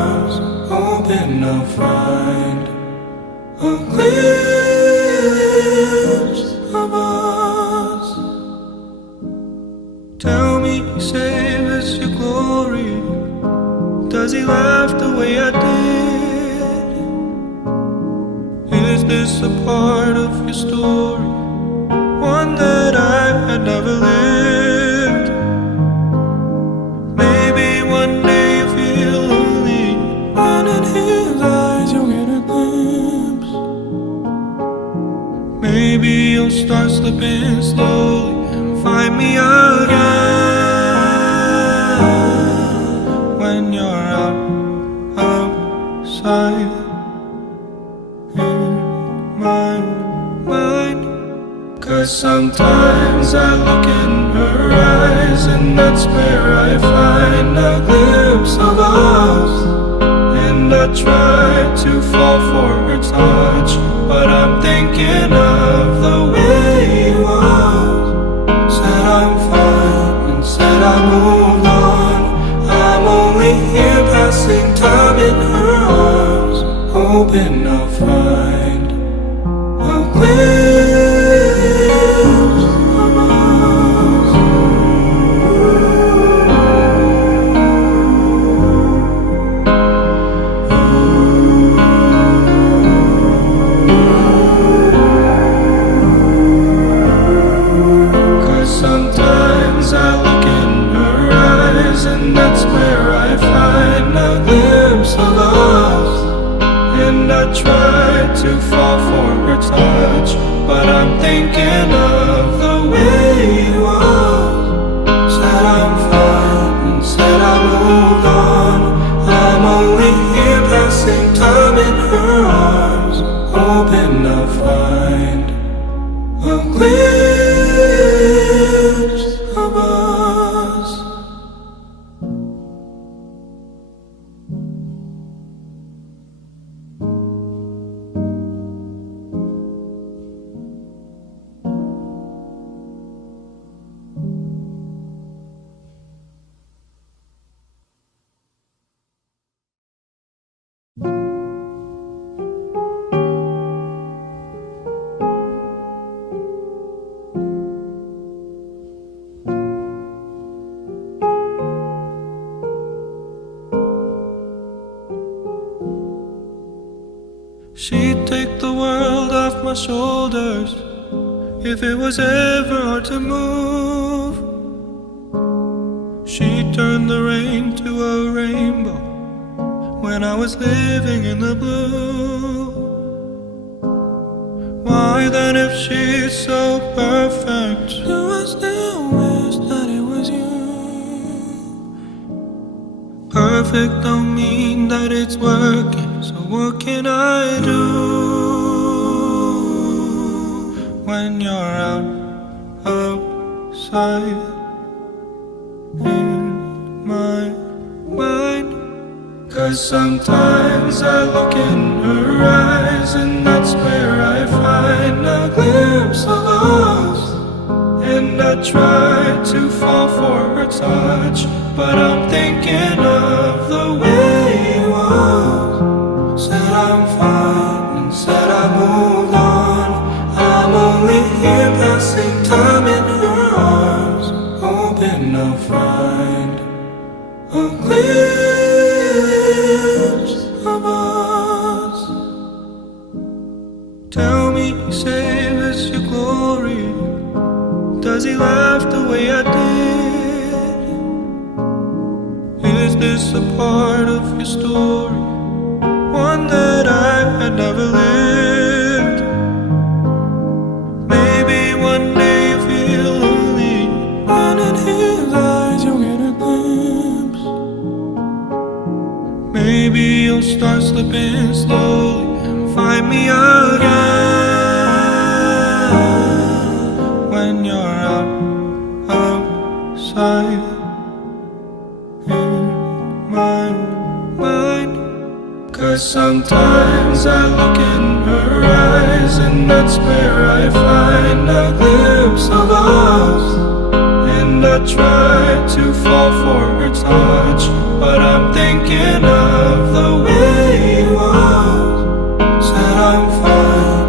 glimpse of us. Tell me, save us your glory. Does he laugh the way I did? Is this a part of your story? One that I had never lived. Maybe one day you feel lonely, and in his eyes you'll get a glimpse. Maybe you'll start slipping slowly and find me again when you're outside in my mind. 'Cause sometimes I look in her eyes, and that's where I find a glimpse of us. And I try to fall for her touch, but I'm thinking of the way he was. Said I'm fine and said I moved on. I'm only here passing time in her arms, hoping I'll find a glimpse of us. 'Cause sometimes I look in her eyes, and that's where I find a glimpse of us. And I try to fall for her touch, but I'm thinking of the way he was. Said I'm fine and said I moved on. I'm only here passing time in her arms, hoping I'll find a glimpse of us. She'd take the world off my shoulders if it was ever hard to move. She'd turn the rain to a rainbow when I was living in the blue. Why then, if she's so perfect, do I still wish that it was you? Perfect don't mean that it's working, so what can I do when you're outside in my mind? 'Cause sometimes I look in her eyes, and that's where I find a glimpse of us. And I try to fall for her touch, but I'm thinking of the way he was. Said I'm fine and said I moved on. I'm only here passing time in her arms, hoping I'll find a glimpse of us. Tell me, save us your glory. Does he laugh the way I did? Is this a part of your story? One that I had never lived. Maybe one day you feel lonely, and in his eyes you'll get a glimpse. Maybe you'll start slipping slowly and find me again when you're outside in my mind. 'Cause sometimes I look in her eyes, and that's where I find a glimpse of us. And I try to fall for her touch, but I'm thinking of the way he was. Said I'm fine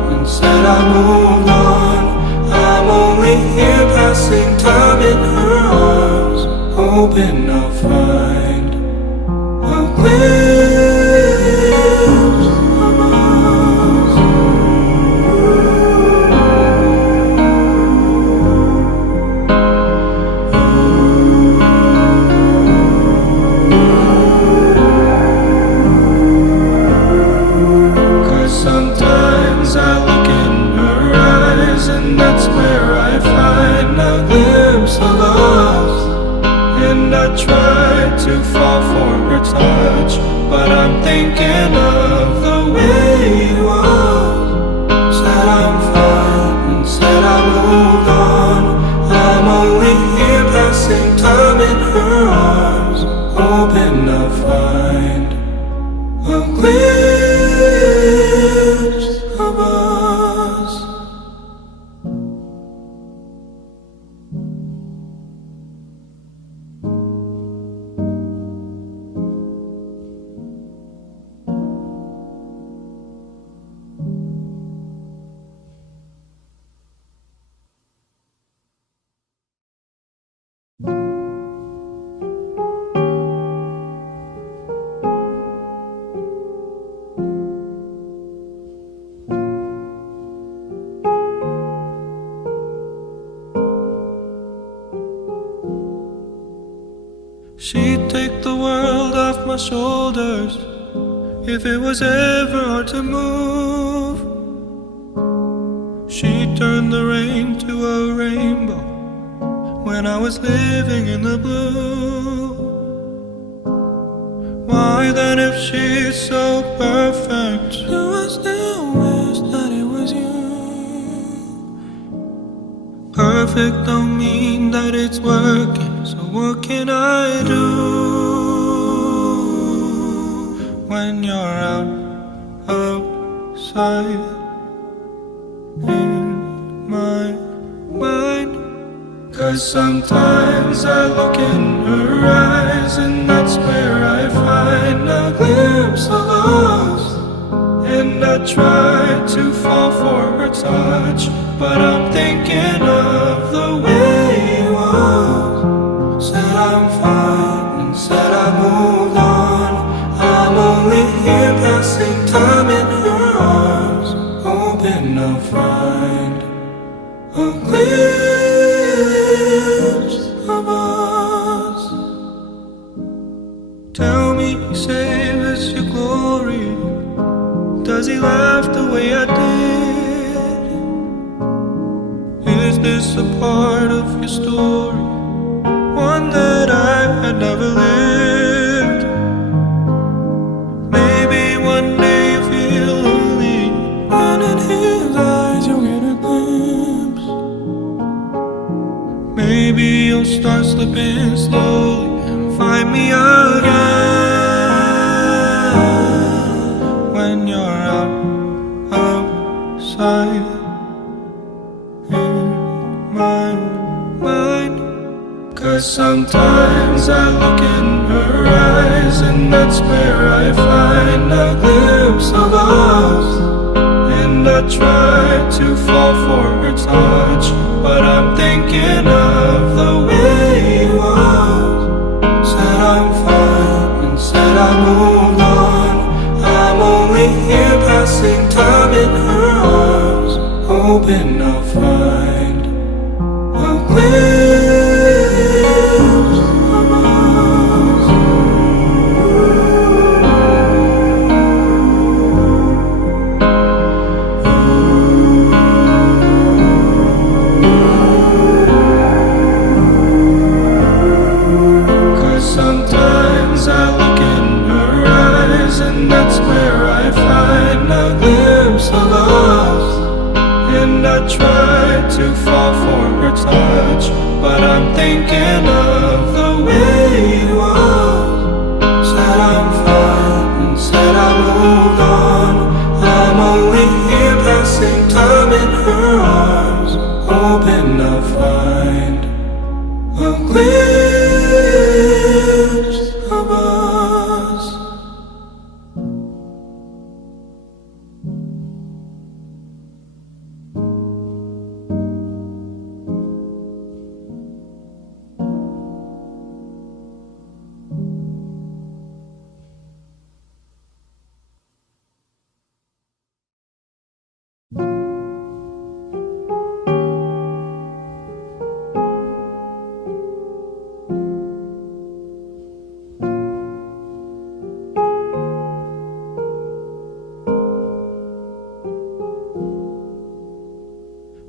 hoping I'll find a glimpse of us. 'Cause sometimes I look in her eyes, and that's where I find a glimpse of us. And I try to fall for her touch, but I'm thinking of the way it was. Said I'm fine and said I moved on. I'm only here passing time in her arms, hoping I'll find a glimpse of us. She'd take the world off my shoulders if it was ever hard to move. She'd turn the rain to a rainbow when I was living in the blue. Why then, if she's so perfect, do I still wish that it was you? Perfect don't mean that it's working, so what can I do when you're outside in my mind? 'Cause sometimes I look in her eyes, and that's where I find a glimpse of us. And I try to fall for her touch, but I'm thinking of the way it was. Said I'm fine and said I moved on. I'm only here passing time in her arms, hoping I'll find a glimpse of us. Tell me, save us your glory. Does he laugh the way I did? Is this a part of your story, one that I had never lived? Maybe one day you feel lonely, and in his eyes you'll get a glimpse. Maybe you'll start slipping slowly and find me again when you're outside in my mind. 'Cause sometimes I look in her eyes, and that's where I find a glimpse of us. And I try to fall for her touch, but I'm thinking of the way it was. Said I'm fine and said I moved on. I'm only here passing time in her arms, hoping I'll find a glimpse of us. 'Cause sometimes I look in her eyes, and that's where I find a glimpse of us. And I try to fall for her touch, but I'm thinking of the way it was. Said I'm fine and said I moved on. I'm only here passing time in her arms, hoping I'll find a glimpse of us.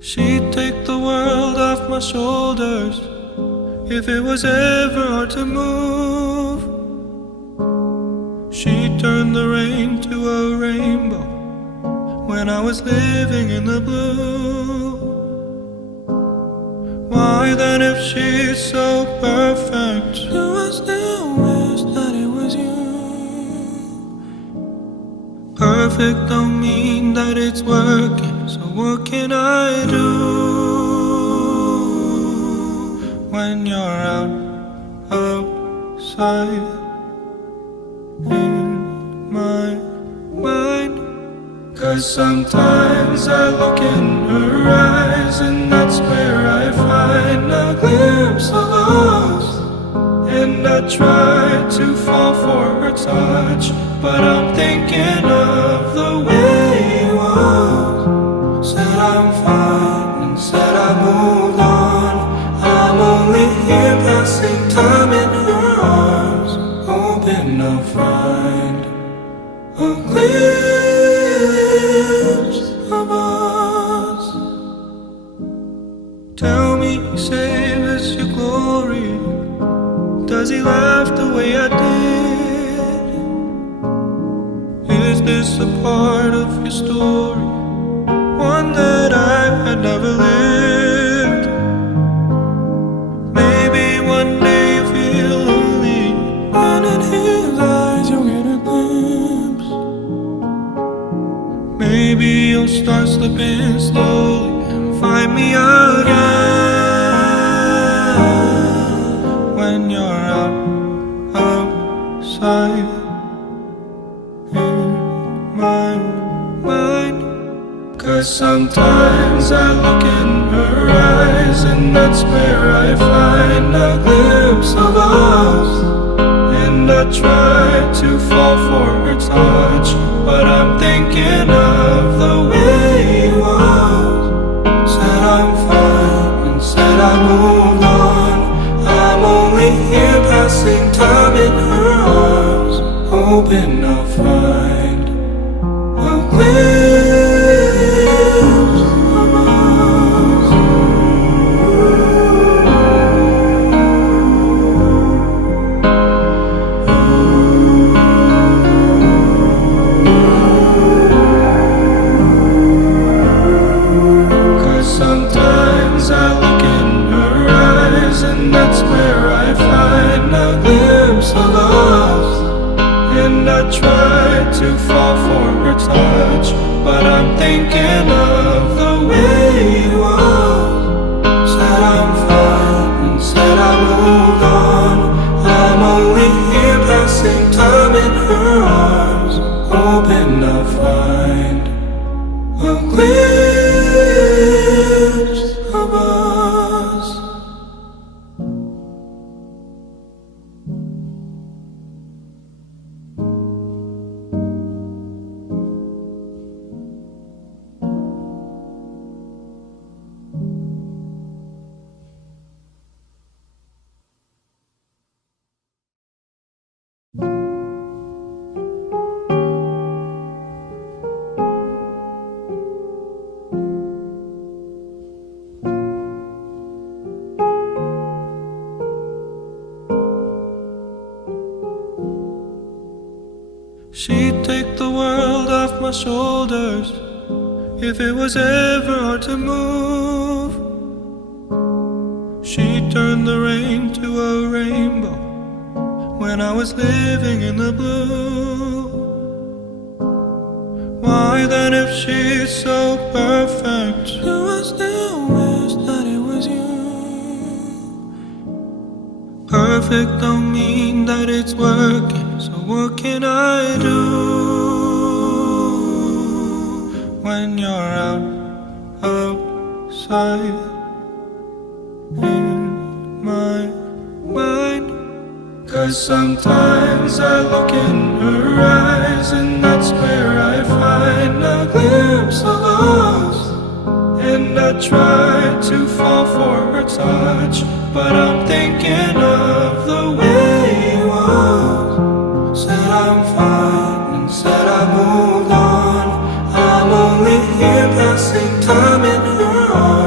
She'd take the world off my shoulders if it was ever hard to move. She'd turn the rain to a rainbow when I was living in the blue. Why then, if she's so perfect, do I still wish that it was you? Perfect don't mean that it's working, so what can I do when you're outside in my mind? 'Cause sometimes I look in her eyes, and that's where I find a glimpse of us. And I try to fall for her touch, but I'm thinking of the way it was. Said I'm fine and said I moved on. I'm only here passing time in her arms, hoping I'll find a glimpse of us. Tell me, save us your glory. Does he laugh the way I did? Is this a part of your story, one that I had never lived? Maybe one day you feel lonely, and in his eyes you'll get a glimpse. Maybe you'll start slipping slowly and find me again when you're outside in my mind. 'Cause sometimes I look in her eyes, and that's where I find a glimpse of us. And I try to fall for her touch, but I'm thinking of the way it was. Said I'm fine and said I moved on. I'm only here passing time in her arms, hoping I'll find a glimpse of us. 'Cause sometimes I look in her eyes, and that's where I find a glimpse of us. And I try to fall for her touch, but I'm thinking of the way it was. Said I'm fine and said I moved on. I'm only here passing time in her arms, hoping I'll find a glimpse of us. She'd take the world off my shoulders if it was ever hard to move. She'd turn the rain to a rainbow when I was living in the blue. Why then, if she's so perfect, do I still wish that it was you? Perfect don't mean that it's working, so what can I do when you're outside in my mind? 'Cause sometimes I look in her eyes, and that's where I find a glimpse of us. And I try to fall for her touch, but I'm thinking of the way it was. Said I'm fine and said I moved on. I'm only here passing time in her arms.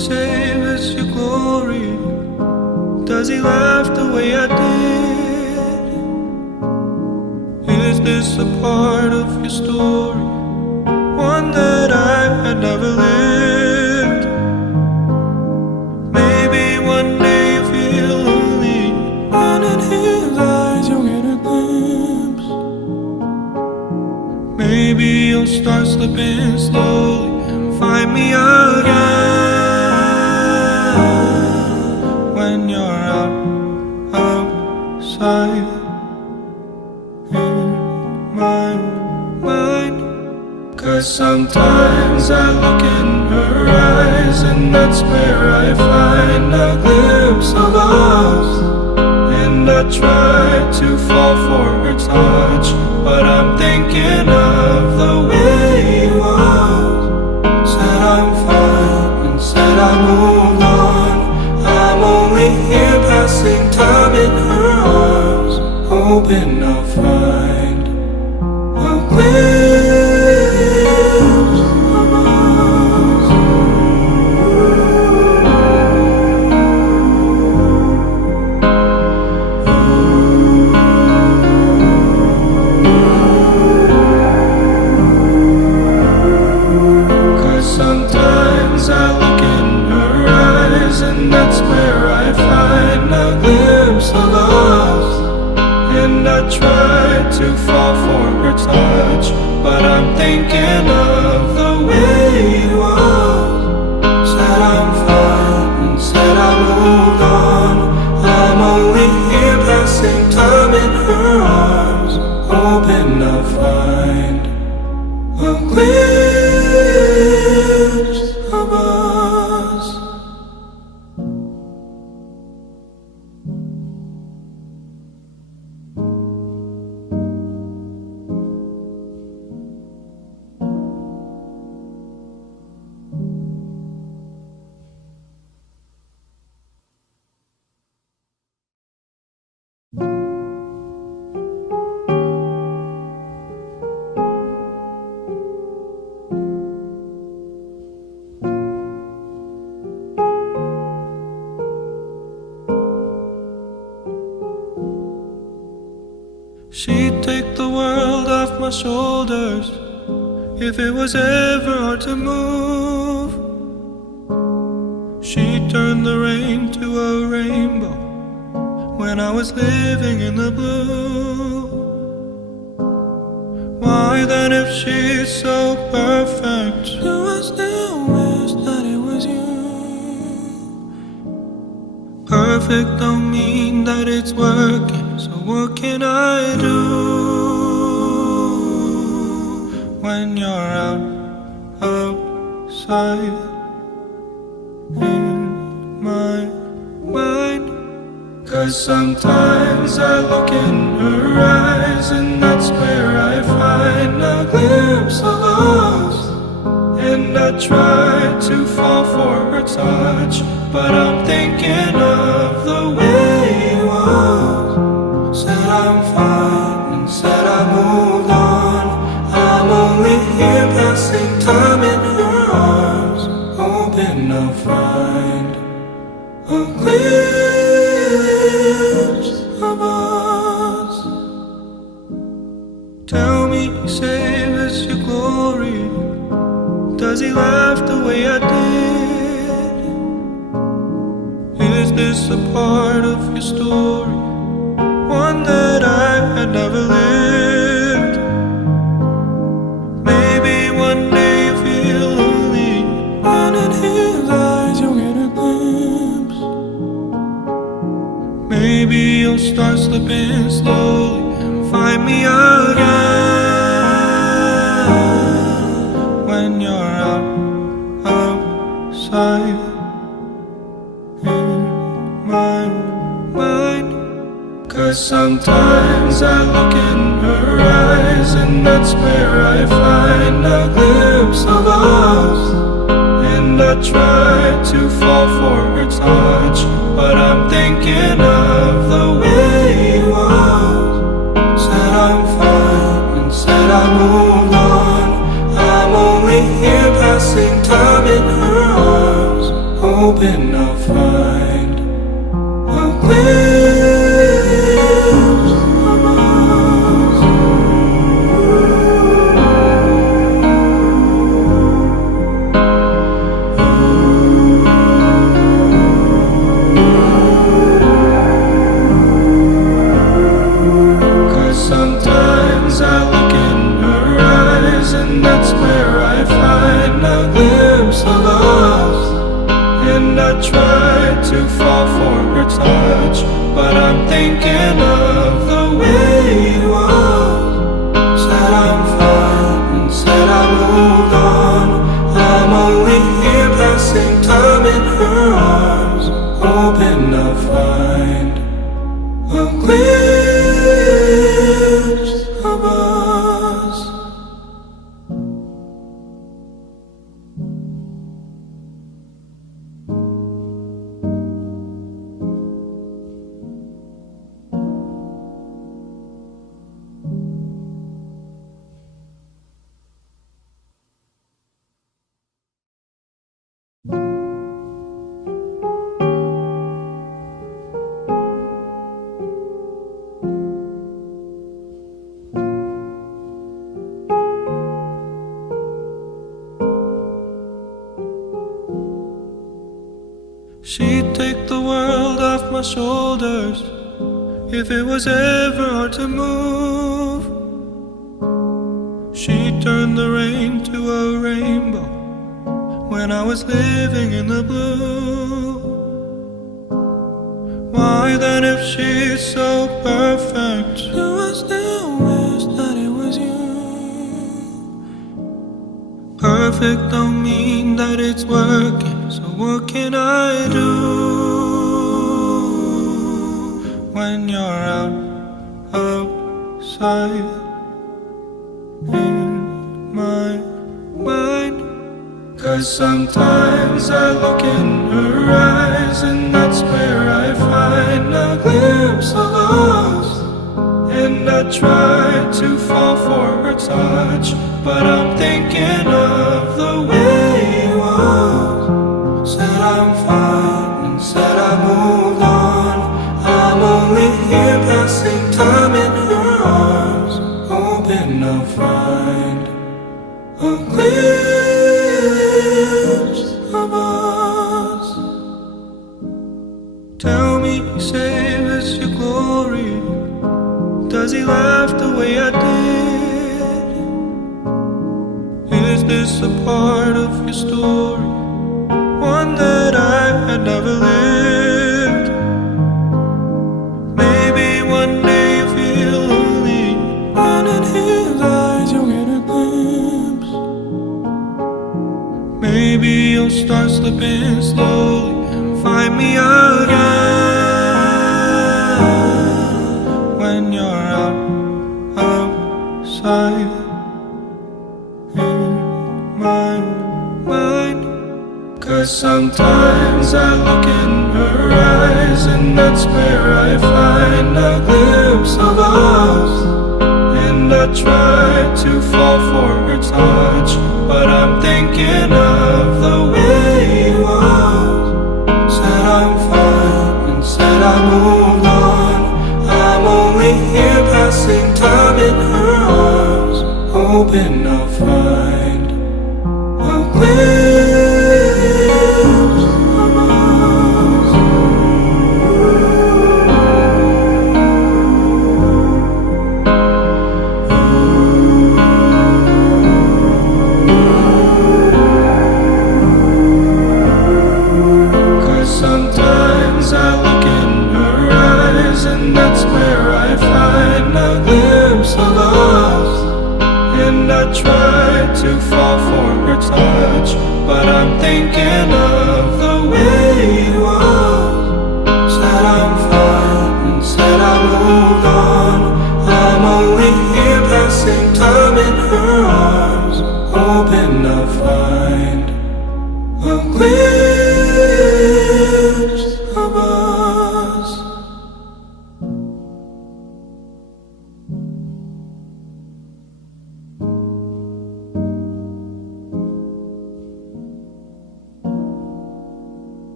save as your glory? Does he laugh the way I did? Is this a part of your story, one that I had never lived? Maybe one day you feel lonely, and in his eyes you'll get a glimpse. Maybe you'll start slipping slowly and find me again when you're outside in my mind. 'Cause sometimes I look in her eyes, and that's where I find a glimpse of us. And I try to fall for her touch, but I'm thinking of the way you was. Said I'm fine and said I moved on. I'm only here passing time in her arms, hoping I'll find a glimpse of us. 'Cause sometimes I look in her eyes, and that's where I find a glimpse of us. And I try to fall for her touch, but I'm thinking of the way you was. Said I'm fine and said I moved on. I'm only here passing time in her arms, hoping I'll find a glimpse of us. She'd take the world off my shoulders if it was ever hard to move. She'd turn the rain to a rainbow when I was living in the blue. Why then, if she's so perfect, do I still wish that it was you? Perfect don't mean that it's working, so what can I do when you're outside in my mind? 'Cause sometimes I look in her eyes, and that's where I find a glimpse of us. And I try to fall for her touch, but I'm thinking of the way you was. Said I'm fine and said I moved on. I'm only here passing time in her arms, hoping I'll find a glimpse of us. Tell me, save as your glory? Does he laugh the way I did? Is this a part of your story, one that I had never lived? Maybe one day you feel lonely, and in his eyes you'll get a glimpse. Maybe you'll start slipping slowly and find me again when you're outside in my mind. 'Cause sometimes I look in her eyes, and that's where I find a glimpse of us. And I try to fall for her touch, but I'm thinking of the way you was. Said I'm fine and said I moved on. I'm only here passing time in her arms, hoping I'll find a glimpse of us. 'Cause sometimes I look in her eyes, and that's where I find a glimpse of us. And I try to fall for her touch, but I'm thinking of the way it was. Said I'm fine, and said I moved on. I'm only here passing time in her arms, hoping I'll find a glimpse of us. She'd take the world off my shoulders if it was ever hard to move. She'd turn the rain to a rainbow when I was living in the blue. Why then, if she's so perfect, do I still wish that it was you? Perfect don't mean that it's working, so what can I do when you're outside in my mind? 'Cause sometimes I look in her eyes, and that's where I find a glimpse of us. And I try to fall for her touch, but I'm thinking of the way it was. Said I'm fine, and said I moved on. I'm only here passing time in her arms, hoping I'll find a glimpse of us. Tell me, save us your glory. Does he laugh the way I did? Is this a part of your story, one that I had never lived? Maybe one day you feel lonely, and in his eyes you'll get a glimpse. Maybe you'll start slipping slowly and find me again when you're outside in my mind. 'Cause sometimes I look in her eyes, and that's where I find a glimpse of us. And I try to fall for her touch, but I'm thinking of the way it was. Said I'm fine, and said I moved on. I'm only here passing time in her arms, hoping I'll find a glimpse of us. 'Cause sometimes I look in her eyes, and that's where I find a glimpse of us. And I try to fall for her touch, but I'm thinking of the way it was. Said I'm fine, and said I moved on. I'm only here passing time in her arms, hoping I'll find a glimpse of us.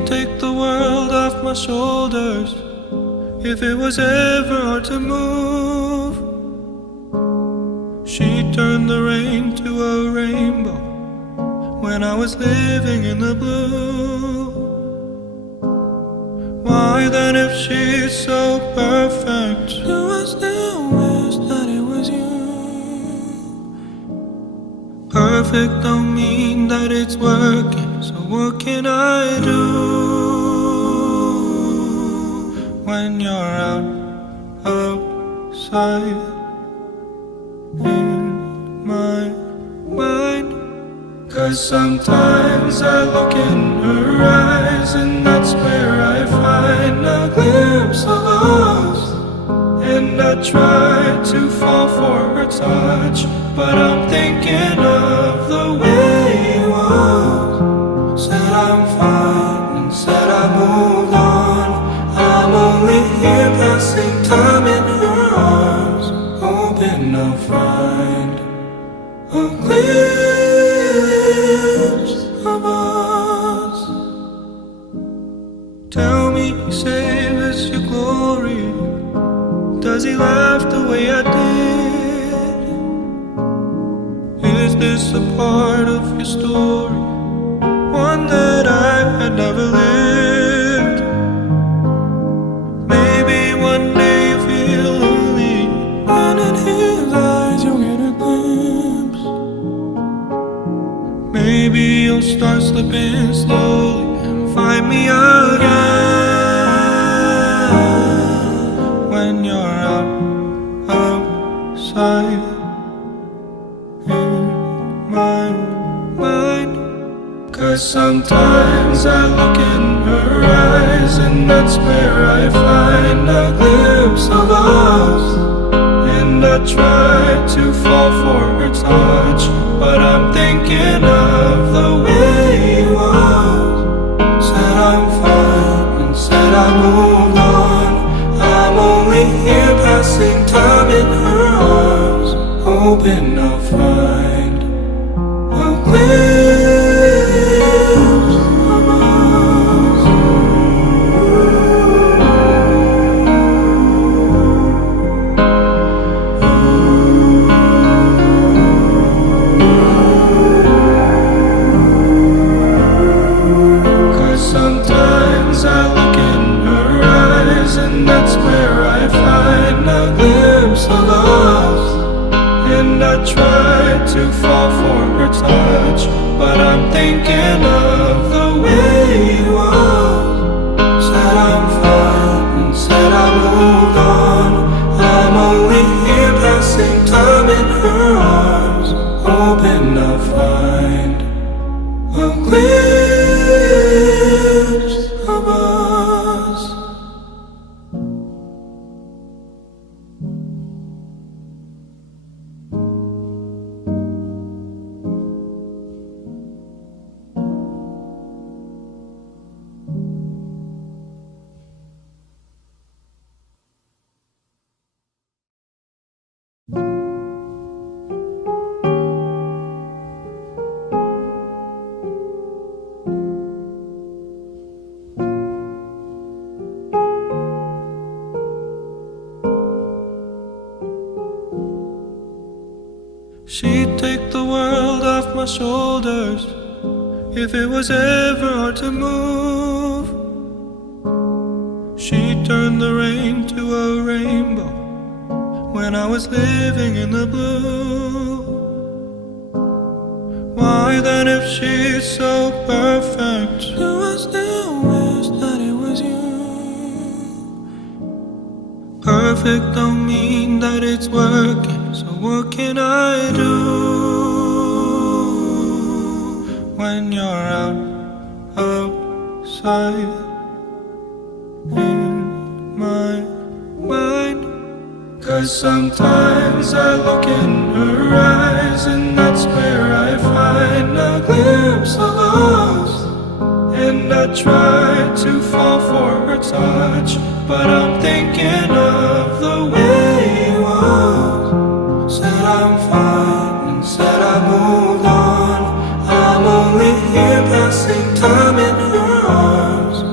She'd take the world off my shoulders if it was ever hard to move. She'd turn the rain to a rainbow when I was living in the blue. Why then, if she's so perfect, do I still wish that it was you? Perfect don't mean that it's working, so what can I do when you're outside in my mind? 'Cause sometimes I look in her eyes, and that's where I find a glimpse of us. And I try to fall for her touch, but I'm thinking of the way it was. Said I'm fine and said I moved on. I'm only here passing time in her arms, hoping I'll find a glimpse of us. Tell me, save us your glory. Does he laugh the way I did? Is this a part of your story, one that I had never lived? Maybe one day you feel lonely, and in his eyes you'll get a glimpse. Maybe you'll start slipping slowly and find me again when you're outside in my mind. 'Cause sometimes I look in her eyes, and that's where I find a glimpse of us. And I try to fall for her touch, but I'm thinking of the way it was. Said I'm fine and said I moved on. I'm only here passing time in her arms, hoping I'll find a glimpse of us. 'Cause sometimes I look in her eyes, and that's where I find a glimpse of us. And I try to fall for her touch, but I'm thinking of the way it was. Said I'm fine and said I moved on. I'm only here passing time in her arms, hoping I'll find a glimpse of us. She'd take the world off my shoulders if it was ever hard to move. She'd turn the rain to a rainbow when I was living in the blue. Why then, if she's so perfect, do I still wish that it was you? Perfect don't mean that it's working, so what can I do when you're outside in my mind? 'Cause sometimes I look in her eyes, and that's where I find a glimpse of us. And I try to fall for her touch, but I'm thinking of the way it was. Said I'm fine and said I moved on. I'm only here passing time in her arms,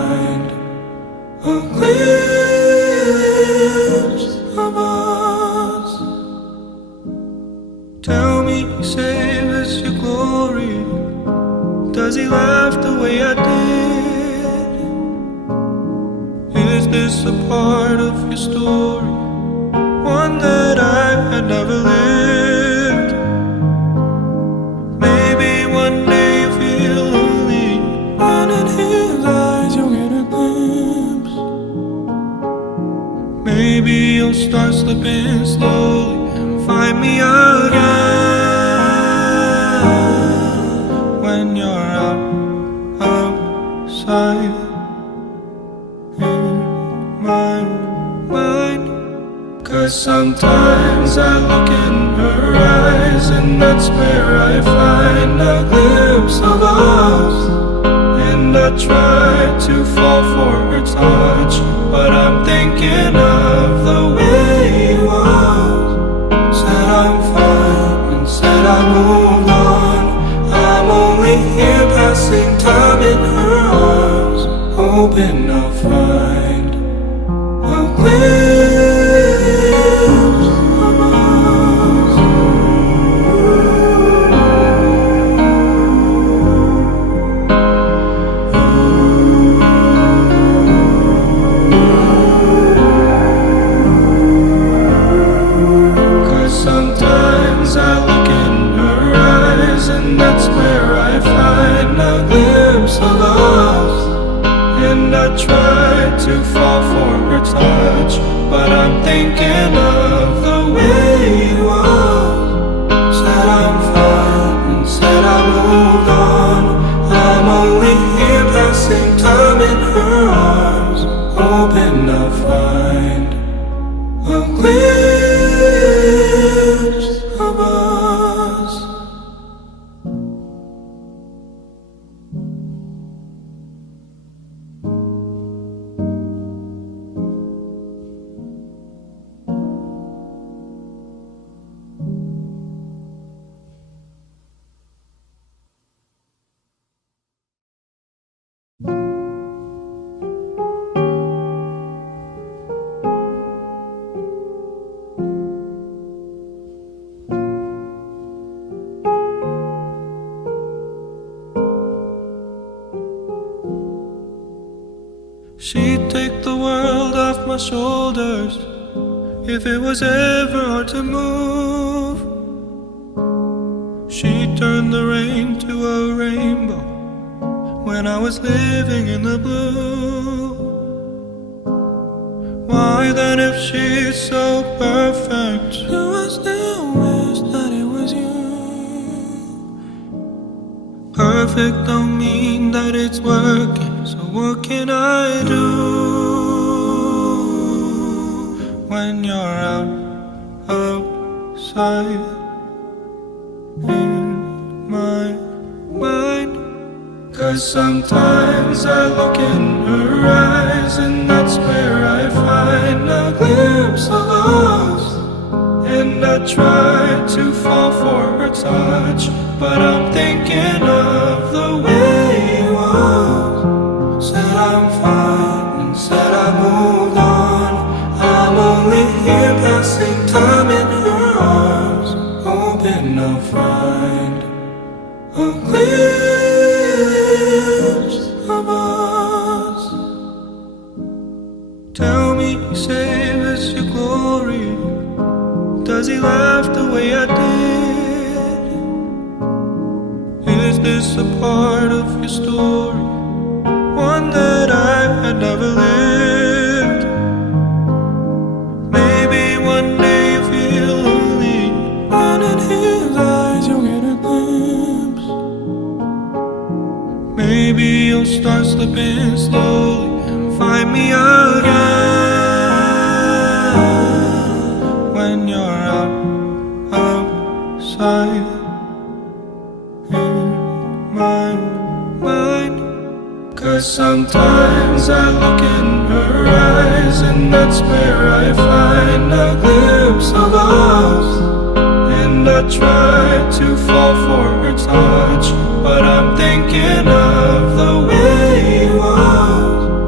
find a glimpse of us. Tell me, save us your glory. Does he laugh the way I did? Is this a part of your story, one that I had never lived? Maybe one day you feel lonely, and in his eyes you'll get a glimpse. Maybe you'll start slipping slowly and find me again when you're outside in my mind. 'Cause sometimes I look in her eyes, and that's where I find a glimpse of us. And I try to fall for her touch, but I'm thinking of the way he was. Said I'm fine and said I moved on. I'm only here passing time in her arms, hoping I'll find a glimpse of us. 'Cause sometimes I look in her eyes, and that's where I find a glimpse of us. And I try to fall for her touch, but I'm thinking of the way he was. Said I'm fine and said I moved on. I'm only here passing time in her arms, hoping I'll find a glimpse of us. She'd take the world off my shoulders if it was ever hard to move. She'd turn the rain to a rainbow when I was living in the blue. Why then, if she's so perfect, do I still wish that it was you? Perfect don't mean that it's working, so what can I do when you're outside in my mind? 'Cause sometimes I look in her eyes, and that's where I find a glimpse of us. And I try to fall for her touch, but I'm thinking of the way he was. Said I'm fine and said I moved on. I'm only here passing time in her arms, hoping I'll find a glimpse of us. Tell me, save us your glory. Does he laugh the way I did? Is this a part of your story, one that I had never lived? Maybe one day you feel lonely, and in his eyes you'll get a glimpse. Maybe you'll start slipping slowly and find me again when you're outside in my mind. 'Cause sometimes I look in her eyes, and that's where I find a glimpse of us. And I try to fall for her touch, but I'm thinking of the way he was.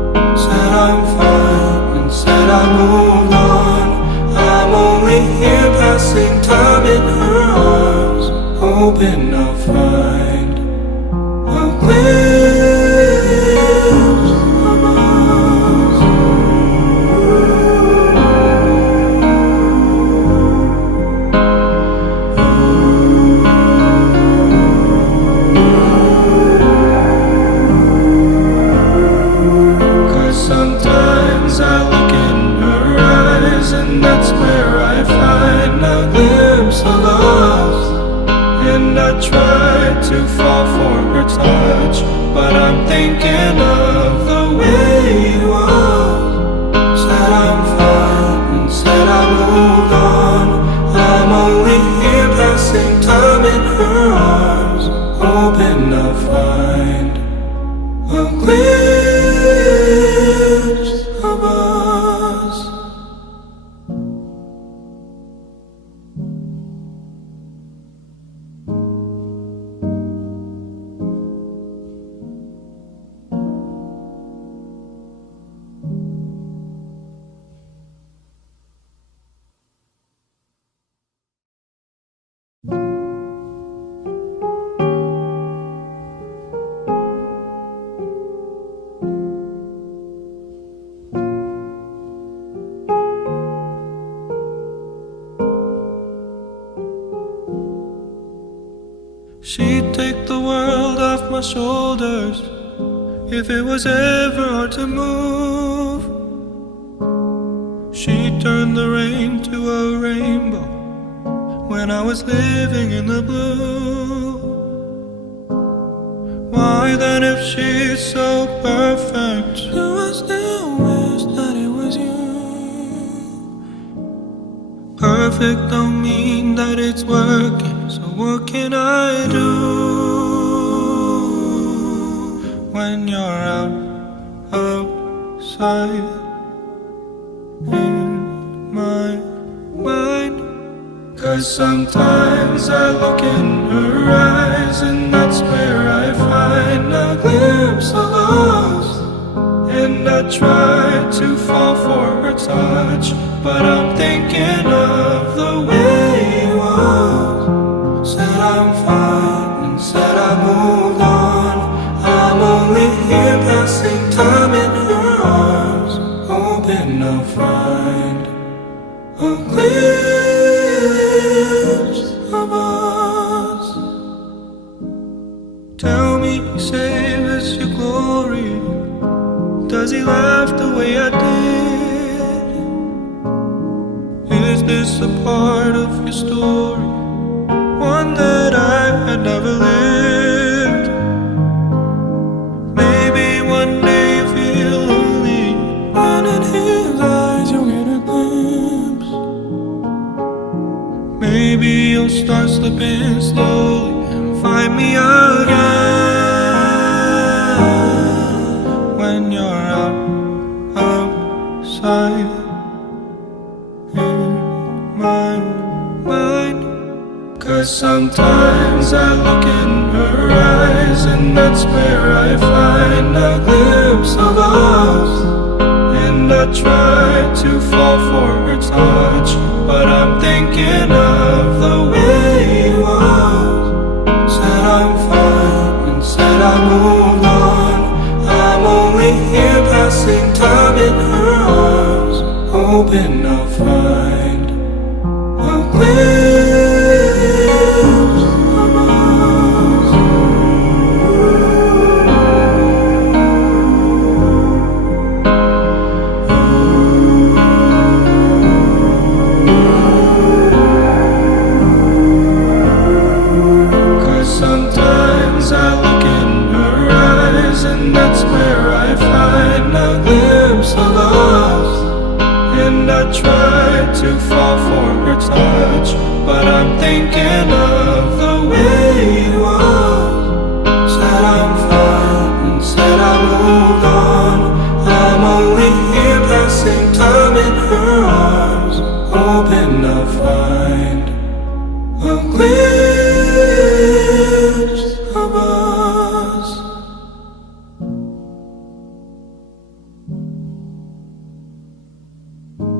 moved on. I'm only here passing time in her arms, hoping I'll find a glimpse of us. 'Cause sometimes I look in her eyes, and that's where I find a glimpse of us. And I try to fall for her touch, but I'm thinking of the way it was. Said I'm fine and said I moved on. I'm only here passing time in her arms, hoping I'll find a glimpse of us. She'd take the world off my shoulders if it was ever hard to move. She'd turn the rain to a rainbow when I was living in the blue. Why then, if she's so perfect, do I still wish that it was you? Perfect don't mean that it's working, so what can I do when you're outside in my mind? 'Cause sometimes I look in her eyes, and that's where I find a glimpse of us. And I try to fall for her touch, but I'm thinking of the way it was. Said I'm fine and said I moved on. I'm only here passing time in her arms, hoping I'll find a glimpse of us. Tell me, save us your glory. Does he laugh the way I did? Is this a part of your story, one that I had never lived? Maybe one day you feel lonely, and in his eyes you'll get a glimpse. Maybe you'll start slipping slowly and find me again when you're outside in my mind. 'Cause sometimes I look in her eyes, and that's where I find a glimpse of us. And I try to fall for her touch, but I'm thinking of the way it was. Said I'm fine and said I moved on. I'm only here passing time in her arms, hoping I'll find a glimpse of us. 'Cause sometimes I look in her eyes, and that's where I find a glimpse of us. And I try to fall for her touch, but I'm thinking of the way it was. Said I'm fine and said I moved on. I'm only here passing time in her arms, hoping I'll find a glimpse of us.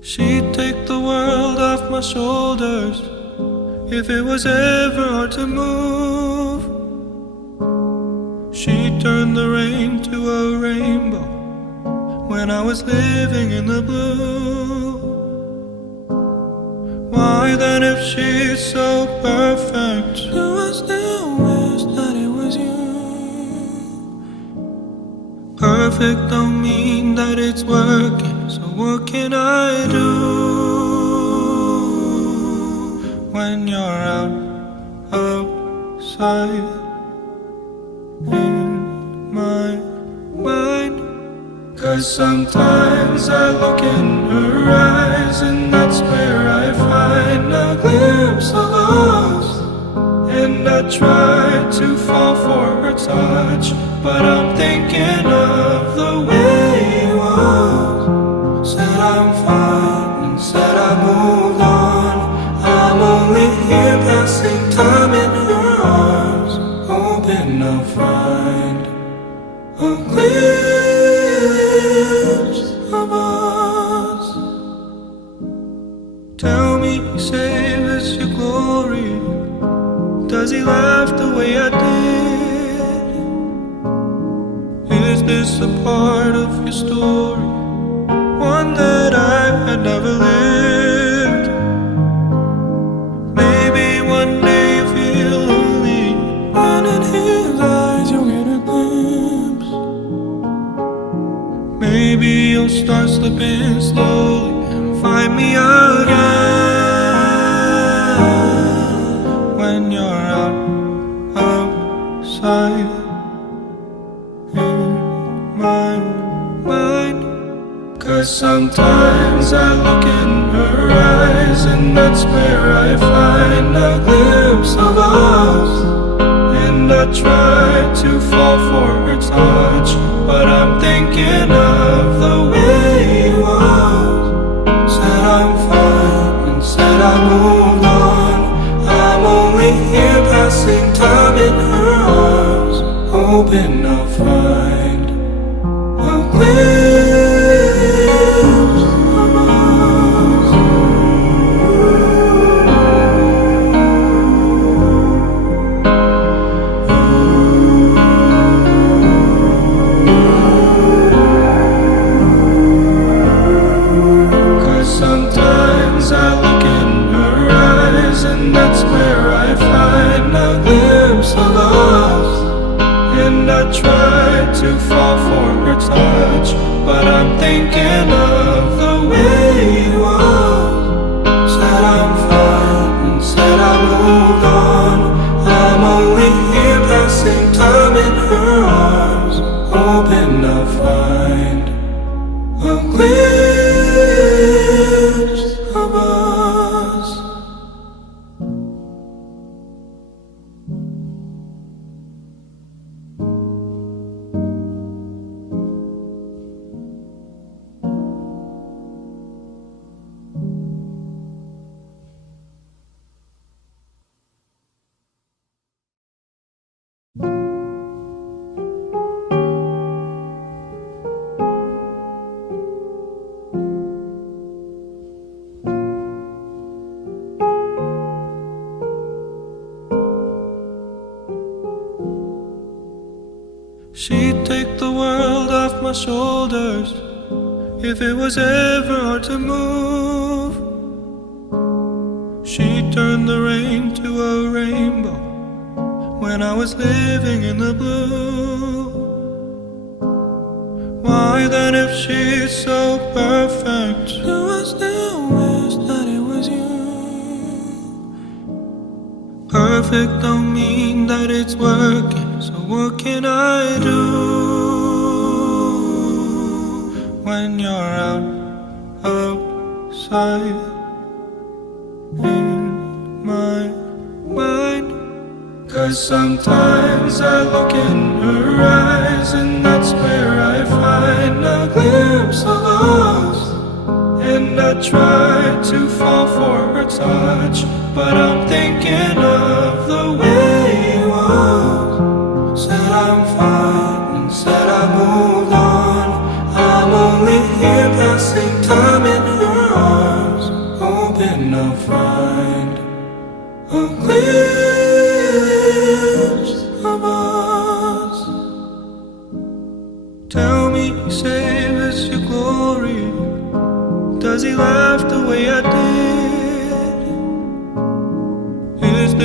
She'd take the world off my shoulders if it was ever hard to move. She'd turn the rain to a rainbow when I was living in the blue. Why then, if she's so perfect, do I still wish that it was you? Perfect don't mean that it's working, so what can I do when you're outside in my mind? 'Cause sometimes I look in her eyes, and that's where I find a glimpse of us. And I try to fall for her touch, but I'm thinking of the way it was. Said I'm fine and said I moved on. I'm only here passing time in her arms, hoping I'll find a glimpse of us. Tell me, save us your glory. Does he laugh the way I did? Is this a part of your story, one that I had never lived? Maybe one day you feel lonely, and in his eyes you'll get a glimpse. Maybe you'll start slipping slowly and find me again when you're outside in my mind. 'Cause sometimes I look in her eyes, and that's where I find a glimpse of us. And I try to fall for her touch, but I'm thinking of the way it was. Said I'm fine and said I moved on. I'm only here passing time in her arms, hoping I'll find a glimpse of us. 'Cause sometimes I look in her eyes, and that's where I find a glimpse of us. And I try to fall for her touch, but I'm thinking of the way it was. Said I'm fine and said I moved on. I'm only here passing time in her arms, hoping I'll find a glimpse of us. She'd take the world off my shoulders if it was ever hard to move. She'd turn the rain to a rainbow when I was living in the blue. Why then, if she's so perfect, do I still wish that it was you? Perfect don't mean that it's working, so what can I do when you're outside in my mind? 'Cause sometimes I look in her eyes, and that's where I find a glimpse of us. And I try to fall for her touch, but I'm thinking of the way it was. Said I'm fine and said I moved on. I'm only here passing time in her arms.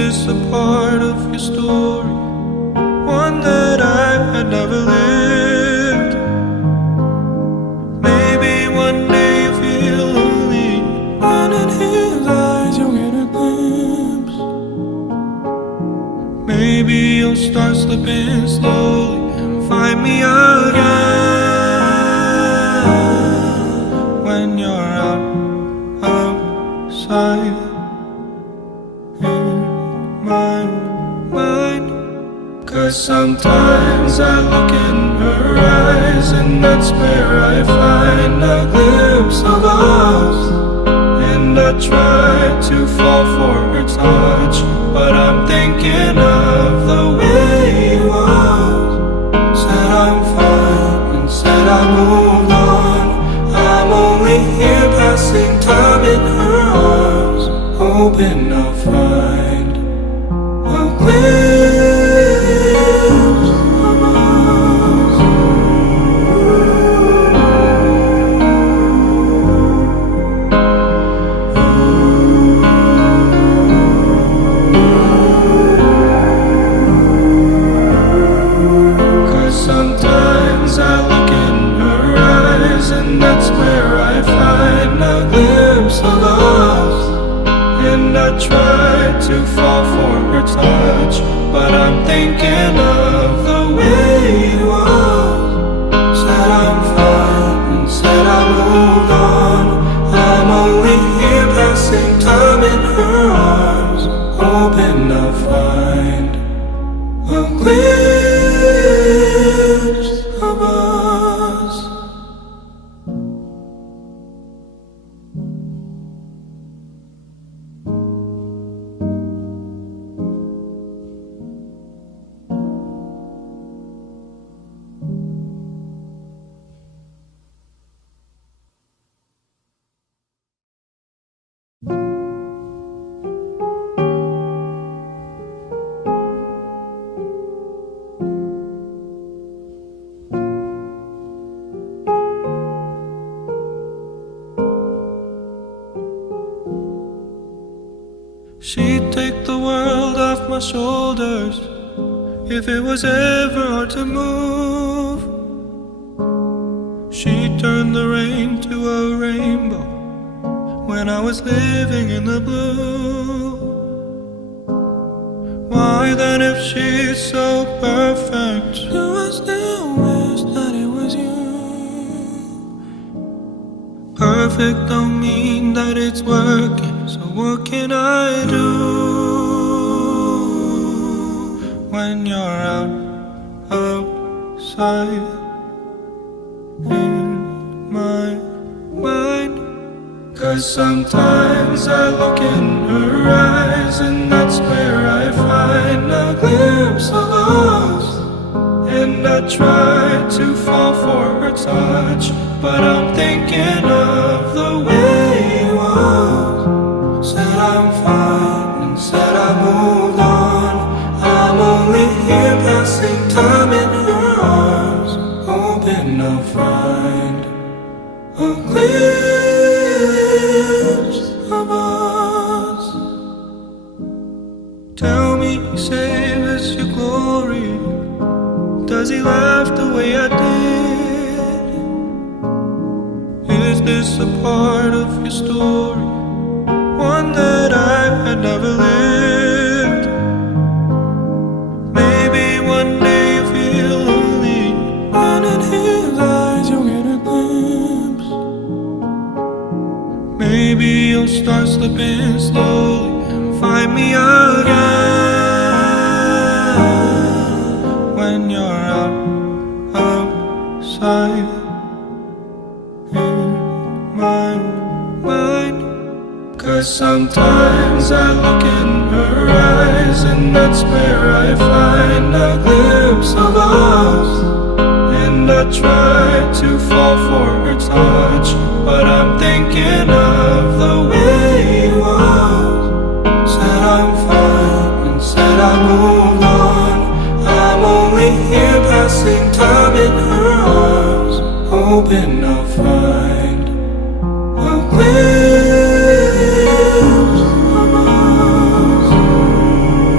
this a part of your story? One that I had never lived. Maybe one day you feel lonely, and in his eyes you'll get a glimpse. Maybe you'll start slipping slowly and find me again when you're outside in my mind. 'Cause sometimes I look in her eyes, and that's where I find a glimpse of us. And I try to fall for her touch, but I'm thinking of the way it was. Said I'm fine and said I moved on. I'm only here passing time in her arms, hoping I'll find a glimpse of us. 'Cause sometimes I look in her eyes, and that's where I find a glimpse of us. And I try to fall for her touch, but I'm thinking of the way it was. Said I'm fine and said I moved on. I'm only here passing time in her arms, hoping I'll find a glimpse of us. She'd take the world off my shoulders if it was ever hard to move. She'd turn the rain to a rainbow when I was living in the blue. Why then, if she's so perfect, do I still wish that it was you? Perfect don't mean that it's working, so what can I do when you're outside in my mind? 'Cause sometimes I look in her eyes, and that's where I find a glimpse of us. And I try to fall for her touch, but I'm thinking of the way it was. Said I'm fine and said I moved on. I'm only here passing time in her arms, hoping I'll find a glimpse of us. Tell me, save us your glory. Does he laugh the way I did? Is this a part of your story? One that I had never lived. Maybe one day you feel lonely, and in his eyes you'll get a glimpse. Maybe you'll start slipping slowly and find me again when you're outside in my mind. 'Cause sometimes I look in her eyes, and that's where I find a glimpse of us. And I try to fall for her touch, but I'm thinking of the way it was. Said I'm fine and said I moved on. I'm only here passing time in her arms, hoping I'll find a glimpse of us.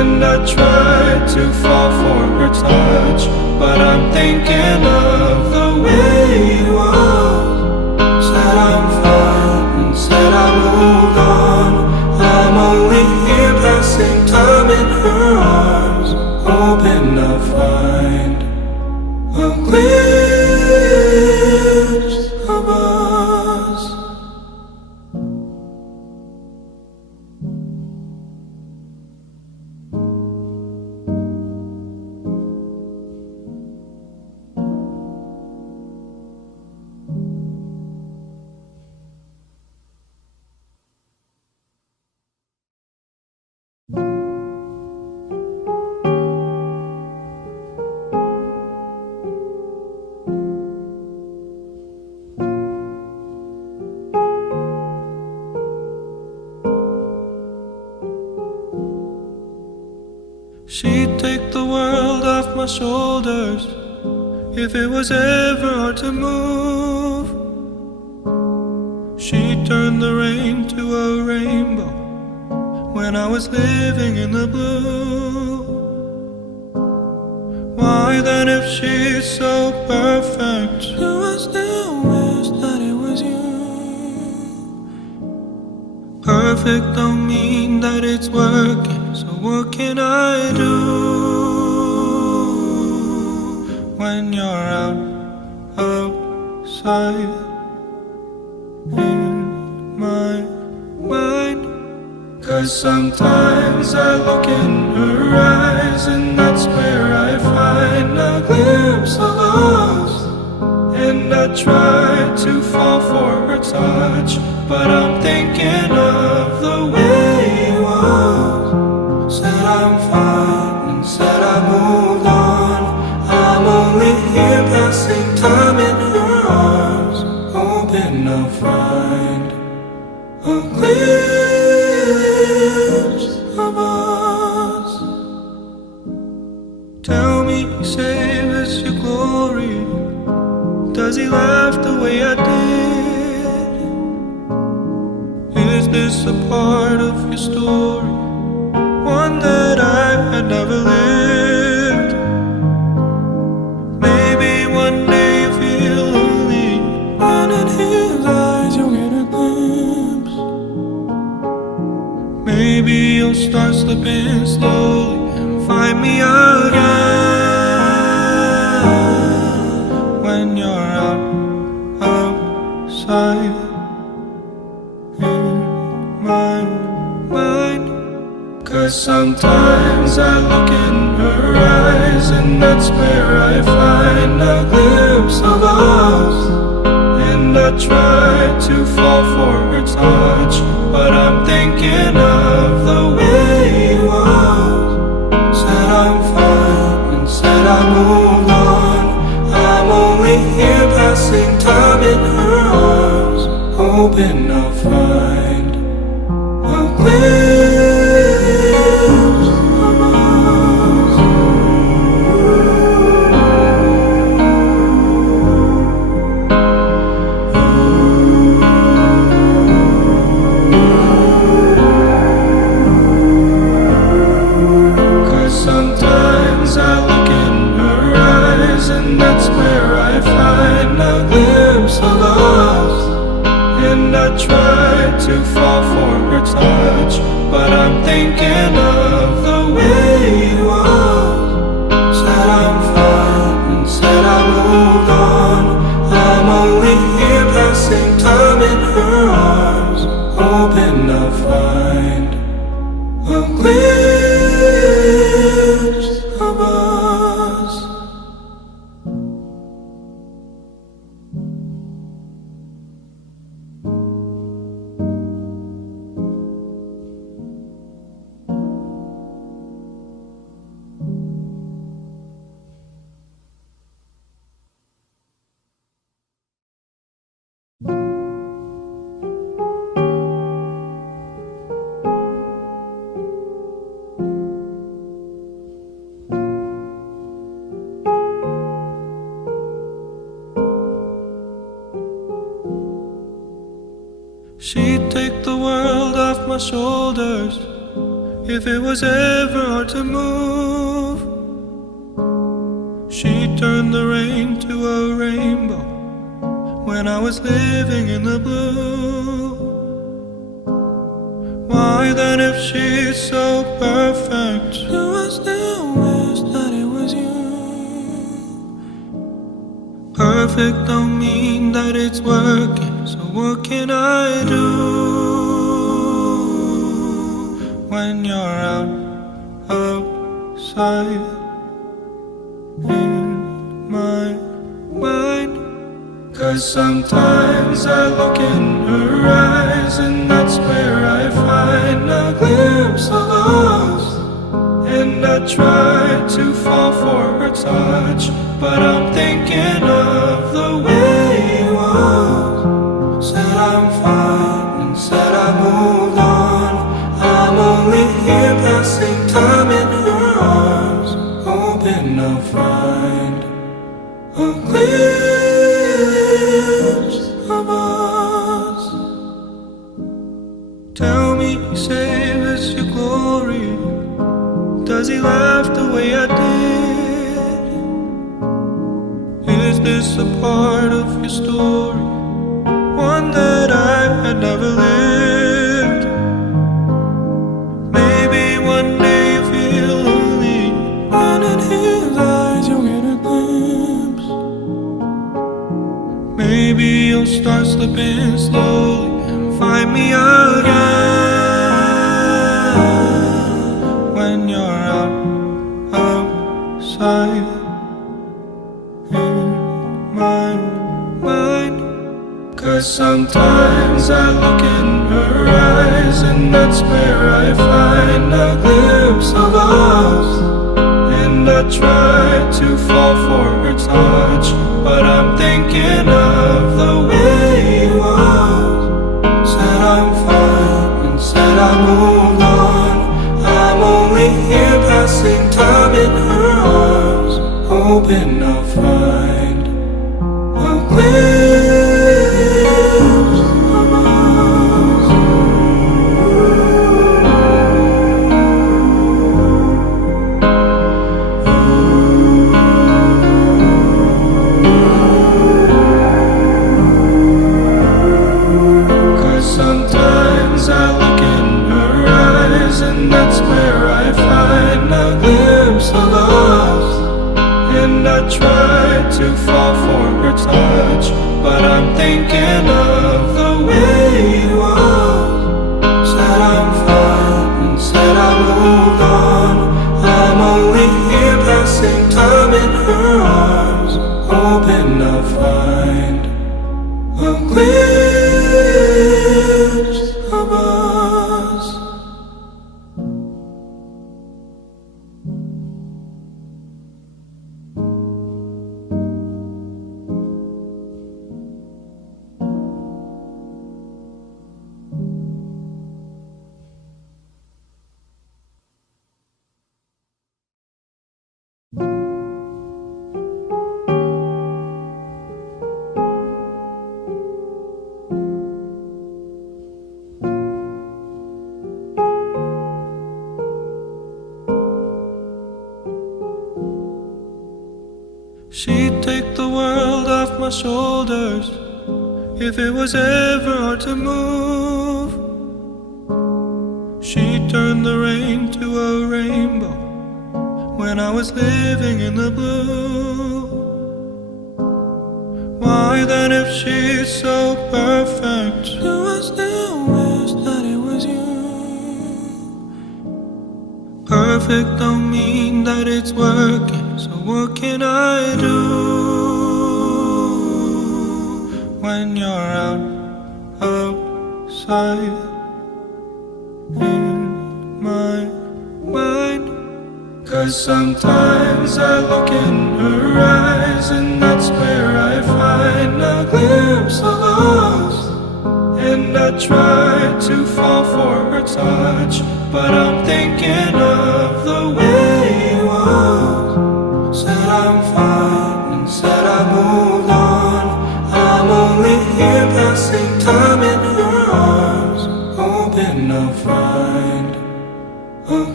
And I tried to fall for her touch, but I'm thinking of the way it was. Said I'm fine and said I moved on. I'm only here passing time in her arms, hoping I'll find a glimpse of us. She'd take the world off my shoulders if it was ever hard to move. She'd turn the rain to a rainbow when I was living in the blue. Why then, if she's so perfect, do I still wish that it was you? Perfect don't mean that it's working, so what can I do when you're outside in my mind? 'Cause sometimes I look in her eyes, and that's where I find a glimpse of us. And I try to fall for her touch, but I'm thinking of the way it was. Said I'm fine and said I moved on. I'm only here passing time in her arms, hoping I'll find a glimpse of us. Tell me, save us your glory. Does he laugh the way I did? Is this a part of your story, one that I had never lived? Maybe one day you feel lonely, and in his eyes you'll get a glimpse. Maybe you'll start slipping slowly and find me again when you're outside in my mind. 'Cause sometimes I look in her eyes, and that's where I find a glimpse of us. And I try to fall for her touch, but I'm thinking of the way it was. Said I'm fine and said I moved on. I'm only here passing time in her arms, hoping I'll find a glimpse of us. 'Cause sometimes I look in her eyes, and that's where I find a glimpse of us. And I try to fall for her touch, but I'm thinking of the way it was. Said I'm fine and said I moved on. I'm only here passing time in her arms, hoping I'll find a glimpse of us. She'd take the world off my shoulders If it was ever hard to move, she turned the rain to a rainbow when I was living in the blue. Why then, if she's so perfect, do I still wish that it was you? Perfect don't mean that it's working, so what can I do when you're outside in my mind? 'Cause sometimes I look in her eyes, and that's where I find a glimpse of us. And I try to fall for her touch, but I'm thinking of the way it was. Said I'm fine and said I moved on. I'm only here passing time in her arms, hoping I'll find a glimpse of us. Tell me, save us your glory. Does he laugh the way I did? Is this a part of your story, one that I had never lived? Maybe one day you feel lonely, and in his eyes you'll get a glimpse. Maybe you'll start slipping slowly and find me again when you're outside in my mind. 'Cause sometimes I look in her eyes, and that's where I find a glimpse of us. And I try to fall for her touch, but I'm thinking of the way it was. Said I'm fine and said I moved on. I'm only here passing time in her arms, hoping I'll find a glimpse of us. 'Cause sometimes I look in her eyes, and that's where I find a glimpse of us. And I try to fall for her touch, but I'm thinking of the way it was. Said I'm fine and said I moved on. I'm only here passing time in her arms, hoping I'll find a glimpse of us. She'd take the world off my shoulders if it was ever hard to move. She'd turn the rain to a rainbow when I was living in the blue. Why then, if she's so perfect, do I still wish that it was you? Perfect don't mean that it's working, so what can I do when you're outside in my mind? 'Cause sometimes I look in her eyes, and that's where I find a glimpse of us. And I try to fall for her touch, but I'm thinking of the way it was. Said I'm fine and said I moved on. I'm only here passing time in her arms, hoping I'll find a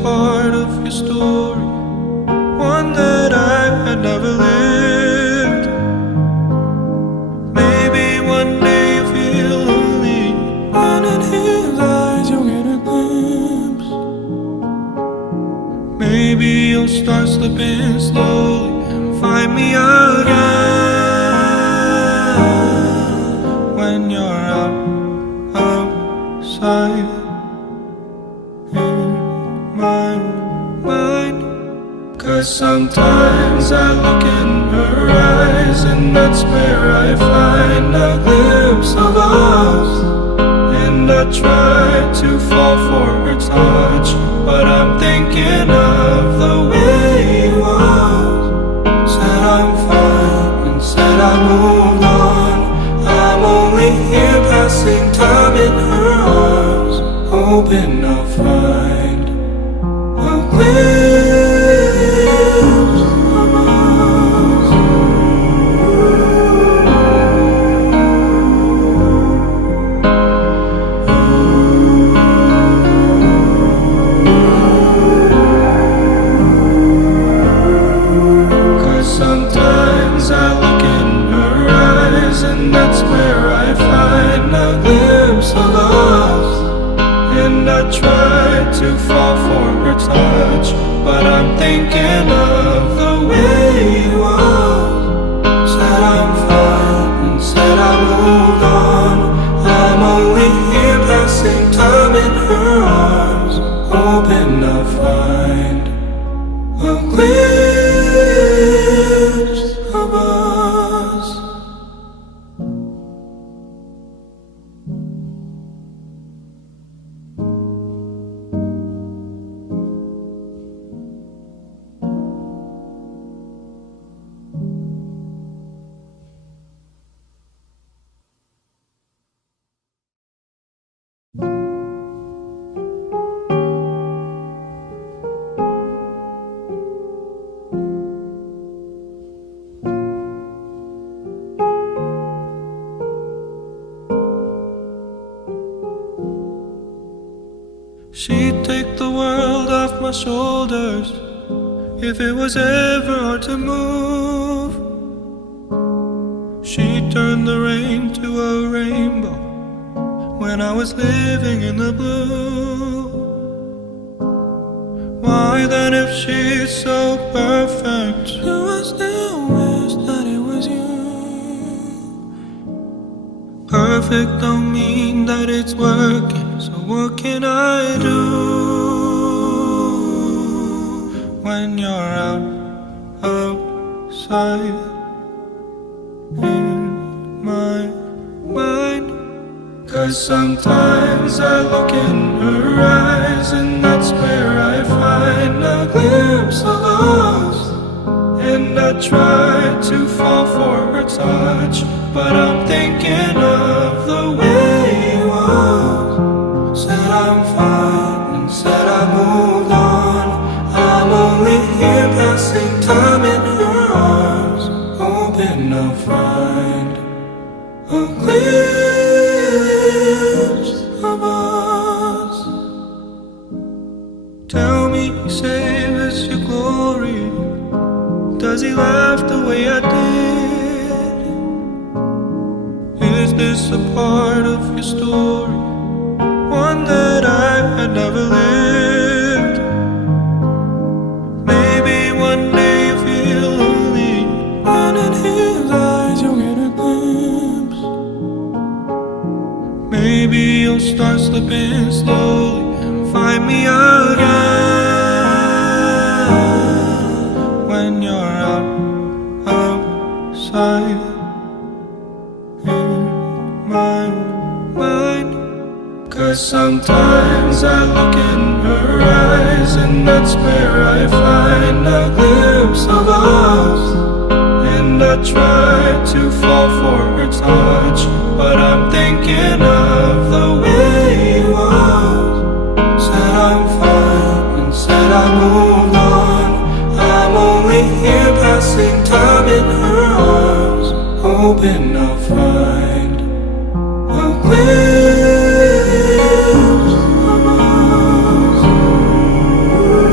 part of your story, one that I had never lived. Maybe one day you feel lonely, and in his eyes you'll get a glimpse. Maybe you'll start slipping slowly and find me again when you're outside in my mind. 'Cause sometimes I look in her eyes, and that's where I find a glimpse of us. And I try to fall for her touch, but I'm thinking of the way you was. Said I'm fine and said I moved on. I'm only here passing time in her arms, hoping I'll find a glimpse of us. 'Cause sometimes I look in her eyes, and that's where I find a glimpse of us. And I try to fall for her touch, but I'm thinking of the way you was. Said I'm fine and said I moved on. I'm only here passing time in her arms, hoping I'll find a glimpse of us. She'd take the world off my shoulders if it was ever hard to move. She'd turn the rain to a rainbow when I was living in the blue. Why then, if she's so perfect, do I still wish that it was you? Perfect don't mean that it's working, so what can I do when you're outside in my mind? 'Cause sometimes I look in her eyes, and that's where I find a glimpse of us. And I try to fall for her touch, but I'm thinking of the way you was. Said I'm fine and said I moved on. I'm only here passing time in her arms, hoping I'll find a glimpse of us. Tell me, save us your glory. Does he laugh the way I did? Is this a part of your story, one that I had never lived? Maybe one day you feel lonely, and in his eyes you'll get a glimpse. Maybe you'll start slipping slowly and find me again when you're outside in my mind. 'Cause sometimes I look in her eyes, and that's where I find a glimpse of us. And I try to fall for her touch, but I'm thinking of the way you was. Said I'm fine and said I moved on. I'm only here passing time in her arms, hoping I'll find a glimpse of us.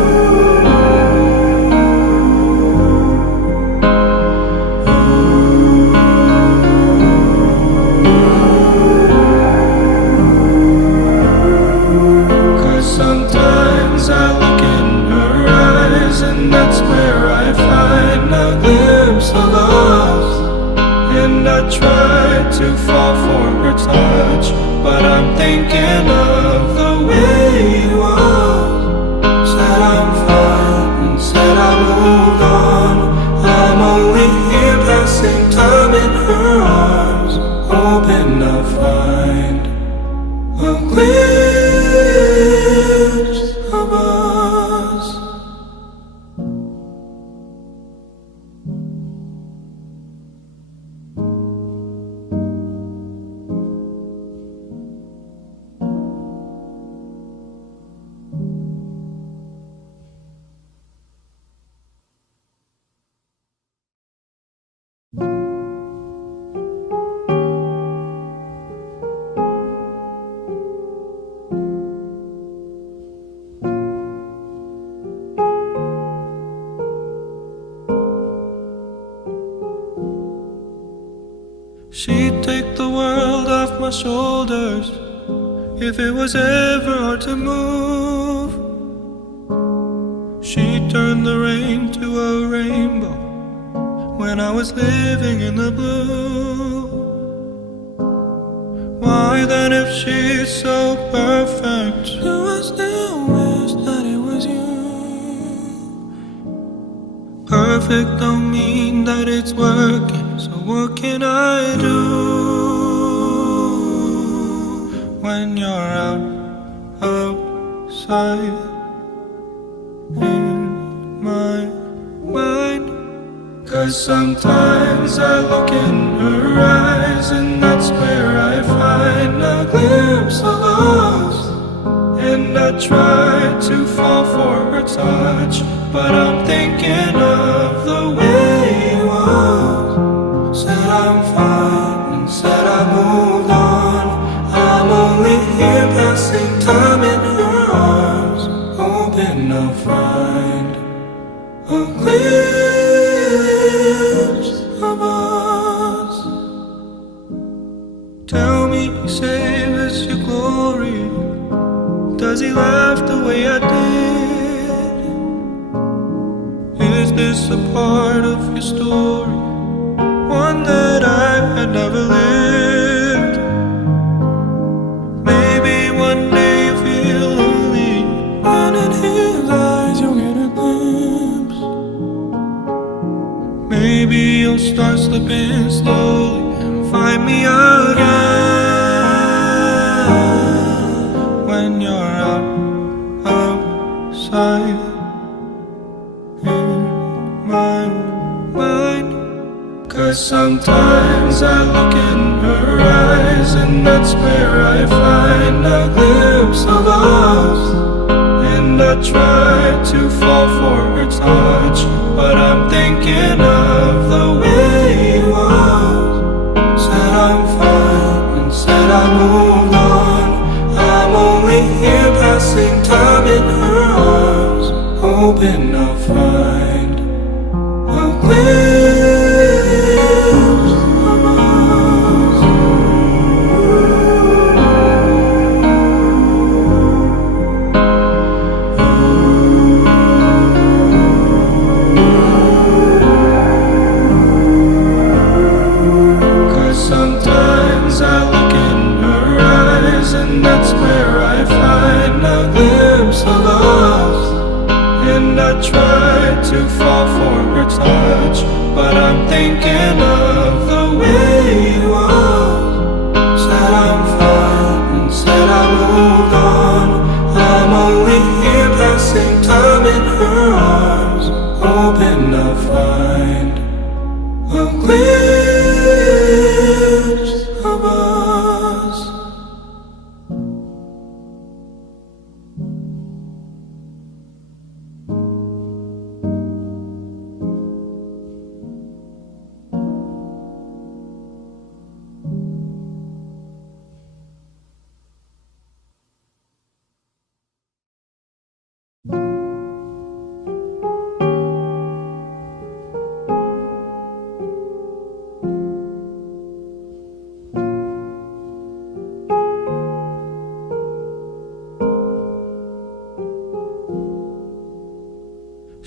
eyes, and that's where I find a glimpse of us. And I try to fall for her touch, but I'm thinking of the way you are. Said I'm fine, and said I moved on. I'm only here passing time in her arms, hoping I'll find a glimpse of us. She'd take the world off my shoulders if it was ever hard to move. She'd turn the rain to a rainbow when I was living in the blue. Why then, if she's so perfect, do I still wish that it was you? Perfect don't mean that it's working, so what can I do when you're outside in my mind? 'Cause sometimes I look in her eyes, and that's where I find a glimpse of us. And I try to fall for her touch, but I'm thinking of the way you are. Said I'm fine, and said I moved on. I'm only here passing time in her arms, hoping I'll find a glimpse of us. Tell me, save us your glory. Does he laugh the way I did? Is this a part of your story, one that I had never lived? Maybe one day you feel lonely, and in his eyes you'll get a glimpse. Maybe you'll start slipping slowly and find me again when you're outside in my mind. 'Cause sometimes I look in her eyes, and that's where I find a glimpse of us. And I try to fall for her touch, but I'm thinking of the way you are. Said I'm fine, and said I moved on. I'm only here passing time in her arms, hoping I'll find a glimpse of us. 'Cause sometimes I look in her eyes, and that's where I find a glimpse of us. And I try to fall for her touch, but I'm thinking of the way you are. Said I'm fine, and said I moved on. I'm only here passing time in her arms, hoping I'll find a glimpse of us.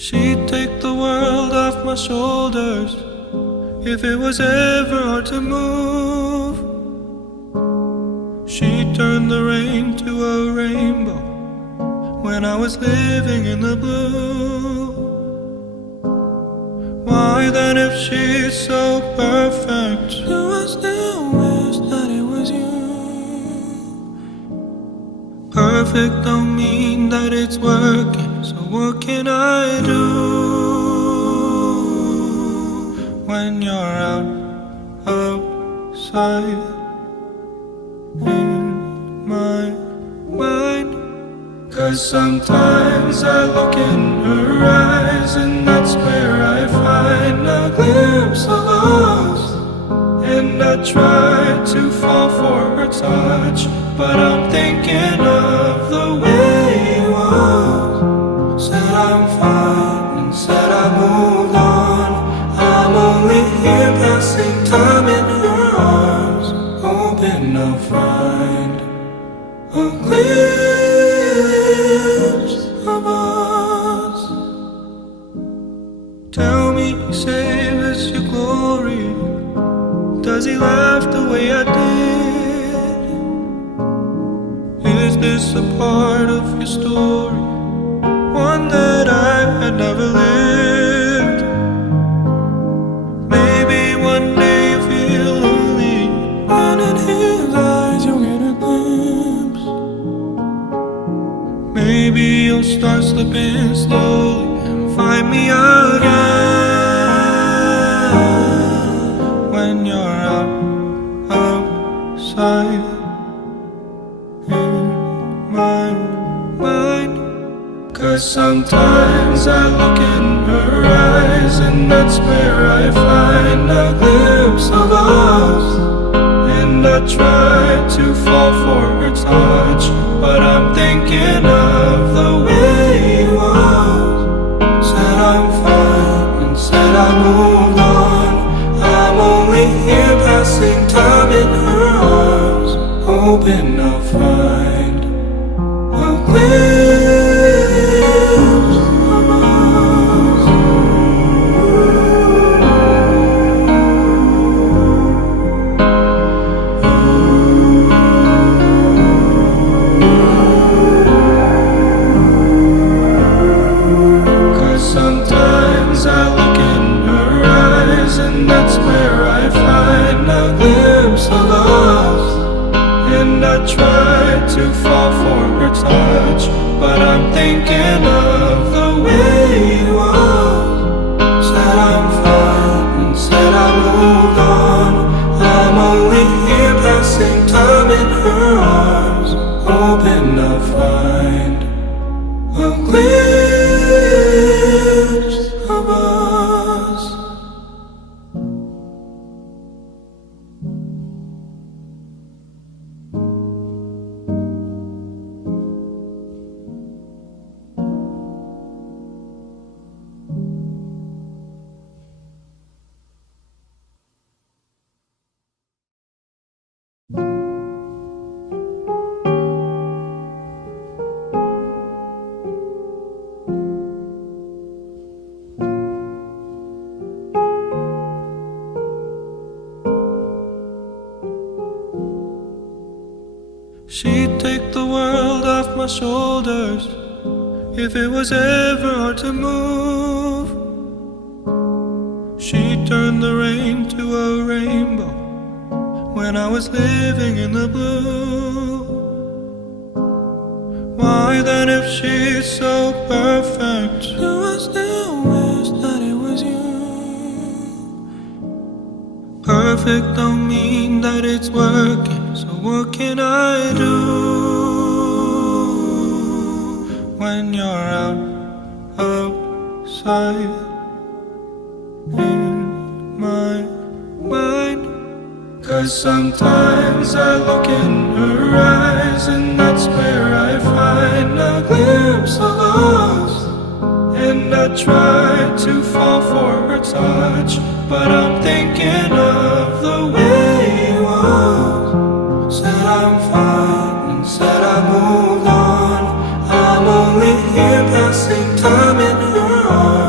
She'd take the world off my shoulders if it was ever hard to move. She'd turn the rain to a rainbow when I was living in the blue. Why then, if she's so perfect, do I still wish that it was you? Perfect don't mean that it's working, so what can I do when you're outside in my mind? 'Cause sometimes I look in her eyes, and that's where I find a glimpse of us. And I try to fall for her touch, but I'm thinking of the way it was. Said I'm fine and said I moved on. I'm only here passing time in her arms, hoping I'll find a glimpse of us. Tell me, save us your glory. Does he laugh the way I did? Is this a part of your story, one that I had never lived? Maybe one day you feel lonely, and in his eyes you'll get a glimpse. Maybe you'll start slipping slowly and find me again when you're outside in my mind. 'Cause sometimes I look in her eyes, and that's where I find a glimpse of us. And I try to fall for her touch, but I'm thinking of the way it was. Said I'm fine and said I moved on. I'm only here passing time in her arms, hoping I'll find a glimpse of us. 'Cause sometimes I look in her eyes, and that's where I find a glimpse of us. And I try to fall for her touch, but I'm thinking of the way it was. Said I'm fine and said I moved on. I'm only here passing time in her arms, hoping I'll find a glimpse of us. She'd take the world off my shoulders if it was ever hard to move. She'd turn the rain to a rainbow when I was living in the blue. Why then, if she's so perfect, do I still wish that it was you? Perfect don't mean that it's working, so what can I do when you're outside in my mind? 'Cause sometimes I look in her eyes, and that's where I find a glimpse of us. And I try to fall for her touch, but I'm thinking of the way it was. Said I'm fine and said I moved on. I'm only here passing time in her arms.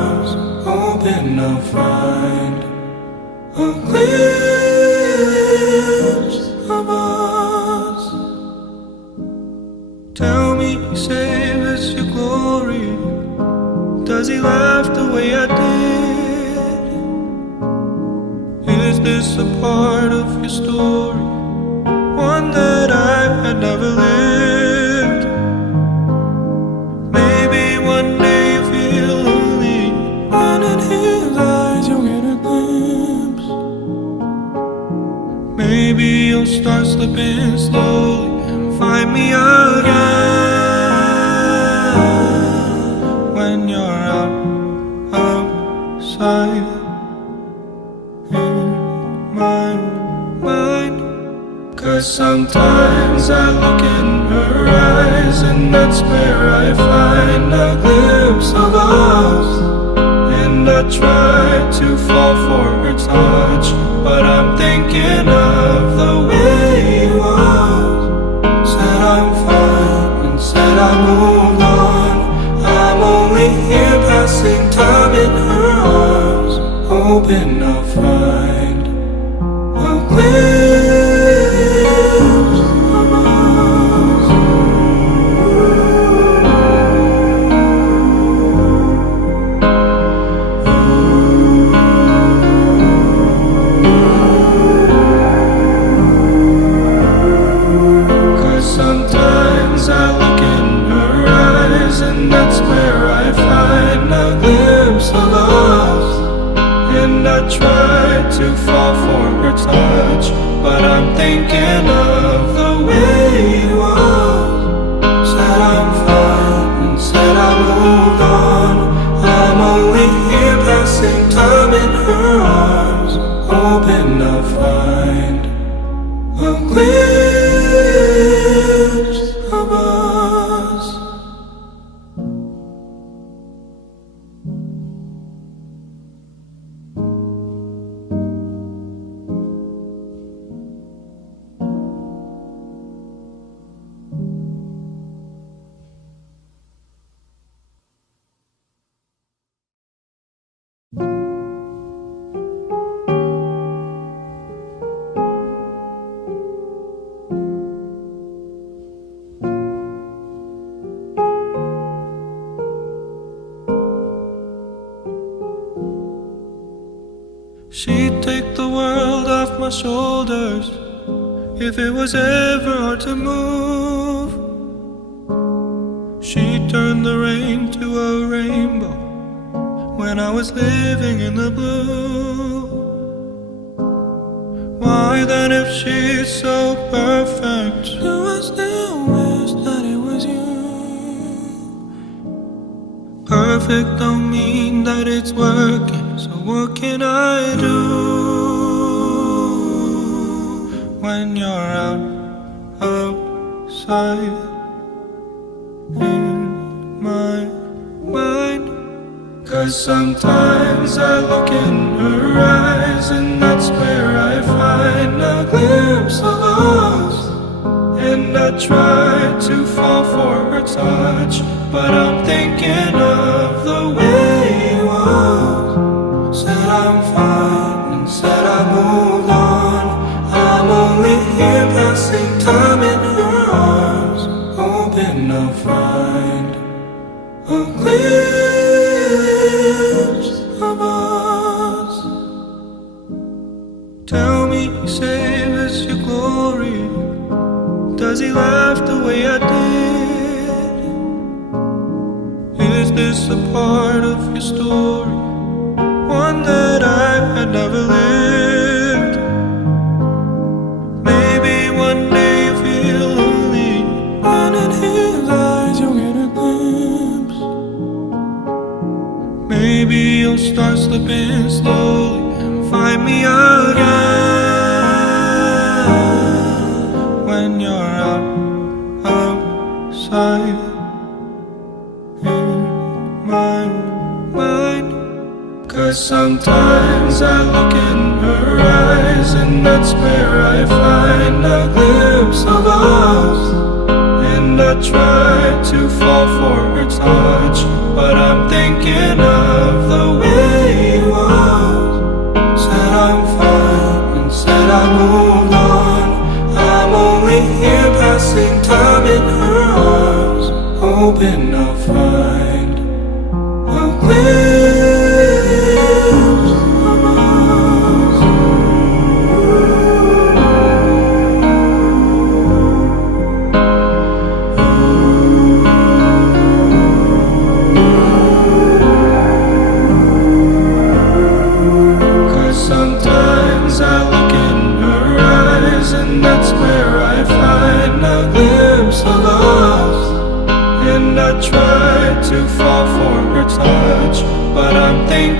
to find a glimpse of us. Tell me, save us your glory. Does he laugh the way I did? Is this a part of your story, one that I had never lived? Maybe one day you feel lonely, and in his eyes you'll get a glimpse. Maybe you'll start slipping slowly and find me again when you're outside in my mind. 'Cause sometimes I look in her eyes, and that's where I find a glimpse of us. And I try to fall for her touch, but I'm thinking of the way it was. Said I'm fine and said I moved on. I'm only here passing time in her arms, hoping I'll find a glimpse of us. 'Cause sometimes I look in her eyes, and that's where I find a glimpse of us. And I try to fall for her touch, but I'm thinking of the way it was. Said I'm fine and said I moved on. I'm only here passing time in her arms, hoping I'll find a glimpse of us. She'd take the world off my shoulders if it was ever hard to move. She'd turn the rain to a rainbow when I was living in the blue. Why then, if she's so perfect, do I still wish that it was you? Perfect don't mean that it's working, so what can I do when you're outside in my mind? 'Cause sometimes I look in her eyes, and that's where I find a glimpse of us. And I try to fall for her touch, but I'm thinking of the way it was. Said I'm fine and said I moved on. I'm only here passing time in her arms, hoping I'll find a glimpse of us. Tell me, save us your glory. Does he laugh the way I did? Is this a part of your story, one that I had never lived? Maybe one day you feel lonely, and in his eyes you'll get a glimpse. Maybe you'll start slipping slowly and find me again when you're outside in my mind. 'Cause sometimes I look in her eyes, and that's where I find a glimpse of us. And I try to fall for her touch, but I'm thinking of the way it was.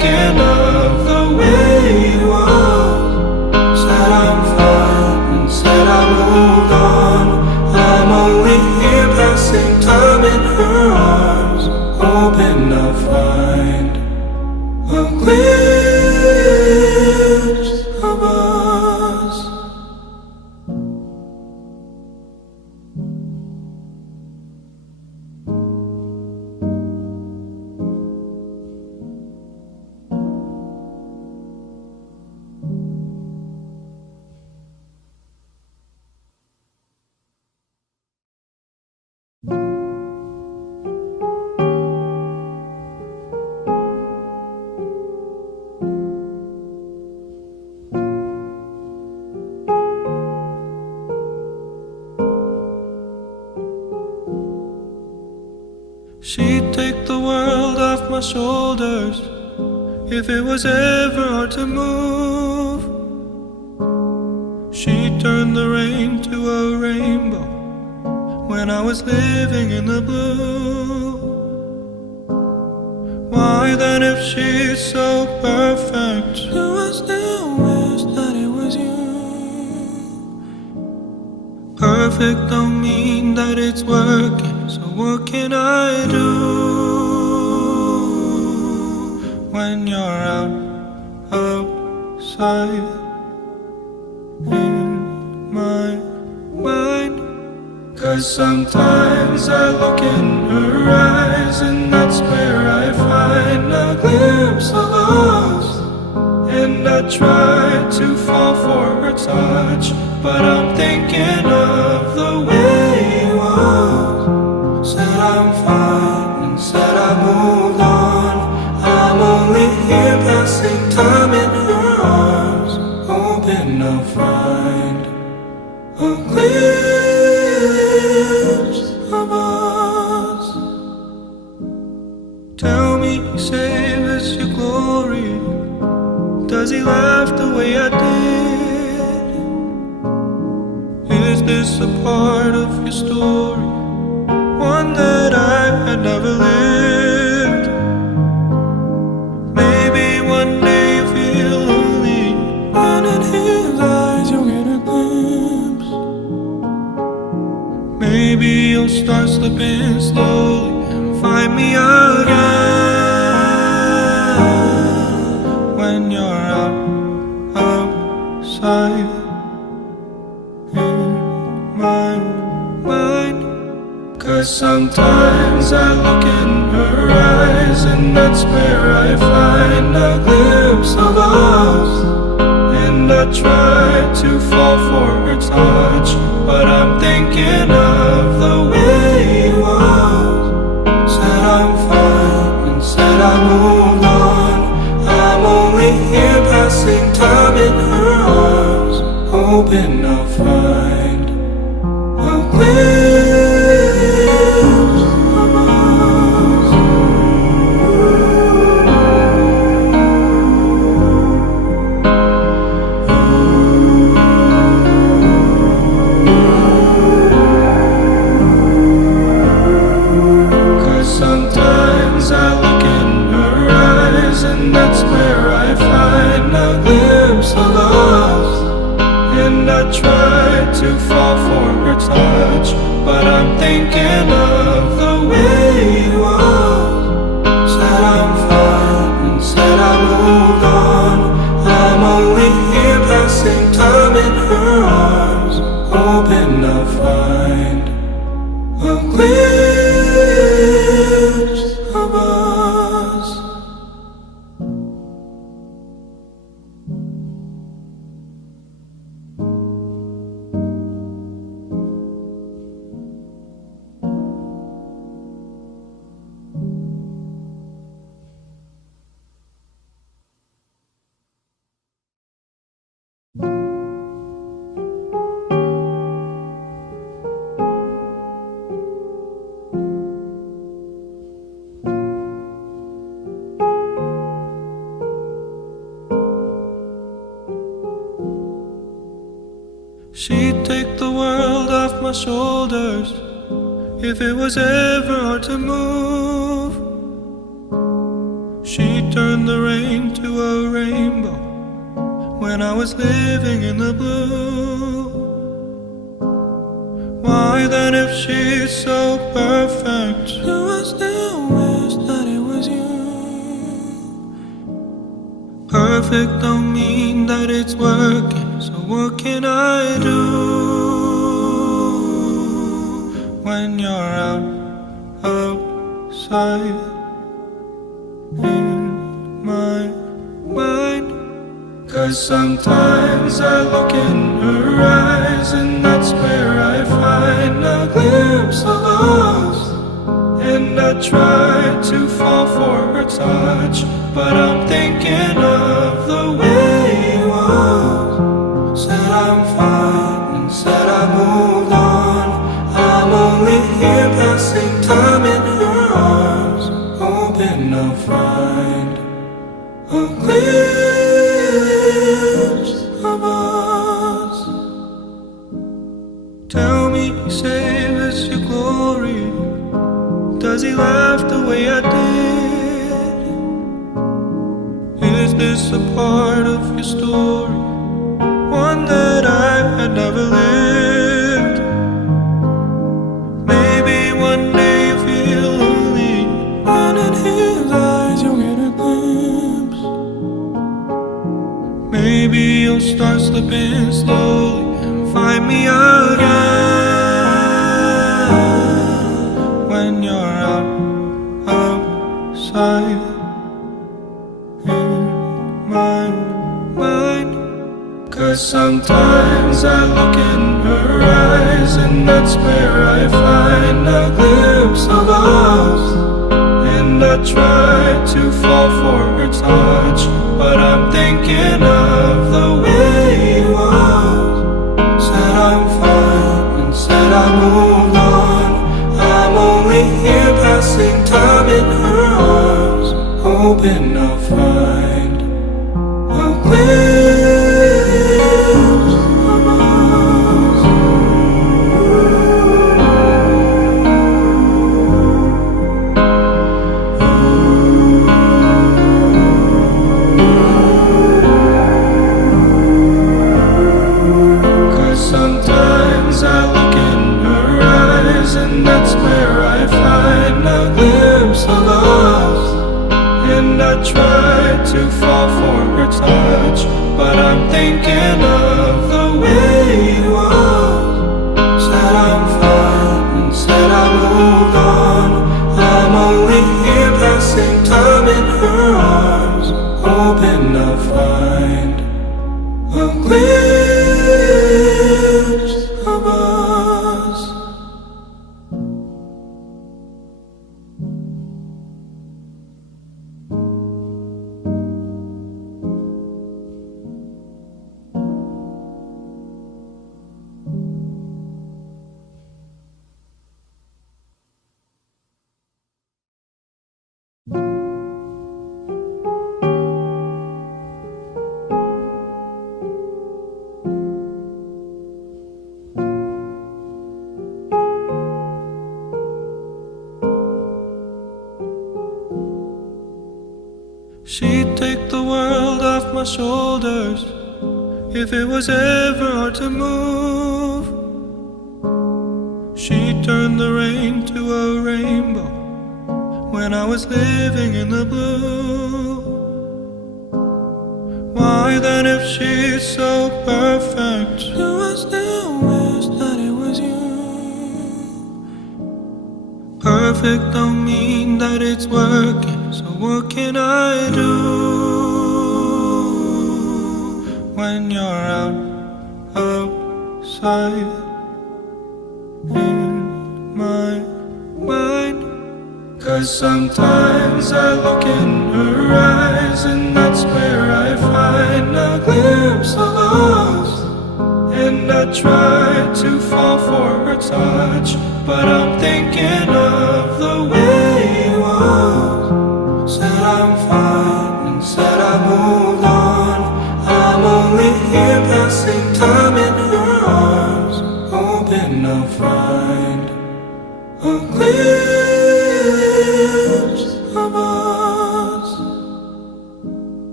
thinking of the way it was. Said I'm fine and said I moved on. I'm only here passing time in her arms, hoping I'll find a glimpse of us. She'd take the world off my shoulders if it was ever hard to move. She'd turn the rain to a rainbow when I was living in the blue. Why then, if she's so perfect, do I still wish that it was you? Perfect don't mean that it's working, so what can I do when you're outside in my mind? 'Cause sometimes I look in her eyes, and that's where I find a glimpse of us. And I try to fall for her touch, but I'm thinking of the way it was. Said I'm fine and said I moved on. I'm only here passing time in her arms, hoping I'll find a glimpse of us. Tell me, save us your glory. Does he laugh the way I did? Is this a part of your story, one that I had never lived? Maybe one day you feel lonely, and in his eyes you'll get a glimpse. Maybe you'll start slipping slowly and find me again when you're outside in my mind. 'Cause sometimes I look in her eyes, and that's where I find a glimpse of us. And I try to fall for her touch, but I'm thinking of the way it was. Said I'm fine and said I moved on. I'm only here passing time in her arms, hoping I'll find a glimpse of us. 'Cause sometimes I look in her eyes, and that's where I find a glimpse of us. And I try to fall for her touch, but I'm thinking of the way it was. Said I'm fine and said I moved on. I'm only here passing time in her arms, hoping I'll find a glimpse of us. She'd take the world off my shoulders if it was ever hard to move. She'd turned the rain to a rainbow when I was living in the blue. Why then, if she's so perfect, do I still wish that it was you? Perfect don't mean that it's working, so what can I do when you're outside in my mind? 'Cause sometimes I look in her eyes, and that's where I find a glimpse of us. And I try to fall for her touch, but I'm thinking of the way it was. Said I'm fine and said I moved on. I'm only here passing time in her arms, hoping I'll find a glimpse of us. Tell me, save us your glory. Does he laugh the way I did? Is this a part of your story, one that I had never lived? Maybe one day you feel lonely, and in his eyes you'll get a glimpse. Maybe you'll start slipping slowly and find me again when you're outside in my mind. 'Cause sometimes I look in her eyes, and that's where I find a glimpse of us. And I try to fall for her touch, but I'm thinking of the way it was. Said I'm fine and said I moved on. I'm only here passing time in her arms, hoping I'll find a glimpse of us. 'Cause sometimes I look in her eyes, and that's where I find a glimpse of us. And I try to fall for her touch, but I'm thinking of the way it was. Said I'm fine and said I moved on. I'm only here passing time in her arms, hoping I'll find a glimpse of us. She'd take the world off my shoulders if it was ever hard to move. She turned the rain to a rainbow when I was living in the blue. Why then, if she's so perfect, do I still wish that it was you? Perfect don't mean that it's working, so what can I do when you're outside in my mind? 'Cause sometimes I look in her eyes, and that's where I find a glimpse of us. And I try to fall for her touch, but I'm thinking of the way it was. Said I'm fine and said I moved on. I'm only here passing time in her arms, hoping I'll find a glimpse of us.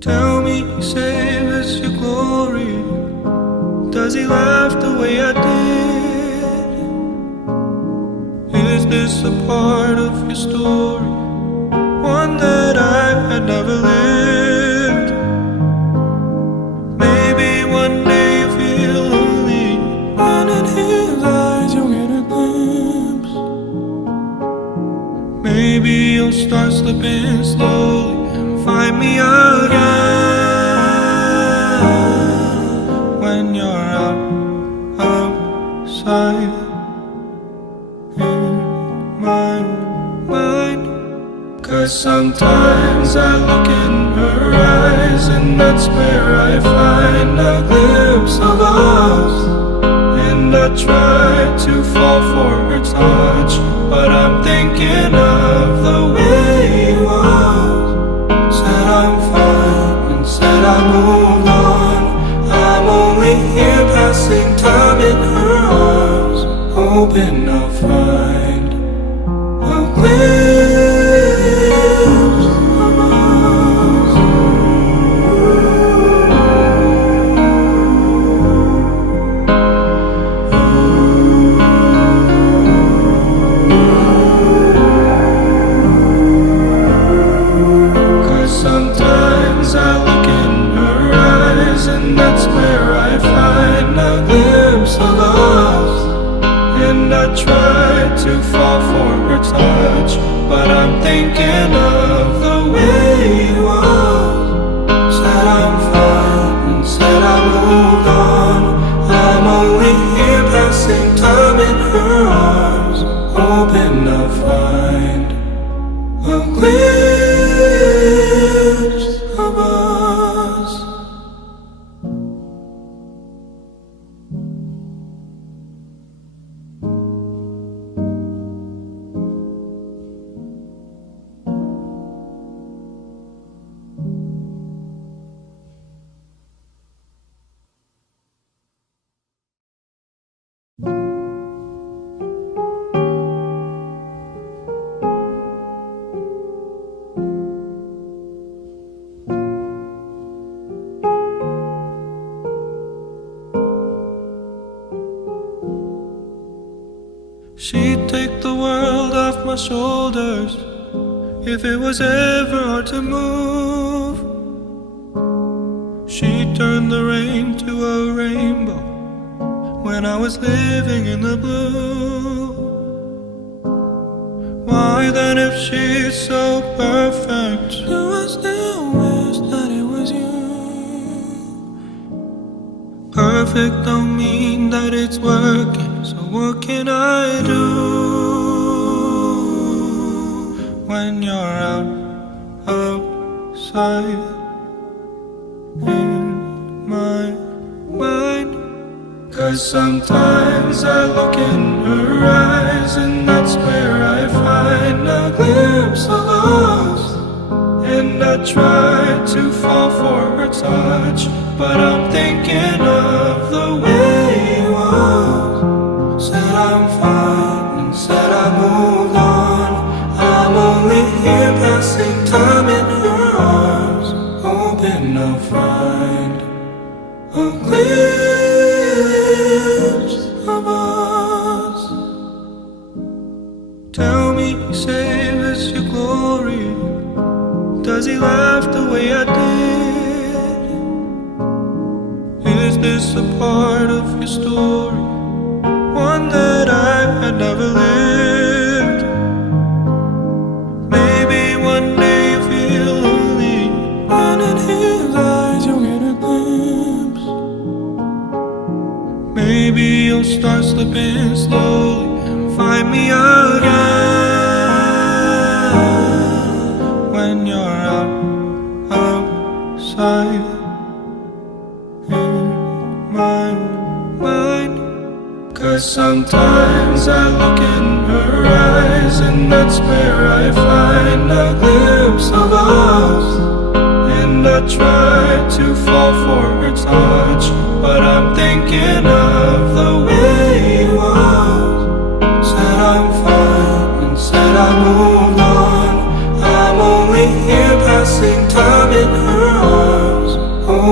Tell me, save us your glory. Does he laugh the way I did? Is this a part of your story? One that I had never lived. Maybe one day you feel lonely, and in his eyes you'll get a glimpse. Maybe you'll start slipping slowly and find me again. When you're outside in my mind. 'Cause sometimes I look in her eyes, and that's where I find a glimpse of us. And I try to fall for her touch, but I'm thinking of the way it was. Said I'm fine and said I moved on. I'm only here passing time in her arms, hoping I'll find a glimpse of us. 'Cause sometimes I look in her eyes, and that's where I find a glimpse of us. And I try to fall for her touch, but I'm thinking of the way it was. Said I'm fine and said I moved on. I'm only here passing time in her arms, hoping I'll find a glimpse of us. She'd take the world off my shoulders if it was ever hard to move. She'd turn the rain to a rainbow when I was living in the blue. Why then, if she's so perfect, do I still wish that it was you? Perfect don't mean that it's working, so what can I do? When you're outside in my mind. 'Cause sometimes I look in her eyes, and that's where I find a glimpse of us. And I try to fall for her touch, but I'm thinking of the way it was. Said I'm fine and said I moved on. I'm only here passing time in her arms, hoping I'll find a glimpse of us. Tell me, save us your glory. Does he laugh the way I did? Is this a part of your story? One that I had never lived. Maybe one day you feel lonely, and in his eyes you'll get a glimpse. Maybe you'll start slipping slowly and find me again. When you're outside in my mind. 'Cause sometimes I look in her eyes, and that's where I find a glimpse of us. And I try to fall for her touch, but I'm thinking of the way it was. Said I'm fine and said I moved on. I'm only here passing time in her arms.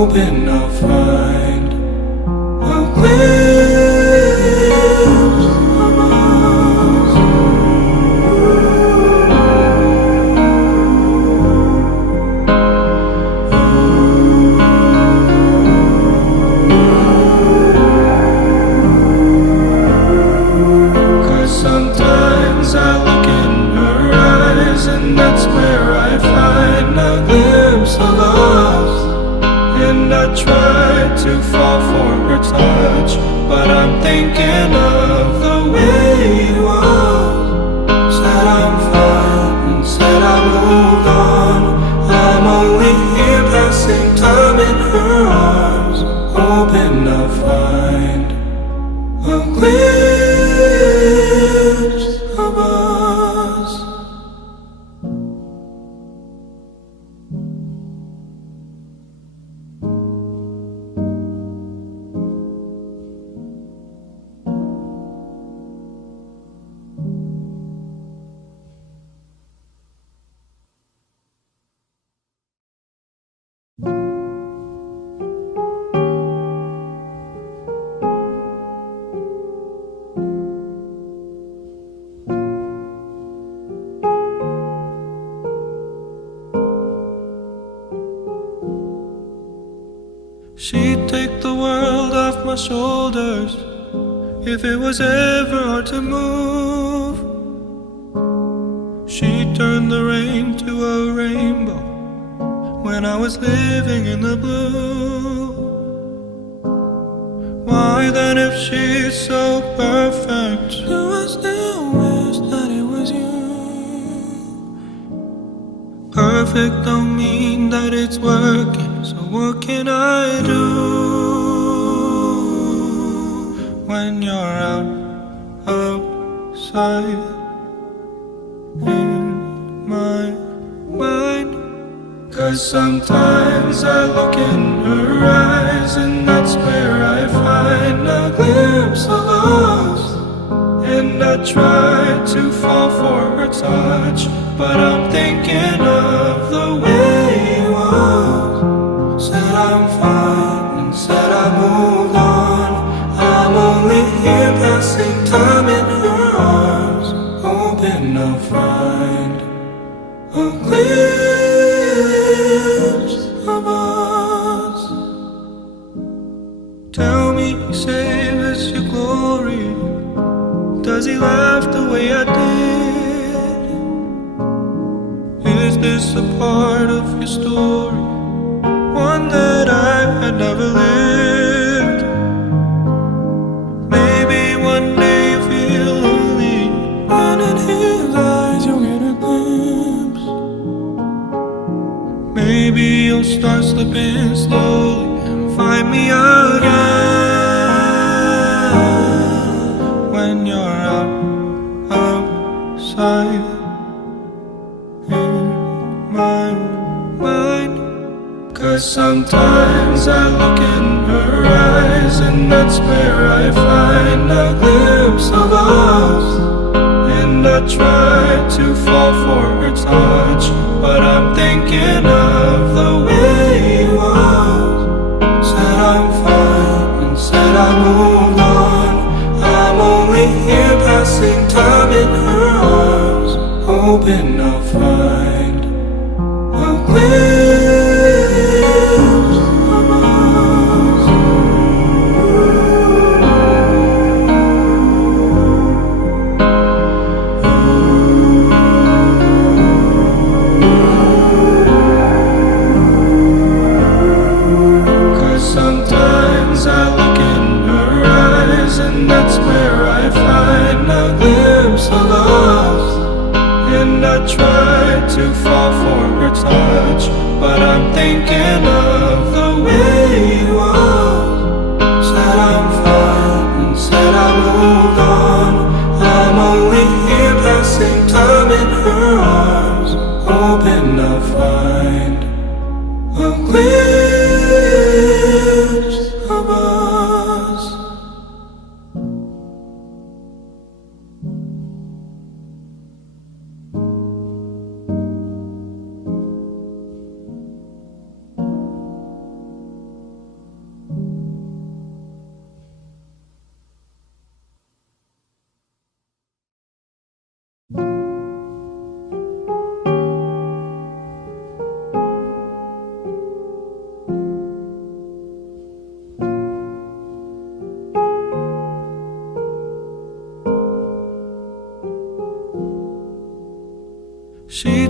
hoping I'll find a glimpse of us. 'Cause sometimes I look in her eyes, and that's where I find a glimpse of us. And I try to fall for her touch, but I'm thinking of the way it was. Said I'm fine and said I moved on. I'm only here passing time in her arms, hoping I'll find a glimpse of us. She'd take the world off my shoulders if it was ever hard to move. She'd turn the rain to a rainbow when I was living in the blue. Why then, if she's so perfect, do I still wish that it was you? Perfect don't mean that it's working, so what can I do when you're outside in my mind? 'Cause sometimes I look in her eyes, and that's where I find a glimpse of us. And I try to fall for her touch, but I'm thinking of the way it was. Said I'm fine and said I moved on. I'm only here passing time in her arms, hoping I'll find a glimpse of us. Tell me, save us your glory. Does he laugh the way I did? Is this a part of your story, one that I had never lived? Maybe one day you feel lonely, and in his eyes you'll get a glimpse. Maybe you'll start slipping slowly and find me again when you're outside in my mind. 'Cause sometimes I look in her eyes, and that's where I find a glimpse of us. And I try to fall for her touch, but I'm thinking of the way it was. Said I'm fine and said I moved on. I'm only here passing time in her arms, hoping I'll find a glimpse of us. 'Cause sometimes I look in her eyes, and that's where I find a glimpse of us. And I try to fall for her touch, but I'm thinking of the way it was. Said I'm fine and said I moved on. I'm only here passing time in her arms, hoping I'll find a glimpse of us.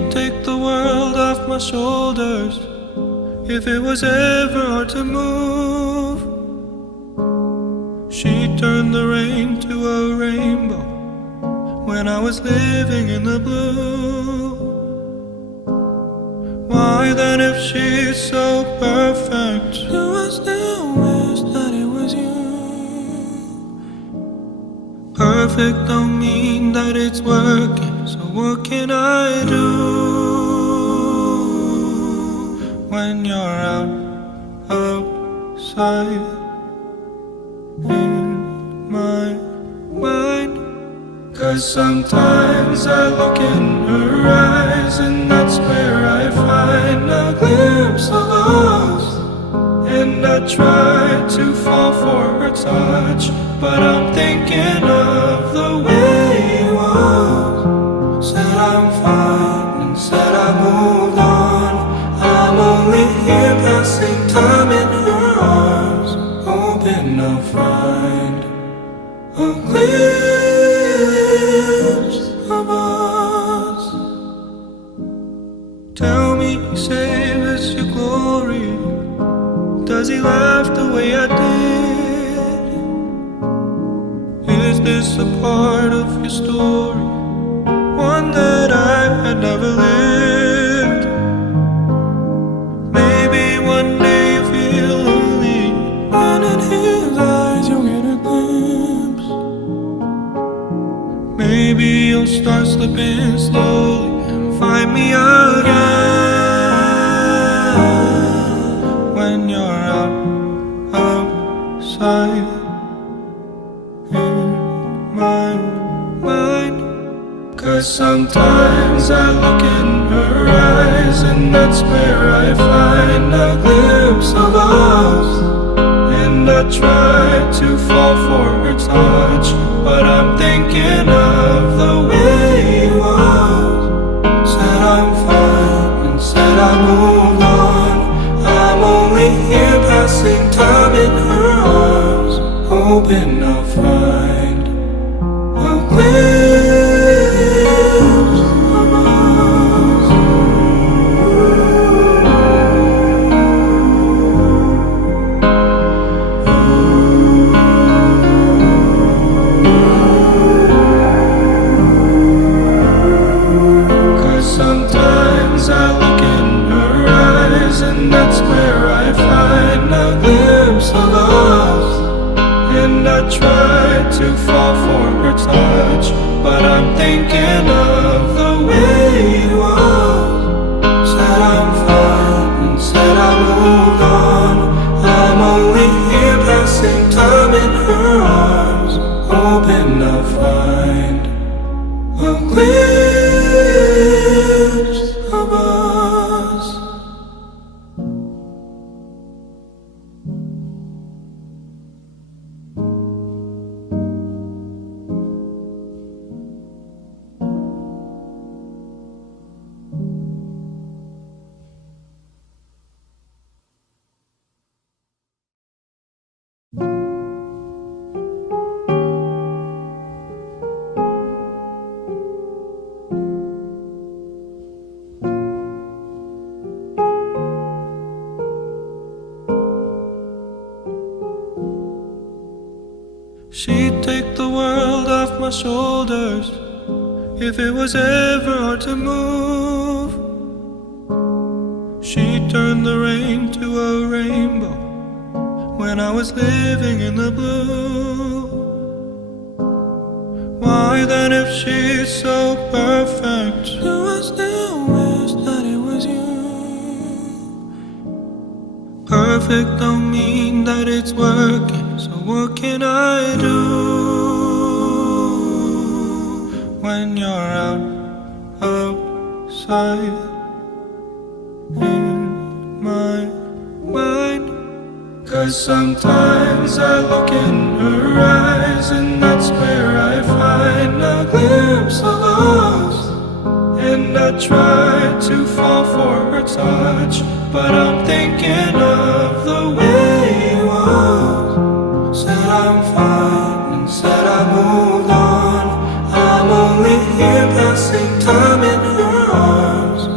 She'd take the world off my shoulders if it was ever hard to move. She'd turn the rain to a rainbow when I was living in the blue. Why then, if she's so perfect, do I still wish that it was you? Perfect don't mean that it's working, so what can I do when you're outside in my mind? 'Cause sometimes I look in her eyes, and that's where I find a glimpse of us. And I try to fall for her touch, but I'm thinking of the way it was. Said I'm fine and said I moved on. I'm only here passing time in her arms, hoping I'll find a glimpse of us. Tell me, save us your glory. Does he laugh the way I did? Is this a part of your story, one that I had never lived? Maybe one day you feel lonely, and in his eyes you'll get a glimpse. Maybe you'll start slipping slowly and find me again when you're outside in my mind. 'Cause sometimes I look in her eyes, and that's where I find a glimpse of us. And I try to fall for her touch, but I'm thinking of the way it was. Said I'm fine and said I moved on. I'm only here passing time in her arms, hoping I'll find a glimpse of us. 'Cause sometimes I look in her eyes, and that's where I find a glimpse of us. And I try to fall for her touch, but I'm thinking of the way it was. Said I'm fine and said I moved on. I'm only here passing time in her arms, hoping I'll find a glimpse of us. She'd take the world off my shoulders if it was ever hard to move. She'd turn the rain to a rainbow when I was living in the blue. Why then, if she's so perfect, do I still wish that it was you? Perfect don't mean that it's working, so what can I do when you're outside in my mind? 'Cause sometimes I look in her eyes, and that's where I find a glimpse of us. And I try to fall for her touch, but I'm thinking of the way it was. Said I'm fine and said I moved on. I'm only here passing time in her arms,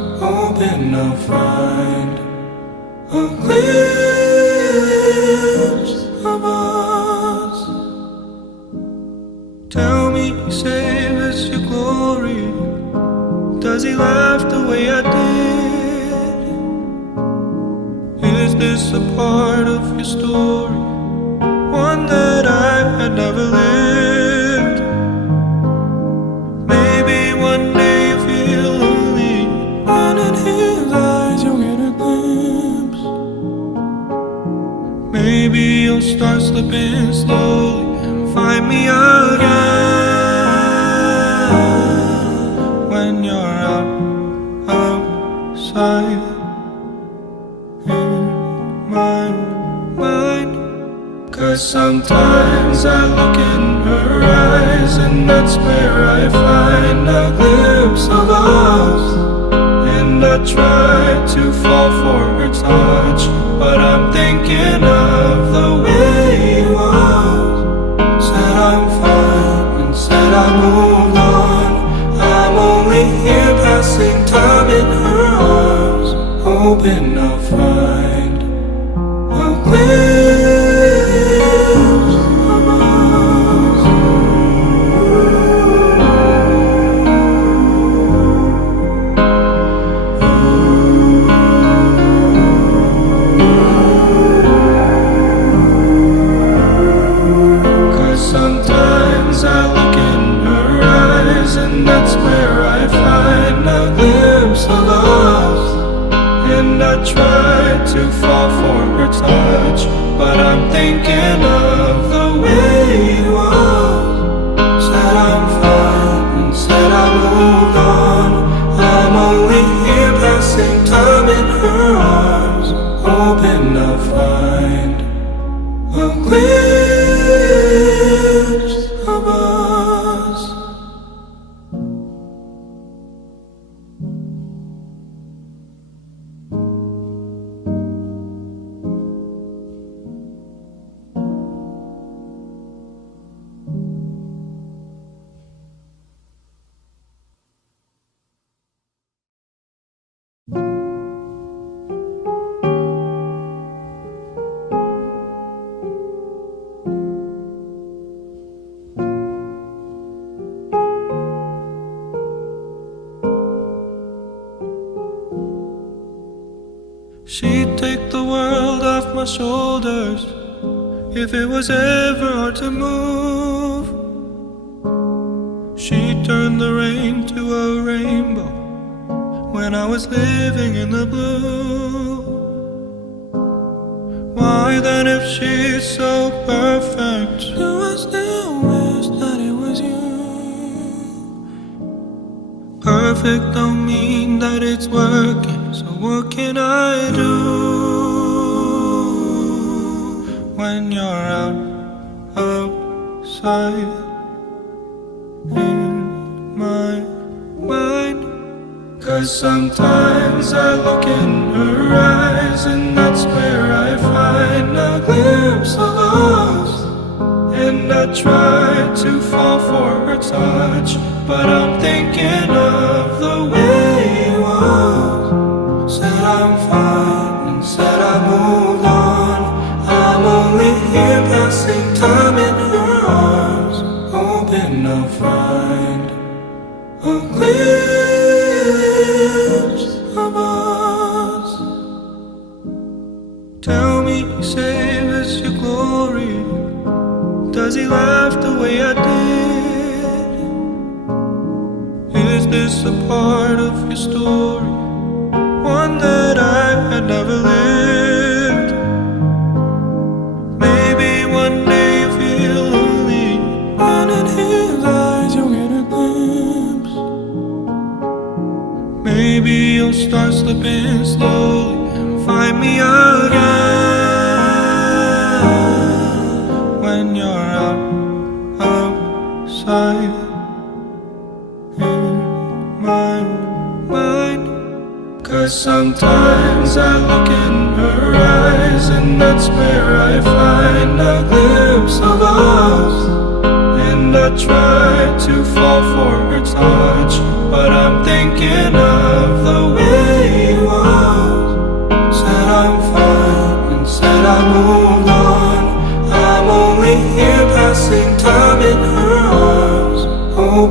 glimpse of us. Tell me, save us your glory. Does he laugh the way I did? Is this a part of your story? One that I had never lived. Maybe one day you feel lonely, and in his eyes you'll get a glimpse. Maybe you'll start slipping slowly and find me again when you're outside in my mind. 'Cause sometimes I look in her eyes, and that's where I find a glimpse of us. And I try to fall for her touch, but I'm thinking of the way it was. Said I'm fine and said I moved on. I'm only here passing time in her arms, hoping I'll find a glimpse of us. 'Cause sometimes I look in her eyes, and that's where I find a glimpse of us. And I try to fall for her touch, but I'm thinking of the way it was. Said I'm fine and said I moved on. I'm only here passing time in her arms, hoping I'll find a glimpse of us. She'd take the world off my shoulders if it was ever hard to move. She'd turn the rain to a rainbow when I was living in the blue. Why then, if she's so perfect, do I still wish that it was you? Perfect don't mean that it's working, so what can I do when you're outside in my mind? 'Cause sometimes I look in her eyes, and that's where I find a glimpse of us. And I try to fall for her touch, but I'm thinking of the way it was. Said I'm fine and said I moved on. I'm only here passing time in her arms, hoping I'll find a glimpse of us. Tell me, save us your glory. Does he laugh the way I did? Is this a part of your story? One that I had never lived. Maybe one day you feel lonely, and in his eyes you'll get a glimpse. Maybe you'll start slipping slowly and find me again when you're outside in my mind. 'Cause sometimes I look in her eyes, and that's where I find a glimpse of us. And I try to fall for her touch, but I'm thinking of the way it was. Said I'm fine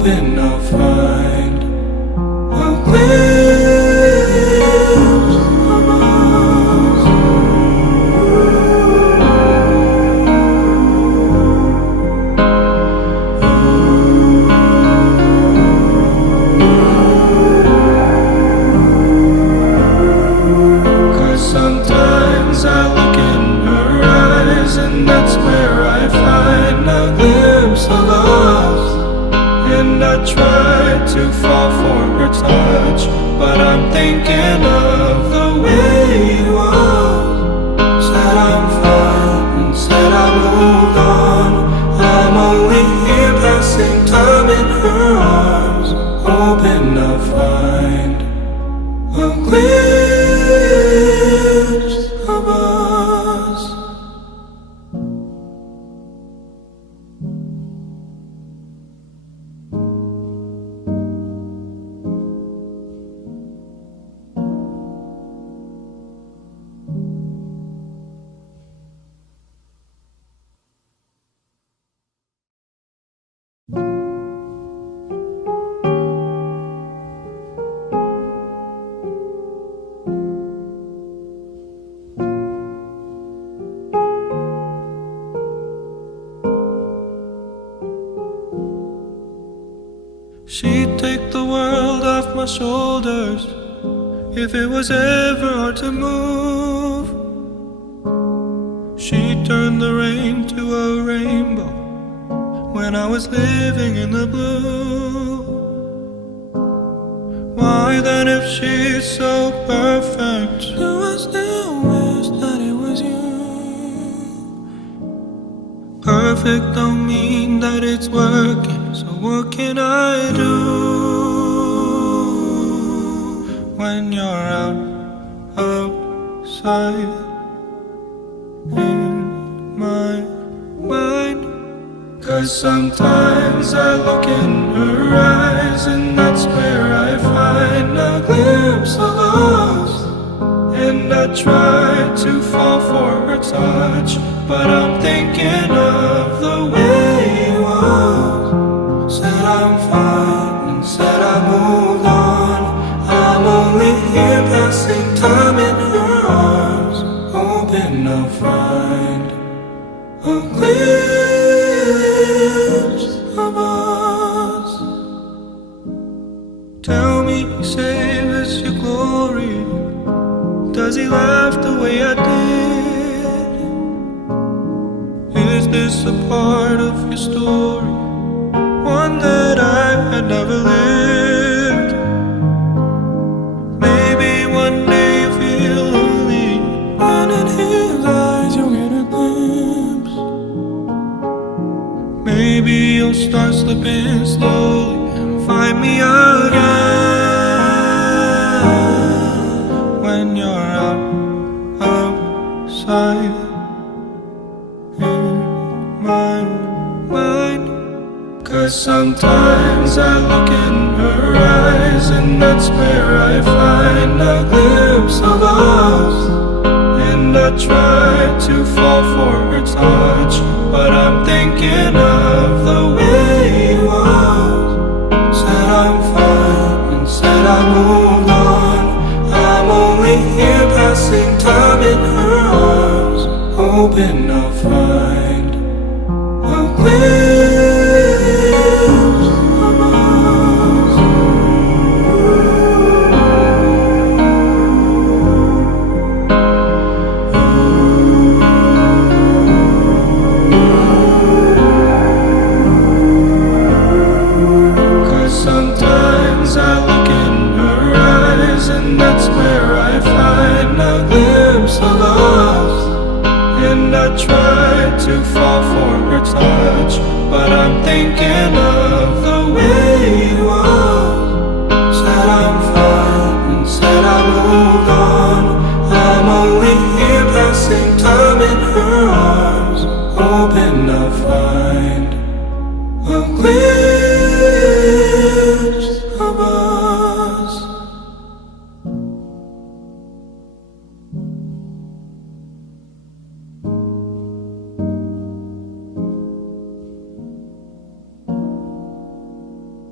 hoping I'll find a glimpse of us. 'Cause sometimes I look in her eyes, and that's where I find a glimpse of us. And I try to fall for her touch, but I'm thinking of the way it was. Said I'm fine and said I moved on. I'm only here passing time in her arms, hoping I'll find a glimpse of us. She'd take the world off my shoulders if it was ever hard to move. She'd turn the rain to a rainbow when I was living in the blue. Why then, if she's so perfect, do I still wish that it was you? Perfect don't mean that it's working, so what can I do when you're outside in my mind? 'Cause sometimes I look in her eyes, and that's where I find a glimpse of us. And I try to fall for her touch, but I'm thinking of the way it was. Said I'm fine and said I moved on. I'm only here passing time in her arms, hoping I'll find a glimpse of us. Tell me, save us your glory. Does he laugh the way I did? Is this a part of your story, one that I had never lived? Maybe one day you feel lonely, and in his eyes you'll get a glimpse. Maybe you'll start slipping slowly and find me again when you're outside in my mind. 'Cause sometimes I look in her eyes, and that's where I find a glimpse of us. And I try to fall for her touch, but I'm thinking of the way it was. Said I'm fine and said I moved on. I'm only here passing time in her arms, hoping I'll find a glimpse of us. 'Cause sometimes I look in her eyes, and that's where I find a glimpse of us. And I try to fall for her touch, but I'm thinking of the way it was. Said I'm fine and said I moved on. I'm only here passing time in her arms, hoping I'll find a glimpse of us.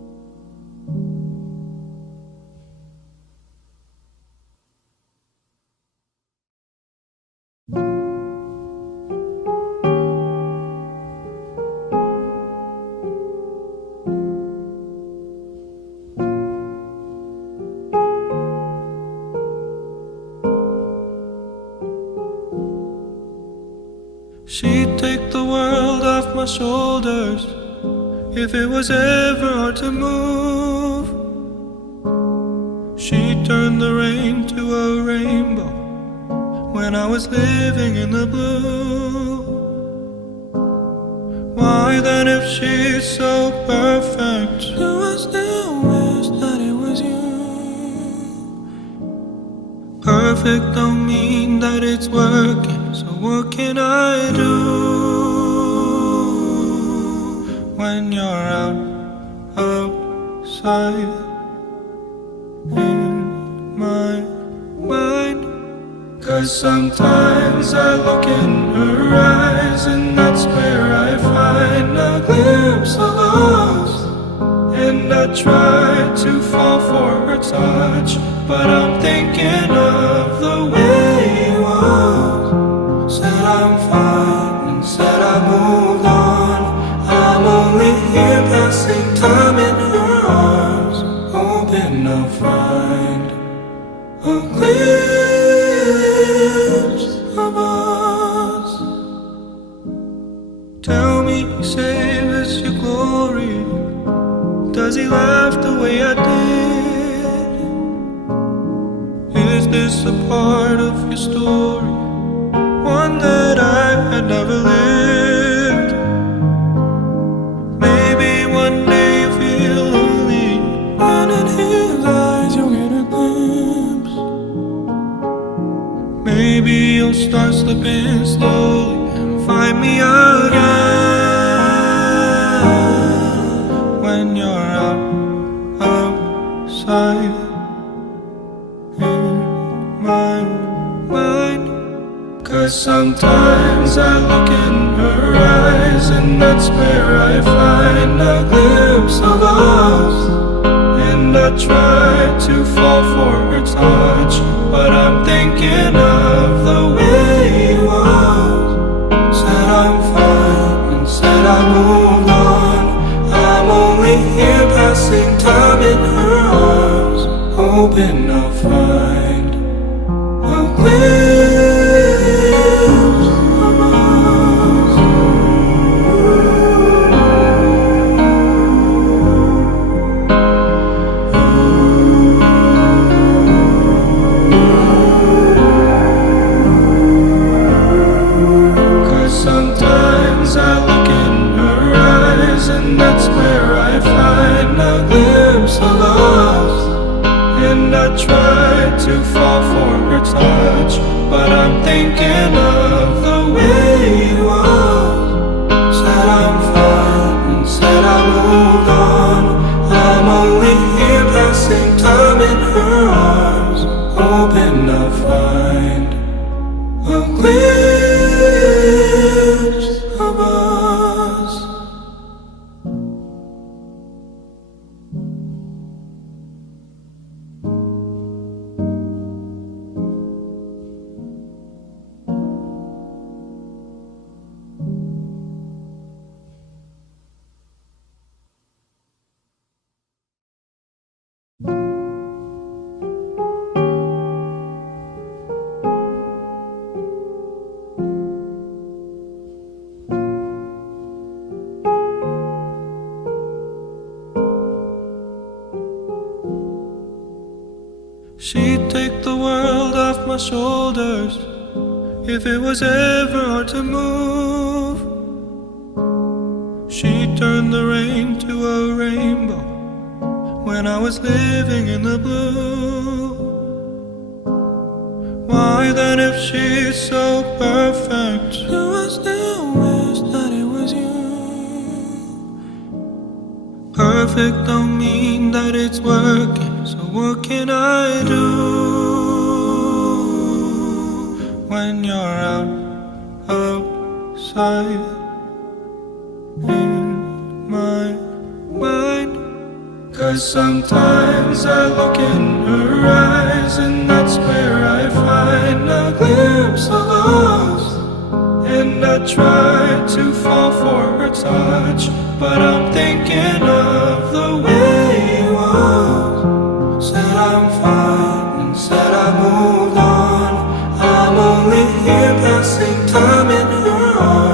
She'd take the world off my shoulders if it was ever hard to move. She'd turn the rain to a rainbow when I was living in the blue. Why then, if she's so perfect, do I still wish that it was you? Perfect don't mean that it's working, so what can I do when you're outside in my mind? 'Cause sometimes I look in her eyes, and that's where I find a glimpse of us. And I try to fall for her touch, but I'm thinking of the way it was. Said I'm fine and said I moved on. I'm only here passing time in her arms, hoping I'll find a glimpse of us. Tell me, save us your glory. Does he laugh the way I did? Is this a part of your story, one that I had never lived? Maybe one day you feel lonely, and in his eyes you'll get a glimpse. Maybe you'll start slipping slowly and find me again when you're outside in my mind. 'Cause sometimes I look in her eyes, and that's where I find a glimpse of us. And I try to fall for her touch, but I'm thinking of the way it was. Said I'm fine and said I moved on. I'm only here passing time in her arms, hoping I'll find a glimpse of us. 'Cause sometimes I look in her eyes, and that's where I find a glimpse of us. And I try to fall for her touch, but I'm thinking of the way it was. Said I'm fine and said I moved on. I'm only here passing time in her arms, hoping I'll find a glimpse of us. She'd take the world off my shoulders if it was ever hard to move. She'd turn the rain to a rainbow when I was living in the blue. Why then, if she's so perfect, do I still wish that it was you? Perfect don't mean that it's working, so what can I do when you're outside in my mind? 'Cause sometimes I look in her eyes, and that's where I find a glimpse of us. And I try to fall for her touch, but I'm thinking of the way it was. Said I'm fine and said I moved on. I'm only here passing time in her arms.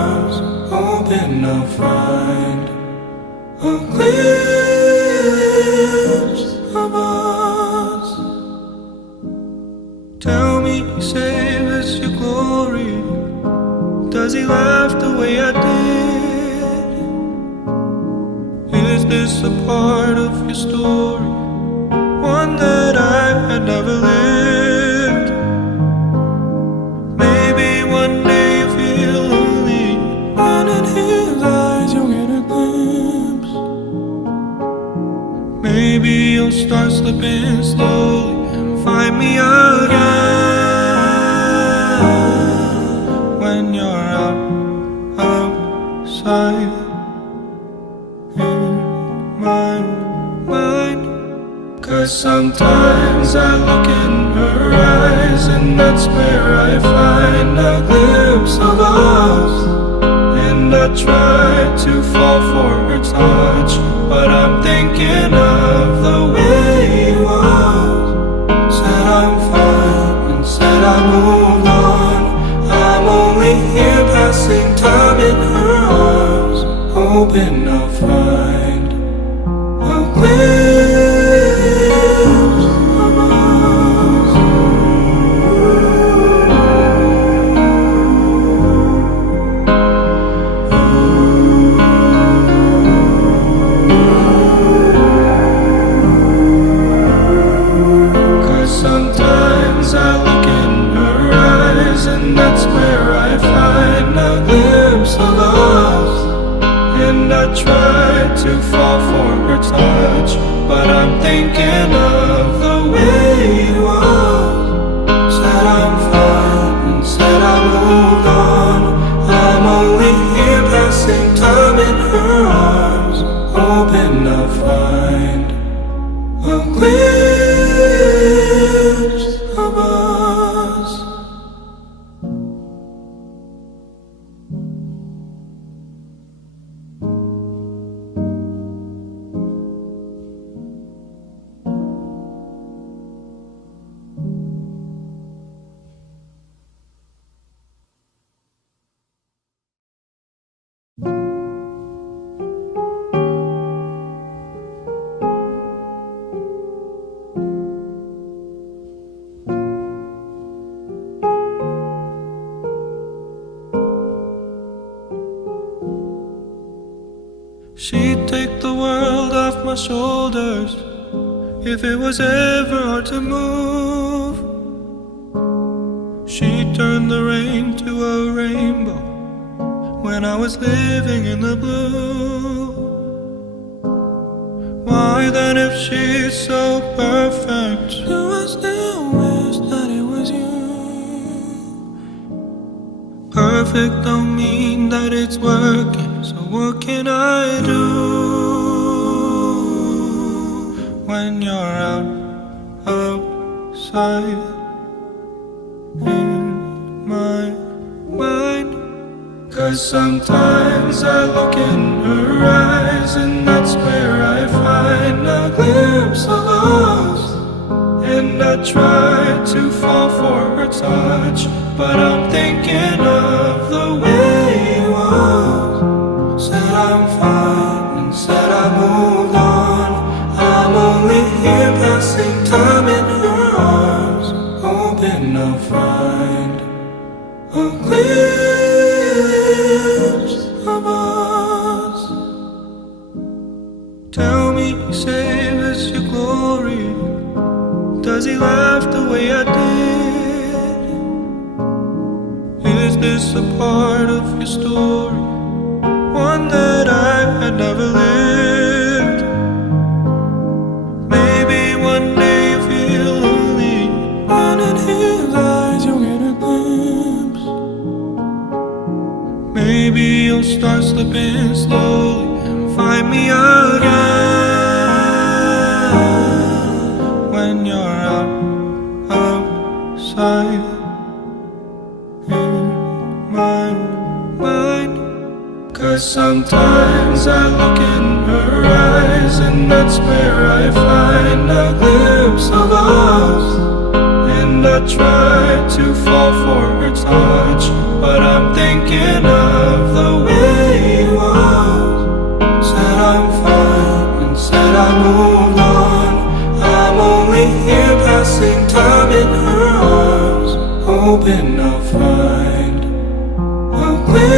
Does he laugh the way I did? Is this a part of your story? One that I had never lived. Maybe one day you feel lonely, and in his eyes you'll get a glimpse. Maybe you'll start slipping slowly and find me again when you're outside in my mind. 'Cause sometimes I look in her eyes, and that's where I find a glimpse of us. And I try to fall for her touch, but I'm thinking of the way it was. Said I'm fine and said I moved on. I'm only here passing time in her arms, hoping I'll find a glimpse of us. 'Cause sometimes I look in her eyes, and that's where I find a glimpse of us. And I try to fall for her touch, but I'm thinking of the way it was. Said I'm fine and said I moved on. I'm only here passing time in her arms, hoping I'll find a glimpse of us. She'd take the world off my shoulders if it was ever hard to move. She'd turn the rain to a rainbow when I was living in the blue. Why then, if she's so perfect, do I still wish that it was you? Perfect don't mean that it's working, so what can I do when you're outside in my mind? 'Cause sometimes I look in her eyes, and that's where I find a glimpse of us. And I try to fall for her touch, but I'm thinking of the way it was. Said I'm fine and said I moved on. I'm only here passing time in her arms, hoping I'll find a glimpse of us. Tell me, save us your glory. Does he laugh the way I did? Is this a part of your story? One that I had never lived. Maybe one day you feel lonely, and in his eyes you'll get a glimpse. Maybe you'll start slipping slowly and find me again when you're outside in my mind. 'Cause sometimes I look in her eyes, and that's where I find a glimpse of us. And I try to fall for her touch, but I'm thinking of the way it was. Said I'm fine and said I moved on. I'm only here passing time in her arms, hoping I'll find a glimpse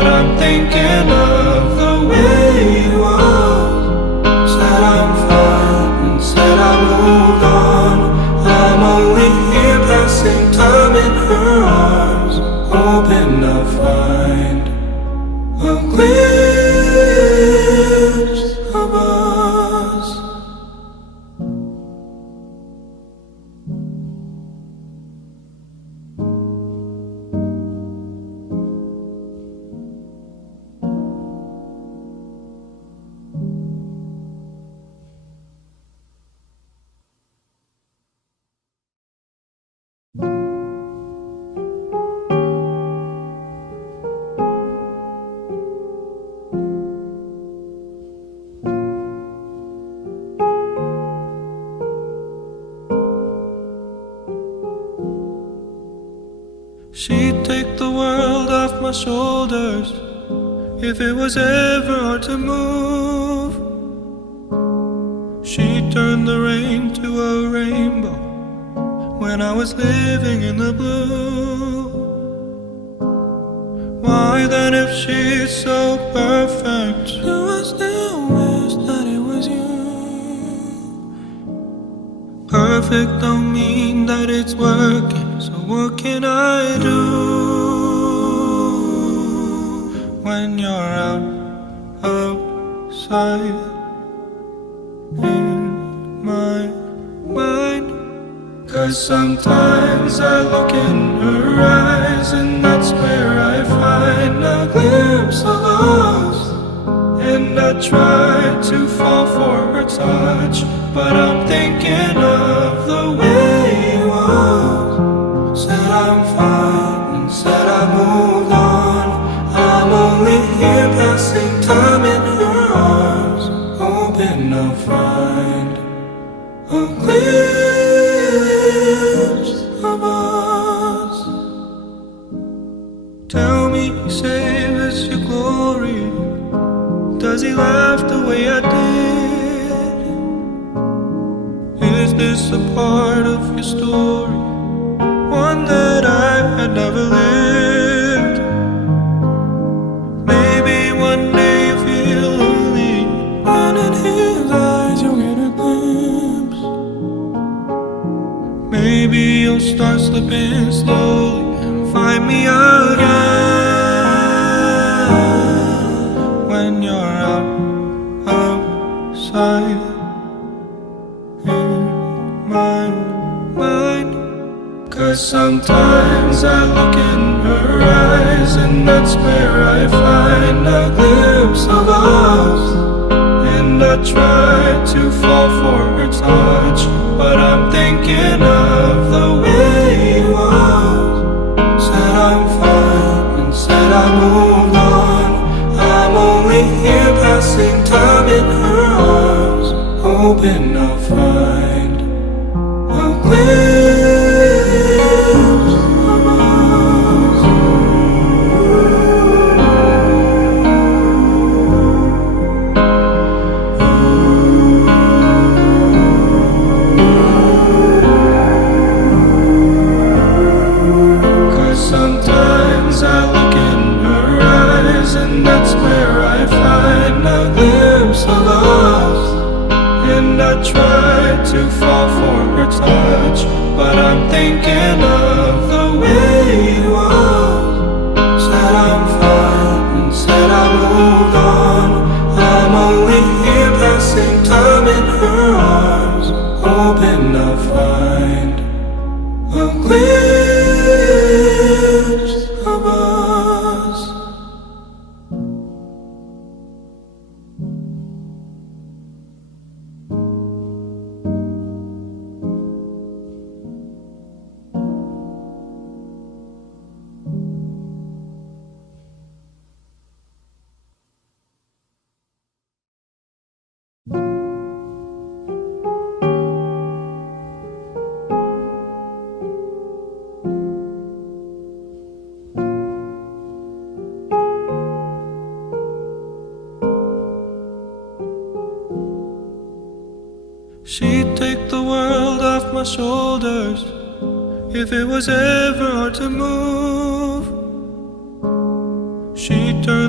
but I'm thinking of the way it was. Said I'm fine and said I moved on. I'm only here passing time in her arms, hoping I'll find a glimpse of us. She'd take the world off my shoulders if it was ever hard to move. She'd turn the rain to a rainbow when I was living in the blue. Why then, if she's so perfect, do I still wish that it was you? Perfect don't mean that it's working, so what can I do when you're outside in my mind? 'Cause sometimes I look in her eyes, and that's where I find a glimpse of us. And I try to fall for her touch, but I'm thinking of the way it was. Said I'm fine and said I moved on. I'm only here passing time in her arms, hoping I'll find a glimpse of us. Tell me, save us your glory. Does he laugh the way I did? Is this a part of your story, one that I had never lived? Maybe one day you feel lonely, and in his eyes you'll get a glimpse. Maybe you'll start slipping slowly and find me again when you're outside in my mind. 'Cause sometimes I look in her eyes, and that's where I find a glimpse of us. And I try to fall for her touch, but I'm thinking of the way it was. Said I'm fine and said I moved on. I'm only here passing time in her arms, hoping I'll find a glimpse of us. 'Cause sometimes I look in her eyes, and that's where I find a glimpse of us. And I try to fall for her touch, but I'm thinking of the way it was. Said I'm fine and said I moved on. I'm only here passing time in her arms, hoping I'll find a glimpse of us. She'd take the world off my shoulders if it was ever hard to move. She'd turn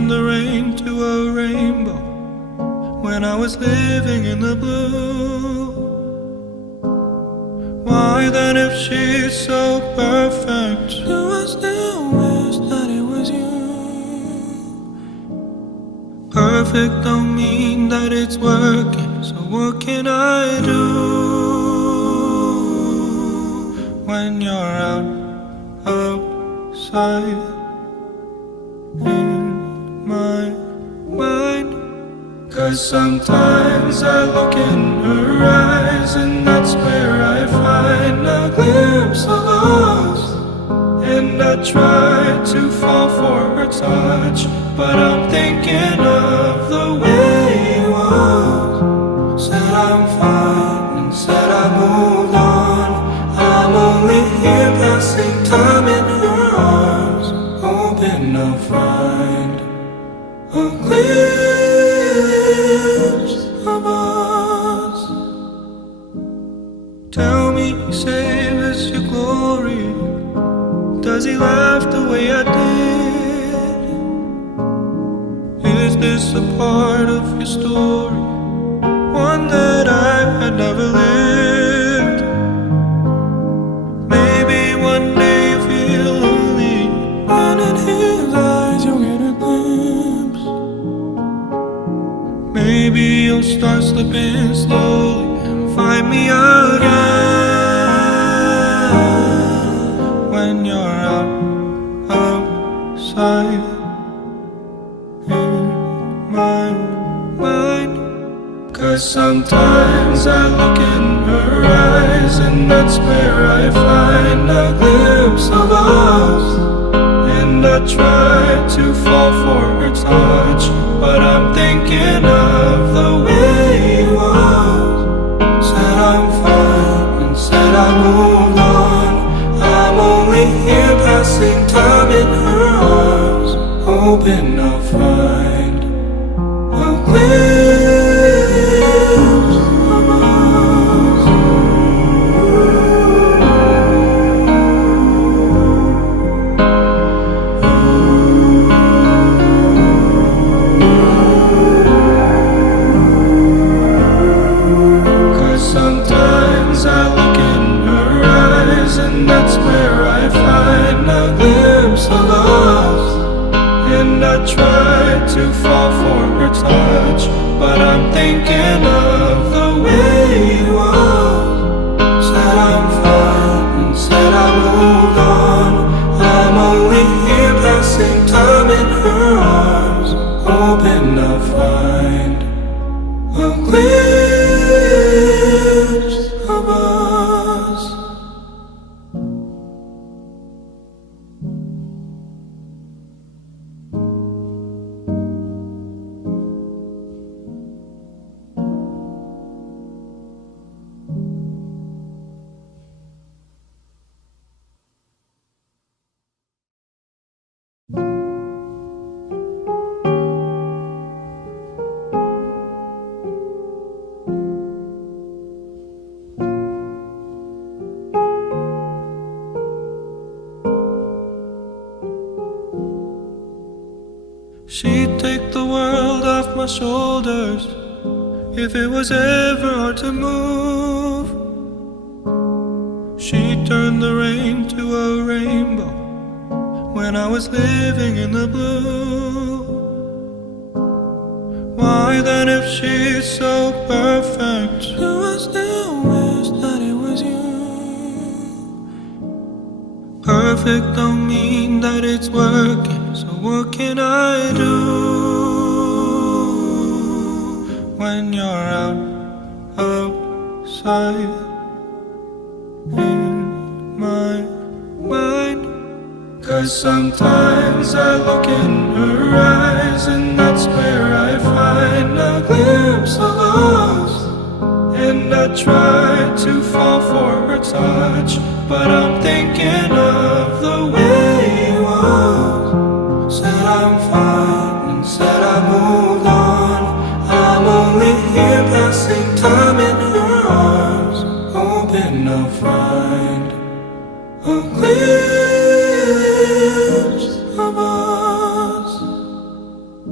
turned the rain to a rainbow when I was living in the blue. Why then, if she's so perfect, do I still wish that it was you? Perfect don't mean that it's working, so what can I do when you're outside in my mind? 'Cause sometimes I look in her eyes, and that's where I find a glimpse of us. And I try to fall for her touch, but I'm thinking of the way it was. Said I'm fine and said I moved on. I'm only here passing time in her arms, hoping I'll find a glimpse of us. Tell me, save us your glory. Does he laugh the way I did? Is this a part of your story, one that I had never lived? Maybe one day you feel lonely, and in his eyes you'll get a glimpse. Maybe you'll start slipping slowly and find me again when you're outside in my mind. 'Cause sometimes I look in her eyes, and that's where I find a glimpse of us. And I try to fall for her touch, but I'm thinking of the way it was. Said I'm fine and said I moved on. I'm only here passing time in her arms, hoping I'll find a glimpse of us. 'Cause sometimes I look in her eyes, and that's where I find a glimpse of us. And I try to fall for her touch, but I'm thinking of the way it was. Said I'm fine and said I moved on. I'm only here passing time in her arms, hoping I'll find a glimpse of us. She'd take the world off my shoulders if it was ever hard to move. She'd turn the rain to a rainbow when I was living in the blue. Why then, if she's so perfect, do I still wish that it was you? Perfect don't mean that it's working, so what can I do when you're outside in my mind? 'Cause sometimes I look in her eyes, and that's where I find a glimpse of us. And I try to fall for her touch, but I'm thinking of the way it was. Said I'm fine and said I moved on. I'm only here passing time in her arms, hoping I'll find a glimpse of us.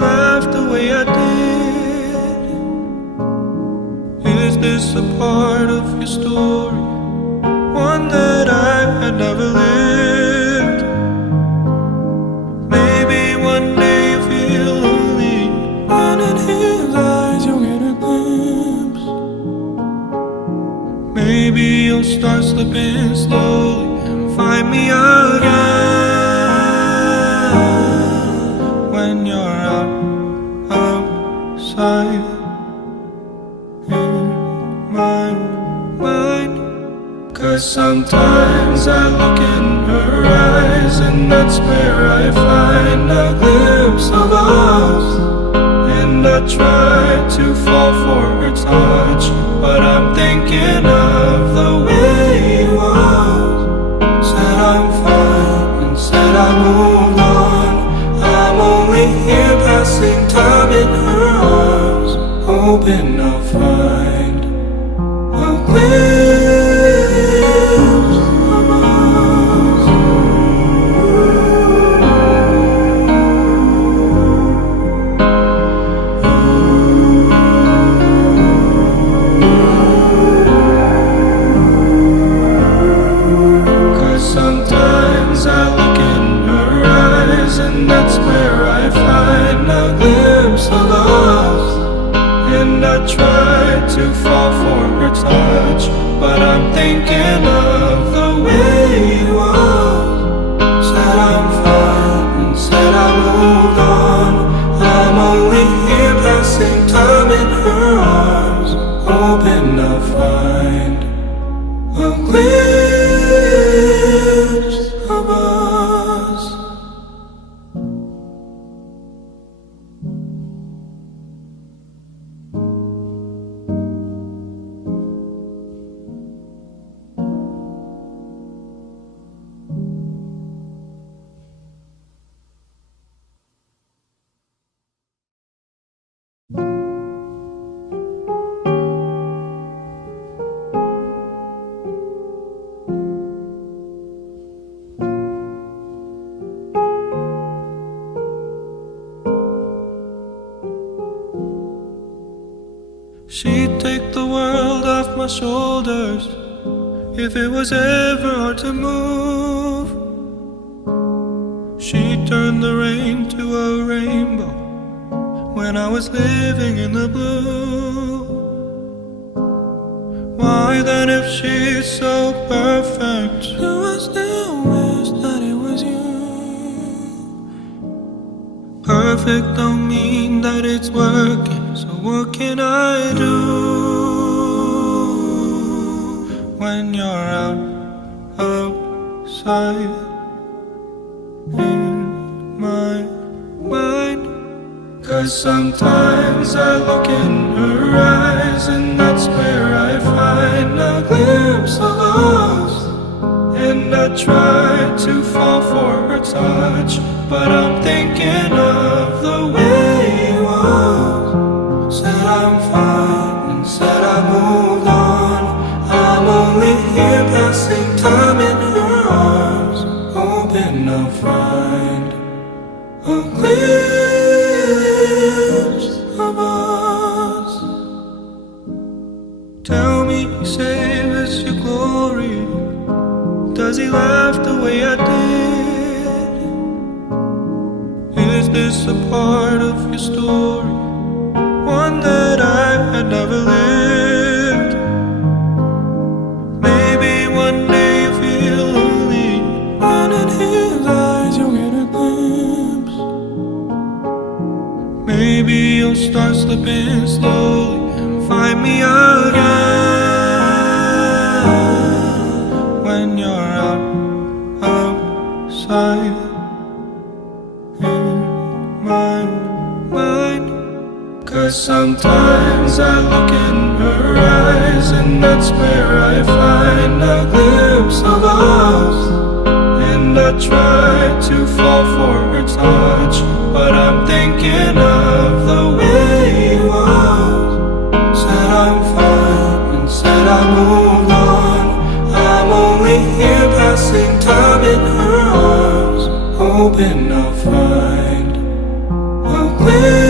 laugh the way I did? Is this a part of your story, one that I had never lived? Maybe one day you feel lonely, and in his eyes you'll get a glimpse. Maybe you'll start slipping slowly and find me again when you're outside in my mind. 'Cause sometimes I look in her eyes, and that's where I find a glimpse of us. And I try to fall for her touch, but I'm thinking of the way he was. Said I'm fine and said I moved on. I'm only here passing time in her arms, hoping I'll find a glimpse of us. 'Cause sometimes I look in her eyes, and that's where I find a glimpse of us. And I try to fall for her touch, but I'm thinking of the way he was. Said I'm fine and said I moved on. I'm only here passing time in her arms, hoping I'll find a glimpse of us. She'd take the world off my shoulders if it was ever hard to move. She'd turn the rain to a rainbow when I was living in the blue. Why then, if she's so perfect, do I still wish that it was you? Perfect don't mean that it's working, so what can I do when you're outside in my mind? 'Cause sometimes I look in her eyes, and that's where I find a glimpse of us. And I try to fall for her touch, but I'm thinking of the way he was. Said I'm fine and said I moved on. I'm only here passing time in her arms, hoping I'll find a glimpse of us. Tell me, save us your glory. Does he laugh the way I did? Is this a part of your story, one that I had never lived? Maybe one day you feel lonely, and in his eyes you'll get a glimpse. Maybe you'll start slipping slowly and find me again when you're outside in my mind. 'Cause sometimes I look in her eyes, and that's where I find a glimpse of us. And I try to fall for her touch, but I'm thinking of the way he was. Said I'm fine and said I moved on. I'm only here passing time in her arms, hoping I'll find a glimpse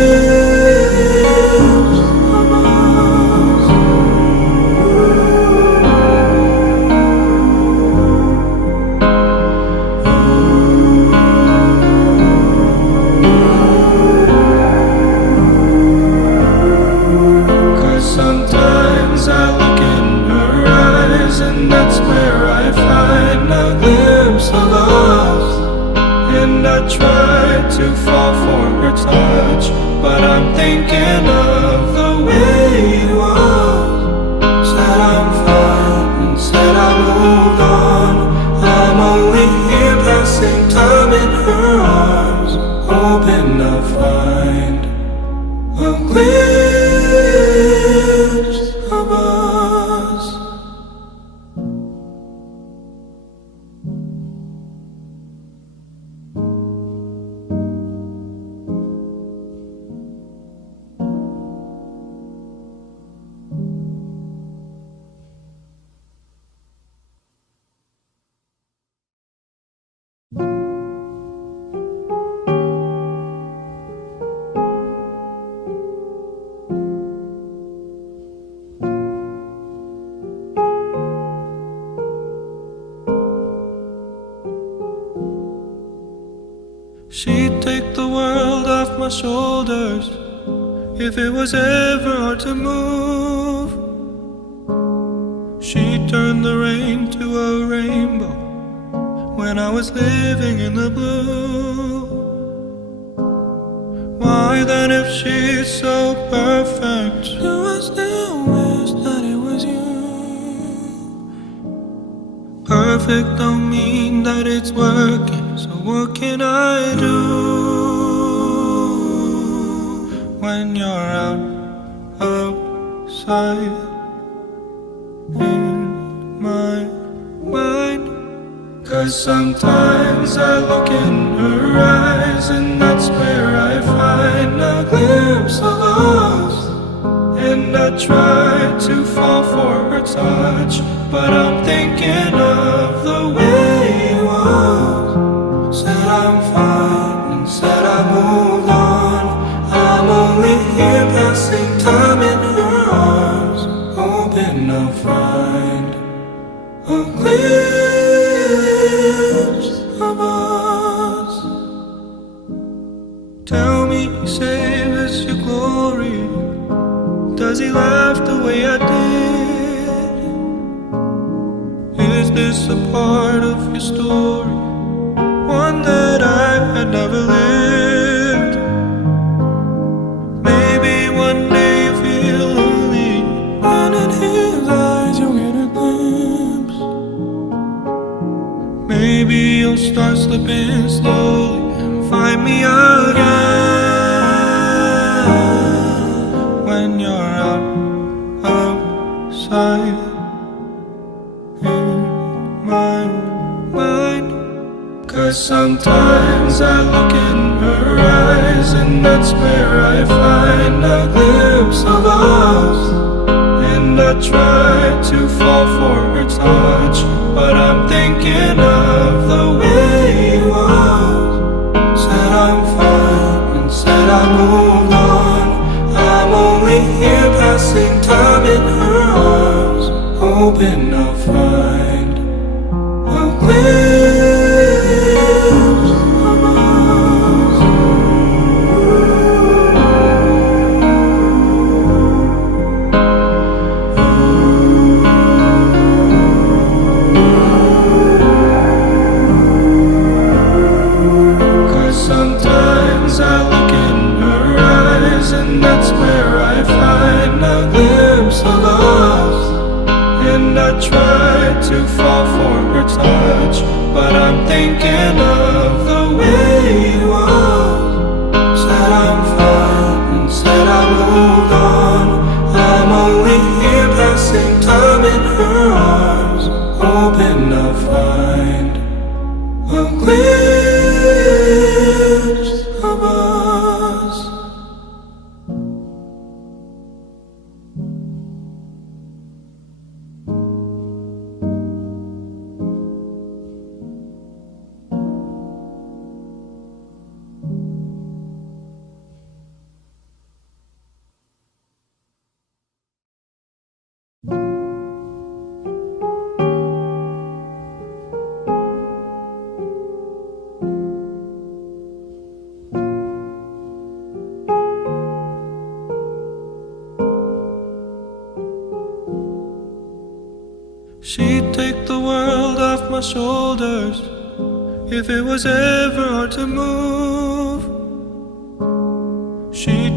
to fall for her touch, but I'm thinking of the way it was. Said I'm fine and said I moved on. I'm only here passing time in her arms, hoping I'll find a glimpse of us. She'd take the world off my shoulders if it was ever hard to move. She'd turn the rain to a rainbow when I was living in the blue. Why then, if she's so perfect, do I still wish that it was you? Perfect don't mean that it's working, so what can I do when you're outside in my mind? 'Cause sometimes I look in her eyes, and that's where I find a glimpse of us. And I try to fall for her touch, but I'm thinking of the way it was. Said I'm fine and said I moved on. I'm only here passing time in her arms, hoping I'll find a glimpse of us. Tell me, save us your glory. Does he laugh the way I did? Is this a part of your story, one that I had never lived? Maybe one day you feel lonely, and in his eyes you'll get a glimpse. Maybe you'll start slipping slowly and find me again when you're outside in my mind. 'Cause sometimes I look in her eyes, and that's where I find a glimpse of us. And I try to fall for her touch, but I'm thinking of the way it was. Said I'm fine and said I moved on. I'm only here passing time in her arms, hoping I'll find a glimpse of us. 'Cause sometimes I look in her eyes, and that's where I find a glimpse of us. And I try to fall for her touch, but I'm thinking of the way it was. Said I'm fine and said I moved on. I'm only here passing time in her arms, hoping I'll find a glimpse of us. She'd take the world off my shoulders if it was ever hard to move.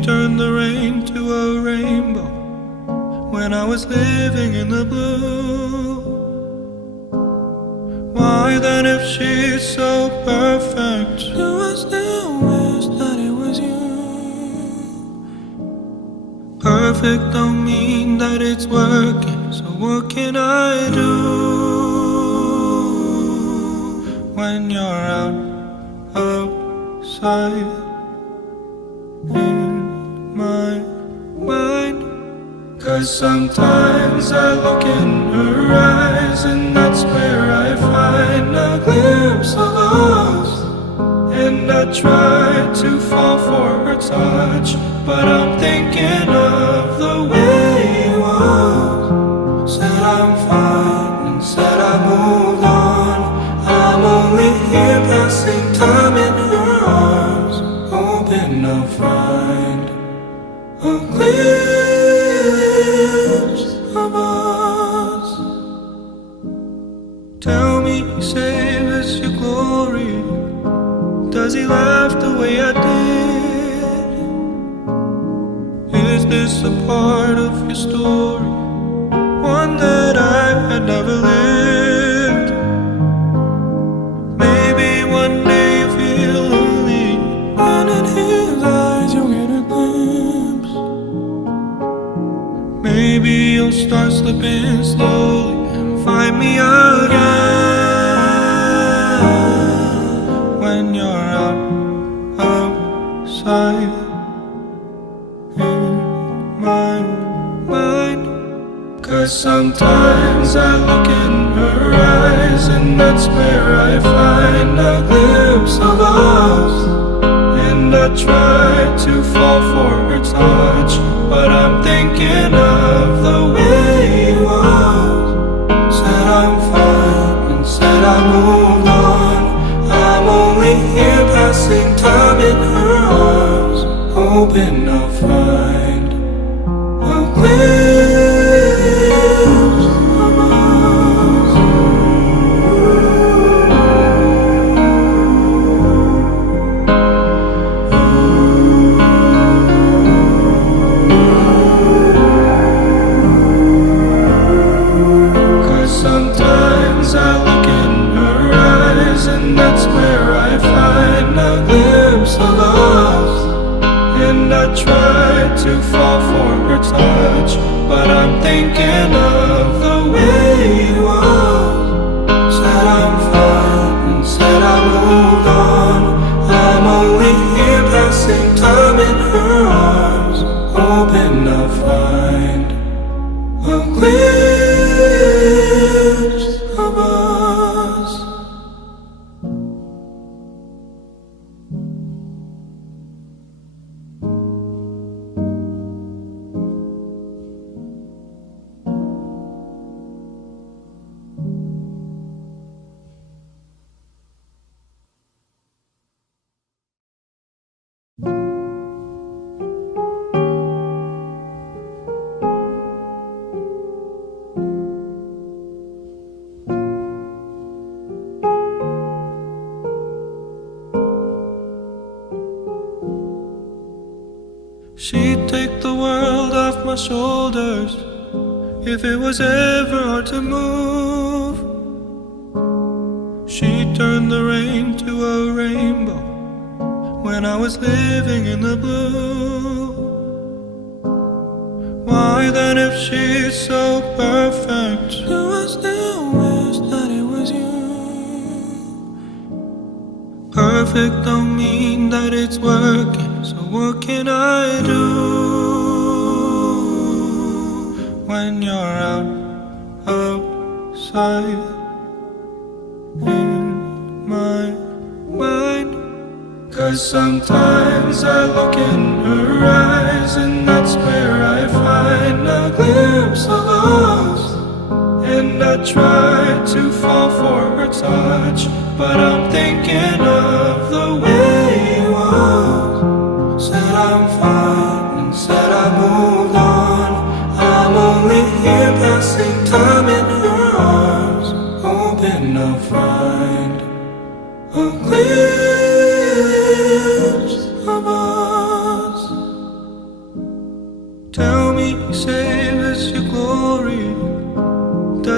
turned the rain to a rainbow when I was living in the blue. Why then, if she's so perfect, do I still wish that it was you? Perfect don't mean that it's working, so what can I do when you're outside in my mind? 'Cause sometimes I look in her eyes, and that's where I find a glimpse of us. And I try to fall for her touch, but I'm thinking of the way it was. Said I'm fine and said I moved on. I'm only here passing time in her arms, hoping I'll find a glimpse of us. Tell me, save us your glory. Does he laugh the way I did? Is this a part of your story, one that I had never lived? Maybe one day you feel lonely, and in his eyes you'll get a glimpse. Maybe you'll start slipping slowly and find me again when you're outside in my mind. 'Cause sometimes I look in her eyes, and that's where I find a glimpse of us. And I try to fall for her touch, but I'm thinking of the way it was. Said I'm fine and said I moved on. I'm only here passing time in her arms, hoping I'll find a glimpse of us. 'Cause sometimes I look in her eyes, and that's where I find a glimpse of us. And I try to fall for her touch, but I'm thinking of the way it was. Said I'm fine and said I moved on. I'm only here passing time in her arms, hoping I'll find a glimpse of us. She'd take the world off my shoulders if it was ever hard to move. She'd turn the rain to a rainbow when I was living in the blue. Why then, if she's so perfect, do I still wish that it was you? Perfect don't mean that it's working, so what can I do when you're outside in my mind? 'Cause sometimes I look in her eyes, and that's where I find a glimpse of us. And I try to fall for her touch, but I'm thinking of the way it was. Said I'm fine and said I moved on. I'm only here passing time in her arms, hoping I'll find a glimpse of us.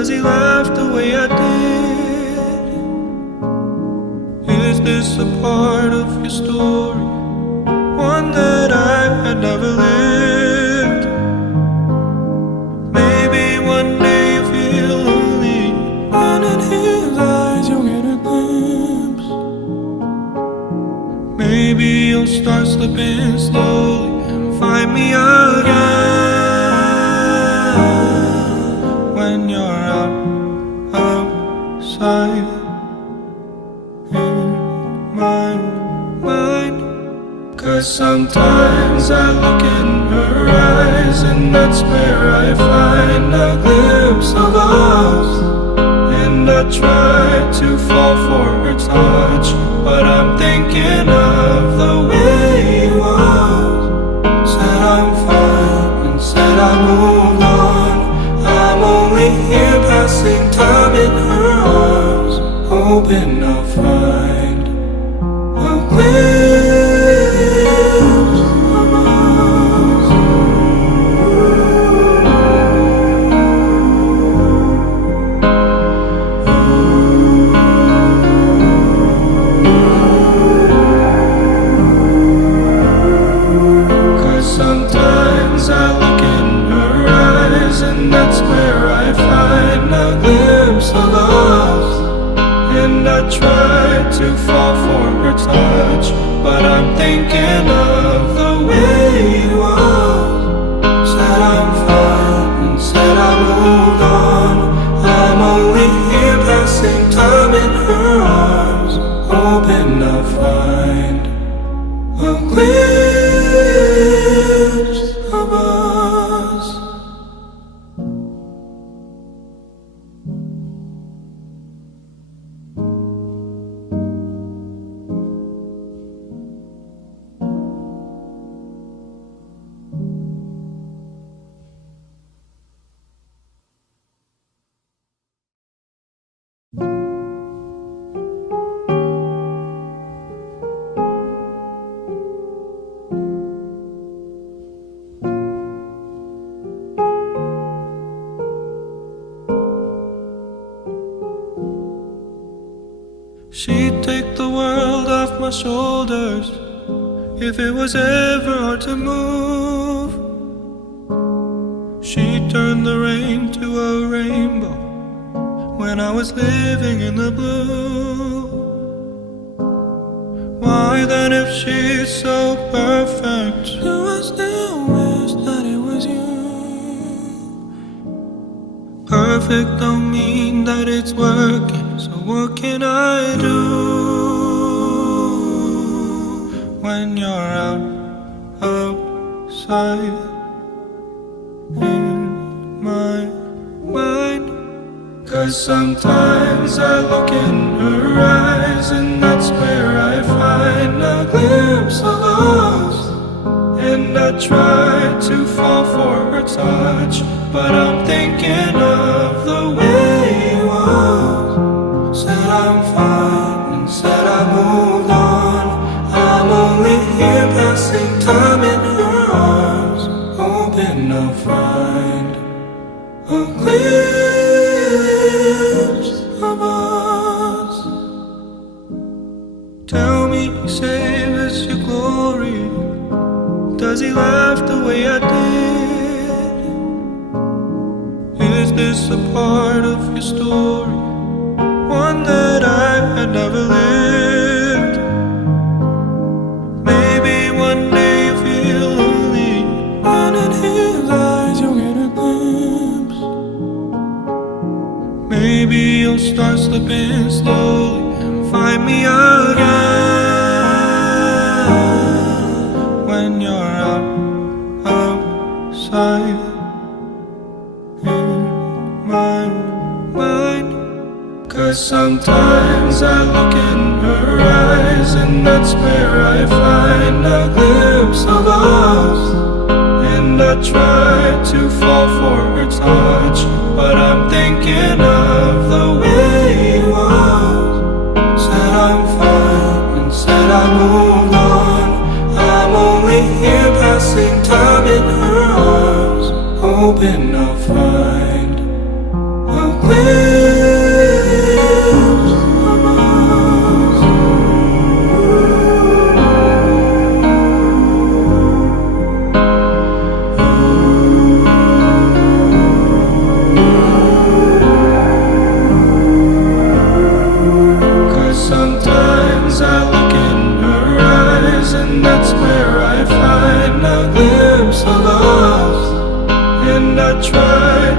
Does he laugh the way I did? Is this a part of your story? One that I had never lived? Maybe one day you feel lonely, and in his eyes you'll get a glimpse. Maybe you'll start slipping slowly and find me again when you're outside in my mind. 'Cause sometimes I look in her eyes, and that's where I find a glimpse of us. And I try to fall for her touch, but I'm thinking of the way he was. Said I'm fine and said I moved on. I'm only here passing time in her arms, hoping I'll find a glimpse of us. 'Cause sometimes I look in her eyes, and that's where I find a glimpse of us. And I try to fall for her touch, but I'm thinking of the way he was. Said I'm fine and said I moved on. I'm only here passing time in her arms, hoping I'll find a glimpse of us. She'd take the world off my shoulders if it was ever hard to move. She'd turn the rain to a rainbow when I was living in the blue. Why then, if she's so perfect, do I still wish that it was you? Perfect don't mean that it's working, so what can I do when you're outside in my mind? 'Cause sometimes I look in her eyes, and that's where I find a glimpse of us. And I try to fall for her touch, but I'm thinking of the way he was. Said I'm fine and said I moved on. I'm only here passing time in her arms, hoping I'll find a glimpse of us. Tell me, save us your glory. Does he laugh the way I did? Is this a part of your story? One that I had never lived? Maybe one day you feel lonely, and in his eyes you'll get a glimpse. Maybe you'll start slipping slowly and find me again when you're outside in my mind. 'Cause sometimes I look in her eyes, and that's where I find a glimpse of us. And I try to fall for her touch, but I'm thinking of the way he was. Said I'm fine and said I moved on. I'm only here passing time in her arms, hoping I'll find a glimpse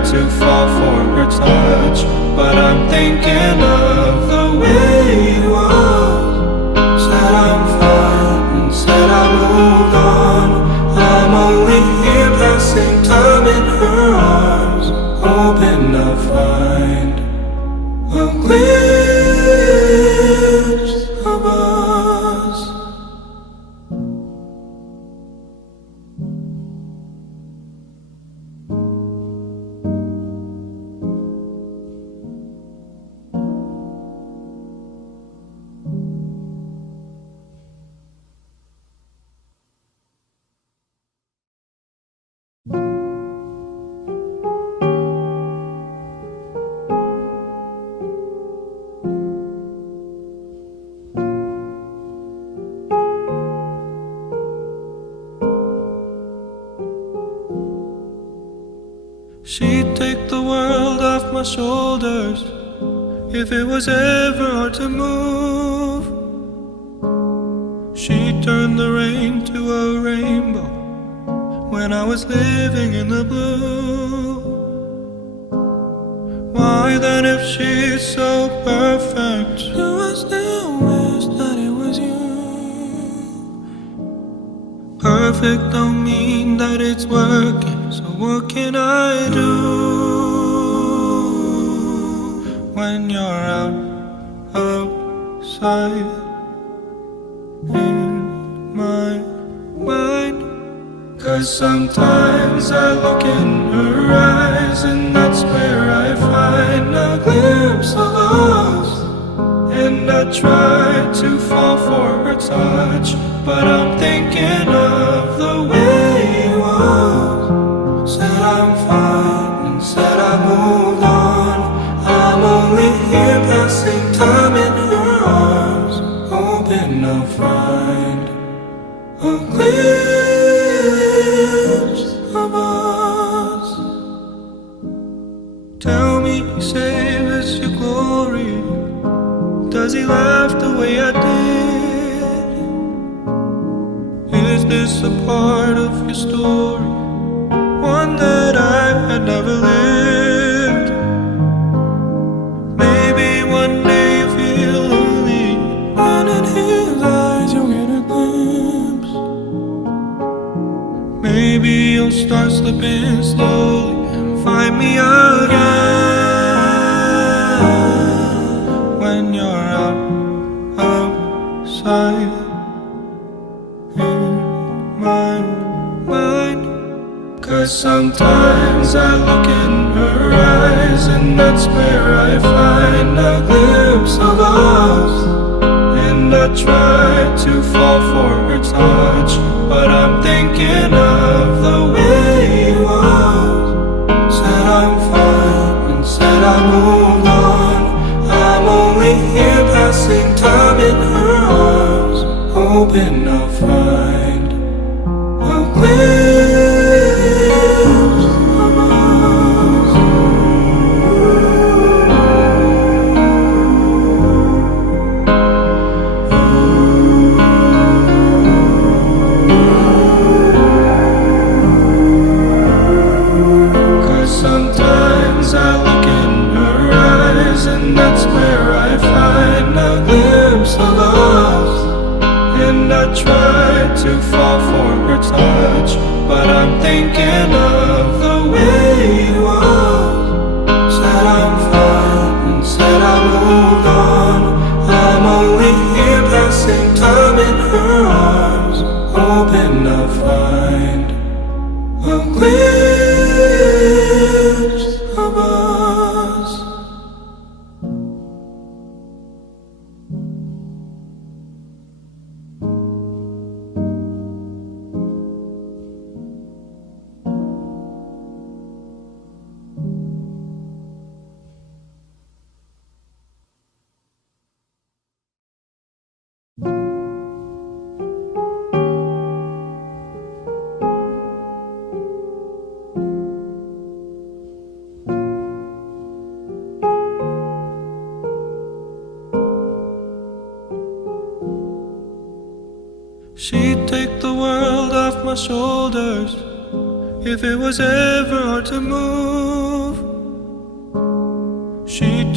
to fall for her touch, but I'm thinking of the way you are. Said I'm fine and said I moved on. I'm only here passing time in her arms, hoping I'll find a glimpse of us. She'd take the world off my shoulders if it was ever hard to move. She'd turn the rain to a rainbow when I was living in the blue. Why then, if she's so perfect, do I still wish that it was you? Perfect don't mean that it's working, so what can I do when you're outside in my mind? 'Cause sometimes I look in her eyes, and that's where I find a glimpse of us. And I try to fall for her touch, but I'm thinking of the way you are. Said I'm fine and said I moved on. I'm only here passing time in her arms, hoping I'll find a glimpse of us. Tell me, save us your glory. Does he laugh the way I did? Is this a part of your story, one that I had never lived? Maybe one day you feel lonely, and in his eyes you'll get a glimpse. Maybe you'll start slipping slowly and find me again when you're outside in my mind. 'Cause sometimes I look in her eyes, and that's where I find a glimpse of us. And I try to fall for her touch, but I'm thinking of the way you are. Said I'm fine and said I moved on. I'm only here passing time in her arms, hoping I'll find a glimpse of us. 'Cause sometimes I look in her eyes, and that's where I find a glimpse of us. And I try to fall for her touch, but I'm thinking of the way you are. Said I'm fine and said I moved on. I'm only here passing time in her arms, hoping I'll find a glimpse of us. She'd take the world off my shoulders if it was ever hard to move.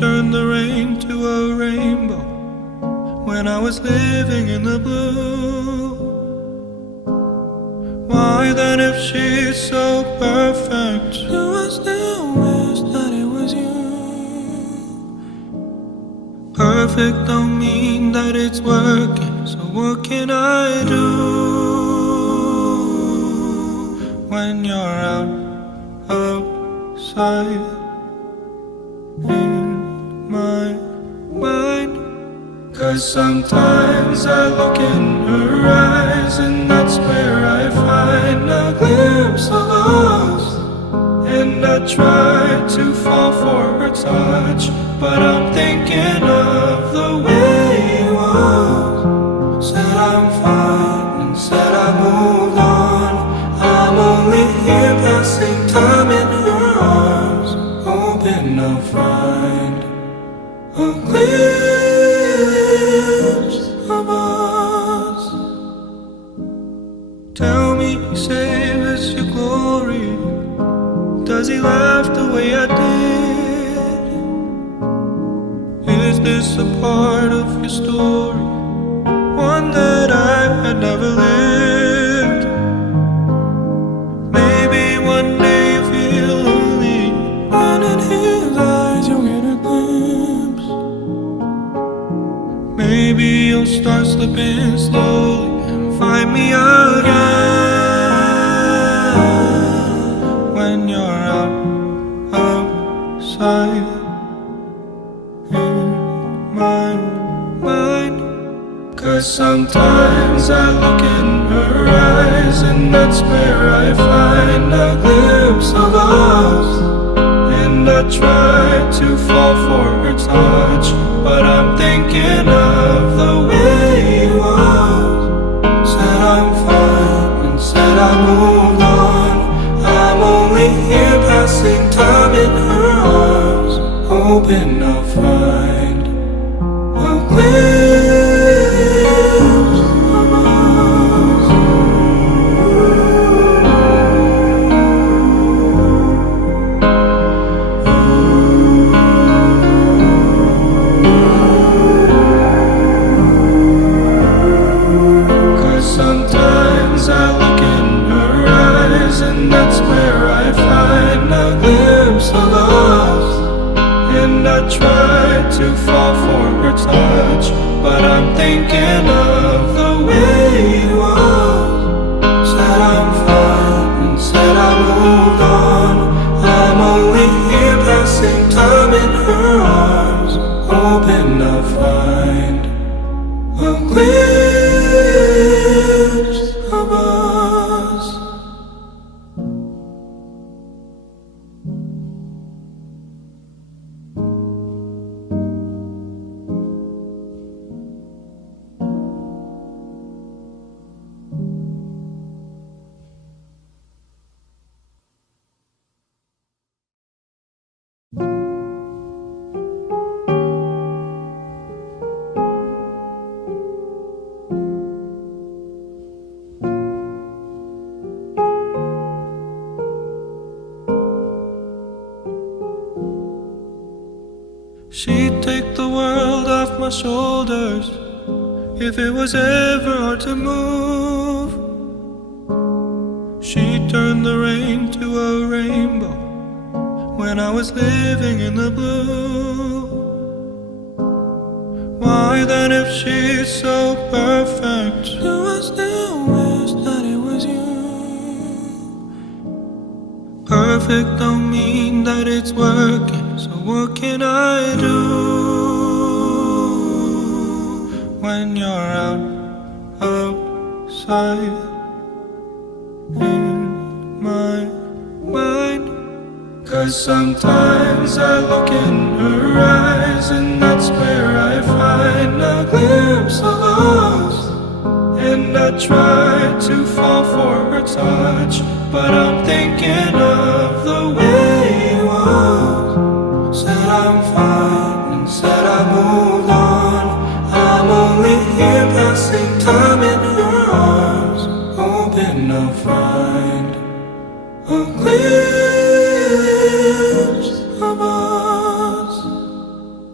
turned the rain to a rainbow when I was living in the blue. Why then, if she's so perfect, do I still wish that it was you? Perfect don't mean that it's working, so what can I do when you're outside in my mind? 'Cause sometimes I look in her eyes, and that's where I find a glimpse of us. And I try to fall for her touch, but I'm thinking of the way it was. Said I'm fine and said I moved on. I'm only here passing time in her arms, hoping I'll find a glimpse of us. Tell me, save us your glory. Does he laugh the way I did? Is this a part of your story, one that I had never lived? Maybe one day you feel lonely, and in his eyes you'll get a glimpse. Maybe you'll start slipping slowly and find me again when you're outside in my mind. 'Cause sometimes I look in her eyes, and that's where I find a glimpse of us. And I try to fall for her touch, but I'm thinking of the way it was. Said I'm fine and said I moved on. I'm only here passing time in her arms, hoping I'll find a glimpse of us. 'Cause sometimes I look in her eyes, and that's where I find a glimpse of us. And I try to fall for her touch, but I'm thinking of the way it was. Said I'm fine and said I moved on. I'm only here passing time in her arms, hoping I'll find a glimpse of us. She'd take the world off my shoulders if it was ever hard to move. She'd turn the rain to a rainbow when I was living in the blue. Why then, if she's so perfect, do I still wish that it was you? Perfect don't mean that it's working, so what can I do when you're outside in my mind? 'Cause sometimes I look in her eyes, and that's where I find a glimpse of us. And I try to fall for her touch, but I'm thinking of the way it was. Said I'm fine and said I moved on. I'm only here passing time in her arms, hoping I'll find a glimpse of us.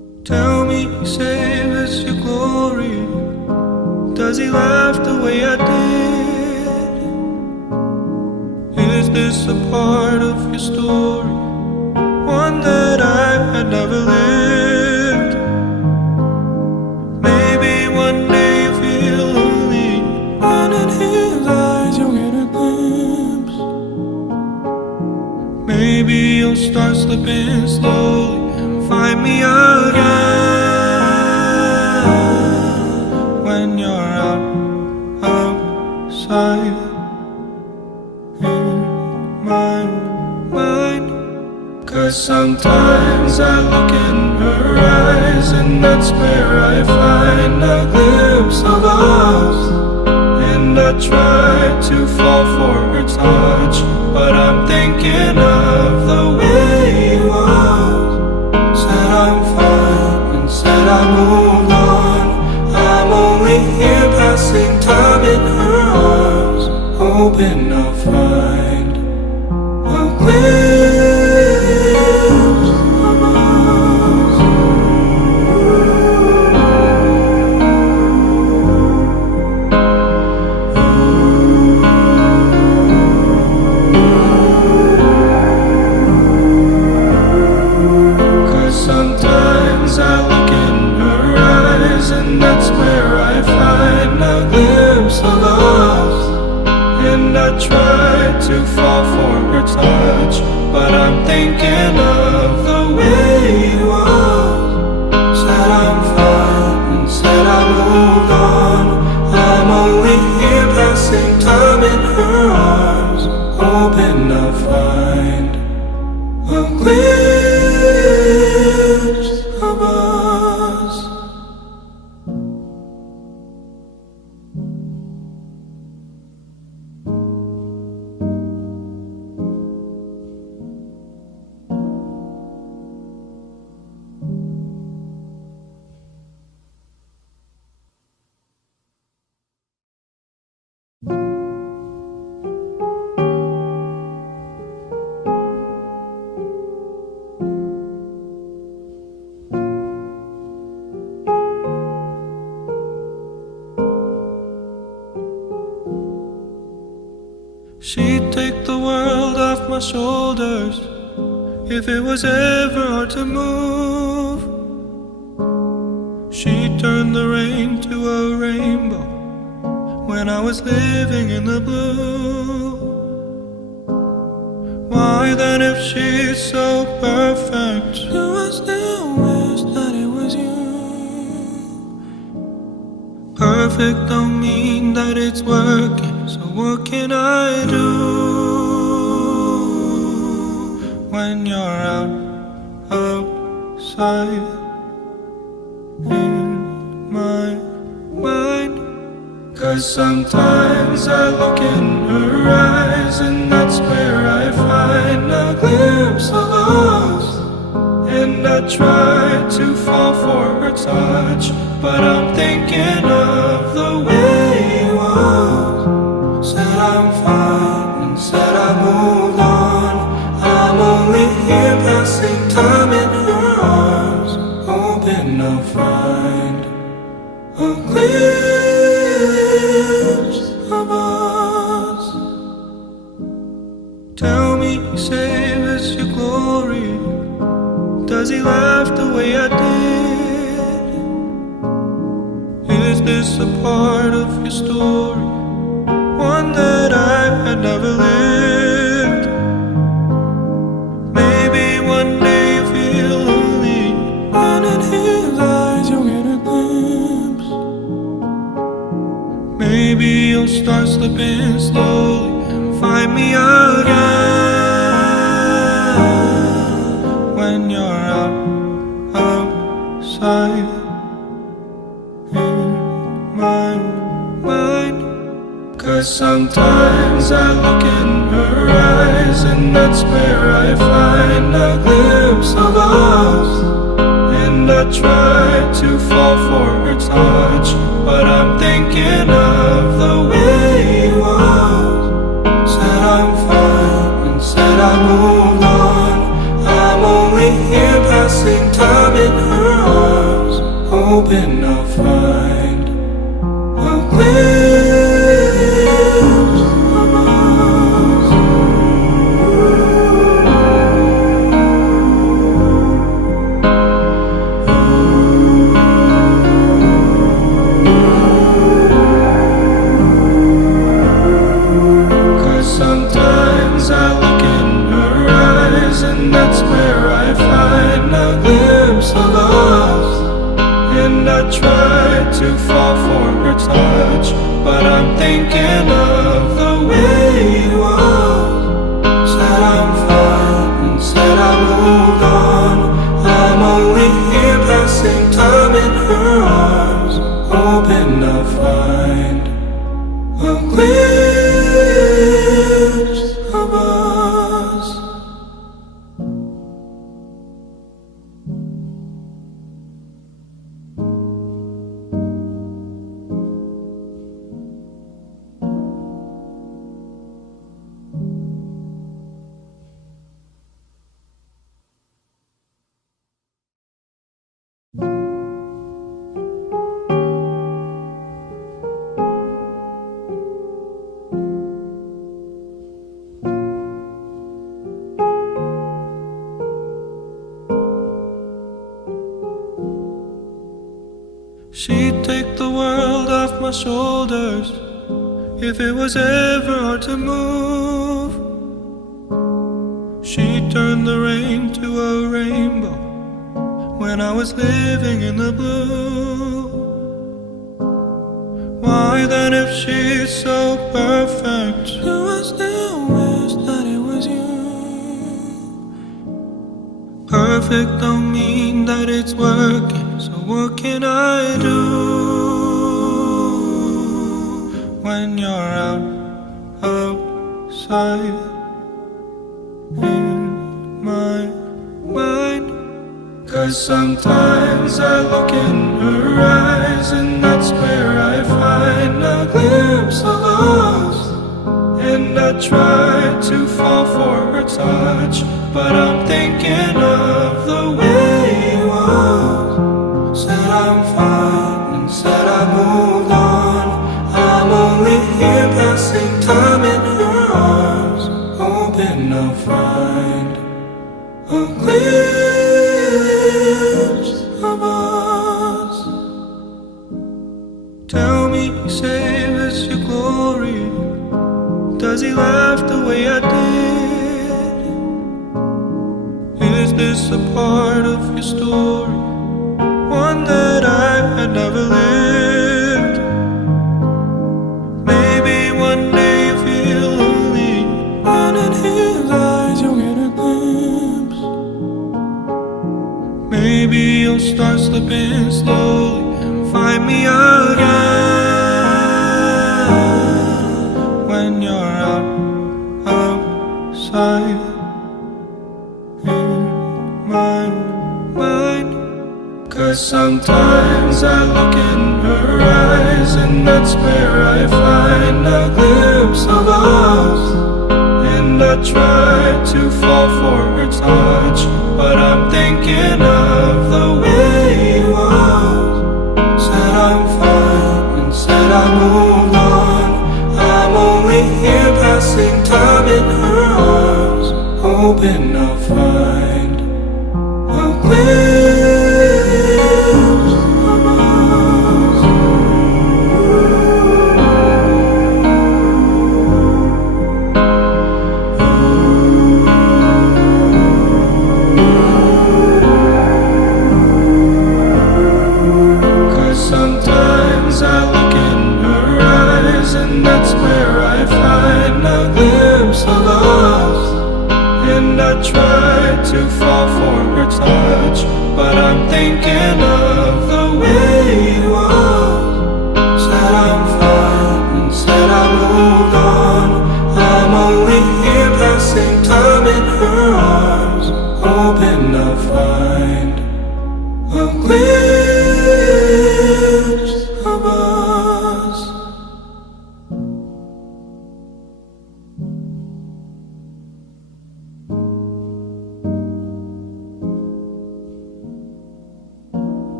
me, save is your glory. Does he laugh the way I did? Is this a part of your story? One that I had never lived. Maybe one day you feel lonely, and in his eyes you'll get a glimpse. Maybe you'll start slipping slowly and find me again when you're outside in my mind. 'Cause sometimes I look in her eyes, and that's where I find a glimpse of us. And I try to fall for her touch, but I'm thinking of the way you was. Said I'm fine and said I moved on. I'm only here passing time in her arms, hoping I'll find a glimpse of us. 'Cause sometimes I look in her eyes, and that's where I find a glimpse of us. And I try to fall for her touch, but I'm thinking of the way you was. Said I'm fine and said I moved on. I'm only here passing time in her arms, hoping I'll find a glimpse of us. She'd take the world off my shoulders if it was ever hard to move. She'd turn the rain to a rainbow when I was living in the blue. Why then, if she's so perfect, do I still wish that it was you? Perfect don't mean that it's working, so what can I do when you're outside in my mind? 'Cause sometimes I look in her eyes, and that's where I find a glimpse of us. And I try to fall for her touch, but I'm thinking of the way you was. Said I'm fine and said I moved on. I'm only here passing time in her arms, hoping I'll find a glimpse of us. Tell me, save is your glory. Does he laugh the way I did? Is this a part of your story? One that I had never lived. Maybe one day you feel lonely, and in his eyes you'll get a glimpse. Maybe you'll start slipping slowly and find me again when you're outside in my mind. 'Cause sometimes I look in her eyes, and that's where I find a glimpse of us. And I try to fall for her touch, but I'm thinking of the way you was. Said I'm fine and said I moved on. I'm only here passing time in her arms, hoping I'll find a glimpse of us. 'Cause sometimes I look in her eyes, and that's where I find a glimpse of us. And I try to fall for her touch, but I'm thinking of the way it was. Said I'm fine and said I moved on. I'm only here passing time in her arms, hoping I'll find a glimpse of us. She'd take the world off my shoulders if it was ever hard to move. She'd turn the rain to a rainbow when I was living in the blue. Why then, if she's so perfect, do I still wish that it was you? Perfect don't mean that it's working, so what can I do when you're outside in my mind? 'Cause sometimes I look in her eyes, and that's where I find a glimpse of us. And I try to fall for her touch, but I'm thinking of the way it was. Said I'm fine and said I moved on. I'm only here passing time in her arms, hoping I'll find a glimpse of us. Tell me, save us your glory. Does he laugh the way I did? Is this a part of your story, one that I had never lived? Maybe one day you feel lonely, and in his eyes you'll get a glimpse. Maybe you'll start slipping slowly and find me again when you're outside in my mind. 'Cause sometimes I look in her eyes, and that's where I find a glimpse of us. And I try to fall for her touch, but I'm thinking of the way it was. Said I'm fine and said I moved on. I'm only here passing time in her arms, hoping I'll find a glimpse of us. 'Cause sometimes I look in her eyes, and that's where I find a glimpse of us. And I try to fall for her touch, but I'm thinking of the way it was. Said I'm fine and said I moved on. I'm only here passing time in her arms, hoping I'll find a glimpse of us.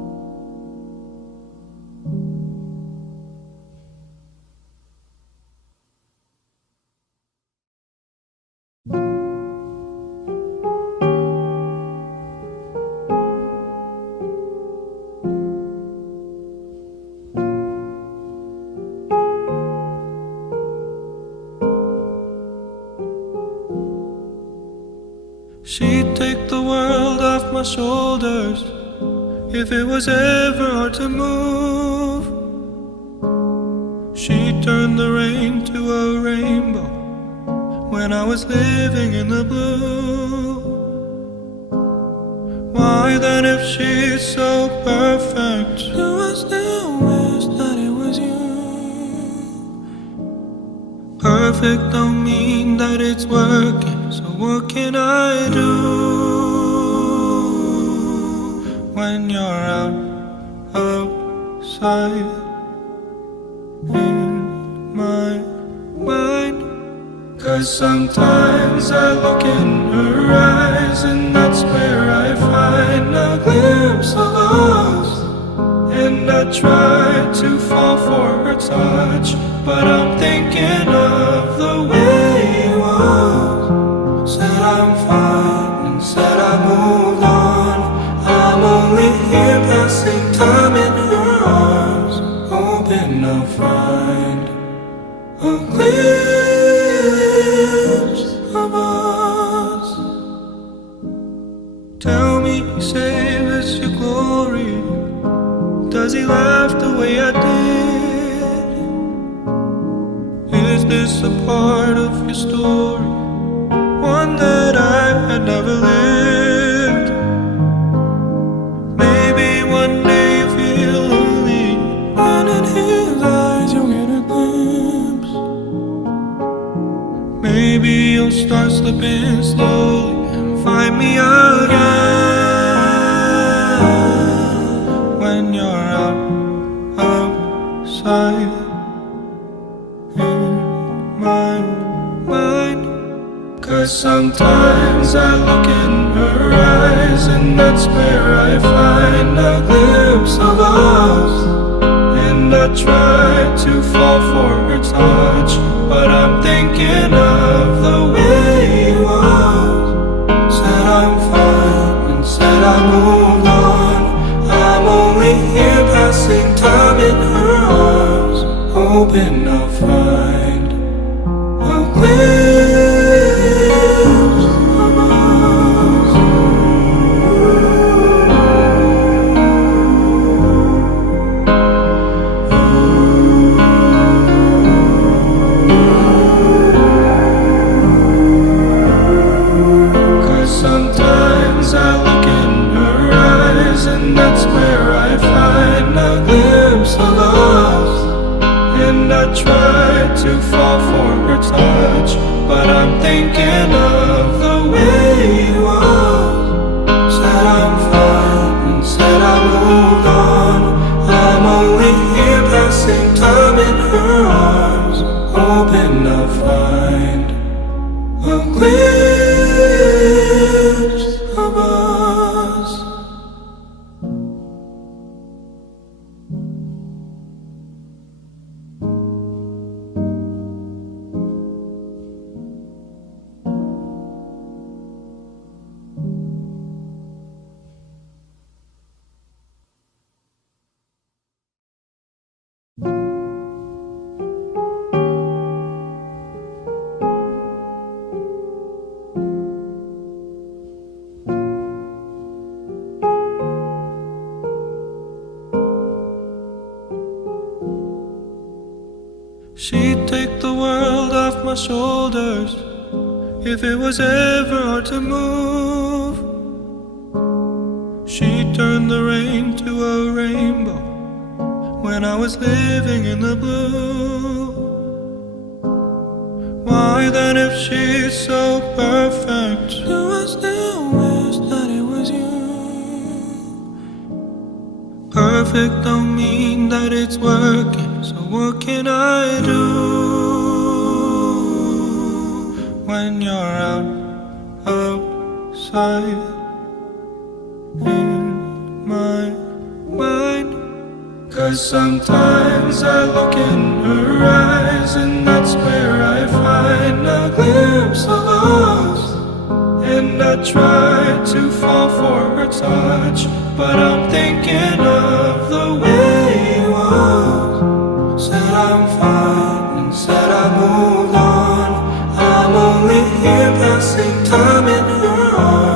She'd take the world off my shoulders if it was ever hard to move. She'd turn the rain to a rainbow when I was living in the blue. Why then, if she's so perfect, do I still wish that it was you? Perfect don't mean that it's working, so what can I do when you're outside in my mind? 'Cause sometimes I look in her eyes, and that's where I find a glimpse of us. And I try to fall for her touch, but I'm thinking of the way it was. Said I'm fine and said I moved on. I'm only here passing time in her arms, hoping I'll find a glimpse of us. Tell me, save us your glory. Does he laugh the way I did? Is this a part of your story, one that I had never lived? Maybe one day you feel lonely, and in his eyes you'll get a glimpse. Maybe you'll start slipping slowly and find me again when you're outside in my mind. 'Cause sometimes I look in her eyes, and that's where I find a glimpse of us. And I try to fall for her touch, but I'm thinking of the way it was. Said I'm fine and said I moved on. I'm only here passing time in her arms, hoping I'll find a glimpse of us. 'Cause sometimes I look in her eyes, and that's where I find a glimpse of us. And I try to fall for her touch, but I'm thinking of the way it was. Said I'm fine and said I moved on. I'm only here passing time in her arms, hoping I'll find a glimpse of us. She'd take the world off my shoulders if it was ever hard to move. She'd turn the rain to a rainbow when I was living in the blue. Why then, if she's so perfect, do I still wish that it was you? Perfect don't mean that it's working, so what can I do when you're outside in my mind? 'Cause sometimes I look in her eyes, and that's where I find a glimpse of us. And I try to fall for her touch, but I'm thinking of the way it was. Said I'm fine and said I moved on. I'm only here passing time in her arms.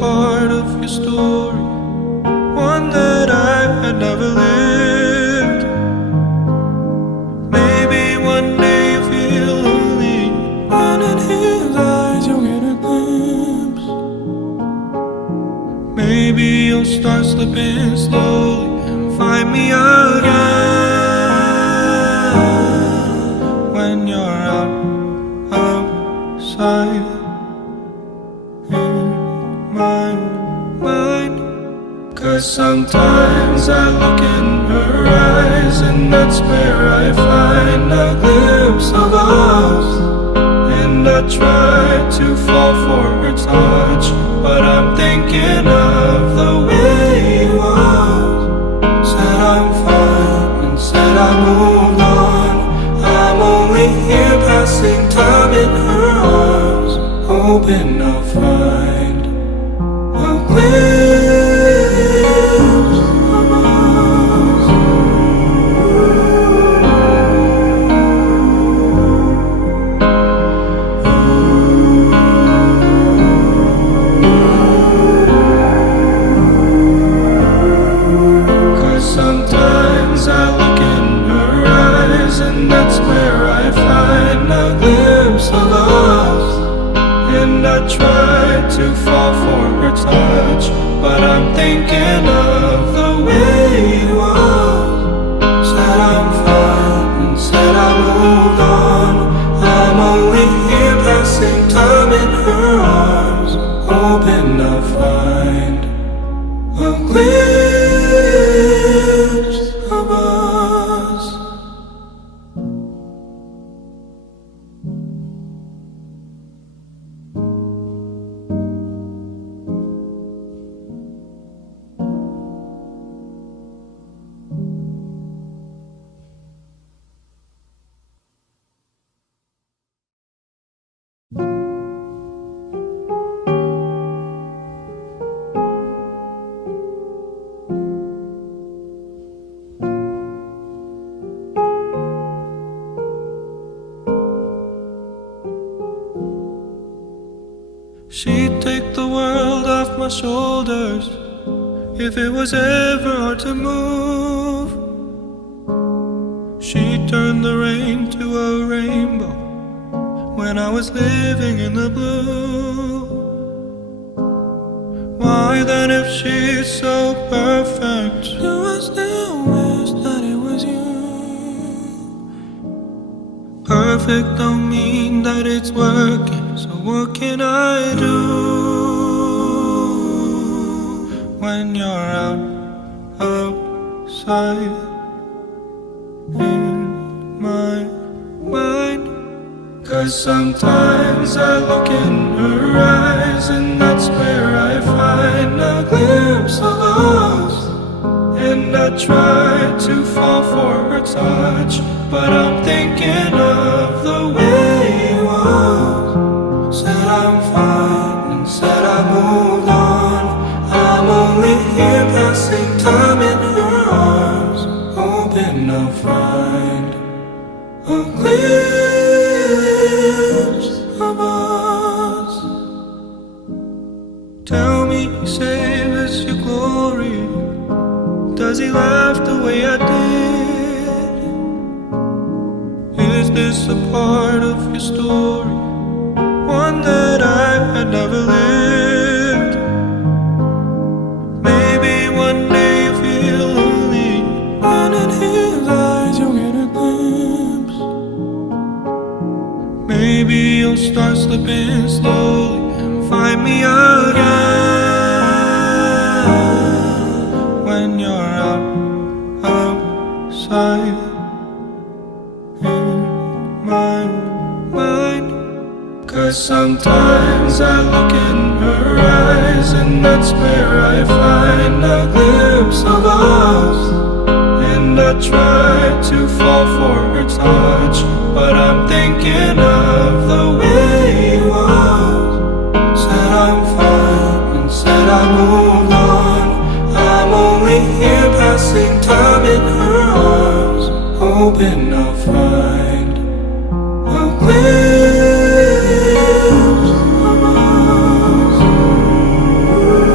part of your story, one that I had never lived. Maybe one day you feel lonely, and in his eyes you'll get a glimpse. Maybe you'll start slipping slowly and find me again when you're outside in my mind. 'Cause sometimes I look in her eyes, and that's where I find a glimpse of us. And I try to fall for her touch, but I'm thinking of the way it was. Said I'm fine and said I moved on. I'm only here passing time in her arms, hoping I'll find a glimpse of us. 'Cause sometimes I look in her eyes, and that's where I find a glimpse of us. And I try to fall for her touch, but I'm thinking of the way it was. Said I'm fine and said I moved on. I'm only here passing time in her arms, hoping I'll find a glimpse of us. She'd take the world off my shoulders if it was ever hard to move. She'd turn the rain to a rainbow when I was living in the blue. Why then, if she's so perfect, do I still wish that it was you? Perfect don't mean that it's working, so what can I do when you're outside in my mind? 'Cause sometimes I look in her eyes, and that's where I find a glimpse of us. And I try to fall for her touch, but I'm thinking of the way it was. Said I'm fine and said I moved on. I'm only here passing time in her arms, hoping I'll find a glimpse of us. Tell me, save us your glory. Does he laugh the way I did? Is this a part of your story, one that I had never lived? Maybe one day you feel lonely, and in his eyes you'll get a glimpse. Maybe you'll start slipping slowly and find me again when you're outside in my mind. 'Cause sometimes I look in her eyes, and that's where I find a glimpse of us. And I try to fall for her touch, but I'm thinking of the way it was. Said I'm fine and said I moved on. I'm only here passing time in her arms, hoping I'll find a glimpse of us.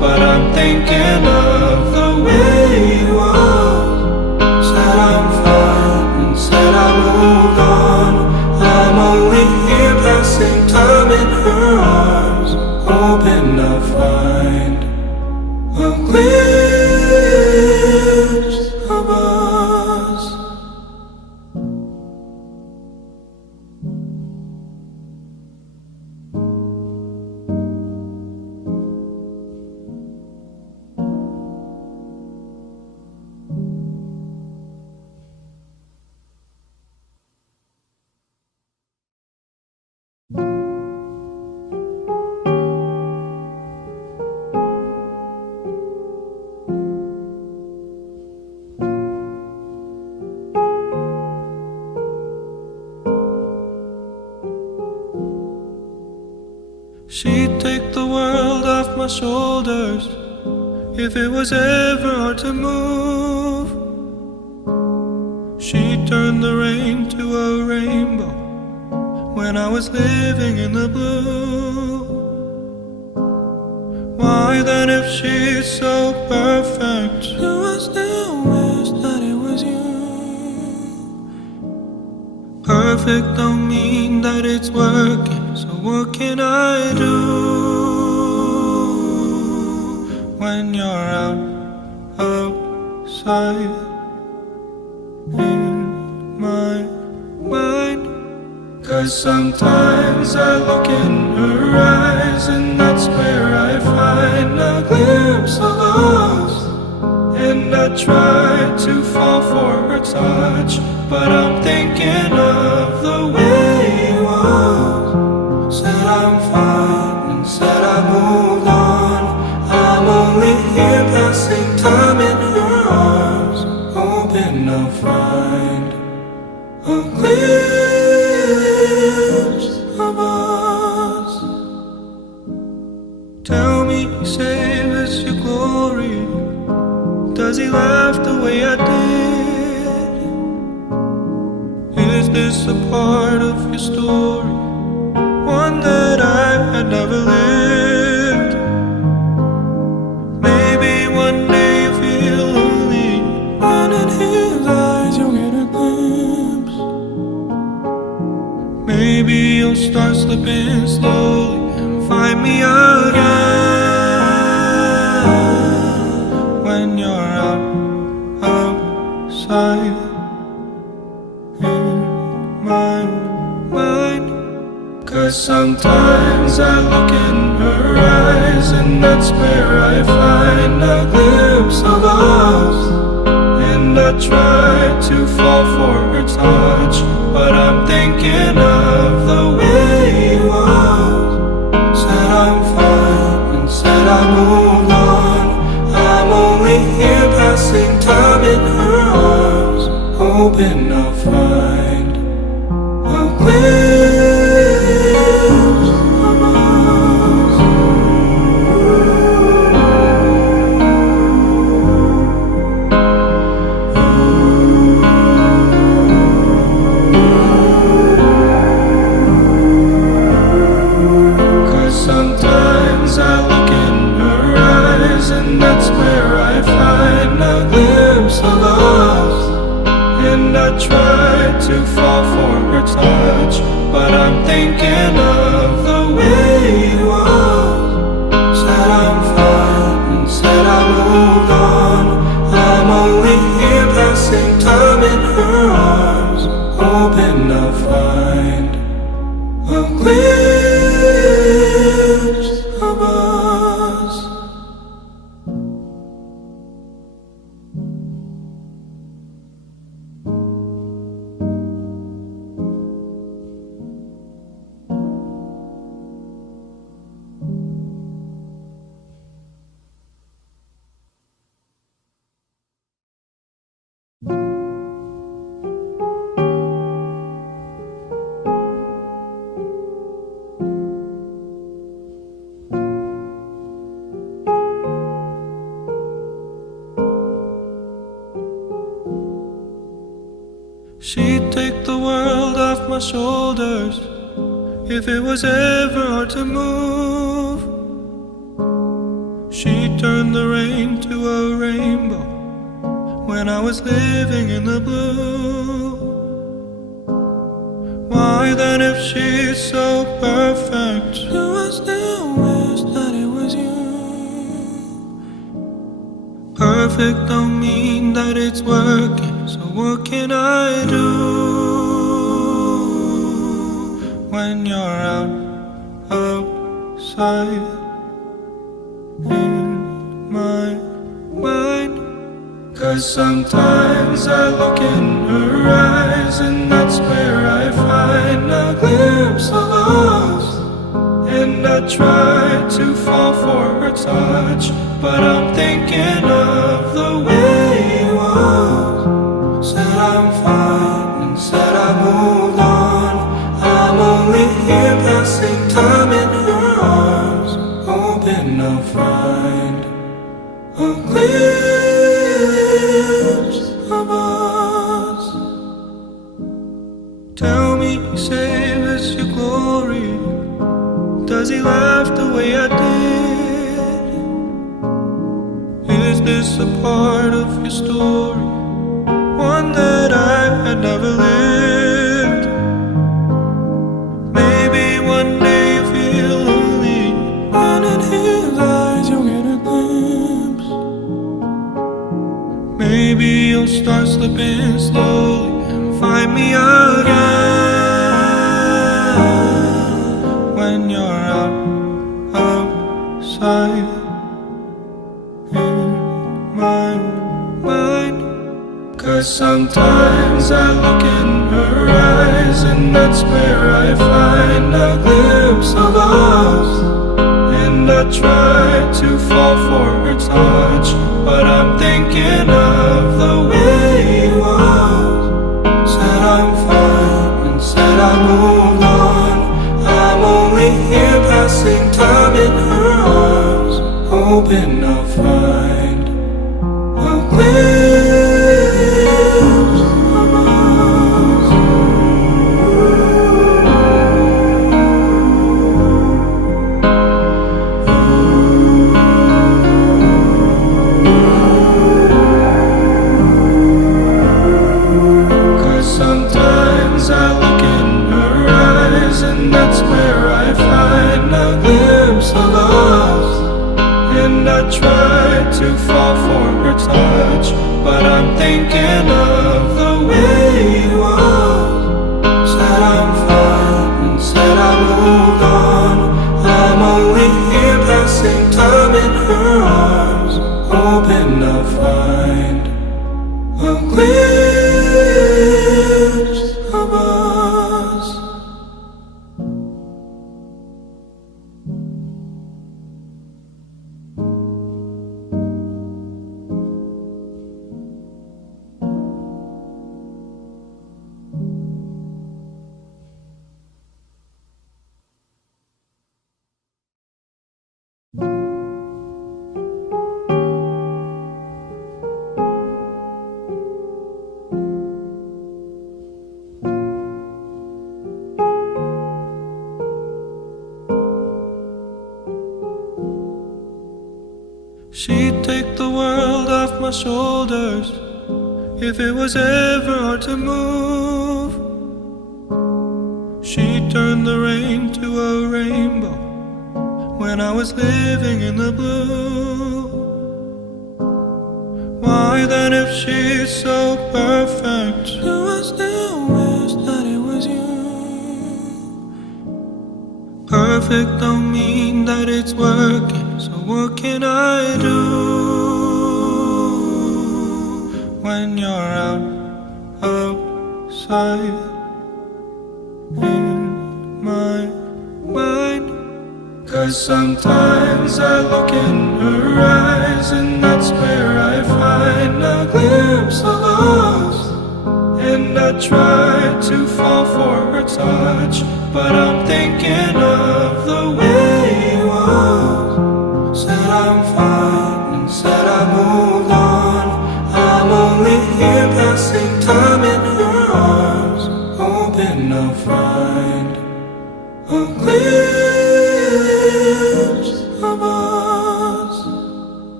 I'm thinking of the way it was. Said I'm fine and said I moved on. I'm only here passing time in her arms, hoping I'll find a glimpse of us. She'd take the world off my shoulders if it was ever hard to move. She'd turn the rain to a rainbow when I was living in the blue. Why then, if she's so perfect, do I still wish that it was you? Perfect don't mean that it's working, so what can I do when you're outside in my mind? 'Cause sometimes I look in her eyes, and that's where I find a glimpse of us. And I try to fall for her touch, but I'm thinking of the way it was. Said I'm fine and said I moved on. I'm only here passing time in her arms, hoping I'll find a glimpse of us. Tell me, save us your glory. Does he laugh the way I did? Is this a part of your story, one that I had never lived? Maybe one day you feel lonely, and in his eyes you'll get a glimpse. Maybe you'll start slipping slowly and find me again when you're outside in my mind. 'Cause sometimes I look in her eyes, and that's where I find a glimpse of us. And I try to fall for her touch, but I'm thinking of the way it was. Said I'm fine and said I moved on. I'm only here passing time in her arms, hoping I'll find a glimpse of us. 'Cause sometimes I look in her eyes, and that's where I find a glimpse of us. And I try to fall for her touch, but I'm thinking of the way it was. Said I'm fine and said I moved on. I'm only here passing time in her arms, hoping I'll find a glimpse of us. She'd take the world off my shoulders if it was ever hard to move. She'd turned the rain to a rainbow when I was living in the blue. Why then, if she's so perfect, do I still wish that it was you? Perfect don't mean that it's working, so what can I do when you're outside in my mind? 'Cause sometimes I look in her eyes, and that's where I find a glimpse of us. And I try to fall for her touch, but I'm thinking of the way it was. Said I'm fine and said I moved on. I'm only here passing time in her arms, hoping I'll find a glimpse of us. Tell me, save us your glory. Does he laugh the way I did? Is this a part of your story, one that I had never lived? Maybe one day you feel lonely, and in his eyes you'll get a glimpse. Maybe you'll start slipping slowly and find me again when you're outside in my mind. 'Cause sometimes I look in her eyes, and that's where I find a glimpse of us. And I try to fall for her touch, but I'm thinking of the way it was. Said I'm fine and said I moved on. I'm only here passing time in her arms, hoping I'll find a glimpse of us. 'Cause sometimes I look in her eyes, and that's where I find a glimpse of us. And I try to fall for her touch, but I'm thinking of the way it was. Said I'm fine and said I moved on. I'm only here passing time in her arms, hoping I'll find a glimpse of us. She'd take the world off my shoulders if it was ever hard to move. She turned the rain to a rainbow when I was living in the blue. Why then, if she's so perfect, do I still wish that it was you? Perfect don't mean that it's working, so what can I do when you're outside in my mind? 'Cause sometimes I look in her eyes, and that's where I find a glimpse of us. And I try to fall for her touch, but I'm thinking of the way it was. Said I'm fine and said I moved on. I'm only here passing time in her arms, hoping I'll find a glimpse of us.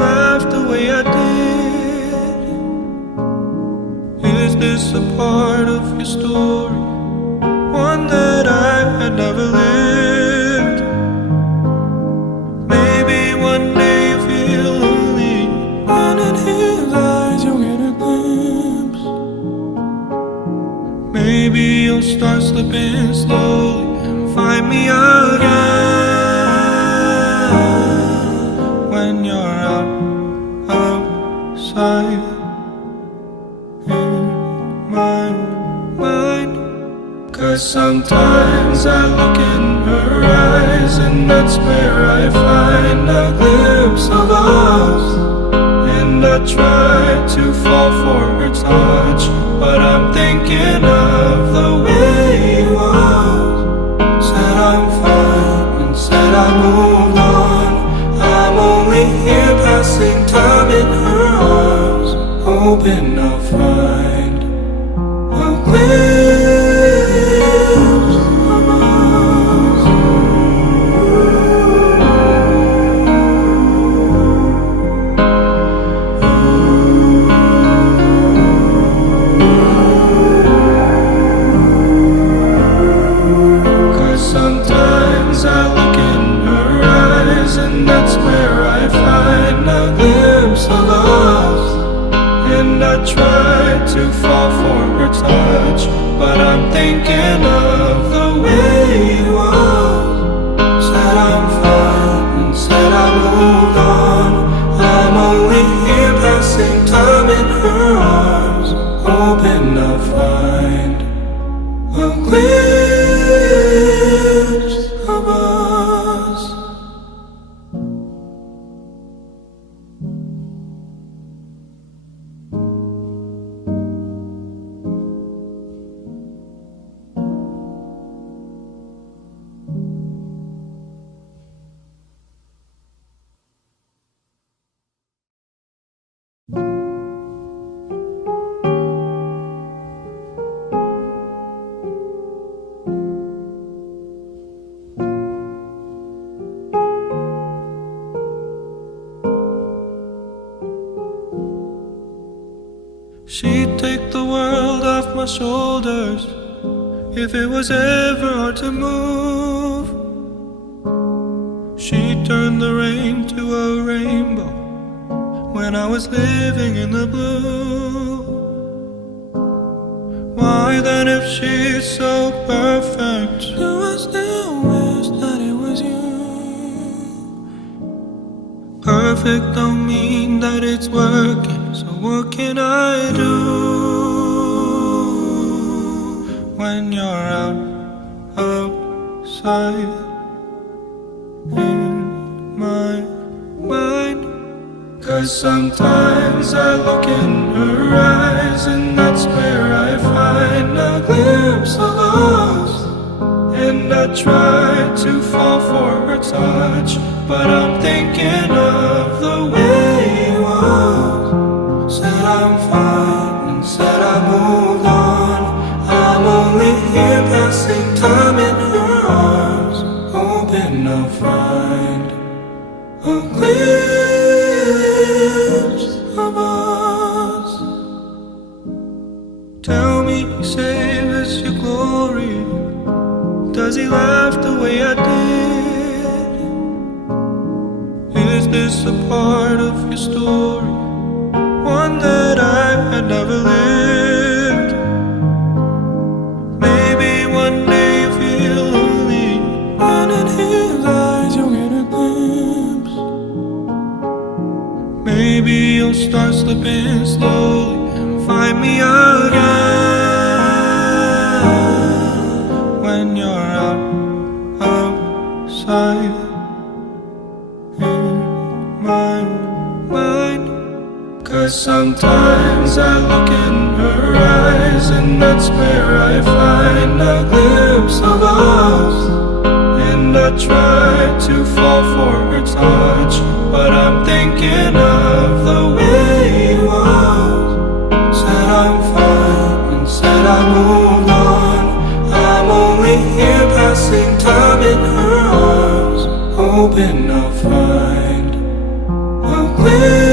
laugh the way I did? Is this a part of your story, one that I had never lived? Maybe one day you feel lonely, and in his eyes you'll get a glimpse. Maybe you'll start slipping slowly and find me again when you're outside in my mind. 'Cause sometimes I look in her eyes, and that's where I find a glimpse of us. And I try to fall for her touch, but I'm thinking of the way it was. Said I'm fine and said I moved on. I'm only here passing time in her arms, hoping I'll find a glimpse of us. 'Cause sometimes I look in her eyes, and that's where I find a glimpse of us. And I try to fall for her touch, but I'm thinking of the way it was. Said I'm fine and said I moved on. I'm only here passing time in her arms, hoping I'll find a glimpse of us. She'd take the world off my shoulders if it was ever hard to move. She'd turn the rain to a rainbow when I was living in the blue. Why then, if she's so perfect, do I still wish that it was you? Perfect don't mean that it's working, so what can I do when you're outside in my mind? 'Cause sometimes I look in her eyes, and that's where I find a glimpse of us. And I try to fall for her touch, but I'm thinking of the way it was. Said I'm fine and said I moved on. I'm only here passing time in her arms, hoping I'll find a glimpse of us. Tell me, save us your glory. Does he laugh the way I did? Is this a part of your story, one that I had never lived? Maybe one day you feel lonely, and in his eyes you'll get a glimpse. Maybe you'll start slipping slowly and find me again when you're outside in my mind. 'Cause sometimes I look in her eyes, and that's where I find a glimpse of us. And I try to fall for her touch, but I'm thinking of the way it was. Said I'm fine and said I moved on. I'm only here passing time in her arms, hoping I'll find a glimpse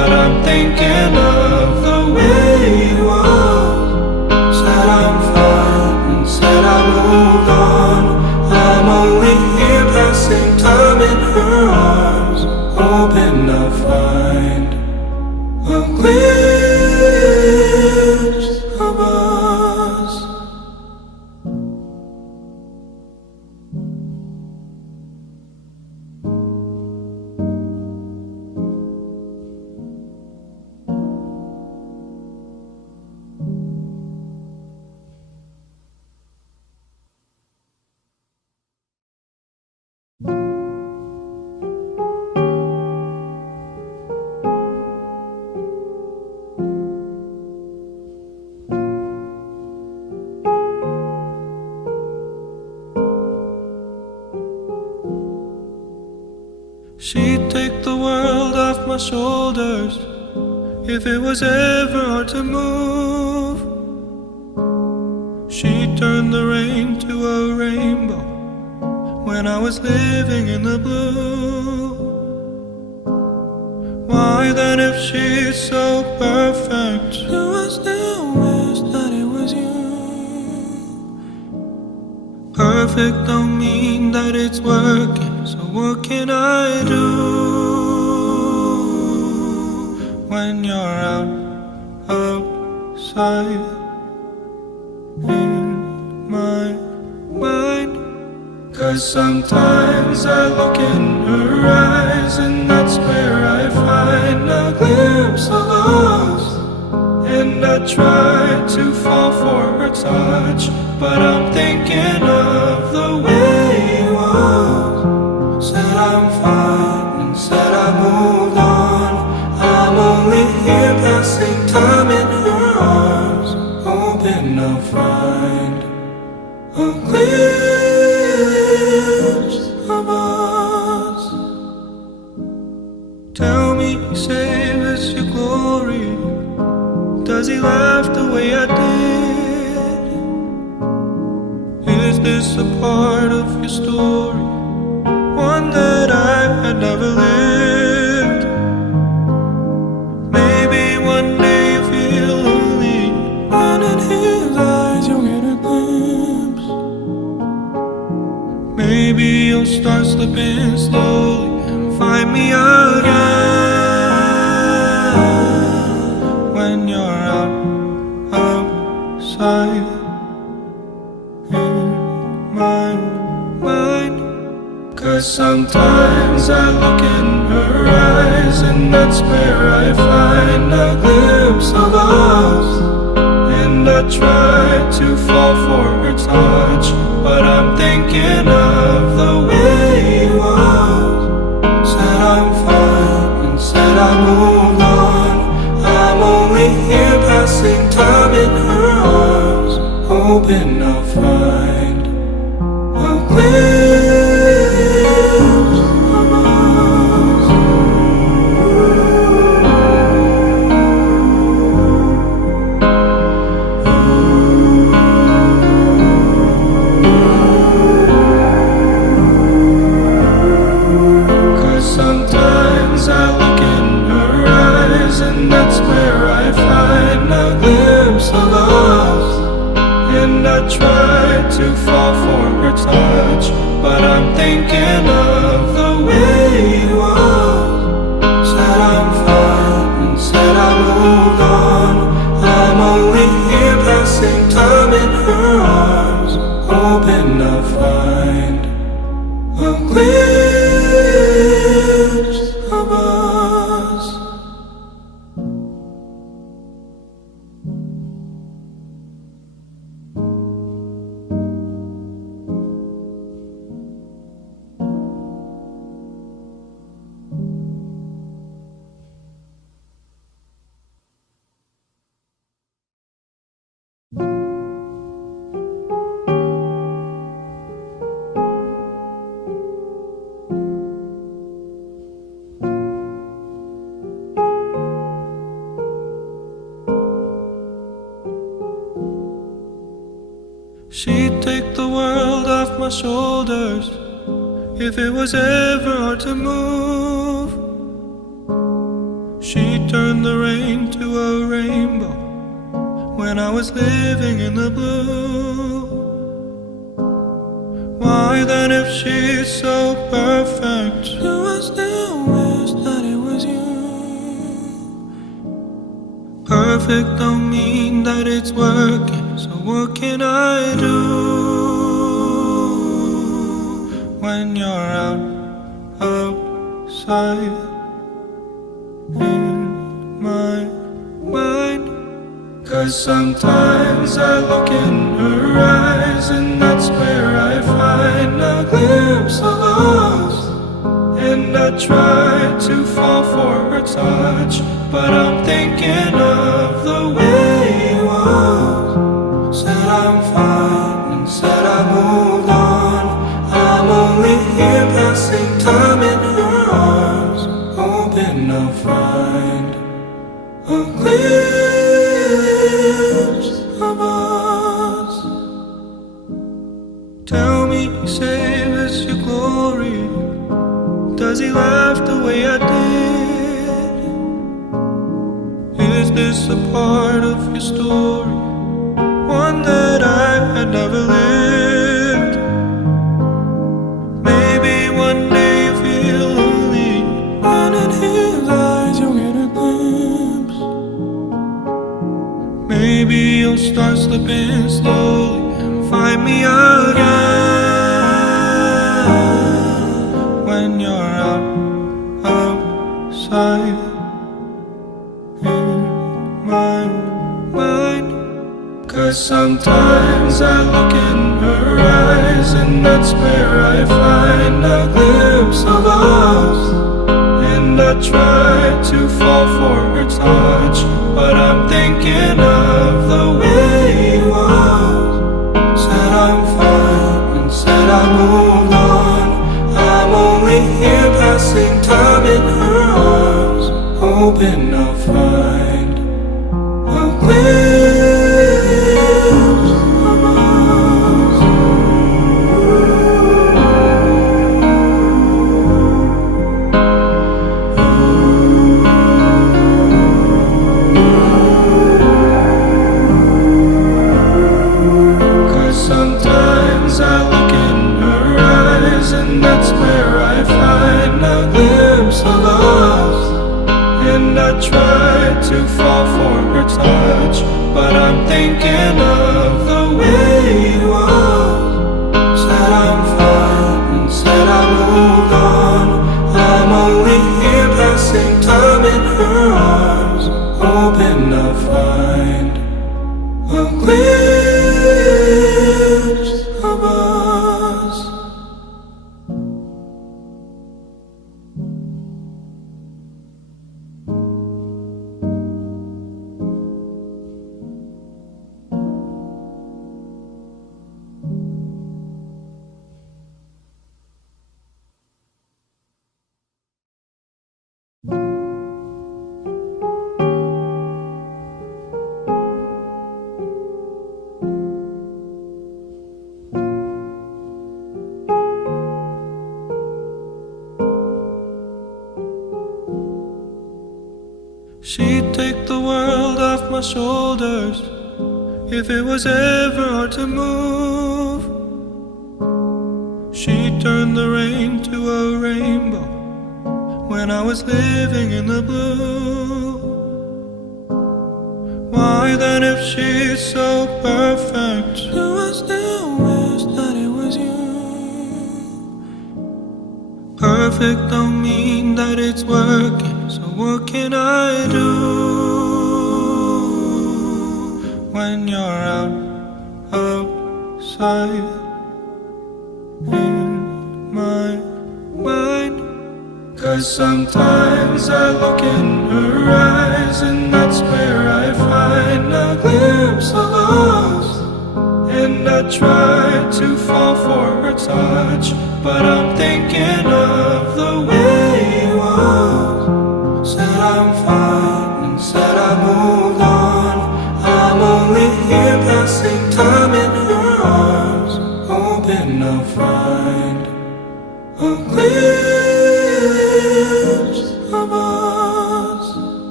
but I'm thinking of the way it was. Said I'm fine and said I moved on. I'm only here passing time in her arms, hoping I'll find a glimpse of us. She'd take the world off my shoulders if it was ever hard to move. She'd turn the rain to a rainbow when I was living in the blue. Why then, if she's so perfect, do I still wish that it was you? Perfect don't mean that it's working, so what can I do when you're outside in my mind? 'Cause sometimes I look in her eyes, and that's where I find a glimpse of us. And I try to fall for her touch, but I'm thinking of the way it was. Said I'm fine and said I moved on. I'm only here passing time in her arms, hoping I'll find a glimpse of us. Tell me, save us your glory. Does he laugh the way I did? Is this a part of your story, one that I had never lived? Maybe one day you feel lonely, and in his eyes you'll get a glimpse. Maybe you'll start slipping slowly and find me again when you're outside in my mind. 'Cause sometimes I look in her eyes, and that's where I find a glimpse of us. And I try to fall for her touch, but I'm thinking of the way it was. Said I'm fine and said I moved on. I'm only here passing time in her arms, hoping I'll find a glimpse of us. 'Cause sometimes I look in her eyes, and that's where I find a glimpse of us. And I try to fall for her touch, but I'm thinking of the way it was. Said I'm fine and said I moved on. I'm only here passing time in her arms, hoping I'll find a glimpse of us. She'd take the world off my shoulders if it was ever hard to move. She turned the rain to a rainbow when I was living in the blue. Why then, if she's so perfect, do I still wish that it was you? Perfect don't mean that it's working, so what can I do when you're outside in my mind? 'Cause sometimes I look in her eyes, and that's where I find a glimpse of us. And I try to fall for her touch, but I'm thinking of the way it was. Said I'm fine and said I moved on. I'm only here passing time in her arms, hoping I'll find a glimpse of us. Tell me, save us your glory. Does he laugh the way I did? Is this a part of your story, one that I had never lived? Maybe one day you feel lonely, and in his eyes you'll get a glimpse. Maybe you'll start slipping slowly and find me again when you're outside in my mind. 'Cause sometimes I look in her eyes, and that's where I find a glimpse of us. And I try to fall for her touch, but I'm thinking of the way it was. Said I'm fine and said I moved on. I'm only here passing time in her arms, hoping I'll find a glimpse of us. 'Cause sometimes I look in her eyes, and that's where I find a glimpse of us. And I try to fall for her touch, but I'm thinking of the way it was. Said I'm fine and said I moved on. I'm only here passing time in her arms, hoping I'll find a glimpse of us. She'd take the world off my shoulders if it was ever hard to move. She turned the rain to a rainbow when I was living in the blue. Why then, if she's so perfect, do I still wish that it was you? Perfect don't mean that it's working, so what can I do when you're outside in my mind? 'Cause sometimes I look in her eyes, and that's where I find a glimpse of us. And I try to fall for her touch, but I'm thinking of the way it was. Said I'm fine and said I moved on. I'm only here passing time in her arms, hoping I'll find a glimpse of us.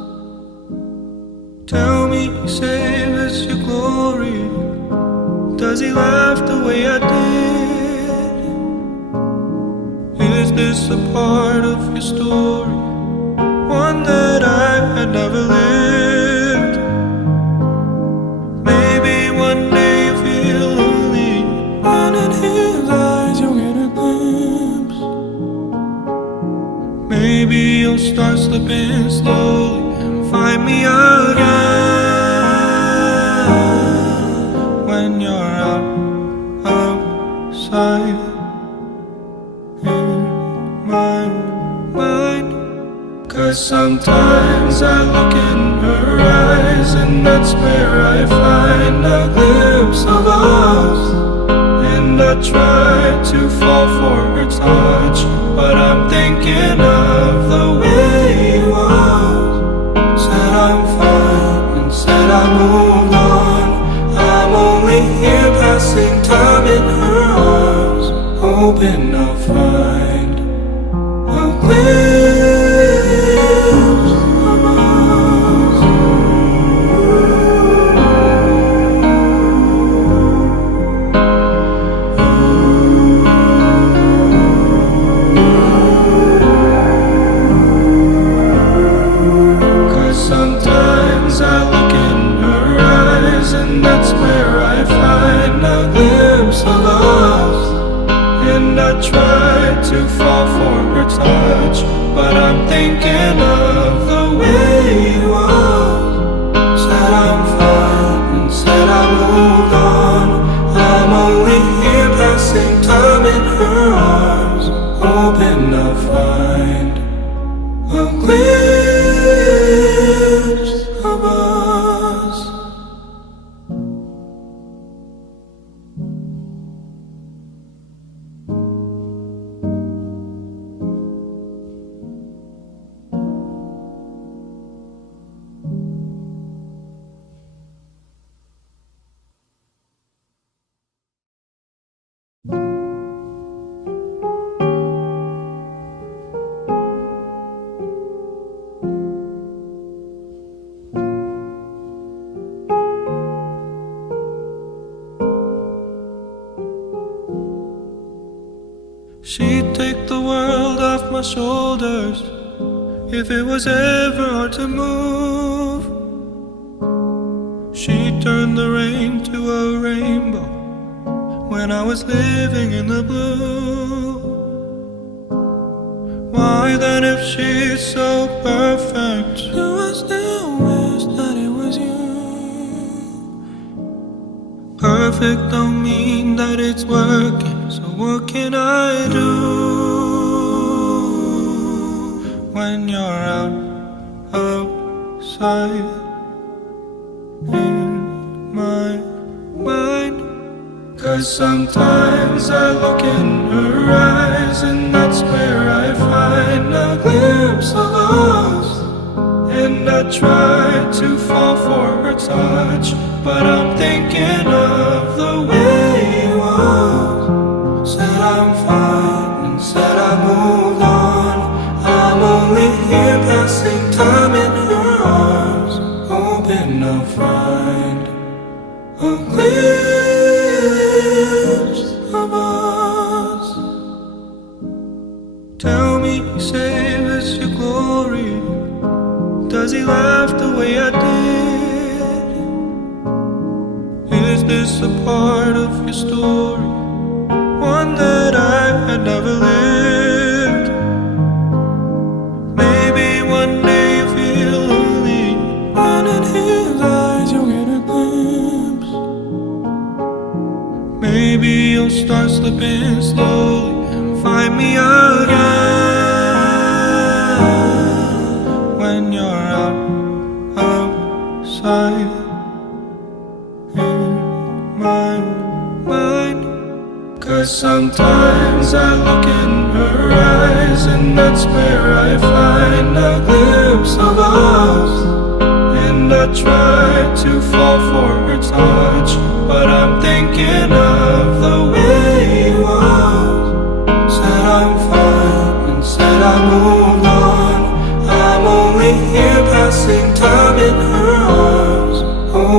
save as your glory? Does he laugh the way I did? Is this a part of your story, one that I had never lived? Maybe one day you feel lonely, and in his eyes you'll get a glimpse. Maybe you'll start slipping slowly and find me again when you're outside in my mind. 'Cause sometimes I look in her eyes, and that's where I find a glimpse of us. And I try to fall for her touch, but I'm thinking of the way you was. Said I'm fine and said I moved on. I'm only here passing time in her arms, hoping I'll find a glimpse of us. 'Cause sometimes I look in her eyes, and that's where I find a glimpse of us. And I try to fall for her touch, but I'm thinking of the way you was. Said I'm fine and said I moved on. I'm only here passing time in her arms, hoping I'll find a glimpse of us. She'd take the world off my shoulders if it was ever hard to move. She'd turn the rain to a rainbow when I was living in the blue. Why then, if she's so perfect, do I still wish that it was you? Perfect don't mean that it's working, so what can I do when you're outside in my mind? 'Cause sometimes I look in her eyes, and that's where I find a glimpse of us. And I try to fall for her touch, but I'm thinking of the way you was. Said I'm fine and said I moved on. I'm only here passing time in her arms, hoping I'll find a glimpse of us. Tell me, save as your glory? Does he laugh the way I did? Is this a part of your story, one that I had never lived? Maybe one day you feel lonely, and in his eyes you'll get a glimpse. Maybe you'll start slipping slowly and find me again when you're outside in my mind. 'Cause sometimes I look in her eyes, and that's where I find a glimpse of us. And I try to fall for her touch, but I'm thinking of the way you was. Said I'm fine and said I moved on. I'm only here passing time in her arms,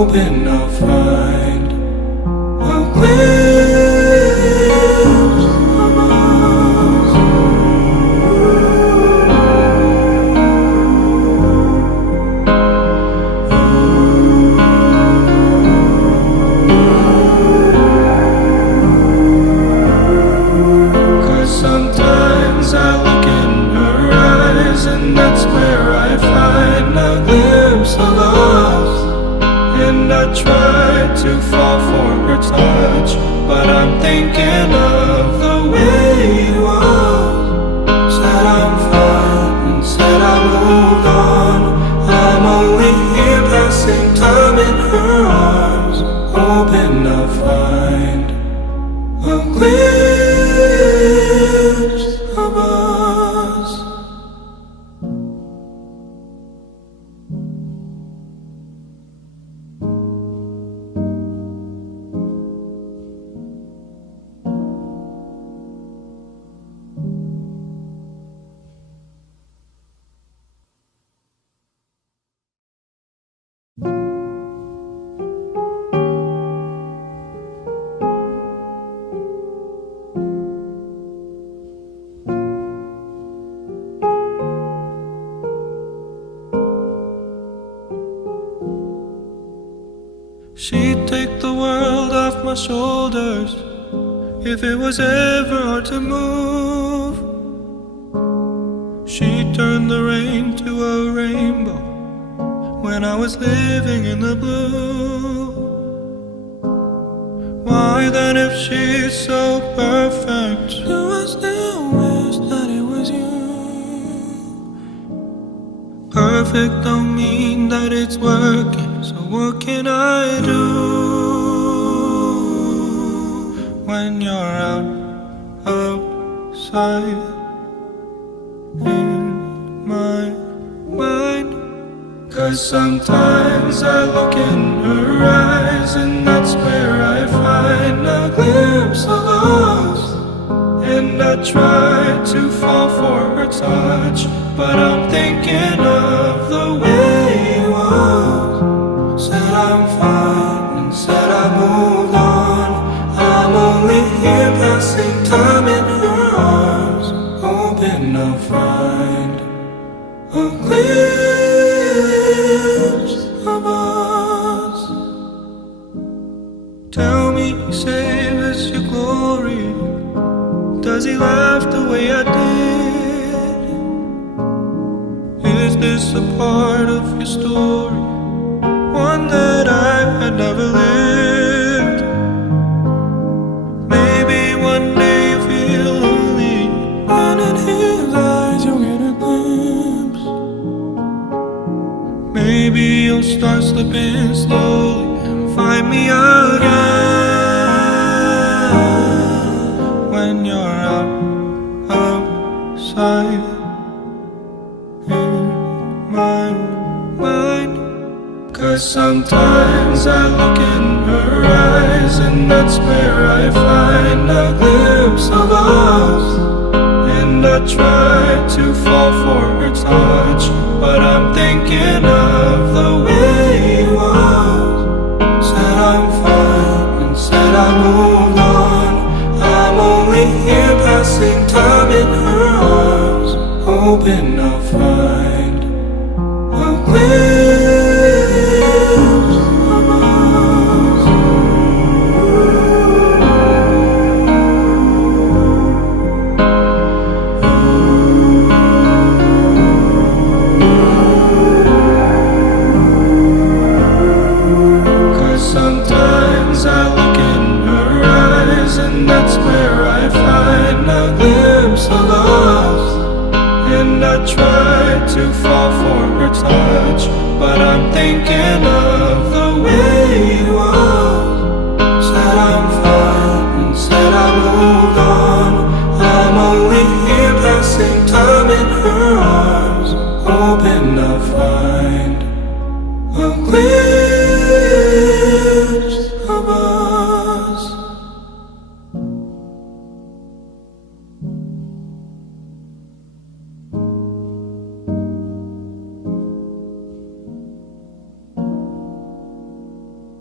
hoping I'll find a glimpse of us. 'Cause sometimes I look in her eyes, and that's where I find a glimpse of us. And I try to fall for her touch, but I'm thinking of the way it was. Said I'm fine and said I moved on. I'm only here passing time in her arms, hoping I'll find a glimpse of us. She'd take the world off my shoulders if it was ever hard to move. She'd turn the rain to a rainbow when I was living in the blue. Why then, if she's so perfect, do I still wish that it was you? Perfect don't mean that it's working, so what can I do when you're outside in my mind? 'Cause sometimes I look in her eyes, and that's where I find a glimpse of us. And I try to fall for her touch, but I'm thinking of the way it was. Said I'm fine and said I moved on. I'm only here passing time in her arms, hoping I'll find a glimpse of us. Tell me, save us your glory. Does he laugh the way I did? Is this a part of your story, one that I had never lived? Maybe one day you feel lonely, and in his eyes you'll get a glimpse. Maybe you'll start slipping slowly and find me again when you're outside in my mind. 'Cause sometimes I look in her eyes, and that's where I find a glimpse of us. And I try to fall for her touch, but I'm thinking of the way it was. Said I'm fine and said I moved on. I'm only here passing time in her arms, hoping I'll find a glimpse of us. 'Cause sometimes I look in her eyes, and that's where I find a glimpse of us. And I try to fall for her touch, but I'm thinking of the way it was. Said I'm fine and said I moved on. I'm only here passing time in her arms, hoping I'll find a glimpse of us.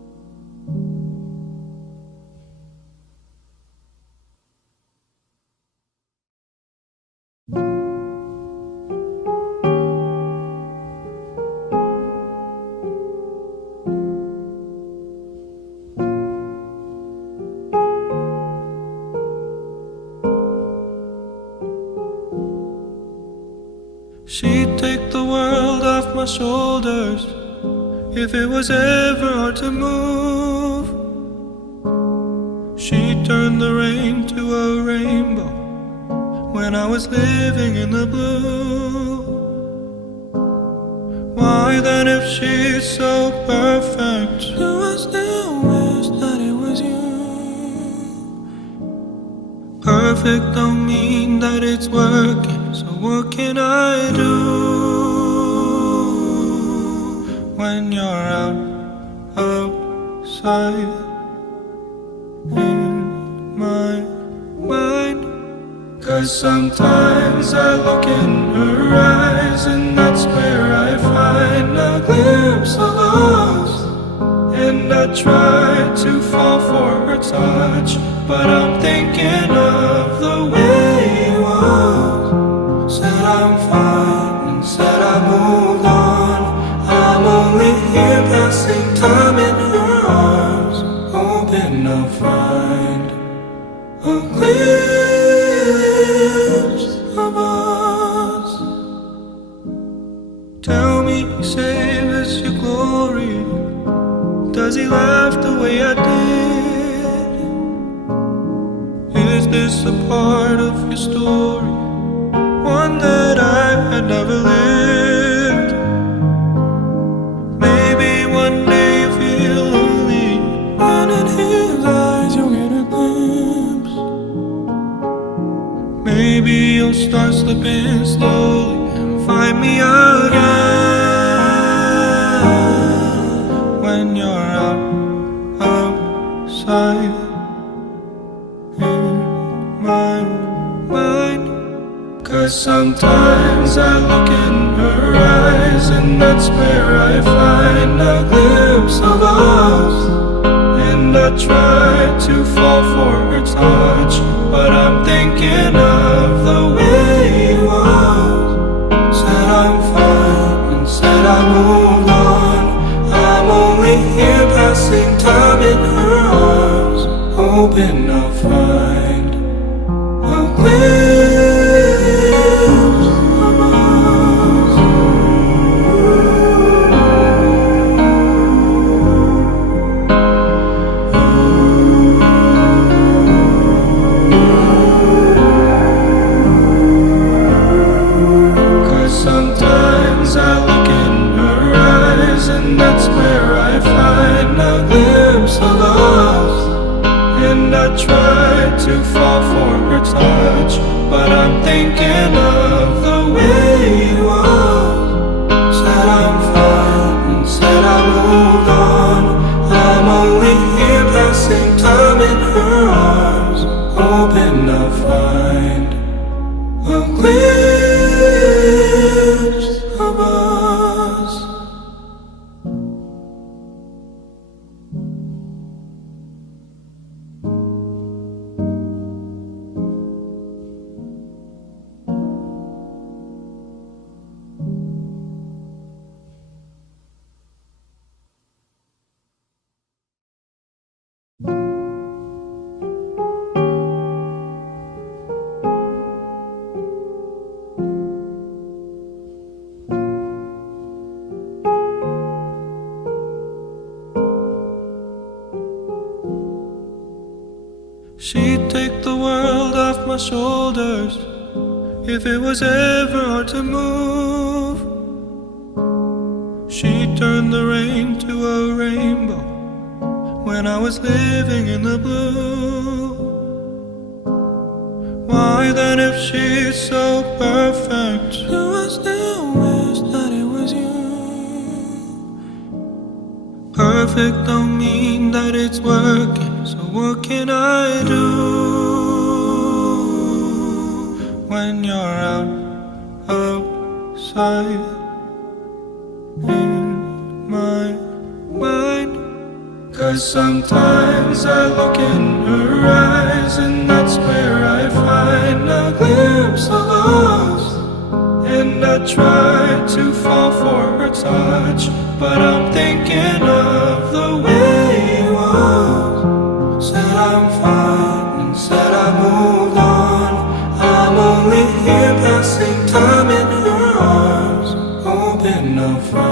my shoulders. If it was ever hard to move, she turned the rain to a rainbow when I was living in the blue. Why then, if she's so perfect, do I still wish that it was you? Perfect don't mean that it's working, so what can I do when you're outside in my mind? 'Cause sometimes I look in her eyes, and that's where I find a glimpse of us. And I try to fall for her touch, but I'm thinking of the way it was. Said I'm fine and said I moved on. I'm only here passing time in her arms, hoping I'll find a glimpse of us. Tell me, save us your glory. Does he laugh the way I did? Is this a part of your story, one that I had never lived? Maybe one day you feel lonely, and in his eyes you'll get a glimpse. Maybe you'll start slipping slowly and find me again when you're outside in my mind. 'Cause sometimes I look in her eyes, and that's where I find a glimpse of us. And I try to fall for her touch, but I'm thinking of the way it was. Said I'm fine and said I moved on. I'm only here passing time in her arms, hoping I'll find a glimpse of us. 'Cause sometimes I look in her eyes, and that's where I find a glimpse of us. And I try to fall for her touch, but I'm thinking of the way it was. Said I'm fine and said I moved on. I'm only here passing time in her arms, hoping I'll find a glimpse of us. She'd take the world off my shoulders if it was ever hard to move. She'd turn the rain to a rainbow when I was living in the blue. Why then, if she's so perfect, do I still wish that it was you? Perfect don't mean that it's working, so what can I do when you're outside in my mind? 'Cause sometimes I look in her eyes, and that's where I find a glimpse of us. And I try to fall for her touch, but I'm thinking of the way it was. Said I'm fine and said I moved on. I'm only here passing time in her arms, hoping I'll find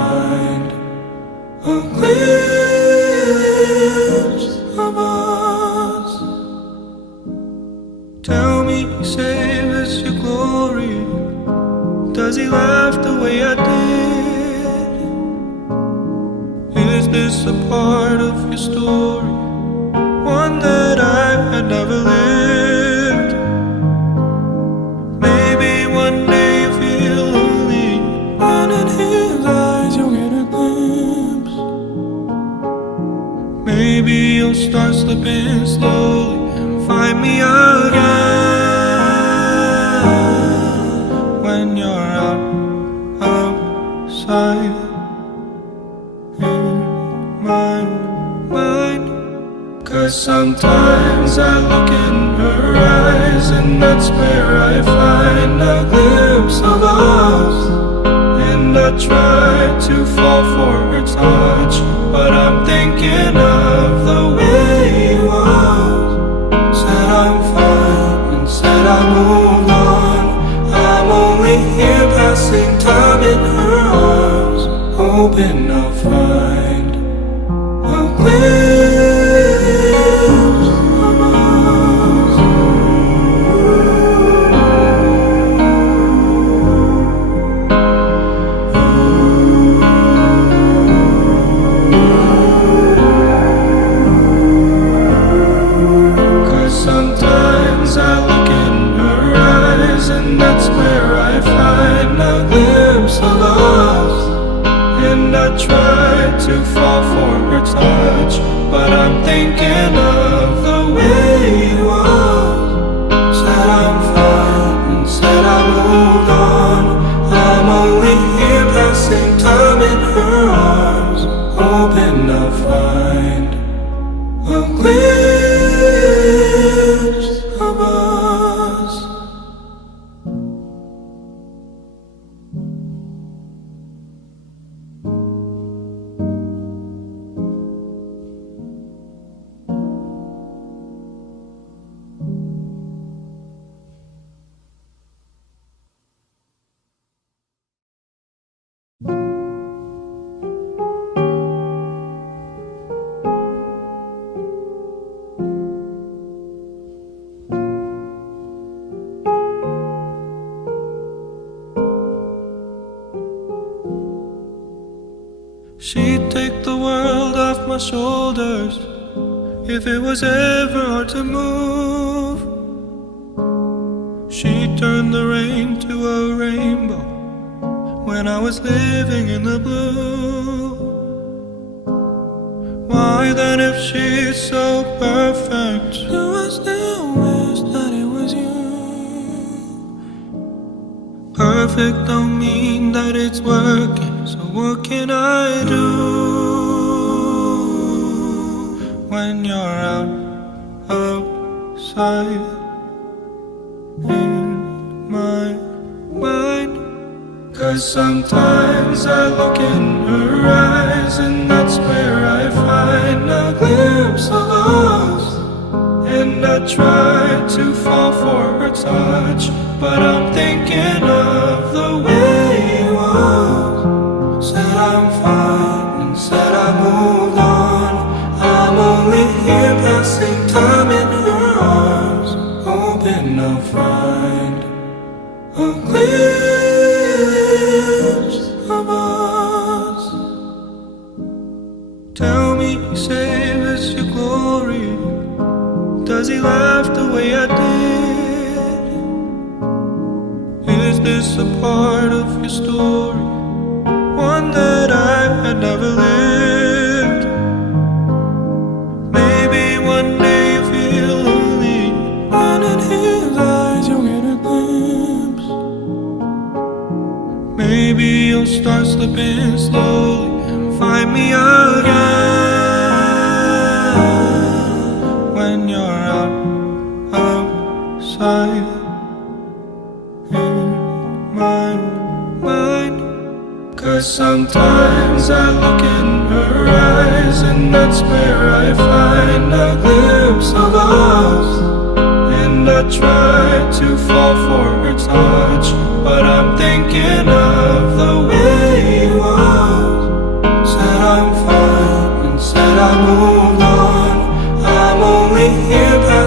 a glimpse of us. Tell me, save us your glory. Does he laugh the way I did? Is this a part of your story, one that I had never lived? Maybe one day you feel lonely, and in his eyes you'll get a glimpse. Maybe you'll start slipping slowly and find me again when you're outside in my mind. 'Cause sometimes I look in her eyes, and that's where I find a glimpse of us. And I try to fall for her touch, but I'm thinking of the way you was. Said I'm fine and said I moved on. I'm only here passing time in her arms, hoping I'll find a glimpse of us. 'Cause sometimes I look in her eyes, and that's where I find a glimpse of us. And I try to fall for her touch, but I'm thinking of the way you was. Said I'm fine and said I moved on. I'm only here passing time in her arms, hoping I'll find a glimpse of us. She'd take the world off my shoulders if it was ever hard to move. She'd turn the rain to a rainbow when I was living in the blue. Why then, if she's so perfect, do I still wish that it was you? Perfect don't mean that it's working, so what can I do when you're outside in my mind? 'Cause sometimes I look in her eyes, and that's where I find a glimpse of us. And I try to fall for her touch, but I'm thinking of the way you was. Said I'm fine and said I moved on. I'm only here passing time in her arms, hoping I'll find a glimpse of us. Tell me, save us your glory. Does he laugh the way I did? Is this a part of your story, one that I had never lived? Maybe one day you feel lonely, and in his eyes you'll get a glimpse. Maybe you'll start slipping slowly and find me again when you're outside in my mind. 'Cause sometimes I look in her eyes, and that's where I find a glimpse of us. And I try to fall for her touch, but I'm thinking of the way you was. Said I'm fine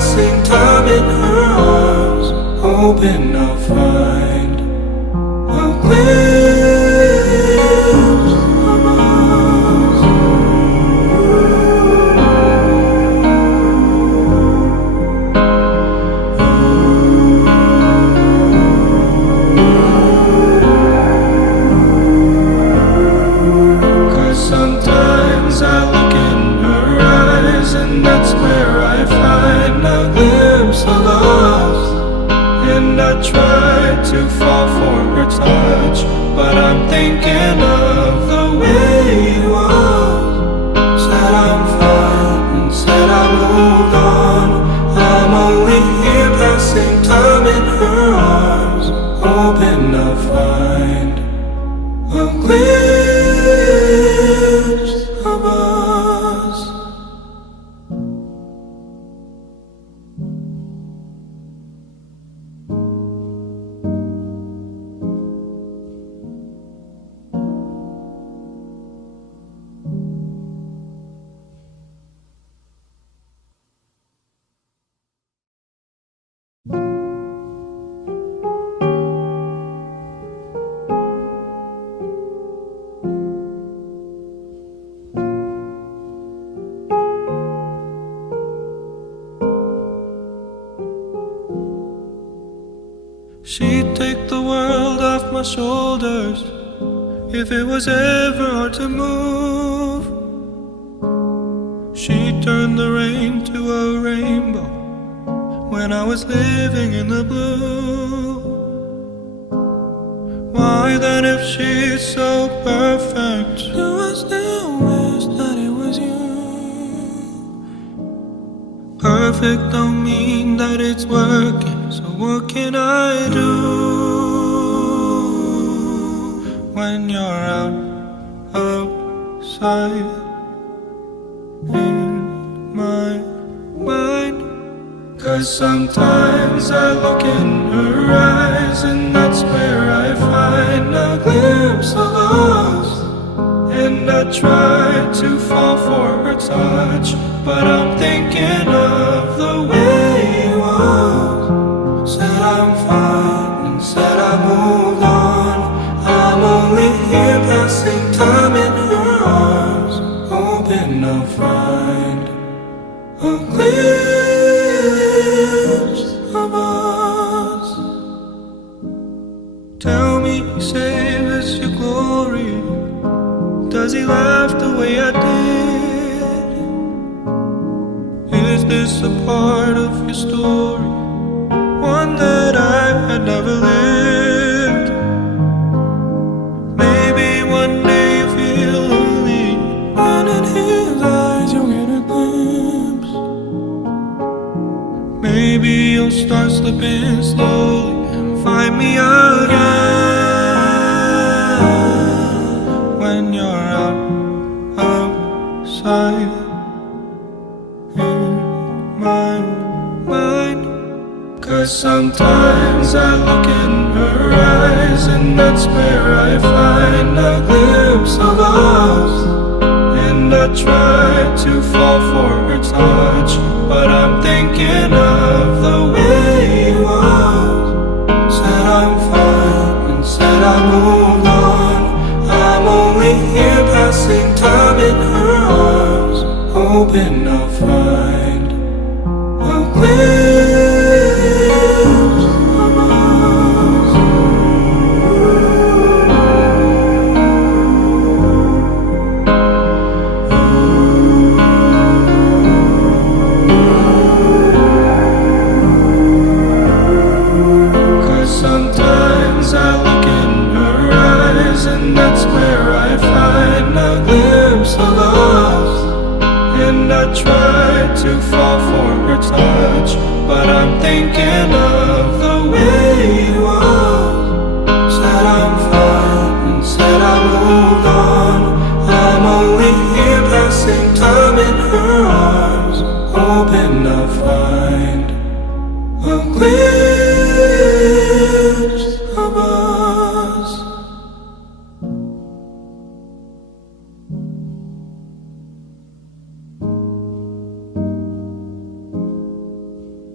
passing time in her arms, hoping I'll find a glimpse of us. 'Cause sometimes I look in her eyes, and that's where I find a glimpse of us. And I try to fall for her touch, but I'm thinking of the way you are. Said I'm fine, and said I moved on. I'm only here passing time in her arms, hoping I'll find a glimpse of us. She'd take the world off my shoulders if it was ever hard to move. She'd turn the rain to a rainbow when I was living in the blue. Why then, if she's so perfect, do I still wish that it was you? Perfect don't mean that it's working, so what can I do when you're outside in my mind? 'Cause sometimes I look in her eyes, and that's where I find a glimpse of us. And I try to fall for her touch, but I'm thinking of the way you are. Said I'm fine, and said I moved on. I'm only here passing time in her arms, hoping I'll find a glimpse of us. Tell me, save us your glory. Does he laugh the way I did? Is this a part of your story, one that I had never lived? Maybe one day you feel lonely, and in his eyes you'll get a glimpse. Maybe you'll start slipping slowly and find me again when you're outside in my mind. 'Cause sometimes I look in her eyes, and that's where I find a glimpse of us. And I try to fall for her touch, but I'm thinking of the way you are. Said I'm fine, and said I moved on. I'm only here passing time in her arms, hoping I'll find a glimpse of us. 'Cause sometimes I look in her eyes, and that's where I find a glimpse of us. And I try to fall for her touch, but I'm thinking of the way you are. Said I'm fine, and said I moved on. I'm only here passing time in her arms, hoping I'll find a glimpse of us.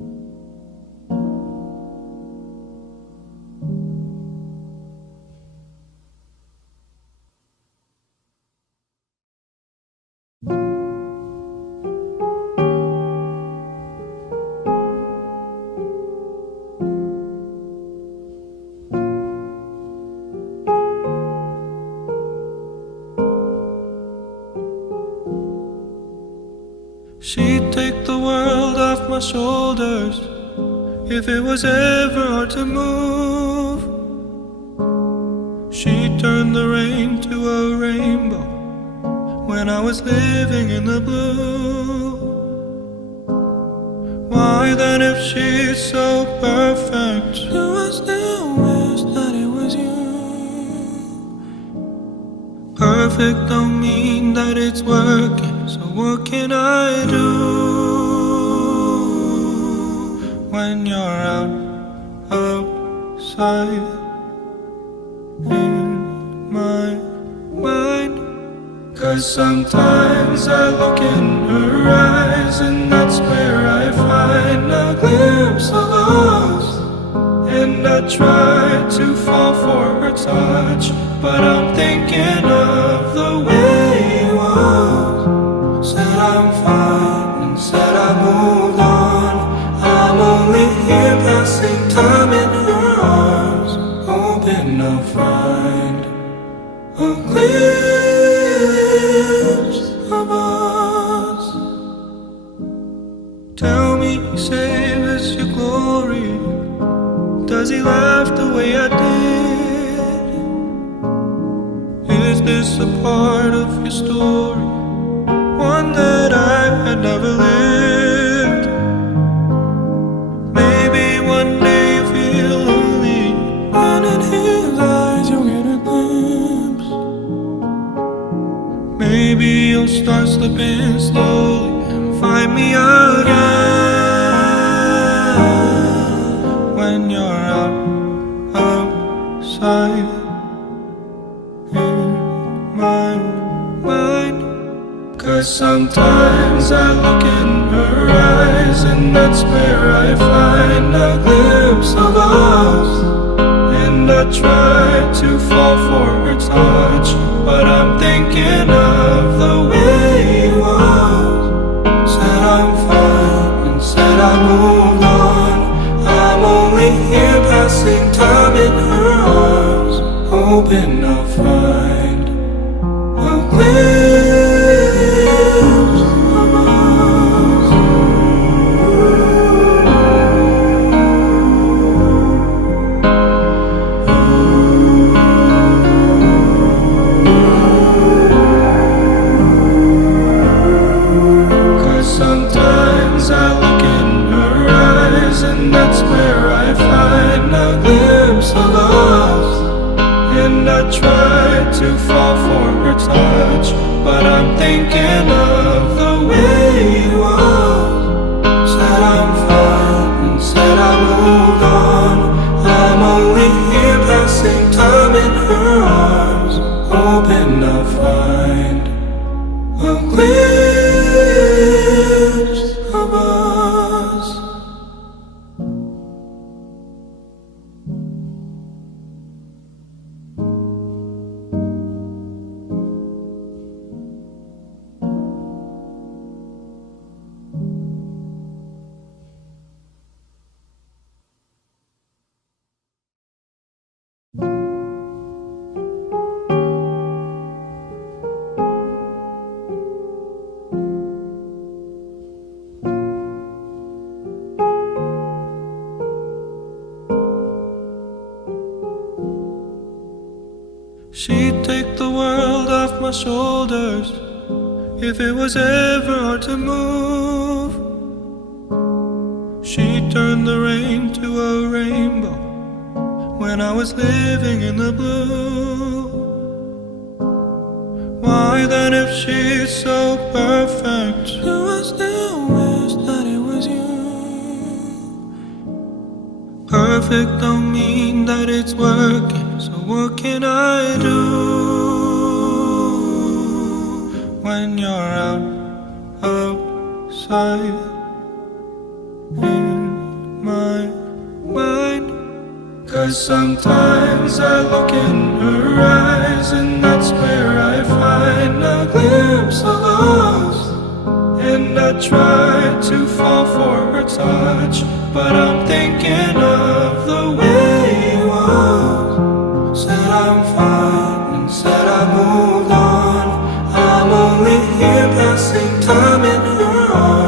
She'd take the world off my shoulders if it was ever hard to move. She'd turn the rain to a rainbow when I was living in the blue. Why then, if she's so perfect, do I still wish that it was you? Perfect don't mean that it's working, so what can I do when you're outside in my mind? 'Cause sometimes I look in her eyes, and that's where I find a glimpse of us. And I try to fall for her touch, but I'm thinking of the way it was. Said I'm fine and said I moved on. I'm only here passing time in her arms, hoping I'll find a glimpse of us. Tell me, save us your glory. Does he laugh the way I did? Is this a part of your story, one that I had never lived? Maybe one day you feel lonely, and in his eyes you'll get a glimpse. Maybe you'll start slipping slowly and find me again when you're outside in my mind. 'Cause sometimes I look in her eyes, and that's where I find a glimpse of us. And I try to fall for her touch, but I'm thinking of the way it was. Said I'm fine and said I moved on. I'm only here passing time in her arms, hoping I'll find a glimpse of us. 'Cause sometimes I look in her eyes, and that's where I find a glimpse of us. And I try to fall for her touch, but I'm thinking of the way it was. Said I'm fine and said I moved on. I'm only here passing time in her arms, hoping I'll find a glimpse of us. She'd take the world off my shoulders if it was ever hard to move. She'd turn the rain to a rainbow when I was living in the blue. Why then, if she's so perfect, do I still wish that it was you? Perfect don't mean that it's working, so what can I do when you're outside in my mind? 'Cause sometimes I look in her eyes, and that's where I find a glimpse of us. And I try to fall for her touch, but I'm thinking of the way it was. Said I'm fine and said I moved on. I'm only here passing time in her arms.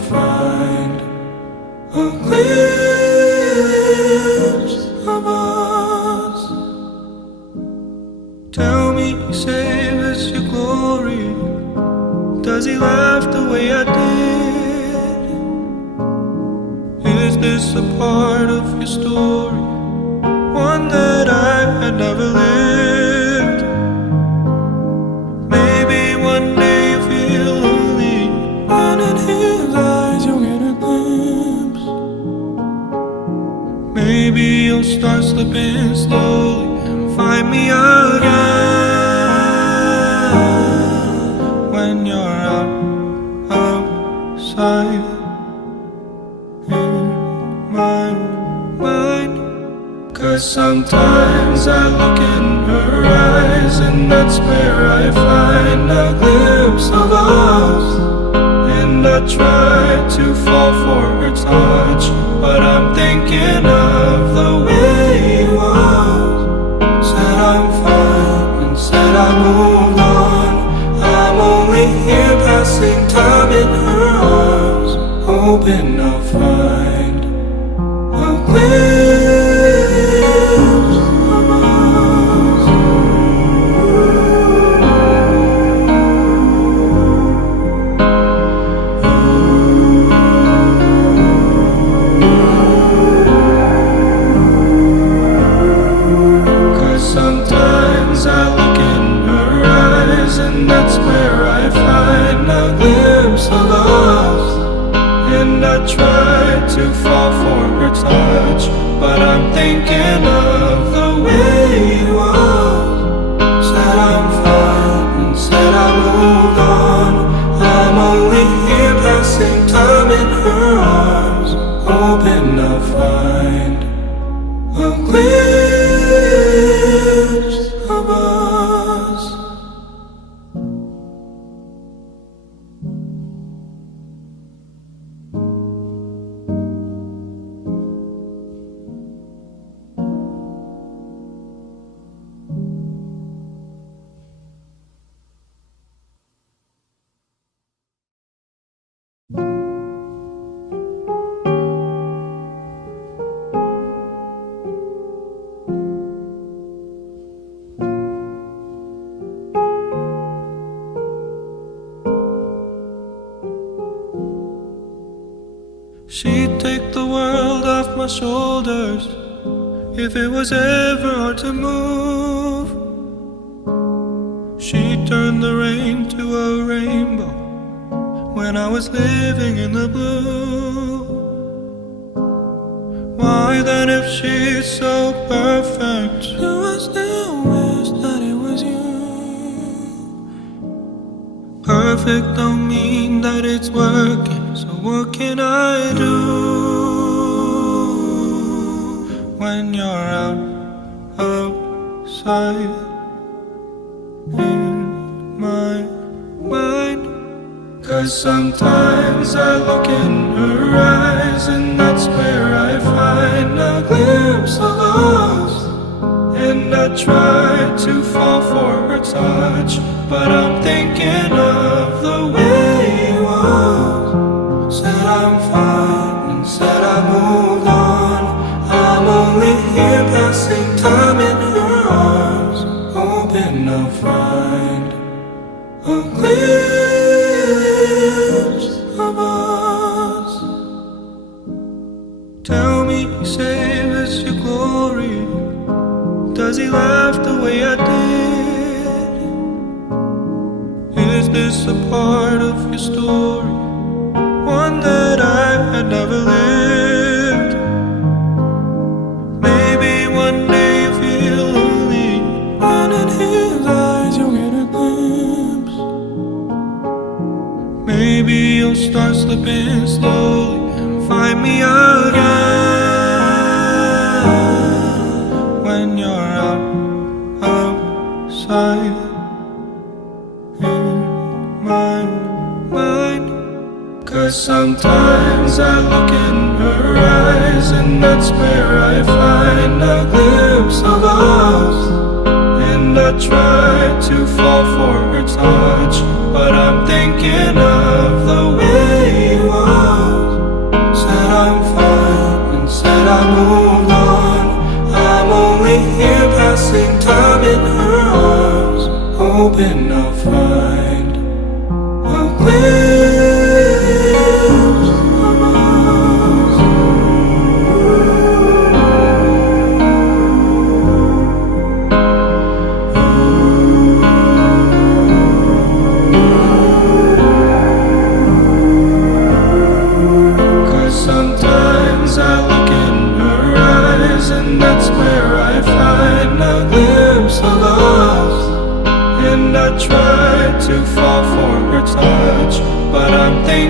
find a glimpse of us. Tell me, save us your glory. Does he laugh the way I did? Is this a part of your story, one that I had never lived? Maybe one day you feel lonely, and in his eyes you'll get a glimpse. Maybe you'll start slipping slowly and find me again when you're outside in my mind. 'Cause sometimes I look in her eyes, and that's where I find a glimpse of us. And I try to fall for her touch, but I'm thinking of the way he was. Said I'm fine and said I moved on. I'm only here passing time in her arms, hoping I'll find a glimpse of us. 'Cause sometimes I look in her eyes, and that's where I find a glimpse of us. And I try to fall for her touch, but I'm thinking of the way he was. Said I'm fine and said I moved on. I'm only here passing time in her arms, hoping I'll find a glimpse of us. She'd take the world off my shoulders if it was ever hard to move. She'd turn the rain to a rainbow when I was living in the blue. Why then, if she's so perfect, do I still wish that it was you? Perfect don't mean that it's working, so what can I do when you're outside in my mind? 'Cause sometimes I look in her eyes, and that's where I find a glimpse of us. And I try to fall for her touch, but I'm thinking of the way he was. Said I'm fine and said I moved on. I'm only here passing time in her arms, hoping I'll find a glimpse of us. Tell me, save us your glory. Does he laugh the way I did? Is this a part of your story, one that I had never lived? Maybe one day you feel lonely, and in his eyes you'll get a glimpse. Maybe you'll start slipping slowly and find me again when you're outside in my mind. 'Cause sometimes I look in her eyes, and that's where I find a glimpse of us. And I try to fall for her touch, but I'm thinking of the way he was.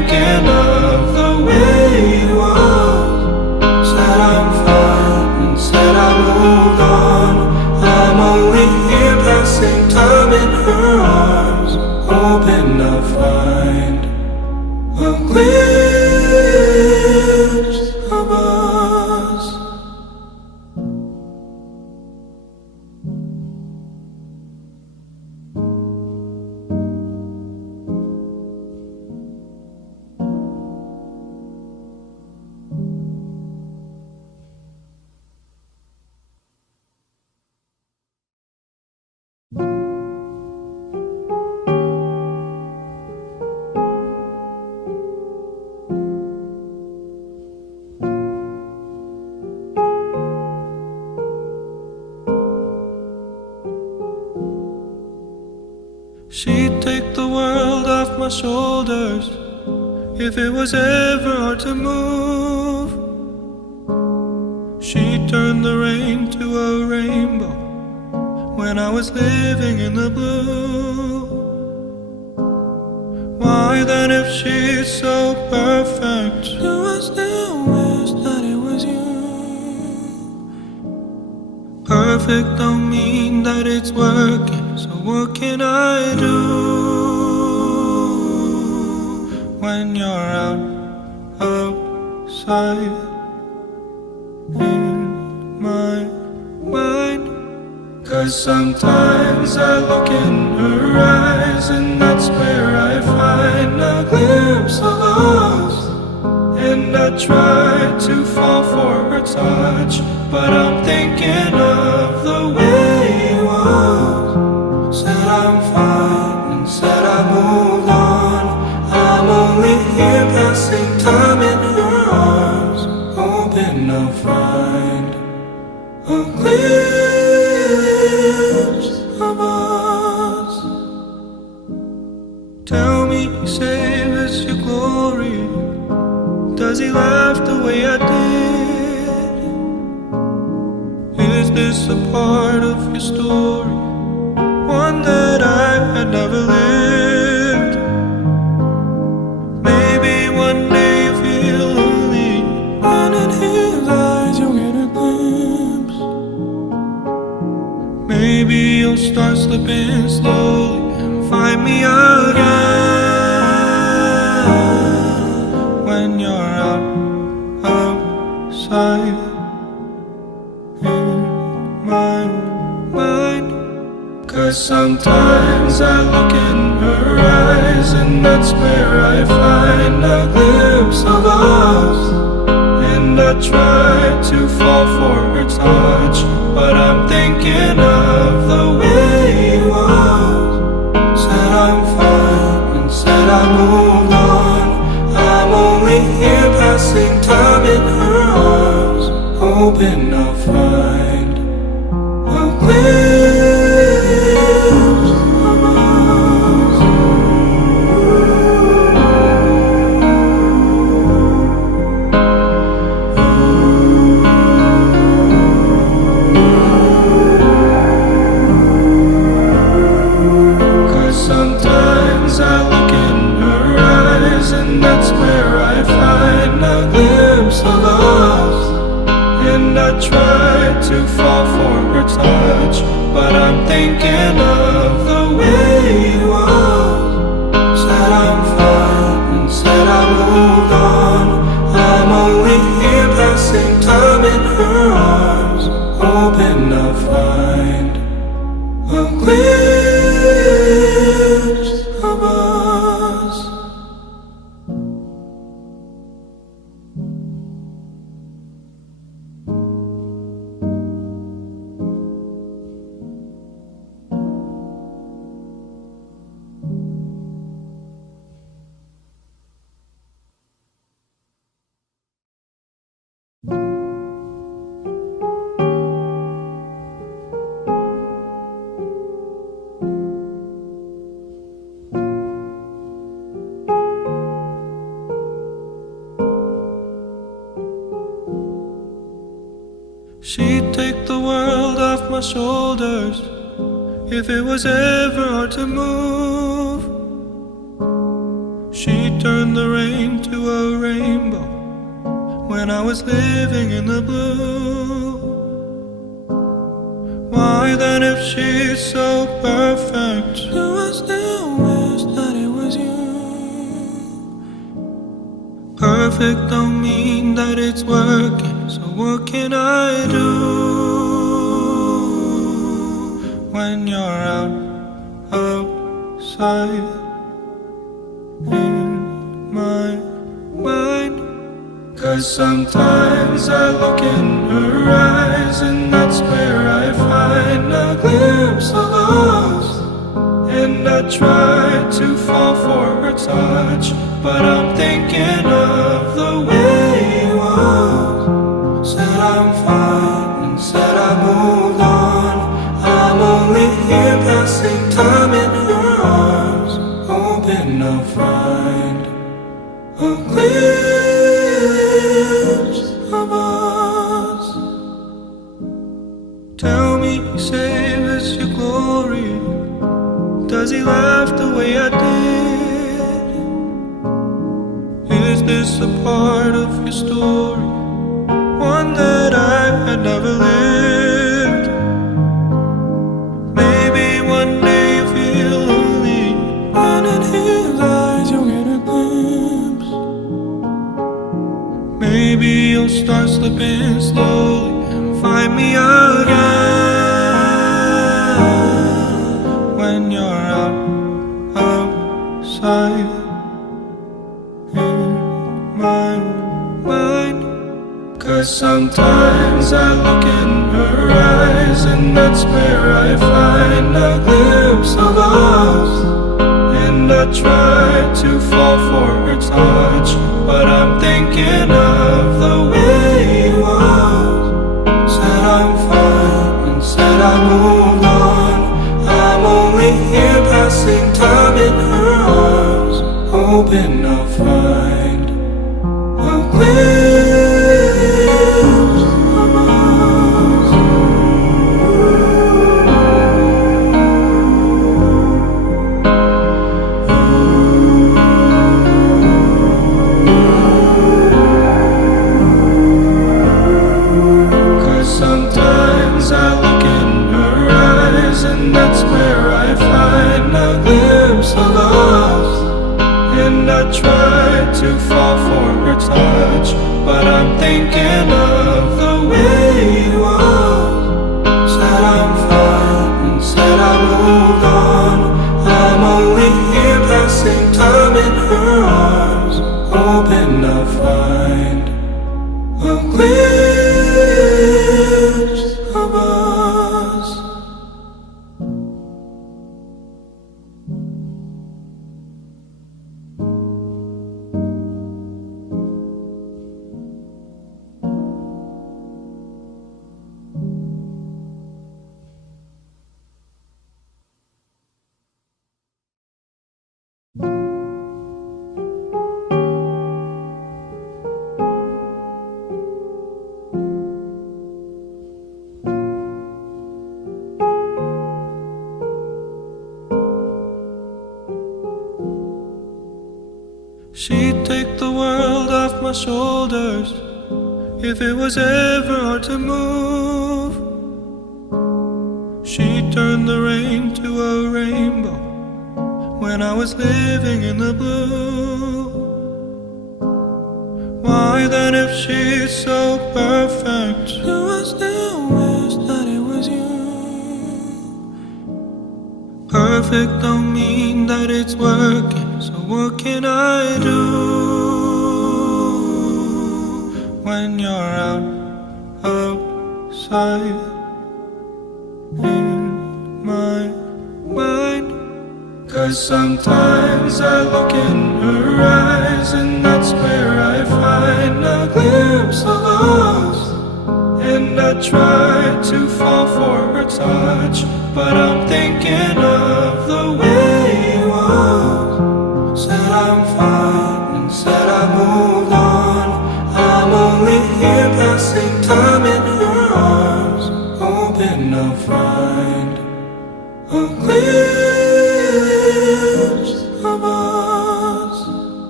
thinking of the way it was. Said I'm fine and said I moved on. I'm only here passing time in her arms, hoping I'll find a glimpse of us. She'd take the world off my shoulders if it was ever hard to move. She'd turn the rain to a rainbow when I was living in the blue. Why then, if she's so perfect, do I still wish that it was you? Perfect don't mean that it's working, so what can I do when you're outside in my mind? 'Cause sometimes I look in her eyes, and that's where I find a glimpse of us. And I try to fall for her touch, but I'm thinking of the way it was. Said I'm fine and said I moved on. I'm only here passing time in her arms, hoping I'll find a glimpse of us. Tell me, save us your glory. Does he laugh the way I did? Is this a part of your story, one that I had never lived? Maybe one day you feel lonely, and in his eyes you'll get a glimpse. Maybe you'll start slipping slowly and find me again when you're outside in my mind. 'Cause sometimes I look in her eyes, and that's where I find a glimpse of us. And I try to fall for her touch, but I'm thinking of the way it was. Said I'm fine and said I moved on. I'm only here passing time in her arms, hoping I'll find a glimpse of us. 'Cause sometimes I look in her eyes, and that's where I find a glimpse of us. And I try to fall for her touch, but I'm thinking of the way it was. Said I'm fine and said I moved on. I'm only here passing time in her arms, hoping I'll find a glimpse of us. She'd take the world off my shoulders if it was ever hard to move. She turned the rain to a rainbow when I was living in the blue. Why then, if she's so perfect, do I still wish that it was you? Perfect don't mean that it's working, so what can I do when you're outside in my mind? 'Cause sometimes I look in her eyes, and that's where I find a glimpse of us. And I try to fall for her touch, but I'm thinking of the way it was. Said I'm fine and said I moved on. I'm only here passing time in her arms, hoping I'll find a glimpse of us. Tell me, save us your glory. Does he laugh the way I did? Is this a part of your story, one that I had never lived? Maybe one day you feel lonely, and in his eyes you'll get a glimpse. Maybe you'll start slipping slowly and find me again when you're outside in my mind. 'Cause sometimes I look in her eyes, and that's where I find a glimpse of us. And I try to fall for her touch, but I'm thinking of the way it was. Said I'm fine and said I moved on. I'm only here passing time in her arms, hoping I'll find a glimpse of us. 'Cause sometimes I look in her eyes, and that's where I find a glimpse of us. And I try to fall for her touch, but I'm thinking of the way it was. Said I'm fine and said I moved on. I'm only here passing time in her arms, hoping I'll find a glimpse of us. She'd take the world off my shoulders if it was ever hard to move. She turned the rain to a rainbow when I was living in the blue. Why then, if she's so perfect, do I still wish that it was you? Perfect don't mean that it's working, so what can I do when you're outside in my mind? 'Cause sometimes I look in her eyes, and that's where I find a glimpse of us. And I try to fall for her touch, but I'm thinking of the way it was. Said I'm fine and said I moved on. I'm only here passing time in her arms, hoping I'll find a glimpse of us.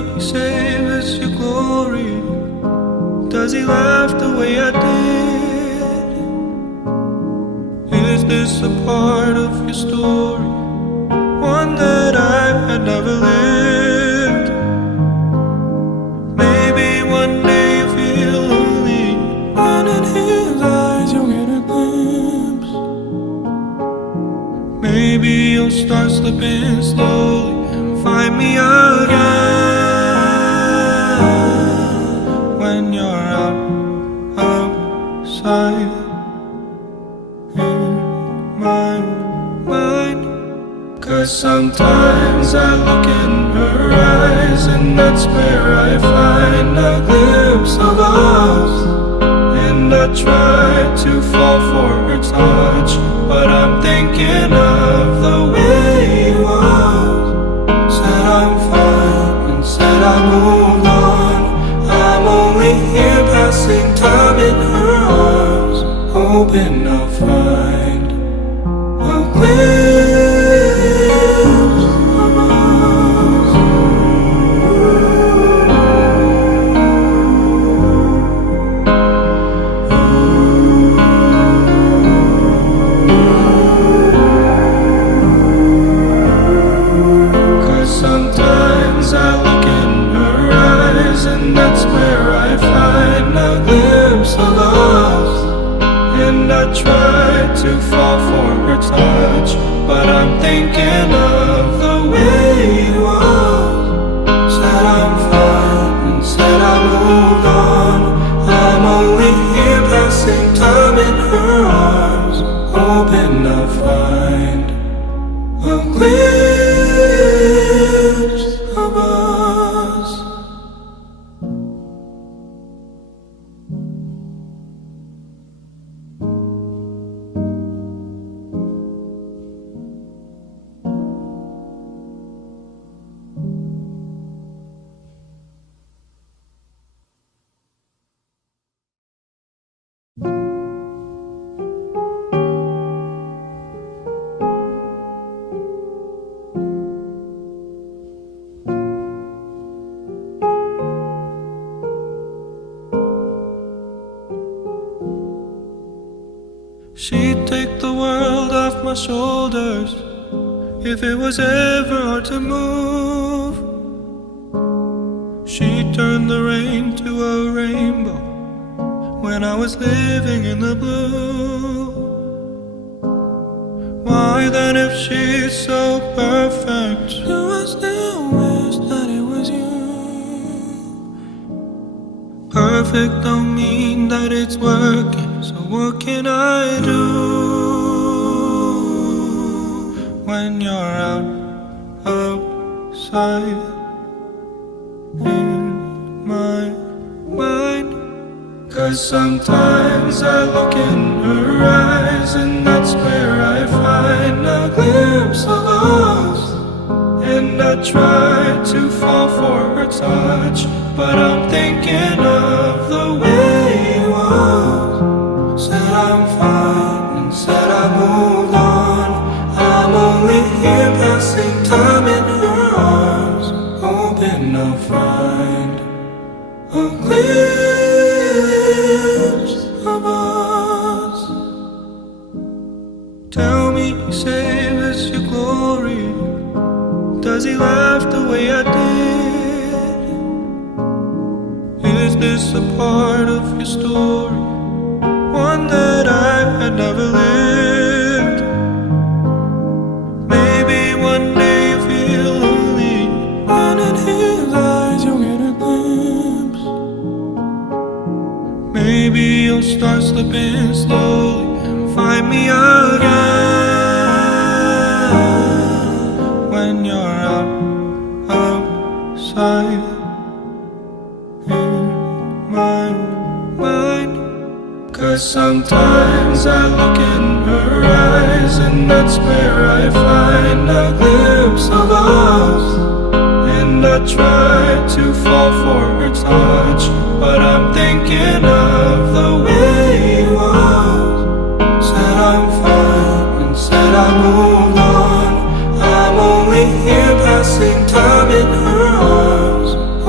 me, save us your glory. Does he laugh the way I did? Is this a part of your story? One that I had never lived. Maybe one day you feel lonely, and in his eyes you'll get a glimpse. Maybe you'll start slipping slowly and find me again. When you're outside in my mind. 'Cause sometimes I look in her eyes, and that's where I find a glimpse of us. And I try to fall for her touch, but I'm thinking of the way he was. Said I'm fine and said I moved on. I'm only here passing time in her arms, hoping I'll find a glimpse of us. 'Cause sometimes I look in her eyes, and that's where I find a glimpse of us. And I try to fall for her touch, but I'm thinking of the way he was. Said I'm fine and said I moved on. I'm only here passing time in her arms, hoping I'll find a glimpse of us. She'd take the world off my shoulders if it was ever hard to move. She'd turn the rain to a rainbow when I was living in the blue. Why then, if she's so perfect, do I still wish that it was you? Perfect don't mean that it's working, so what can I do? When you're outside in my mind. 'Cause sometimes I look in her eyes, and that's where I find a glimpse of us. And I try to fall for her touch, but I'm thinking of the way he was. Said I'm fine and said I moved on. I'm only here passing time in her arms, hoping I'll find a glimpse of us. Tell me, save us your glory. Does he laugh the way I did? Is this a part of your story? One that I had never lived. Maybe one day you feel lonely, and in his eyes you'll get a glimpse. Maybe you'll start slipping slowly and find me again. When you're outside in my mind. 'Cause sometimes I look in her eyes, and that's where I find a glimpse of us. And I try to fall for her touch, but I'm thinking of the way he was. Said I'm fine and said I moved on. I'm only here passing time in her arms,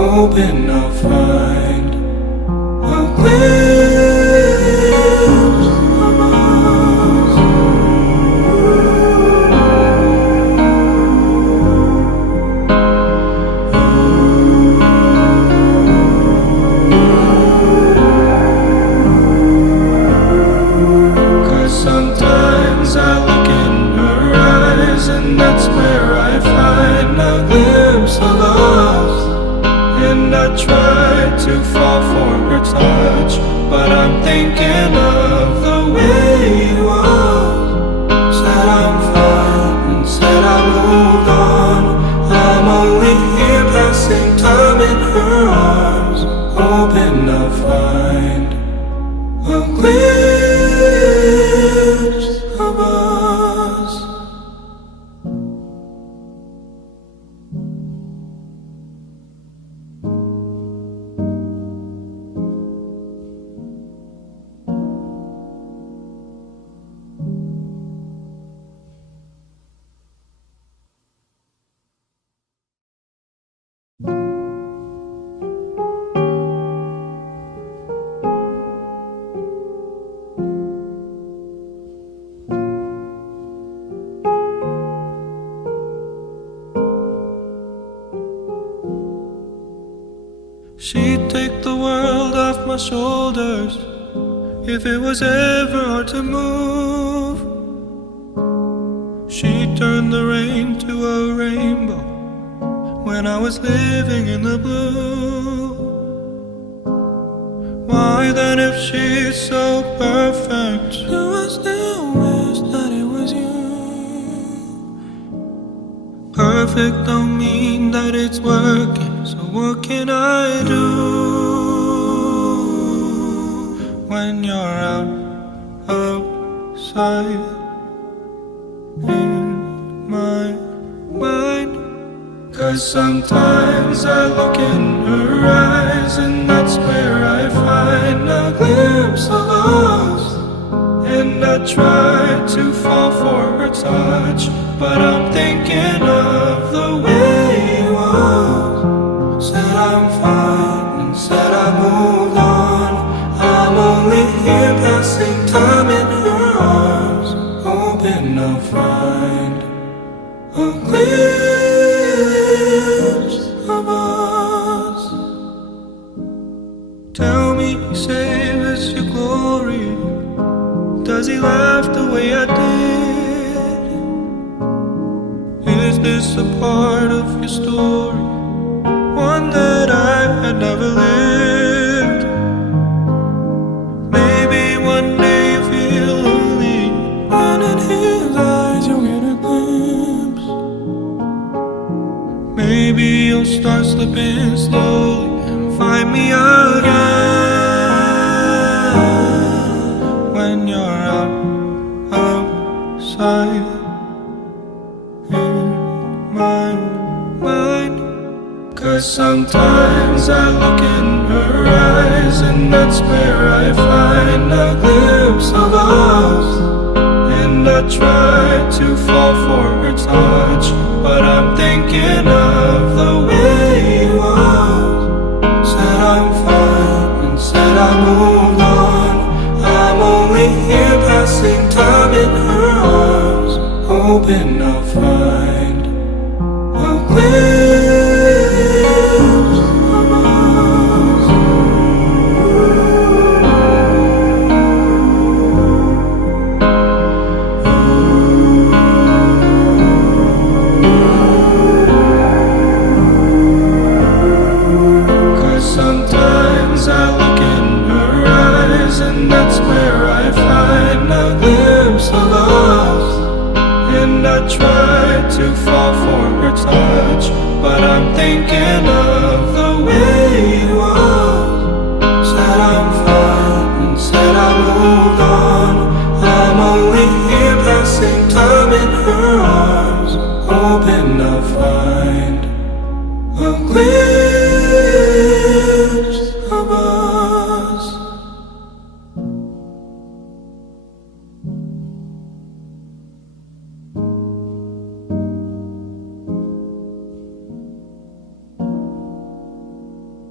hoping I'll find a glimpse of us. 'Cause sometimes I look in her eyes, and that's where I find a glimpse of us. And I try to fall for her touch, but I'm thinking of the way you are. Said I'm fine and said I moved on. I'm only here passing time in her arms, hoping I'll find a glimpse of us. She'd take the world off my shoulders if it was ever hard to move. She'd turn the rain to a rainbow when I was living in the blue. Why then, if she's so perfect, do I still wish that it was you? Perfect don't mean that it's working, so what can I do when you're outside in my mind? 'Cause sometimes I look in her eyes, and that's where I find a glimpse of us. And I try to fall for her touch, but I'm thinking of the way you are. Said I'm fine and said I moved on. I'm only here passing time in her arms, hoping I'll find a glimpse of us. Tell me, save us your glory. Does he laugh the way I did? Is this a part of your story, one that I had never lived? Maybe one day you feel lonely, and in his eyes you'll get a glimpse. Maybe you'll start slipping slowly and find me again when you're outside in my mind. 'Cause sometimes I look in her eyes, and that's where I find a glimpse of us. And I try to fall for her touch, but I'm thinking of the way you are. Said I'm fine and said I moved on. I'm only here passing time in her arms, hoping I'll find a glimpse of us. 'Cause sometimes I look in her eyes, and that's where I find a glimpse of us. And I try to fall for her touch, but I'm thinking of the way you are. Said I'm fine and said I moved on. I'm only here passing time in her arms, hoping I'll find a glimpse of us.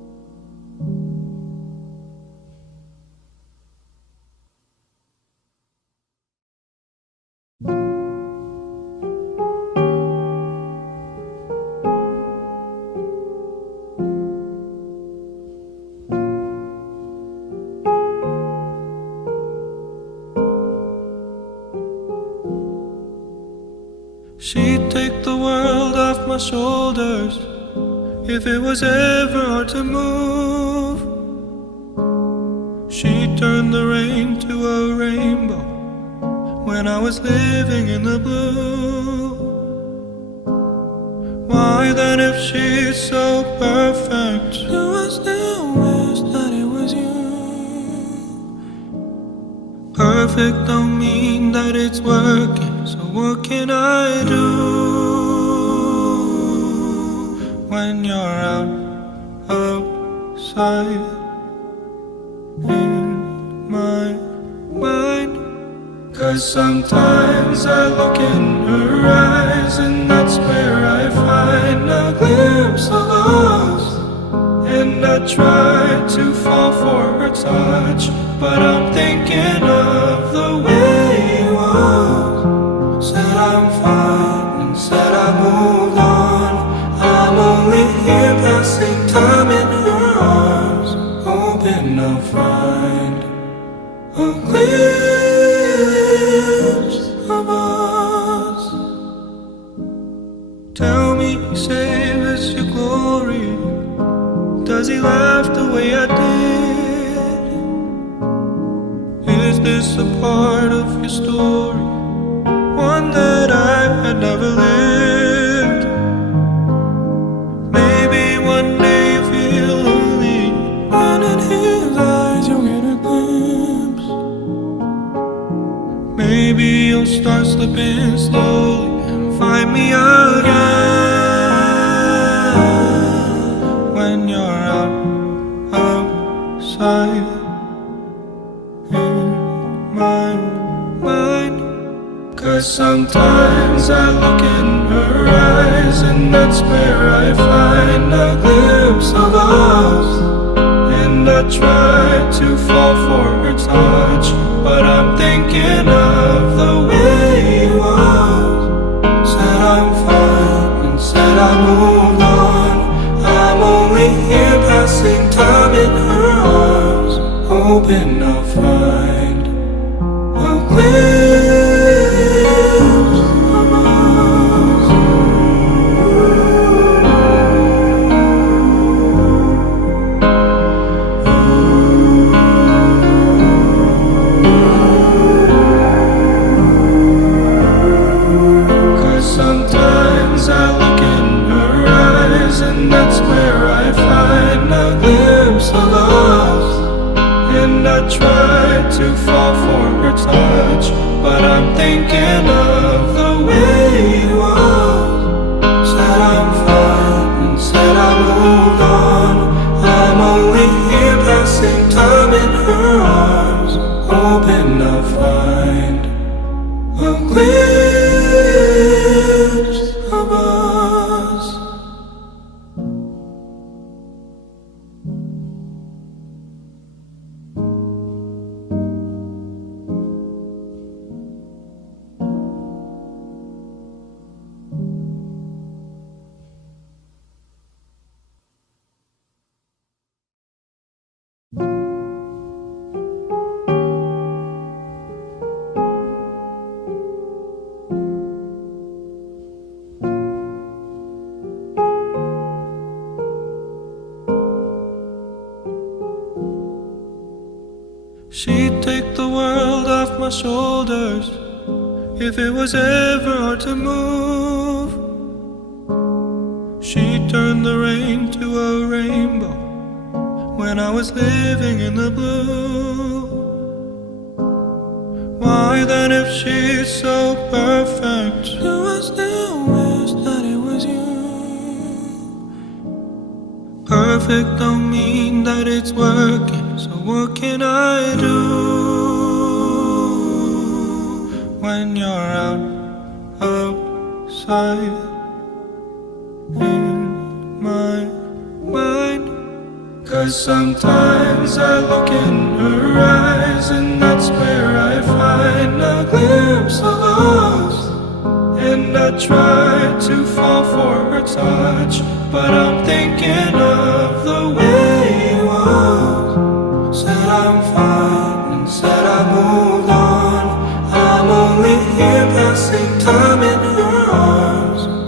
take the world off my shoulders if it was ever hard to move. She'd turn the rain to a rainbow when I was living in the blue. Why then, if she's so perfect, do I still wish that it was you? Perfect don't mean that it's working, so what can I do when you're outside in my mind? 'Cause sometimes I look in her eyes, and that's where I find a glimpse of us. And I try to fall for her touch, but I'm thinking of the way it was. Said I'm fine and said I moved on. I'm only here passing time in her arms, hoping I'll find a glimpse of us. Tell me, save us your glory. Does he laugh the way I did? Is this a part of your story, one that I had never lived? Maybe one day you feel lonely, and in his eyes you'll get a glimpse. Maybe you'll start slipping slowly and find me again when you're outside in my mind. 'Cause sometimes I look in her eyes, and that's where I find a glimpse of us. And I try to fall for her touch, but I'm thinking of the way it was. Said I'm fine and said I moved on. I'm only here passing time in her arms, hoping I'll find a glimpse of us. 'Cause sometimes I look in her eyes, and that's where I find a glimpse of us. And I try to fall for her touch, but I'm thinking of the way it was. Said I'm fine and said I moved on. I'm only here passing time in her arms, hoping I'll find a glimpse of us. She'd take the world off my shoulders if it was ever hard to move. She'd turn the rain to a rainbow when I was living in the blue. Why then, if she's so perfect, do I still wish that it was you? Perfect don't mean that it's working, so what can I do when you're outside in my mind? 'Cause sometimes I look in her eyes, and that's where I find a glimpse of us. And I try to fall for her touch, but I'm thinking of the way it was. Said I'm fine and said I moved on. I'm only here passing time in her arms,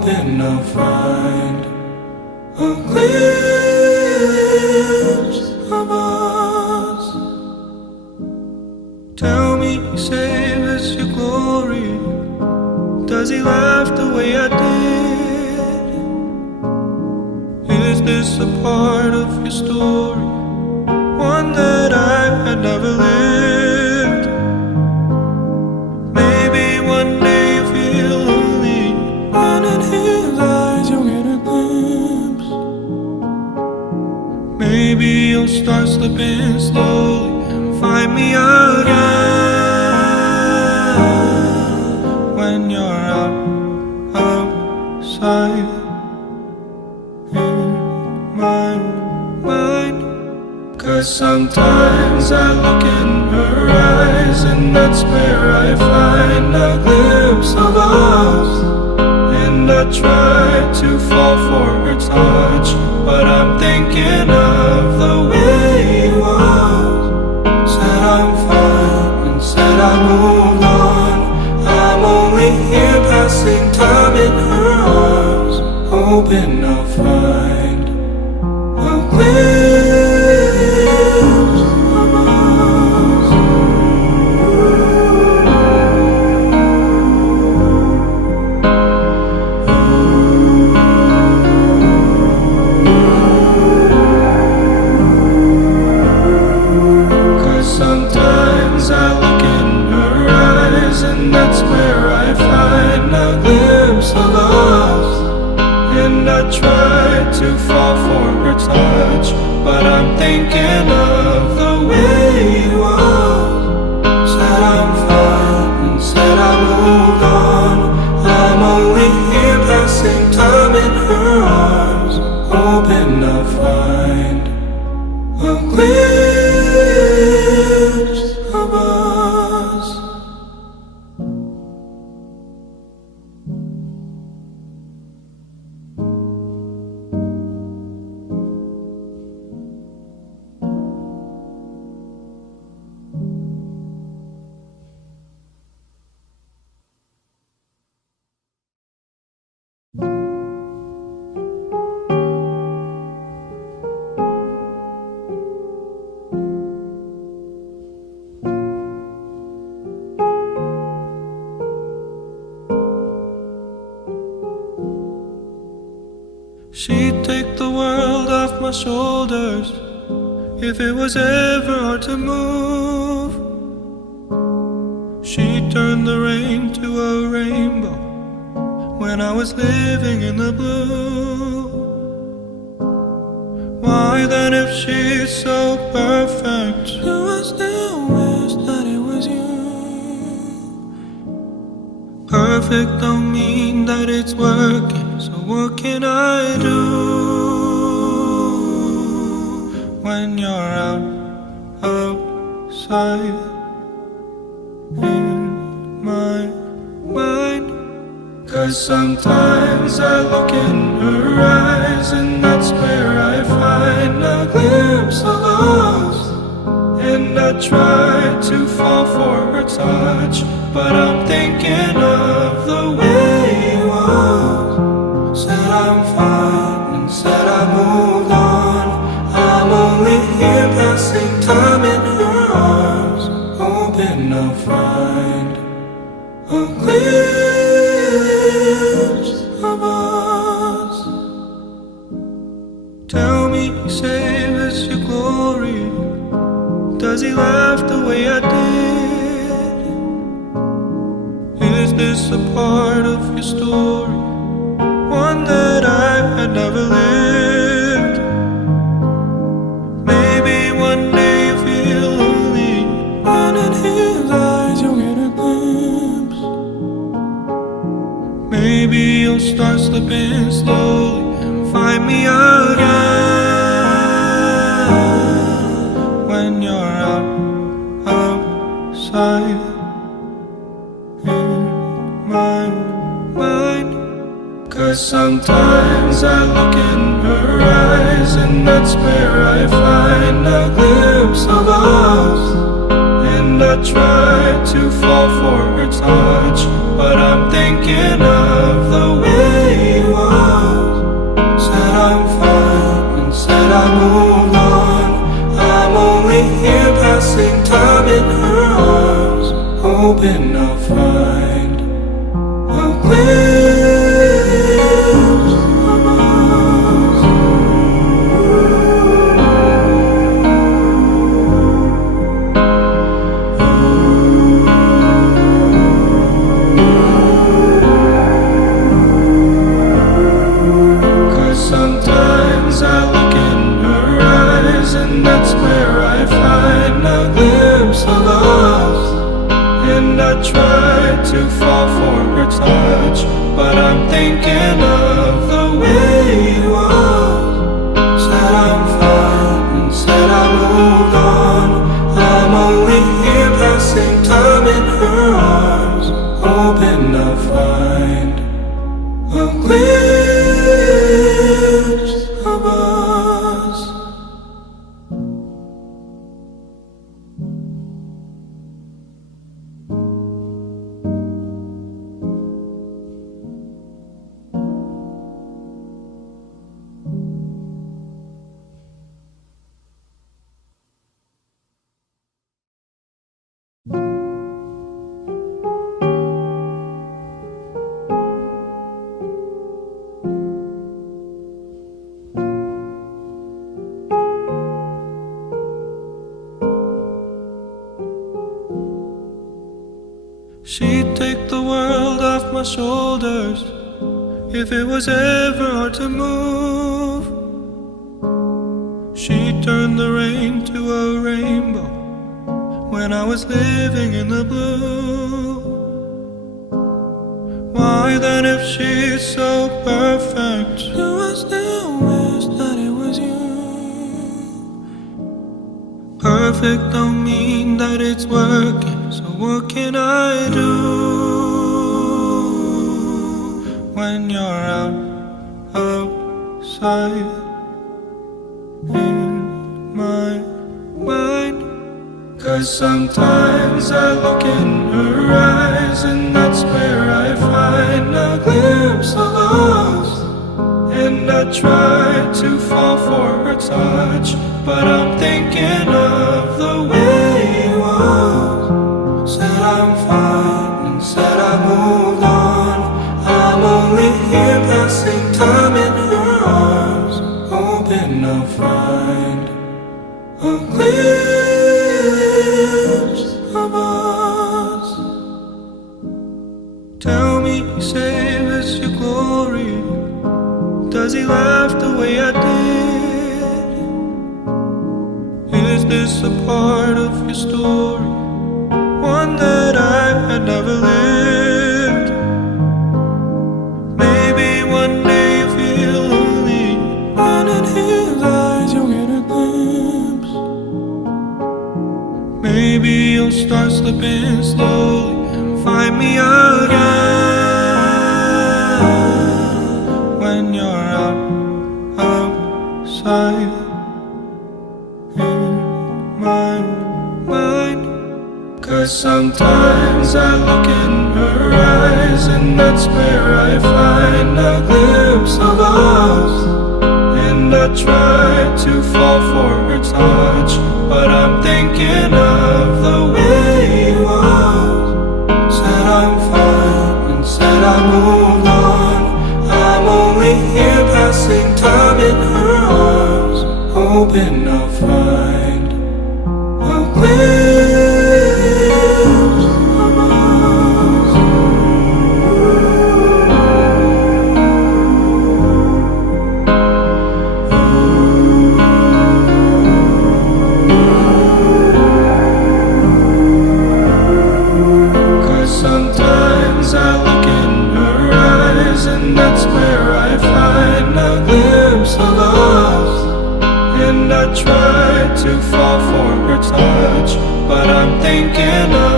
hoping I'll find a glimpse of us. Tell me, save us your glory. Does he laugh the way I did? Is this a part of your story, one that I had never lived? Maybe one day you feel lonely, and in his eyes you'll get a glimpse. Maybe you'll start slipping slowly and find me again when you're outside in my mind. 'Cause sometimes I look in her eyes, and that's where I find a glimpse of us. And I try to fall for her touch, but I'm thinking of the way he was. Said I'm fine and said I moved on. I'm only here passing time in her arms, hoping I'll find a glimpse of us. 'Cause sometimes I look in her eyes, and that's where I find a glimpse of us. And I try to fall for her touch, but I'm thinking of the way he was. Said I'm fine and said I moved on. I'm only here passing time in her arms, hoping I'll find a glimpse of us. She'd take the world off my shoulders if it was ever hard to move. She'd turn the rain to a rainbow when I was living in the blue. Why then, if she's so perfect, do I still wish that it was you? Perfect don't mean that it's working, so what can I do when you're outside in my mind? 'Cause sometimes I look in her eyes, and that's where I find a glimpse of us. And I try to fall for her touch, but I'm thinking of the way he was. Said I'm fine and said I moved on. I'm only here passing time in her arms, hoping I'll find a glimpse of us. Tell me, save us your glory. Does he laugh the way I did? Is this a part of your story, one that I had never lived? Maybe one day you feel lonely, and in his eyes you'll get a glimpse. Maybe you'll start slipping slowly and find me again when you're outside in my mind. 'Cause sometimes I look in her eyes, and that's where I find a glimpse of us. And And I try to fall for her touch, but I'm thinking of the way he was. Said I'm fine and said I moved on. I'm only here passing time in her arms, hoping I'll find a glimpse of us. 'Cause sometimes I look in her eyes, and that's where I find a glimpse of us. And I try to fall for her touch, but I'm thinking of the way he was. Said I'm fine and said I moved on. I'm only here passing time in her arms, hoping I'll find a glimpse of us. She'd take the world off my shoulders if it was ever hard to move. She'd turn the rain to a rainbow when I was living in the blue. Why then, if she's so perfect, do I still wish that it was you? Perfect don't mean that it's working, so what can I do when you're outside in my mind? 'Cause sometimes I look in her eyes, and that's where I find a glimpse of us. And I try to fall for her touch, but I'm thinking of the way he was. Said I'm fine and said I moved on. I'm only here passing time in her arms, hoping I'll find a glimpse of us. Tell me, save us your glory. Does he laugh the way I did? Is this a part of your story, one that I had never lived? Maybe one day you feel lonely, and in his eyes you'll get a glimpse. Maybe you'll start slipping slowly and find me again when you're outside in my mind. 'Cause sometimes I look in her eyes, and that's where I find a glimpse of us. And I try to fall for her touch, but I'm thinking of the way he was. Said I'm fine and said I moved on. I'm only here passing time in her arms, hoping I'll find a glimpse of us. 'Cause sometimes I look in her eyes, and that's where I find a glimpse of us. And I try to fall for her touch, but I'm thinking of